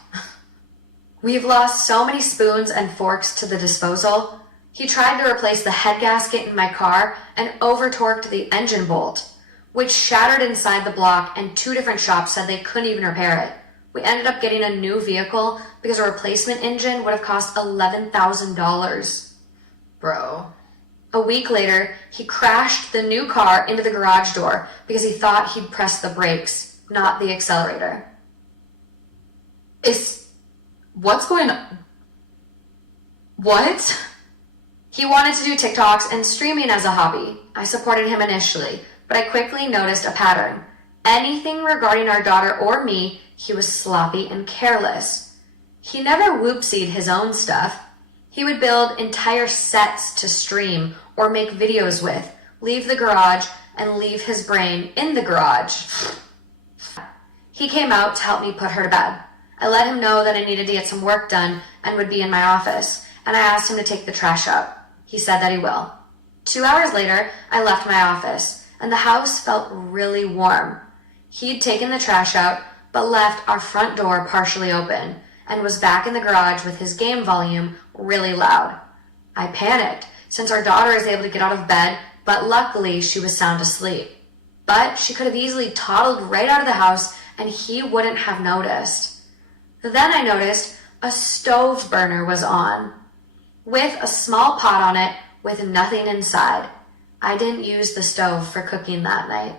We've lost so many spoons and forks to the disposal. He tried to replace the head gasket in my car and over-torqued the engine bolt, which shattered inside the block, and 2 different shops said they couldn't even repair it. We ended up getting a new vehicle because a replacement engine would have cost $11,000. Bro. A week later, he crashed the new car into the garage door because he thought he'd pressed the brakes, not the accelerator. What's going on? What? He wanted to do TikToks and streaming as a hobby. I supported him initially, but I quickly noticed a pattern. Anything regarding our daughter or me, he was sloppy and careless. He never whoopsied his own stuff. He would build entire sets to stream or make videos with, leave the garage, and leave his brain in the garage. He came out to help me put her to bed. I let him know that I needed to get some work done and would be in my office, and I asked him to take the trash out. He said that he will. 2 hours later, I left my office, and the house felt really warm. He'd taken the trash out, but left our front door partially open, and was back in the garage with his game volume really loud. I panicked, since our daughter is able to get out of bed, but luckily she was sound asleep. But she could have easily toddled right out of the house, and he wouldn't have noticed. Then I noticed a stove burner was on, with a small pot on it with nothing inside. I didn't use the stove for cooking that night.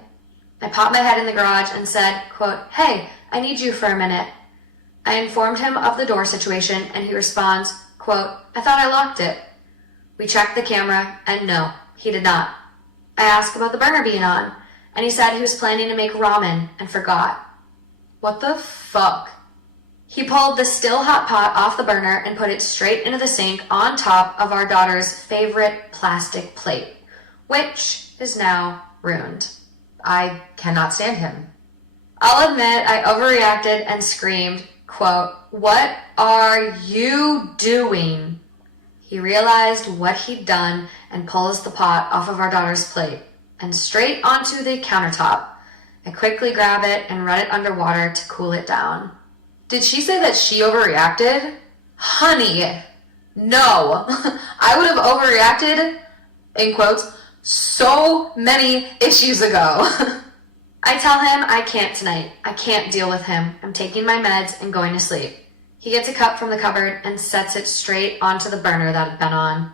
I popped my head in the garage and said, quote, "Hey, I need you for a minute." I informed him of the door situation, and he responds, quote, "I thought I locked it." We checked the camera, and no, he did not. I asked about the burner being on, and he said he was planning to make ramen and forgot. What the fuck? He pulled the still hot pot off the burner and put it straight into the sink on top of our daughter's favorite plastic plate, which is now ruined. I cannot stand him. I'll admit I overreacted and screamed, quote, "What are you doing?" He realized what he'd done and pulls the pot off of our daughter's plate and straight onto the countertop. I quickly grab it and run it underwater to cool it down. Did she say that she overreacted? Honey, no. I would have overreacted, in quotes, so many issues ago. I tell him I can't tonight. I can't deal with him. I'm taking my meds and going to sleep. He gets a cup from the cupboard and sets it straight onto the burner that had been on.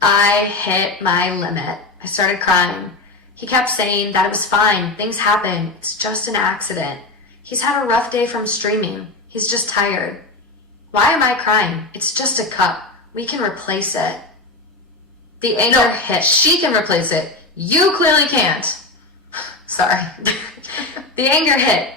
I hit my limit. I started crying. He kept saying that it was fine. Things happen. It's just an accident. He's had a rough day from streaming. He's just tired. Why am I crying? It's just a cup. We can replace it. The anger hit. She can replace it. You clearly can't. Sorry. The anger hit.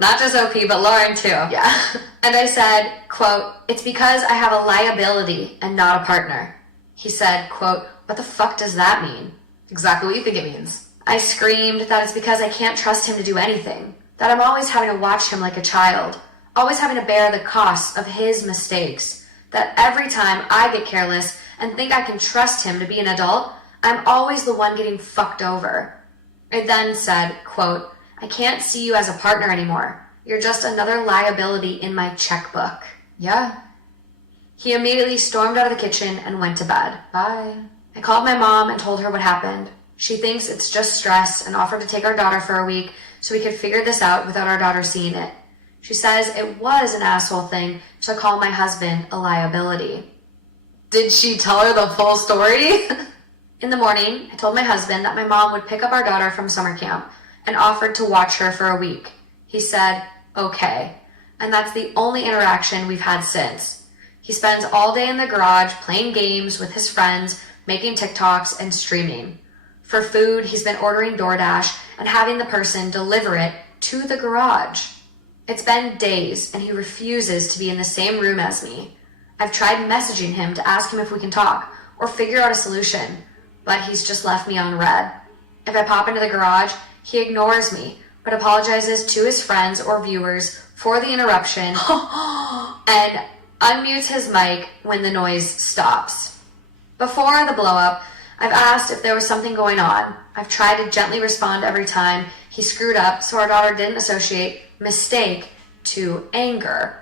Not just OP, but Lauren too. Yeah. And I said, quote, "It's because I have a liability and not a partner." He said, quote, "What the fuck does that mean?" Exactly what you think it means. I screamed that it's because I can't trust him to do anything. That I'm always having to watch him like a child. Always having to bear the costs of his mistakes. That every time I get careless and think I can trust him to be an adult, I'm always the one getting fucked over. I then said, quote, "I can't see you as a partner anymore. You're just another liability in my checkbook." Yeah. He immediately stormed out of the kitchen and went to bed. Bye. I called my mom and told her what happened. She thinks it's just stress and offered to take our daughter for a week so we could figure this out without our daughter seeing it. She says it was an asshole thing to call my husband a liability. Did she tell her the full story? In the morning, I told my husband that my mom would pick up our daughter from summer camp and offered to watch her for a week. He said, okay. And that's the only interaction we've had since. He spends all day in the garage playing games with his friends, making TikToks, and streaming. For food, he's been ordering DoorDash and having the person deliver it to the garage. It's been days, and he refuses to be in the same room as me. I've tried messaging him to ask him if we can talk or figure out a solution, but he's just left me on red. If I pop into the garage, he ignores me, but apologizes to his friends or viewers for the interruption and unmutes his mic when the noise stops. Before the blow-up, I've asked if there was something going on. I've tried to gently respond every time he screwed up so our daughter didn't associate mistake to anger.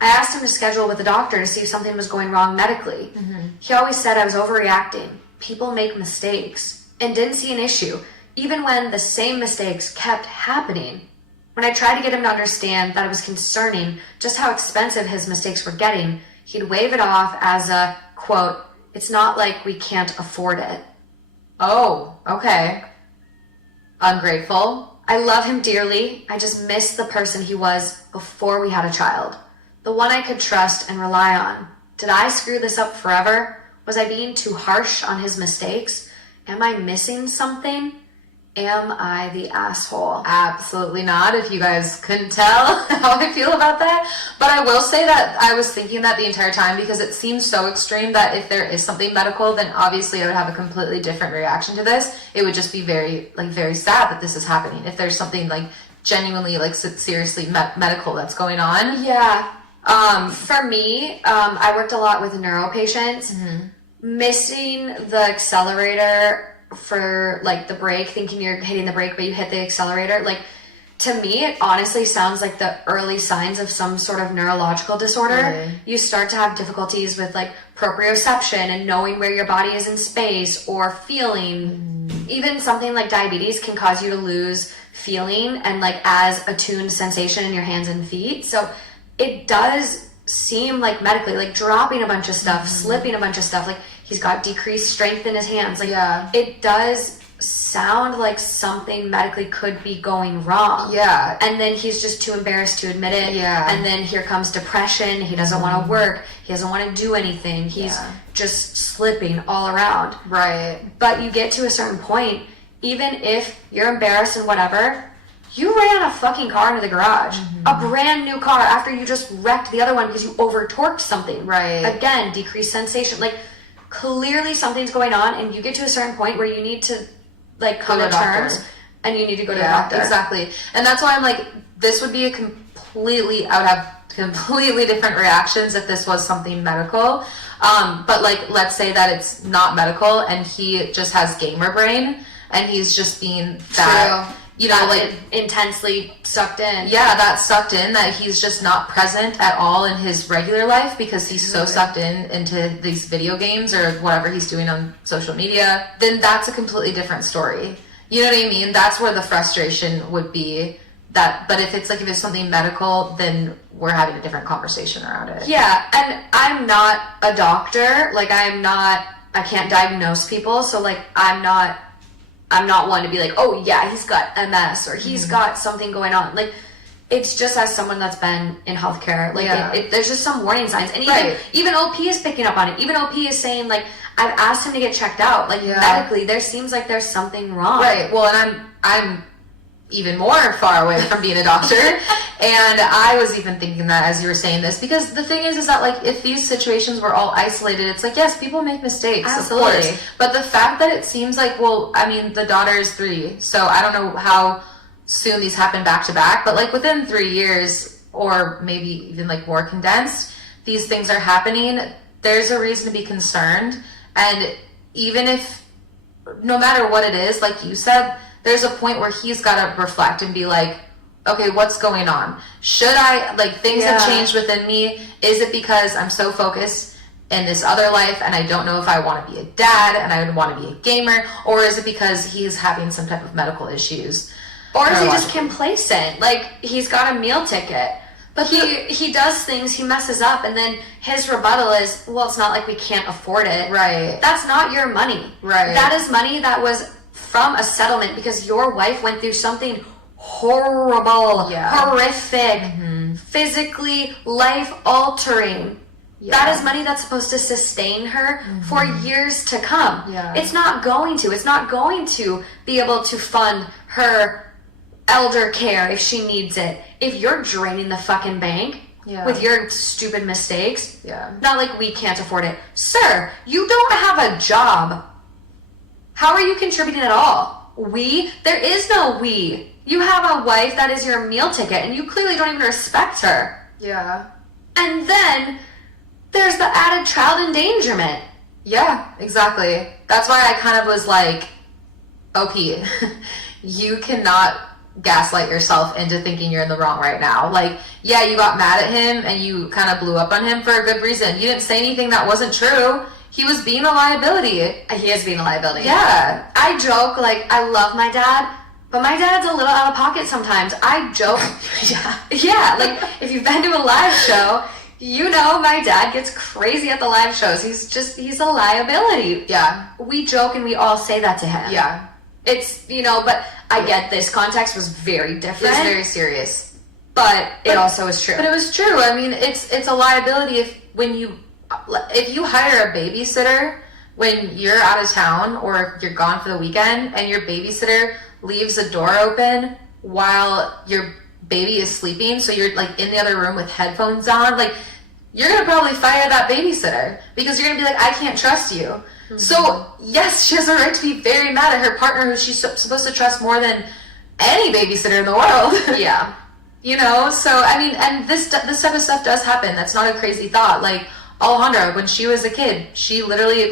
I asked him to schedule with the doctor to see if something was going wrong medically. He always said I was overreacting. People make mistakes, and didn't see an issue, even when the same mistakes kept happening. When I tried to get him to understand that it was concerning just how expensive his mistakes were getting, he'd wave it off as a, quote, "It's not like we can't afford it." Oh, okay. Ungrateful. I love him dearly. I just miss the person he was before we had a child. The one I could trust and rely on. Did I screw this up forever? Was I being too harsh on his mistakes? Am I missing something? Am I the asshole? Absolutely not, if you guys couldn't tell how I feel about that. But I will say that I was thinking that the entire time because it seems so extreme that if there is something medical, then obviously I would have a completely different reaction to this. It would just be very sad that this is happening. If there's something like genuinely like seriously medical that's going on. Yeah. For me, I worked a lot with neuro patients. Missing the accelerator for like the brake, thinking you're hitting the brake but you hit the accelerator, like to me it honestly sounds like the early signs of some sort of neurological disorder. You start to have difficulties with like proprioception and knowing where your body is in space or feeling. Even something like diabetes can cause you to lose feeling and like as attuned sensation in your hands and feet. So it does seem like medically, like dropping a bunch of stuff, slipping a bunch of stuff, like he's got decreased strength in his hands. Like, it does sound like something medically could be going wrong. Yeah. And then he's just too embarrassed to admit it. Yeah. And then here comes depression. He doesn't want to work. He doesn't want to do anything. He's just slipping all around. Right. But you get to a certain point, even if you're embarrassed and whatever, you ran a fucking car into the garage. A brand new car after you just wrecked the other one because you over torqued something. Right. Again, decreased sensation. Like, clearly something's going on and you get to a certain point where you need to like come to terms and you need to go to the doctor. Exactly. And that's why I'm like, this would be I would have completely different reactions if this was something medical. But like, let's say that it's not medical and he just has gamer brain and he's just being that, you know, that like intensely sucked in. Yeah, that's sucked in, that he's just not present at all in his regular life because he's so sucked into these video games or whatever he's doing on social media. Then that's a completely different story. You know what I mean? That's where the frustration would be. That, but if it's something medical, then we're having a different conversation around it. Yeah, and I'm not a doctor. Like, I can't diagnose people, so like I'm not one to be like, oh yeah, he's got MS or he's got something going on. Like, it's just as someone that's been in healthcare, like there's just some warning signs. And even OP is picking up on it. Even OP is saying like, I've asked him to get checked out. Like medically, there seems like there's something wrong. Right. Well, and I'm even more far away from being a doctor. And I was even thinking that as you were saying this, because the thing is that like, if these situations were all isolated, it's like, yes, people make mistakes. Absolutely. Of course. But the fact that it seems like, well, I mean, the daughter is 3, so I don't know how soon these happen back to back, but like within 3 years or maybe even like more condensed, these things are happening. There's a reason to be concerned. And even if, no matter what it is, like you said, there's a point where he's got to reflect and be like, okay, what's going on? Should I, like, things have changed within me. Is it because I'm so focused in this other life and I don't know if I want to be a dad and I would want to be a gamer? Or is it because he's having some type of medical issues? Or is he just complacent? Like, he's got a meal ticket. But he does things, he messes up, and then his rebuttal is, well, it's not like we can't afford it. Right. That's not your money. Right. That is money that was from a settlement because your wife went through something horrible, horrific, physically life-altering. Yeah. That is money that's supposed to sustain her for years to come. Yeah. It's not going to. It's not going to be able to fund her elder care if she needs it. If you're draining the fucking bank with your stupid mistakes, not like we can't afford it. Sir, you don't have a job. How are you contributing at all? There is no we. You have a wife that is your meal ticket and you clearly don't even respect her. Yeah. And then there's the added child endangerment. Yeah, exactly. That's why I kind of was like, OP, you cannot gaslight yourself into thinking you're in the wrong right now. Like, yeah, you got mad at him and you kind of blew up on him for a good reason. You didn't say anything that wasn't true. He was being a liability. He is being a liability. Yeah. I joke, like, I love my dad, but my dad's a little out of pocket sometimes. I joke. Yeah, like, if you've been to a live show, you know my dad gets crazy at the live shows. He's a liability. Yeah. We joke and we all say that to him. Yeah. It's, but I get this context was very different. It's very serious. But it also is true. But it was true. I mean, it's a liability if you hire a babysitter when you're out of town or you're gone for the weekend and your babysitter leaves the door open while your baby is sleeping, so you're like in the other room with headphones on, like you're gonna probably fire that babysitter because you're gonna be like, I can't trust you. Mm-hmm. So yes, she has a right to be very mad at her partner who she's supposed to trust more than any babysitter in the world. Yeah. So I mean, and this type of stuff does happen. That's not a crazy thought. Like Alejandra, when she was a kid, she literally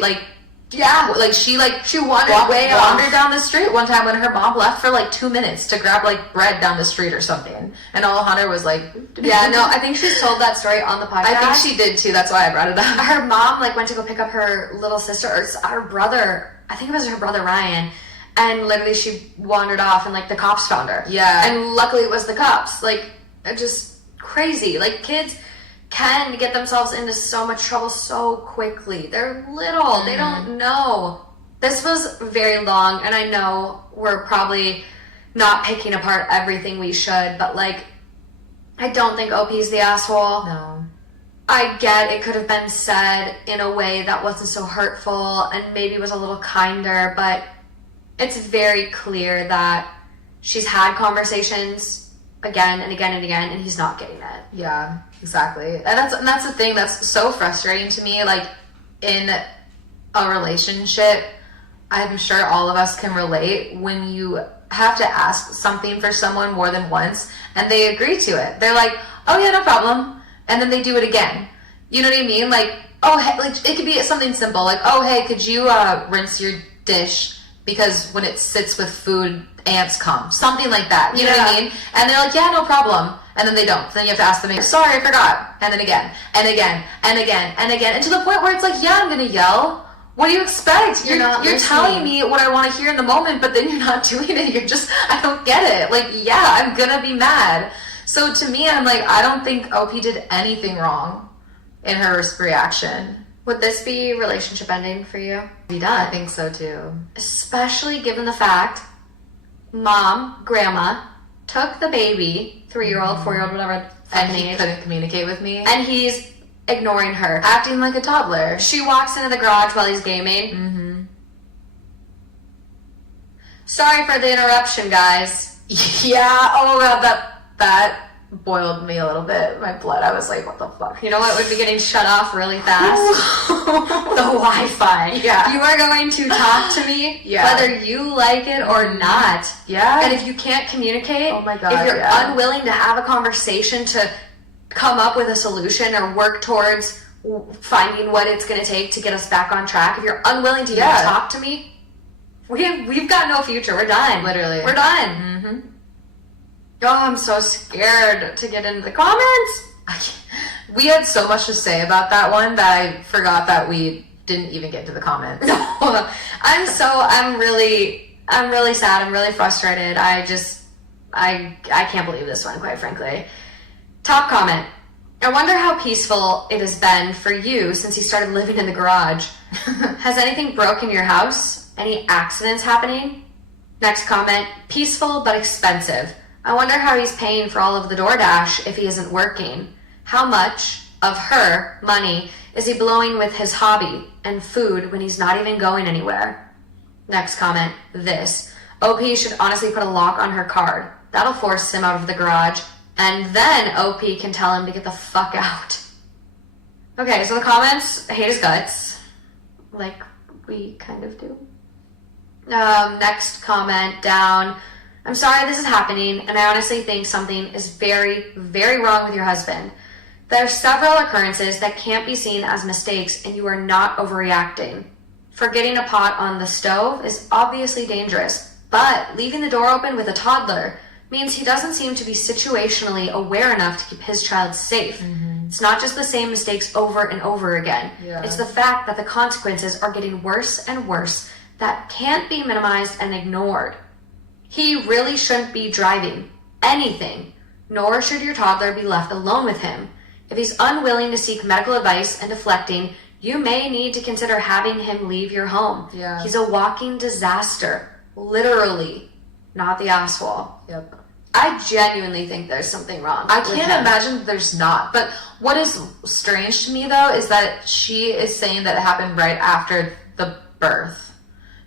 she wandered down the street one time when her mom left for 2 minutes to grab bread down the street or something, and Alejandra was like, yeah, no, I think she's told that story on the podcast. I think she did too. That's why I brought it up. Her mom went to go pick up her little sister or her brother. I think it was her brother Ryan, and literally she wandered off, and the cops found her. Yeah, and luckily it was the cops. Just crazy. Kids can get themselves into so much trouble so quickly. They're little. Mm-hmm. They don't know. This was very long, and I know we're probably not picking apart everything we should, but I don't think OP's the asshole. No. I get it could have been said in a way that wasn't so hurtful and maybe was a little kinder, but it's very clear that she's had conversations again and again and again, and he's not getting it. Yeah, exactly. And that's the thing that's so frustrating to me. In a relationship, I'm sure all of us can relate when you have to ask something for someone more than once and they agree to it. They're like, oh yeah, no problem. And then they do it again. You know what I mean? Oh, hey, it could be something simple. Oh, hey, could you rinse your dish because when it sits with food, ants come. Something like that. You know what I mean? And they're like, yeah, no problem. And then they don't. Then you have to ask them, sorry, I forgot. And then again, and again, and again, and again. And to the point where it's yeah, I'm going to yell. What do you expect? You're telling me what I want to hear in the moment, but then you're not doing it. You're just, I don't get it. Yeah, I'm going to be mad. So to me, I'm I don't think OP did anything wrong in her reaction. Would this be relationship ending for you? Be done. I think so too. Especially given the fact mom, grandma, took the baby, 3-year-old, 4-year-old, whatever, and he couldn't communicate with me. And he's ignoring her. Acting like a toddler. She walks into the garage while he's gaming. Mm-hmm. Sorry for the interruption, guys. Yeah, oh god, that boiled me a little bit. My blood, I was like, what the fuck? You know what would be getting shut off really fast? The Wi-Fi. Yeah. You are going to talk to me whether you like it or not. Yeah. And if you can't communicate, oh my god, if you're unwilling to have a conversation to come up with a solution or work towards finding what it's going to take to get us back on track, if you're unwilling to even talk to me, we've got no future. We're done. Literally. We're done. Mm-hmm. Oh, I'm so scared to get into the comments. We had so much to say about that one that I forgot that we didn't even get to the comments. No, I'm really sad. I'm really frustrated. I can't believe this one, quite frankly. Top comment. I wonder how peaceful it has been for you since you started living in the garage. Has anything broken your house? Any accidents happening? Next comment. Peaceful but expensive. I wonder how he's paying for all of the DoorDash if he isn't working. How much of her money is he blowing with his hobby and food when he's not even going anywhere? Next comment. This. OP should honestly put a lock on her card. That'll force him out of the garage. And then OP can tell him to get the fuck out. Okay, so the comments hate his guts. Like we kind of do. Next comment down. I'm sorry this is happening, and I honestly think something is very, very wrong with your husband. There are several occurrences that can't be seen as mistakes, and you are not overreacting. Forgetting a pot on the stove is obviously dangerous, but leaving the door open with a toddler means he doesn't seem to be situationally aware enough to keep his child safe. It's not just the same mistakes over and over again. Yeah. It's the fact that the consequences are getting worse and worse that can't be minimized and ignored. He really shouldn't be driving anything, nor should your toddler be left alone with him. If he's unwilling to seek medical advice and deflecting, you may need to consider having him leave your home. Yeah. He's a walking disaster, literally, not the asshole. Yep. I genuinely think there's something wrong. I with can't him. imagine that there's not. But what is strange to me, though, is that she is saying that it happened right after the birth.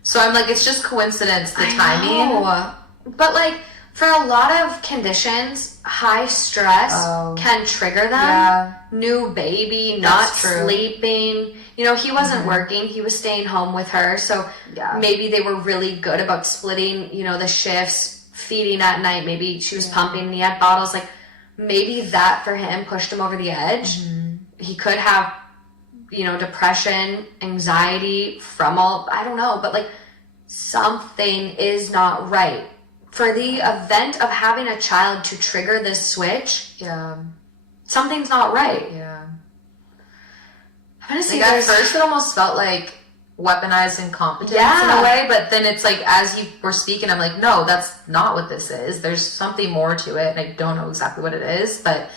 So I'm like, it's just coincidence, the timing. know. But like, for a lot of conditions, high stress can trigger them. Yeah. New baby, not That's true. sleeping. You know, he wasn't working. He was staying home with her. So maybe they were really good about splitting, you know, the shifts, feeding at night. Maybe she was pumping and he had bottles. Like, maybe that for him pushed him over the edge. He could have, you know, depression, anxiety from all, I don't know, but like, something is not right. For the event of having a child to trigger this switch, something's not right. Yeah. I'm gonna say Like, at there's first, it almost felt like weaponized incompetence in Yeah. a way, but then it's like, as you were speaking, I'm like, no, that's not what this is. There's something more to it, and I don't know exactly what it is, but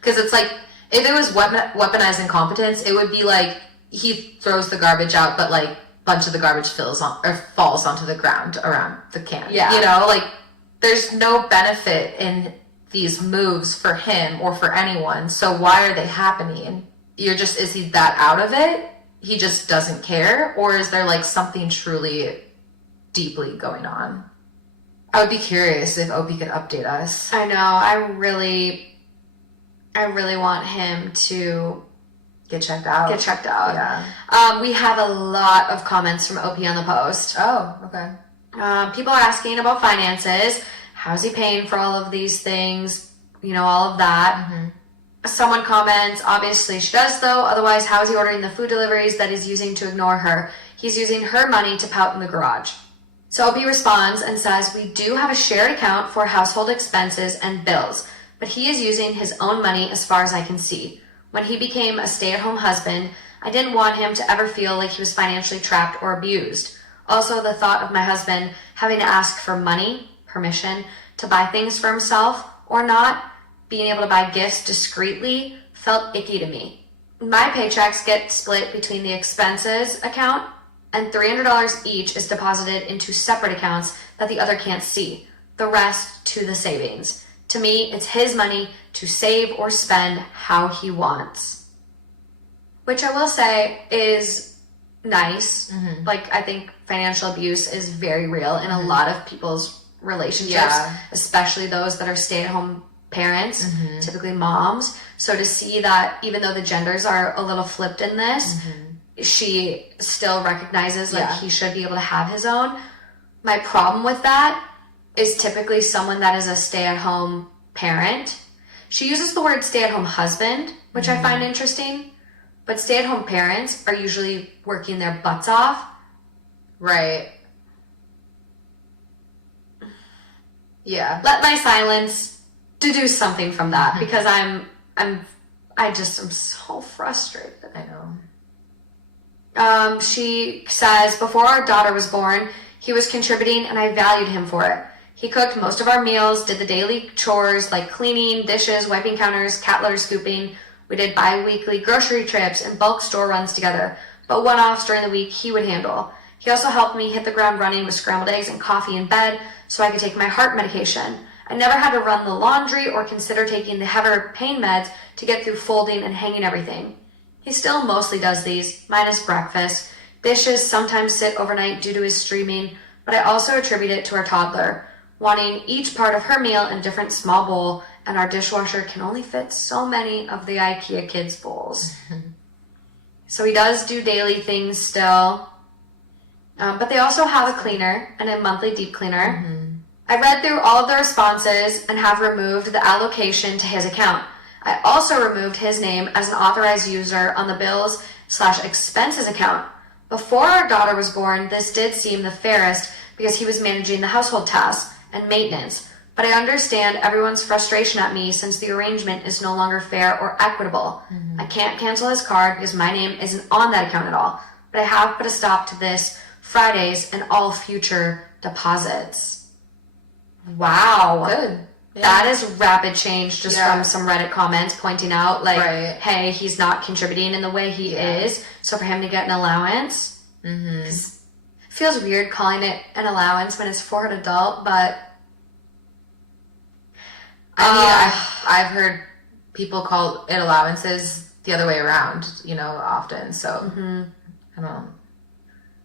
because it's like, if it was weaponized incompetence, it would be like he throws the garbage out, but like bunch of the garbage falls onto the ground around the can. Yeah. You know, like there's no benefit in these moves for him or for anyone. So why are they happening? Is he that out of it? He just doesn't care? Or is there like something truly deeply going on? I would be curious if Opie could update us. I know. I really want him to Get checked out. Yeah. We have a lot of comments from OP on the post. Oh, okay. People are asking about finances. How's he paying for all of these things? You know, all of that. Someone comments, obviously she does though. Otherwise, how is he ordering the food deliveries that he's using to ignore her? He's using her money to pout in the garage. So OP responds and says, we do have a shared account for household expenses and bills, but he is using his own money as far as I can see. When he became a stay-at-home husband, I didn't want him to ever feel like he was financially trapped or abused. Also, the thought of my husband having to ask for money, permission, to buy things for himself or not, being able to buy gifts discreetly, felt icky to me. My paychecks get split between the expenses account, and $300 each is deposited into separate accounts that the other can't see. The rest to the savings. To me, it's his money to save or spend how he wants. Which I will say is nice. Like, I think financial abuse is very real in a lot of people's relationships, especially those that are stay-at-home parents, typically moms. So to see that even though the genders are a little flipped in this, she still recognizes like he should be able to have his own. My problem with that is typically someone that is a stay-at-home parent. She uses the word stay-at-home husband, which I find interesting, but stay-at-home parents are usually working their butts off. Right. Yeah. Let my silence deduce something from that because I just am so frustrated. I know. She says, before our daughter was born, he was contributing and I valued him for it. He cooked most of our meals, did the daily chores like cleaning, dishes, wiping counters, cat litter scooping. We did bi-weekly grocery trips and bulk store runs together, but one-offs during the week he would handle. He also helped me hit the ground running with scrambled eggs and coffee in bed so I could take my heart medication. I never had to run the laundry or consider taking the heavier pain meds to get through folding and hanging everything. He still mostly does these, minus breakfast. Dishes sometimes sit overnight due to his streaming, but I also attribute it to our toddler, wanting each part of her meal in a different small bowl, and our dishwasher can only fit so many of the IKEA kids' bowls. So he does do daily things still, but they also have a cleaner and a monthly deep cleaner. I read through all of the responses and have removed the allocation to his account. I also removed his name as an authorized user on the bills/expenses account. Before our daughter was born, this did seem the fairest because he was managing the household tasks and maintenance. but I understand everyone's frustration at me since the arrangement is no longer fair or equitable. I can't cancel his card because my name isn't on that account at all, but I have put a stop to this Fridays and all future deposits. Wow. Good. Yeah. That is rapid change just from some Reddit comments pointing out, like, hey, he's not contributing in the way he is. So for him to get an allowance, it feels weird calling it an allowance when it's for an adult, but... I mean, I've heard people call it allowances the other way around, often. So, I don't know.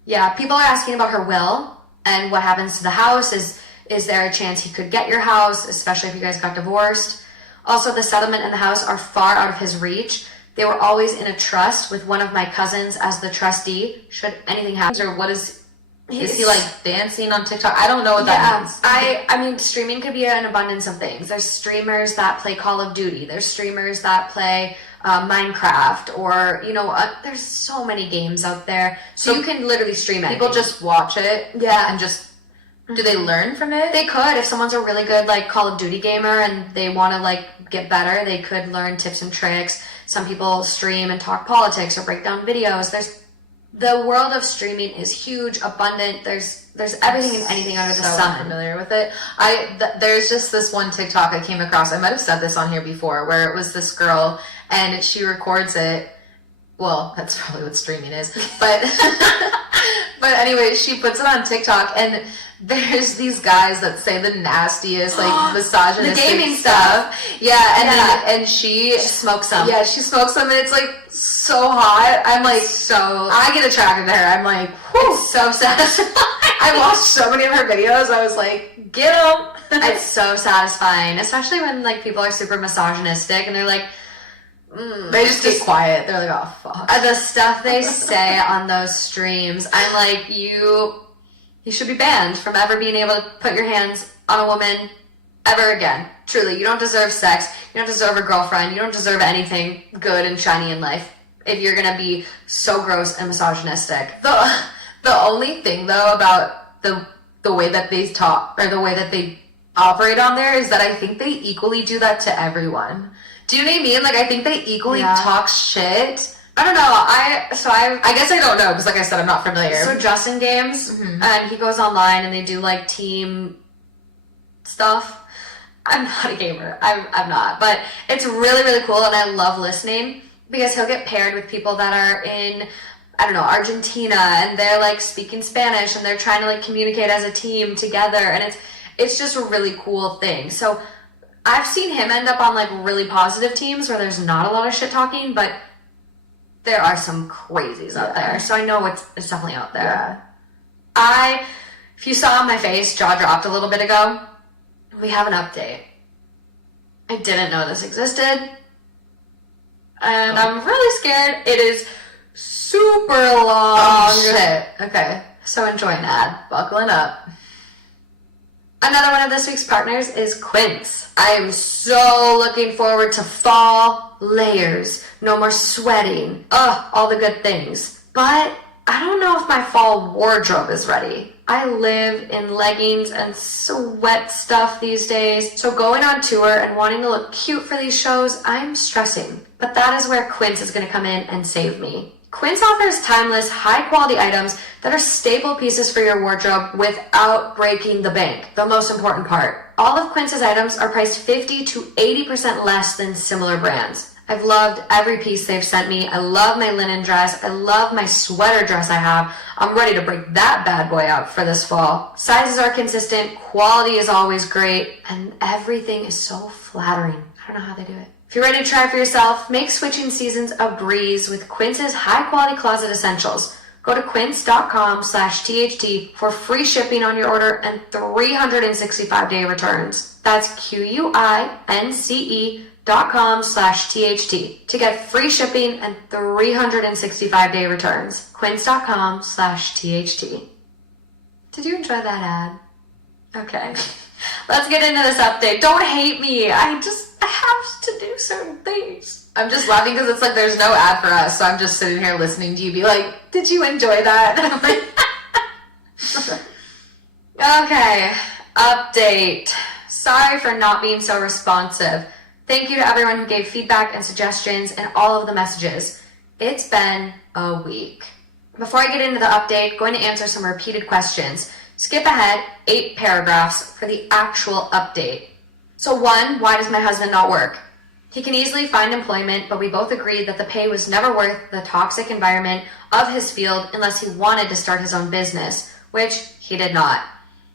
Yeah, people are asking about her will and what happens to the house. Is there a chance he could get your house, especially if you guys got divorced? Also, the settlement and the house are far out of his reach. They were always in a trust with one of my cousins as the trustee. Should anything happen, or what is he like dancing on TikTok? I don't know what that means. I mean, streaming could be an abundance of things. There's streamers that play Call of Duty. There's streamers that play Minecraft, or there's so many games out there. So you can literally stream it. People just watch it, and just. Do they learn from it? They could. If someone's a really good Call of Duty gamer and they want to get better, they could learn tips and tricks. Some people stream and talk politics or break down videos. The world of streaming is huge, abundant. There's everything and anything under the sun. I'm familiar with it. There's just this one TikTok I came across. I might have said this on here before, where it was this girl and she records it. Well, that's probably what streaming is, but but anyway, she puts it on TikTok, and there's these guys that say the nastiest, misogynistic the gaming stuff. Yeah, and she smokes some. Yeah, she smokes them, and it's so hot. I'm I get attracted to her. I'm like, whew, it's so satisfying. I watched so many of her videos. I was like, get them. It's so satisfying, especially when people are super misogynistic and they're like, they just get quiet. They're like, oh fuck. The stuff they say on those streams, I'm like, you should be banned from ever being able to put your hands on a woman ever again. Truly, you don't deserve sex. You don't deserve a girlfriend. You don't deserve anything good and shiny in life if you're gonna be so gross and misogynistic. The only thing though about the way that they talk or the way that they operate on there is that I think they equally do that to everyone. Do you know what I mean? I think they equally talk shit. I don't know. I guess I don't know because, I said, I'm not familiar. So Justin games, and he goes online and they do team stuff. I'm not a gamer. I'm not, but it's really, really cool, and I love listening because he'll get paired with people that are in, I don't know, Argentina, and they're speaking Spanish, and they're trying to communicate as a team together, and it's just a really cool thing. So I've seen him end up on really positive teams where there's not a lot of shit talking, but there are some crazies out there. So I know it's definitely out there. Yeah. If you saw my face, jaw dropped a little bit ago, we have an update. I didn't know this existed. And I'm really scared. It is super long. Oh, shit. Okay. So enjoy an ad. Buckling up. Another one of this week's partners is Quince. I am so looking forward to fall, layers, no more sweating, all the good things. But I don't know if my fall wardrobe is ready. I live in leggings and sweat stuff these days, so going on tour and wanting to look cute for these shows, I'm stressing. But that is where Quince is going to come in and save me. Quince offers timeless, high-quality items that are staple pieces for your wardrobe without breaking the bank. The most important part. All of Quince's items are priced 50 to 80% less than similar brands. I've loved every piece they've sent me. I love my linen dress. I love my sweater dress I have. I'm ready to break that bad boy out for this fall. Sizes are consistent, quality is always great, and everything is so flattering. I don't know how they do it. If you're ready to try it for yourself, make switching seasons a breeze with Quince's high-quality closet essentials. Go to quince.com/THT for free shipping on your order and 365-day returns. That's QUINCE.com/THT to get free shipping and 365-day returns. Quince.com/THT. Did you enjoy that ad? Okay. Let's get into this update. Don't hate me. I have to do certain things. I'm just laughing because it's there's no ad for us, so I'm just sitting here listening to you be like, did you enjoy that? Okay, update. So Sorry for not being so responsive. Thank you to everyone who gave feedback and suggestions and all of the messages. It's been a week. Before I get into the update, going to answer some repeated questions. Skip ahead 8 paragraphs for the actual update. So 1, why does my husband not work? He can easily find employment, but we both agreed that the pay was never worth the toxic environment of his field unless he wanted to start his own business, which he did not.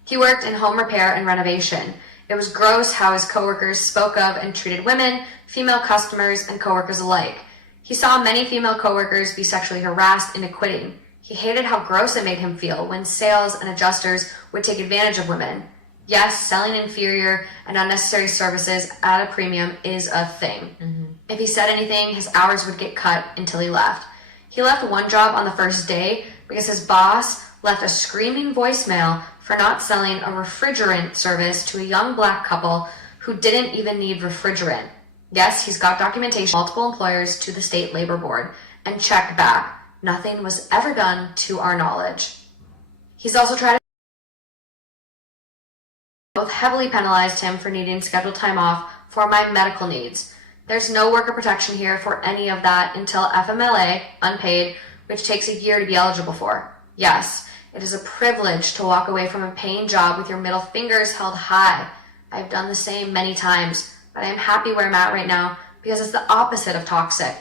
He worked in home repair and renovation. It was gross how his coworkers spoke of and treated women, female customers, and coworkers alike. He saw many female coworkers be sexually harassed into quitting. He hated how gross it made him feel when sales and adjusters would take advantage of women. Yes, selling inferior and unnecessary services at a premium is a thing. If he said anything, his hours would get cut until he left. He left one job on the first day because his boss left a screaming voicemail for not selling a refrigerant service to a young black couple who didn't even need refrigerant. Yes, he's got documentation, multiple employers to the state labor board, and checked back. Nothing was ever done to our knowledge. He's also tried to both heavily penalized him for needing scheduled time off for my medical needs. There's no worker protection here for any of that until FMLA, unpaid, which takes a year to be eligible for. Yes, it is a privilege to walk away from a paying job with your middle fingers held high. I've done the same many times, but I am happy where I'm at right now because it's the opposite of toxic.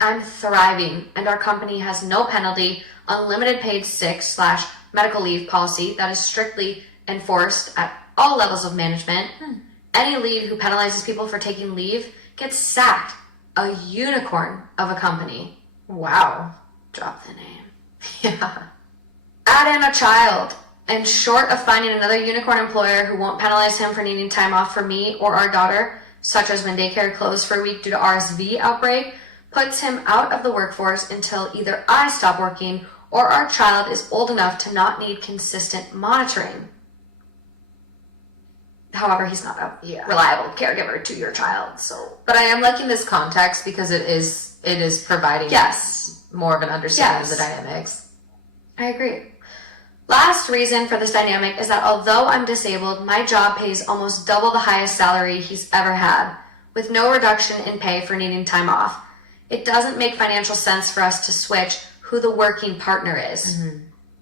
I'm thriving, and our company has no penalty, unlimited paid sick/medical leave policy that is strictly enforced at all levels of management. Any lead who penalizes people for taking leave gets sacked. A unicorn of a company. Wow. Drop the name. Yeah. Add in a child. And short of finding another unicorn employer who won't penalize him for needing time off for me or our daughter, such as when daycare closed for a week due to RSV outbreak, puts him out of the workforce until either I stop working or our child is old enough to not need consistent monitoring. However, he's not a reliable caregiver to your child, so. But I am liking this context because it is providing more of an understanding of the dynamics. I agree. Last reason for this dynamic is that although I'm disabled, my job pays almost double the highest salary he's ever had, with no reduction in pay for needing time off. It doesn't make financial sense for us to switch who the working partner is.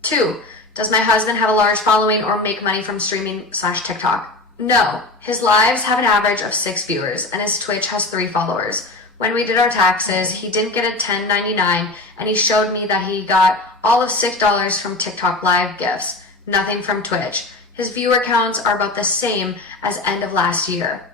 2, does my husband have a large following or make money from streaming/TikTok? No. His lives have an average of 6 viewers, and his Twitch has 3 followers. When we did our taxes, he didn't get a $10.99, and he showed me that he got all of $6 from TikTok live gifts, nothing from Twitch. His viewer counts are about the same as end of last year.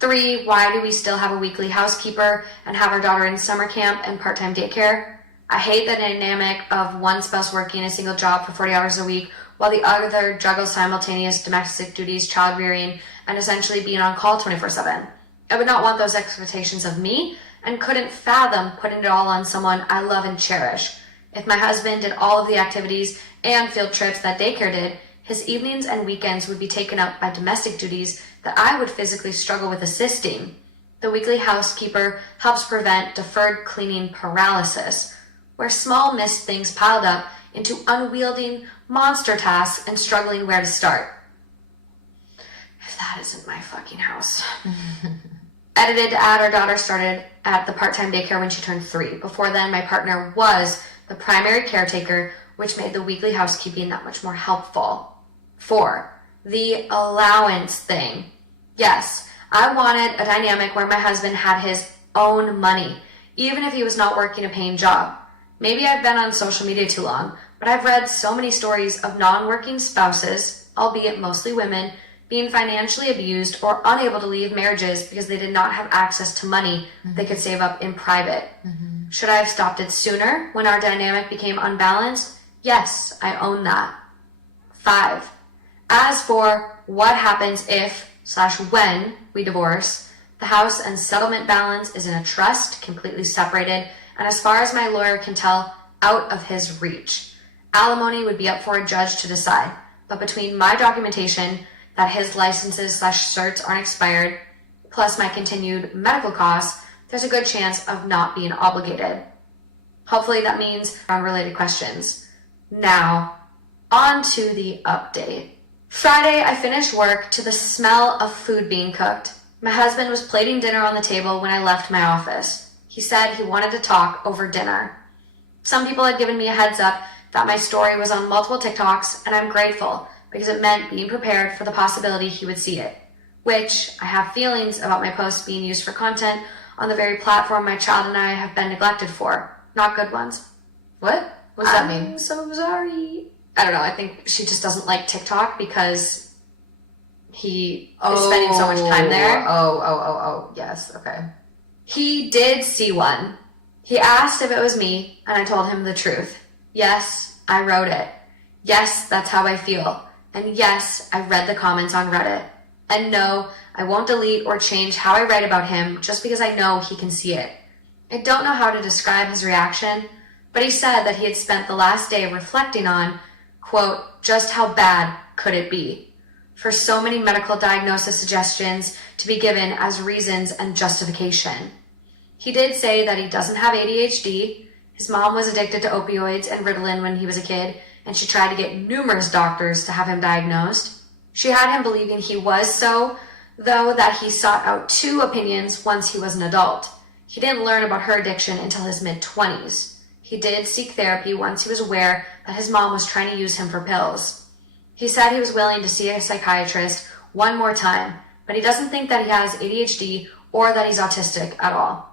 3, why do we still have a weekly housekeeper and have our daughter in summer camp and part-time daycare? I hate the dynamic of one spouse working a single job for 40 hours a week while the other juggles simultaneous domestic duties, child rearing, and essentially being on call 24/7. I would not want those expectations of me and couldn't fathom putting it all on someone I love and cherish. If my husband did all of the activities and field trips that daycare did, his evenings and weekends would be taken up by domestic duties that I would physically struggle with assisting. The weekly housekeeper helps prevent deferred cleaning paralysis, where small missed things piled up into unwieldy monster tasks and struggling where to start. If that isn't my fucking house. Edited to add our daughter started at the part-time daycare when she turned 3. Before then, my partner was the primary caretaker, which made the weekly housekeeping that much more helpful. 4, the allowance thing. Yes, I wanted a dynamic where my husband had his own money, even if he was not working a paying job. Maybe I've been on social media too long, but I've read so many stories of non-working spouses, albeit mostly women, being financially abused or unable to leave marriages because they did not have access to money they could save up in private. Should I have stopped it sooner when our dynamic became unbalanced? Yes, I own that. 5, as for what happens if/when we divorce, the house and settlement balance is in a trust, completely separated, and as far as my lawyer can tell, out of his reach. Alimony would be up for a judge to decide, but between my documentation that his licenses/certs aren't expired, plus my continued medical costs, there's a good chance of not being obligated. Hopefully that means unrelated questions. Now, on to the update. Friday, I finished work to the smell of food being cooked. My husband was plating dinner on the table when I left my office. He said he wanted to talk over dinner. Some people had given me a heads up that my story was on multiple TikToks, and I'm grateful because it meant being prepared for the possibility he would see it, which I have feelings about my posts being used for content on the very platform my child and I have been neglected for. Not good ones. What? What does that mean? I'm so sorry. I don't know. I think she just doesn't like TikTok because he is spending so much time there. Oh. Yes. Okay. He did see one. He asked if it was me, and I told him the truth. Yes, I wrote it. Yes, that's how I feel. And yes, I read the comments on Reddit. And no, I won't delete or change how I write about him just because I know he can see it. I don't know how to describe his reaction, but he said that he had spent the last day reflecting on, quote, just how bad could it be? For so many medical diagnosis suggestions to be given as reasons and justification. He did say that he doesn't have ADHD. His mom was addicted to opioids and Ritalin when he was a kid, and she tried to get numerous doctors to have him diagnosed. She had him believing he was so, though that he sought out 2 opinions once he was an adult. He didn't learn about her addiction until his mid-20s. He did seek therapy once he was aware that his mom was trying to use him for pills. He said he was willing to see a psychiatrist one more time, but he doesn't think that he has ADHD or that he's autistic at all.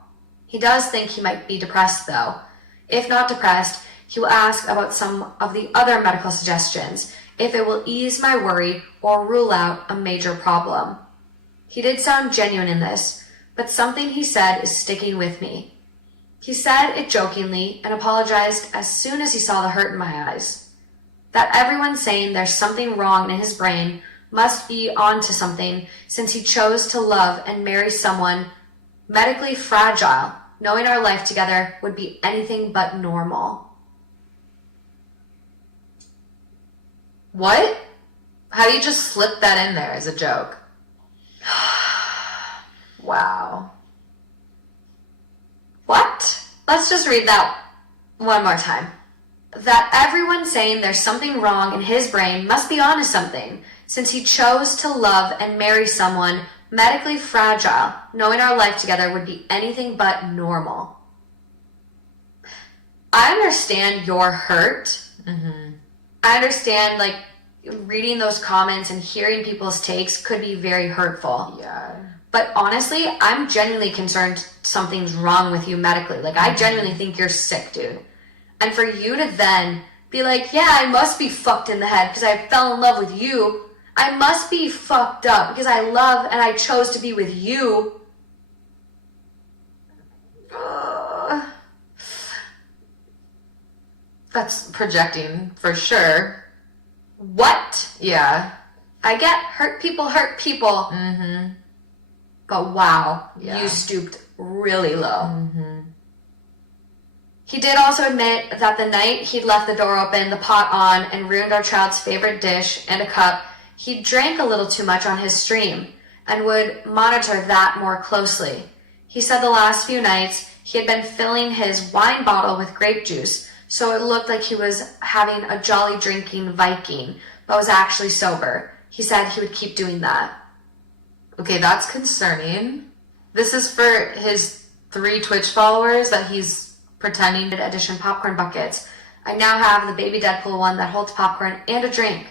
He does think he might be depressed though. If not depressed, he will ask about some of the other medical suggestions, if it will ease my worry or rule out a major problem. He did sound genuine in this, but something he said is sticking with me. He said it jokingly and apologized as soon as he saw the hurt in my eyes. That everyone saying there's something wrong in his brain must be onto something since he chose to love and marry someone medically fragile, knowing our life together would be anything but normal. What? How do you just slip that in there as a joke? Wow. What? Let's just read that one more time. That everyone saying there's something wrong in his brain must be onto something, since he chose to love and marry someone medically fragile, knowing our life together would be anything but normal. I understand your hurt. Mm-hmm. I understand, like, reading those comments and hearing people's takes could be very hurtful. Yeah. But honestly, I'm genuinely concerned something's wrong with you medically. Like, I genuinely think you're sick, dude. And for you to then be like, yeah, I must be fucked in the head because I fell in love with you. I must be fucked up because I love and I chose to be with you. That's projecting for sure. What? Yeah. I get hurt people hurt people. Mm-hmm. But wow, Yeah. you stooped really low. Mm-hmm. He did also admit that the night he'd left the door open, the pot on, and ruined our child's favorite dish and a cup, he drank a little too much on his stream and would monitor that more closely. He said the last few nights he had been filling his wine bottle with grape juice, so it looked like he was having a jolly drinking Viking, but was actually sober. He said he would keep doing that. Okay, that's concerning. This is for his 3 Twitch followers that he's pretending to Edition popcorn buckets. I now have the baby Deadpool one that holds popcorn and a drink.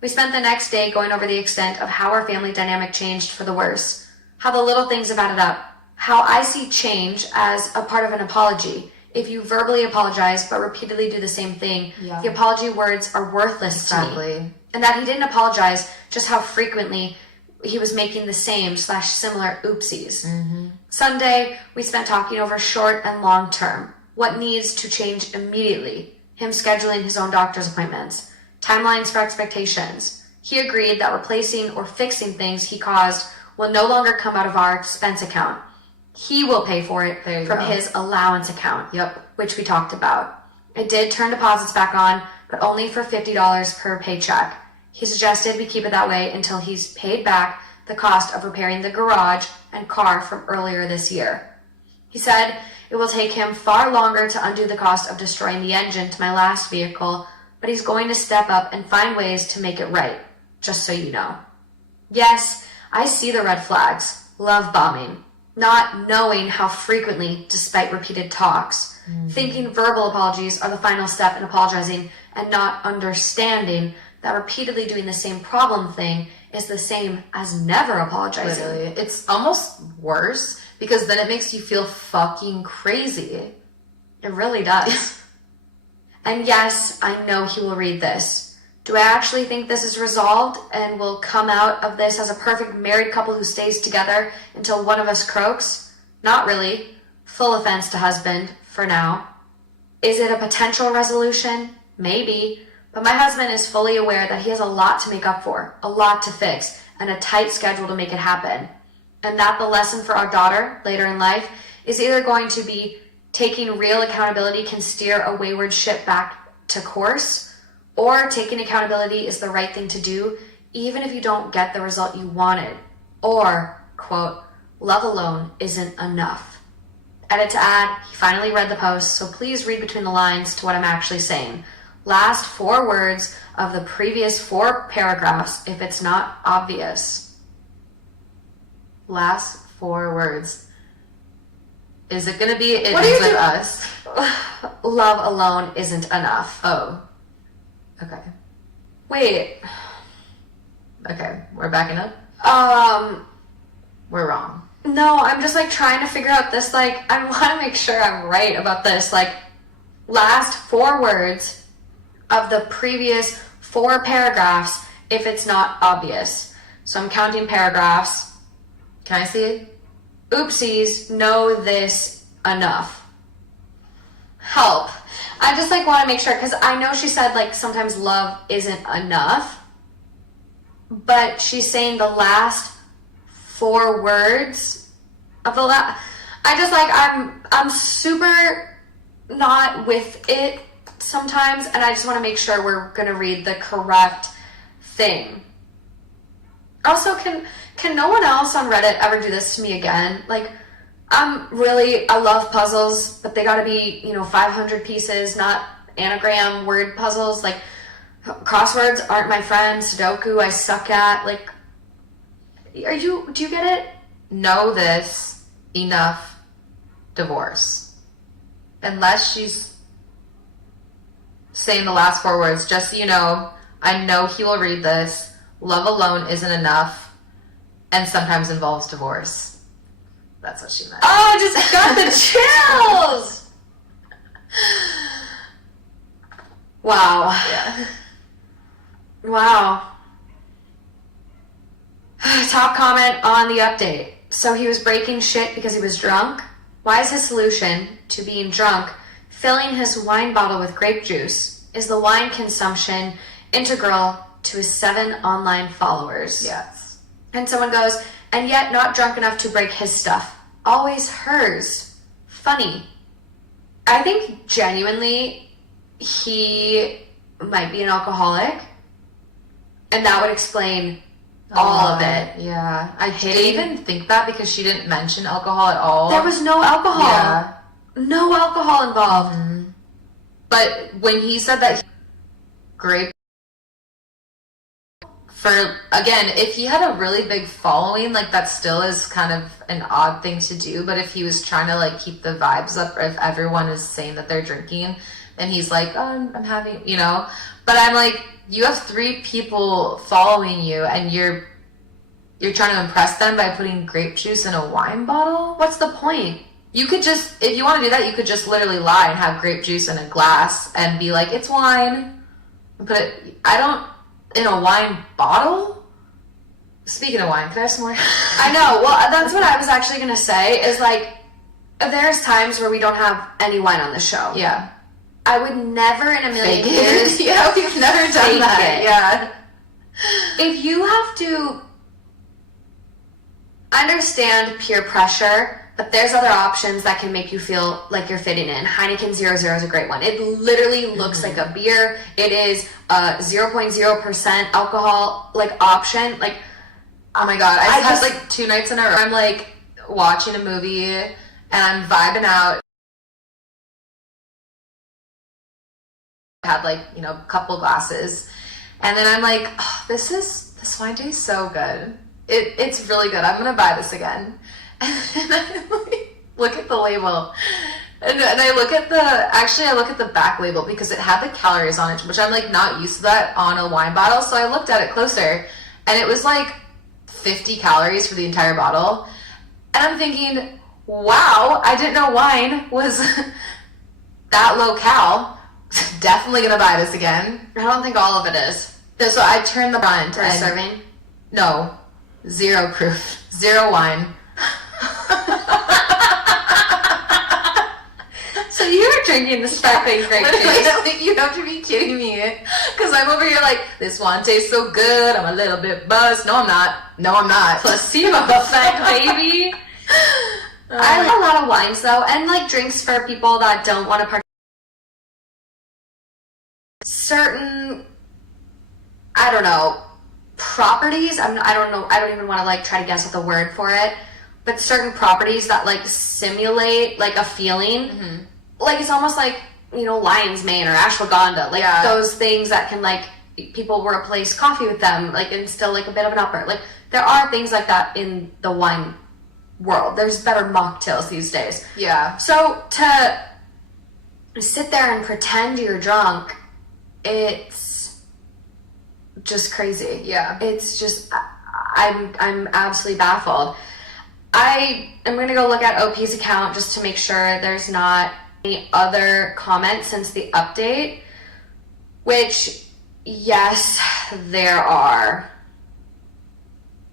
We spent the next day going over the extent of how our family dynamic changed for the worse, how the little things have added up, how I see change as a part of an apology. If you verbally apologize but repeatedly do the same thing, Yeah. the apology words are worthless to me. Exactly. And that he didn't apologize, just how frequently he was making the same/similar oopsies. Mm-hmm. Sunday, we spent talking over short and long term. What needs to change immediately? Him scheduling his own doctor's appointments. Timelines for expectations. He agreed that replacing or fixing things he caused will no longer come out of our expense account. He will pay for it There you from go. his allowance account. Yep. Which we talked about. I did turn deposits back on, but only for $50 per paycheck. He suggested we keep it that way until he's paid back the cost of repairing the garage and car from earlier this year. He said it will take him far longer to undo the cost of destroying the engine to my last vehicle, but he's going to step up and find ways to make it right. just so you know. Yes, I see the red flags. Love bombing. Not knowing how frequently, despite repeated talks. Thinking verbal apologies are the final step in apologizing and not understanding that repeatedly doing the same problem thing is the same as never apologizing. Literally. It's almost worse because then it makes you feel fucking crazy. It really does. And yes, I know he will read this. Do I actually think this is resolved and will come out of this as a perfect married couple who stays together until one of us croaks? Not really. Full offense to husband, for now. Is it a potential resolution? Maybe. But my husband is fully aware that he has a lot to make up for, a lot to fix, and a tight schedule to make it happen. And that the lesson for our daughter later in life is either going to be taking real accountability can steer a wayward ship back to course, or taking accountability is the right thing to do, even if you don't get the result you wanted. Or, quote, love alone isn't enough. Edit to add, he finally read the post, so please read between the lines to what I'm actually saying. Last 4 words of the previous 4 paragraphs if it's not obvious. Last 4 words. Is it gonna be it What are ends you with do- us? Love alone isn't enough. Oh. Okay. Wait, Okay. We're backing up? We're wrong. no, I'm just like trying to figure out this, like, I want to make sure I'm right about this, like, last 4 words of the previous 4 paragraphs if it's not obvious. So I'm counting paragraphs. Can I see it? Oopsies, know this enough. Help. I just like want to make sure, because I know she said like sometimes love isn't enough, but she's saying the last 4 words of the I just like I'm super not with it sometimes, and I just want to make sure we're gonna read the correct thing. Also, can no one else on Reddit ever do this to me again? Like, I love puzzles, but they gotta be, 500 pieces, not anagram word puzzles. Like, crosswords aren't my friend. Sudoku, I suck at. Like, do you get it? Know this enough. Divorce. Unless she's saying the last 4 words, just so you know, I know he will read this. Love alone isn't enough, and sometimes involves divorce. That's what she meant. Oh, I just got the chills! Wow. Yeah. Wow. Top comment on the update. So he was breaking shit because he was drunk? Why is his solution to being drunk filling his wine bottle with grape juice? Is the wine consumption integral to his 7 online followers? Yes. And someone goes, and yet not drunk enough to break his stuff. Always hers. Funny. I think genuinely he might be an alcoholic, and that would explain all of it. Yeah. I didn't even think that because she didn't mention alcohol at all. There was no alcohol. Yeah. No alcohol involved. But when he said that grape for, again, if he had a really big following, like that still is kind of an odd thing to do. But if he was trying to like keep the vibes up, or if everyone is saying that they're drinking, and he's like, oh, I'm having, But I'm like, you have 3 people following you, and you're trying to impress them by putting grape juice in a wine bottle? What's the point? You could just, if you want to do that, you could just literally lie and have grape juice in a glass and be like, it's wine. And put it, in a wine bottle? Speaking of wine, can I have some more? I know. Well, that's what I was actually going to say is like, there's times where we don't have any wine on the show. Yeah. I would never in a million Fake years. it. Yeah, we've never done fake that. it. Yeah. If you have to understand peer pressure, but there's other options that can make you feel like you're fitting in. Heineken 00 is a great one. It literally looks like a beer. It is a 0.0% alcohol option. Like, Oh my god, I I had just- like 2 nights in a row. I'm like watching a movie and I'm vibing out. I had like, a couple glasses. And then I'm like, oh, this is This wine tastes so good. It's really good. I'm gonna buy this again. And I look at the label. And I look at the back label because it had the calories on it, which I'm like not used to that on a wine bottle. So I looked at it closer and it was like 50 calories for the entire bottle. And I'm thinking, wow, I didn't know wine was that low cal. Definitely gonna buy this again. I don't think all of it is. So I turned the front For and serving? no, 0 proof, 0 wine. So you're drinking the sparkling grape juice. You have to be kidding me. Because I'm over here like, this wine tastes so good. I'm a little bit buzzed. No, I'm not. No, I'm not. Placebo effect, baby. I like a lot of wines though, and like drinks for people that don't want to partake. Certain, I don't know, properties. I don't know. I don't even want to like try to guess at the word for it. But certain properties that like simulate like a feeling. Mm-hmm. Like it's almost like, you know, lion's mane or ashwagandha, like those things that can like people will replace coffee with them, like instill like a bit of an upper. Like there are things like that in the wine world. There's better mocktails these days. Yeah. So to sit there and pretend you're drunk, it's just crazy. Yeah. It's just I'm absolutely baffled. I am going to go look at OP's account just to make sure there's not any other comments since the update, which, yes, there are.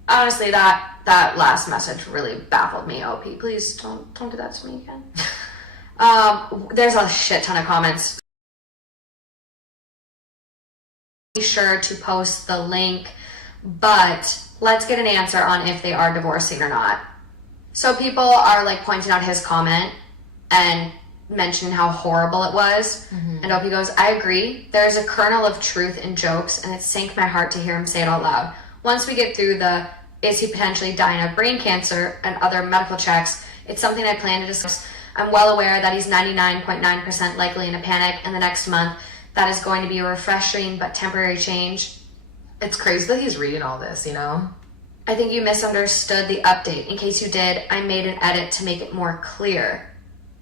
Honestly, that last message really baffled me, OP. Please don't do that to me again. There's a shit ton of comments. Be sure to post the link, but let's get an answer on if they are divorcing or not. So people are like pointing out his comment and mentioning how horrible it was. Mm-hmm. And OP goes, I agree. There's a kernel of truth in jokes, and it sank my heart to hear him say it out loud. Once we get through the is he potentially dying of brain cancer and other medical checks, it's something I plan to discuss. I'm well aware that he's 99.9% likely in a panic, and the next month that is going to be a refreshing but temporary change. It's crazy that he's reading all this, you know? I think you misunderstood the update. In case you did, I made an edit to make it more clear.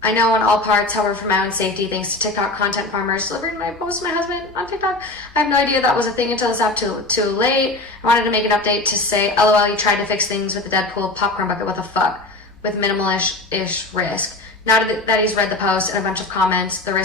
I know on all parts, however, for my own safety, thanks to TikTok content farmers delivering my post to my husband on TikTok. I have no idea that was a thing until this app too late. I wanted to make an update to say, LOL, you tried to fix things with the Deadpool popcorn bucket, what the fuck? With minimal-ish risk. Now that he's read the post and a bunch of comments, the risk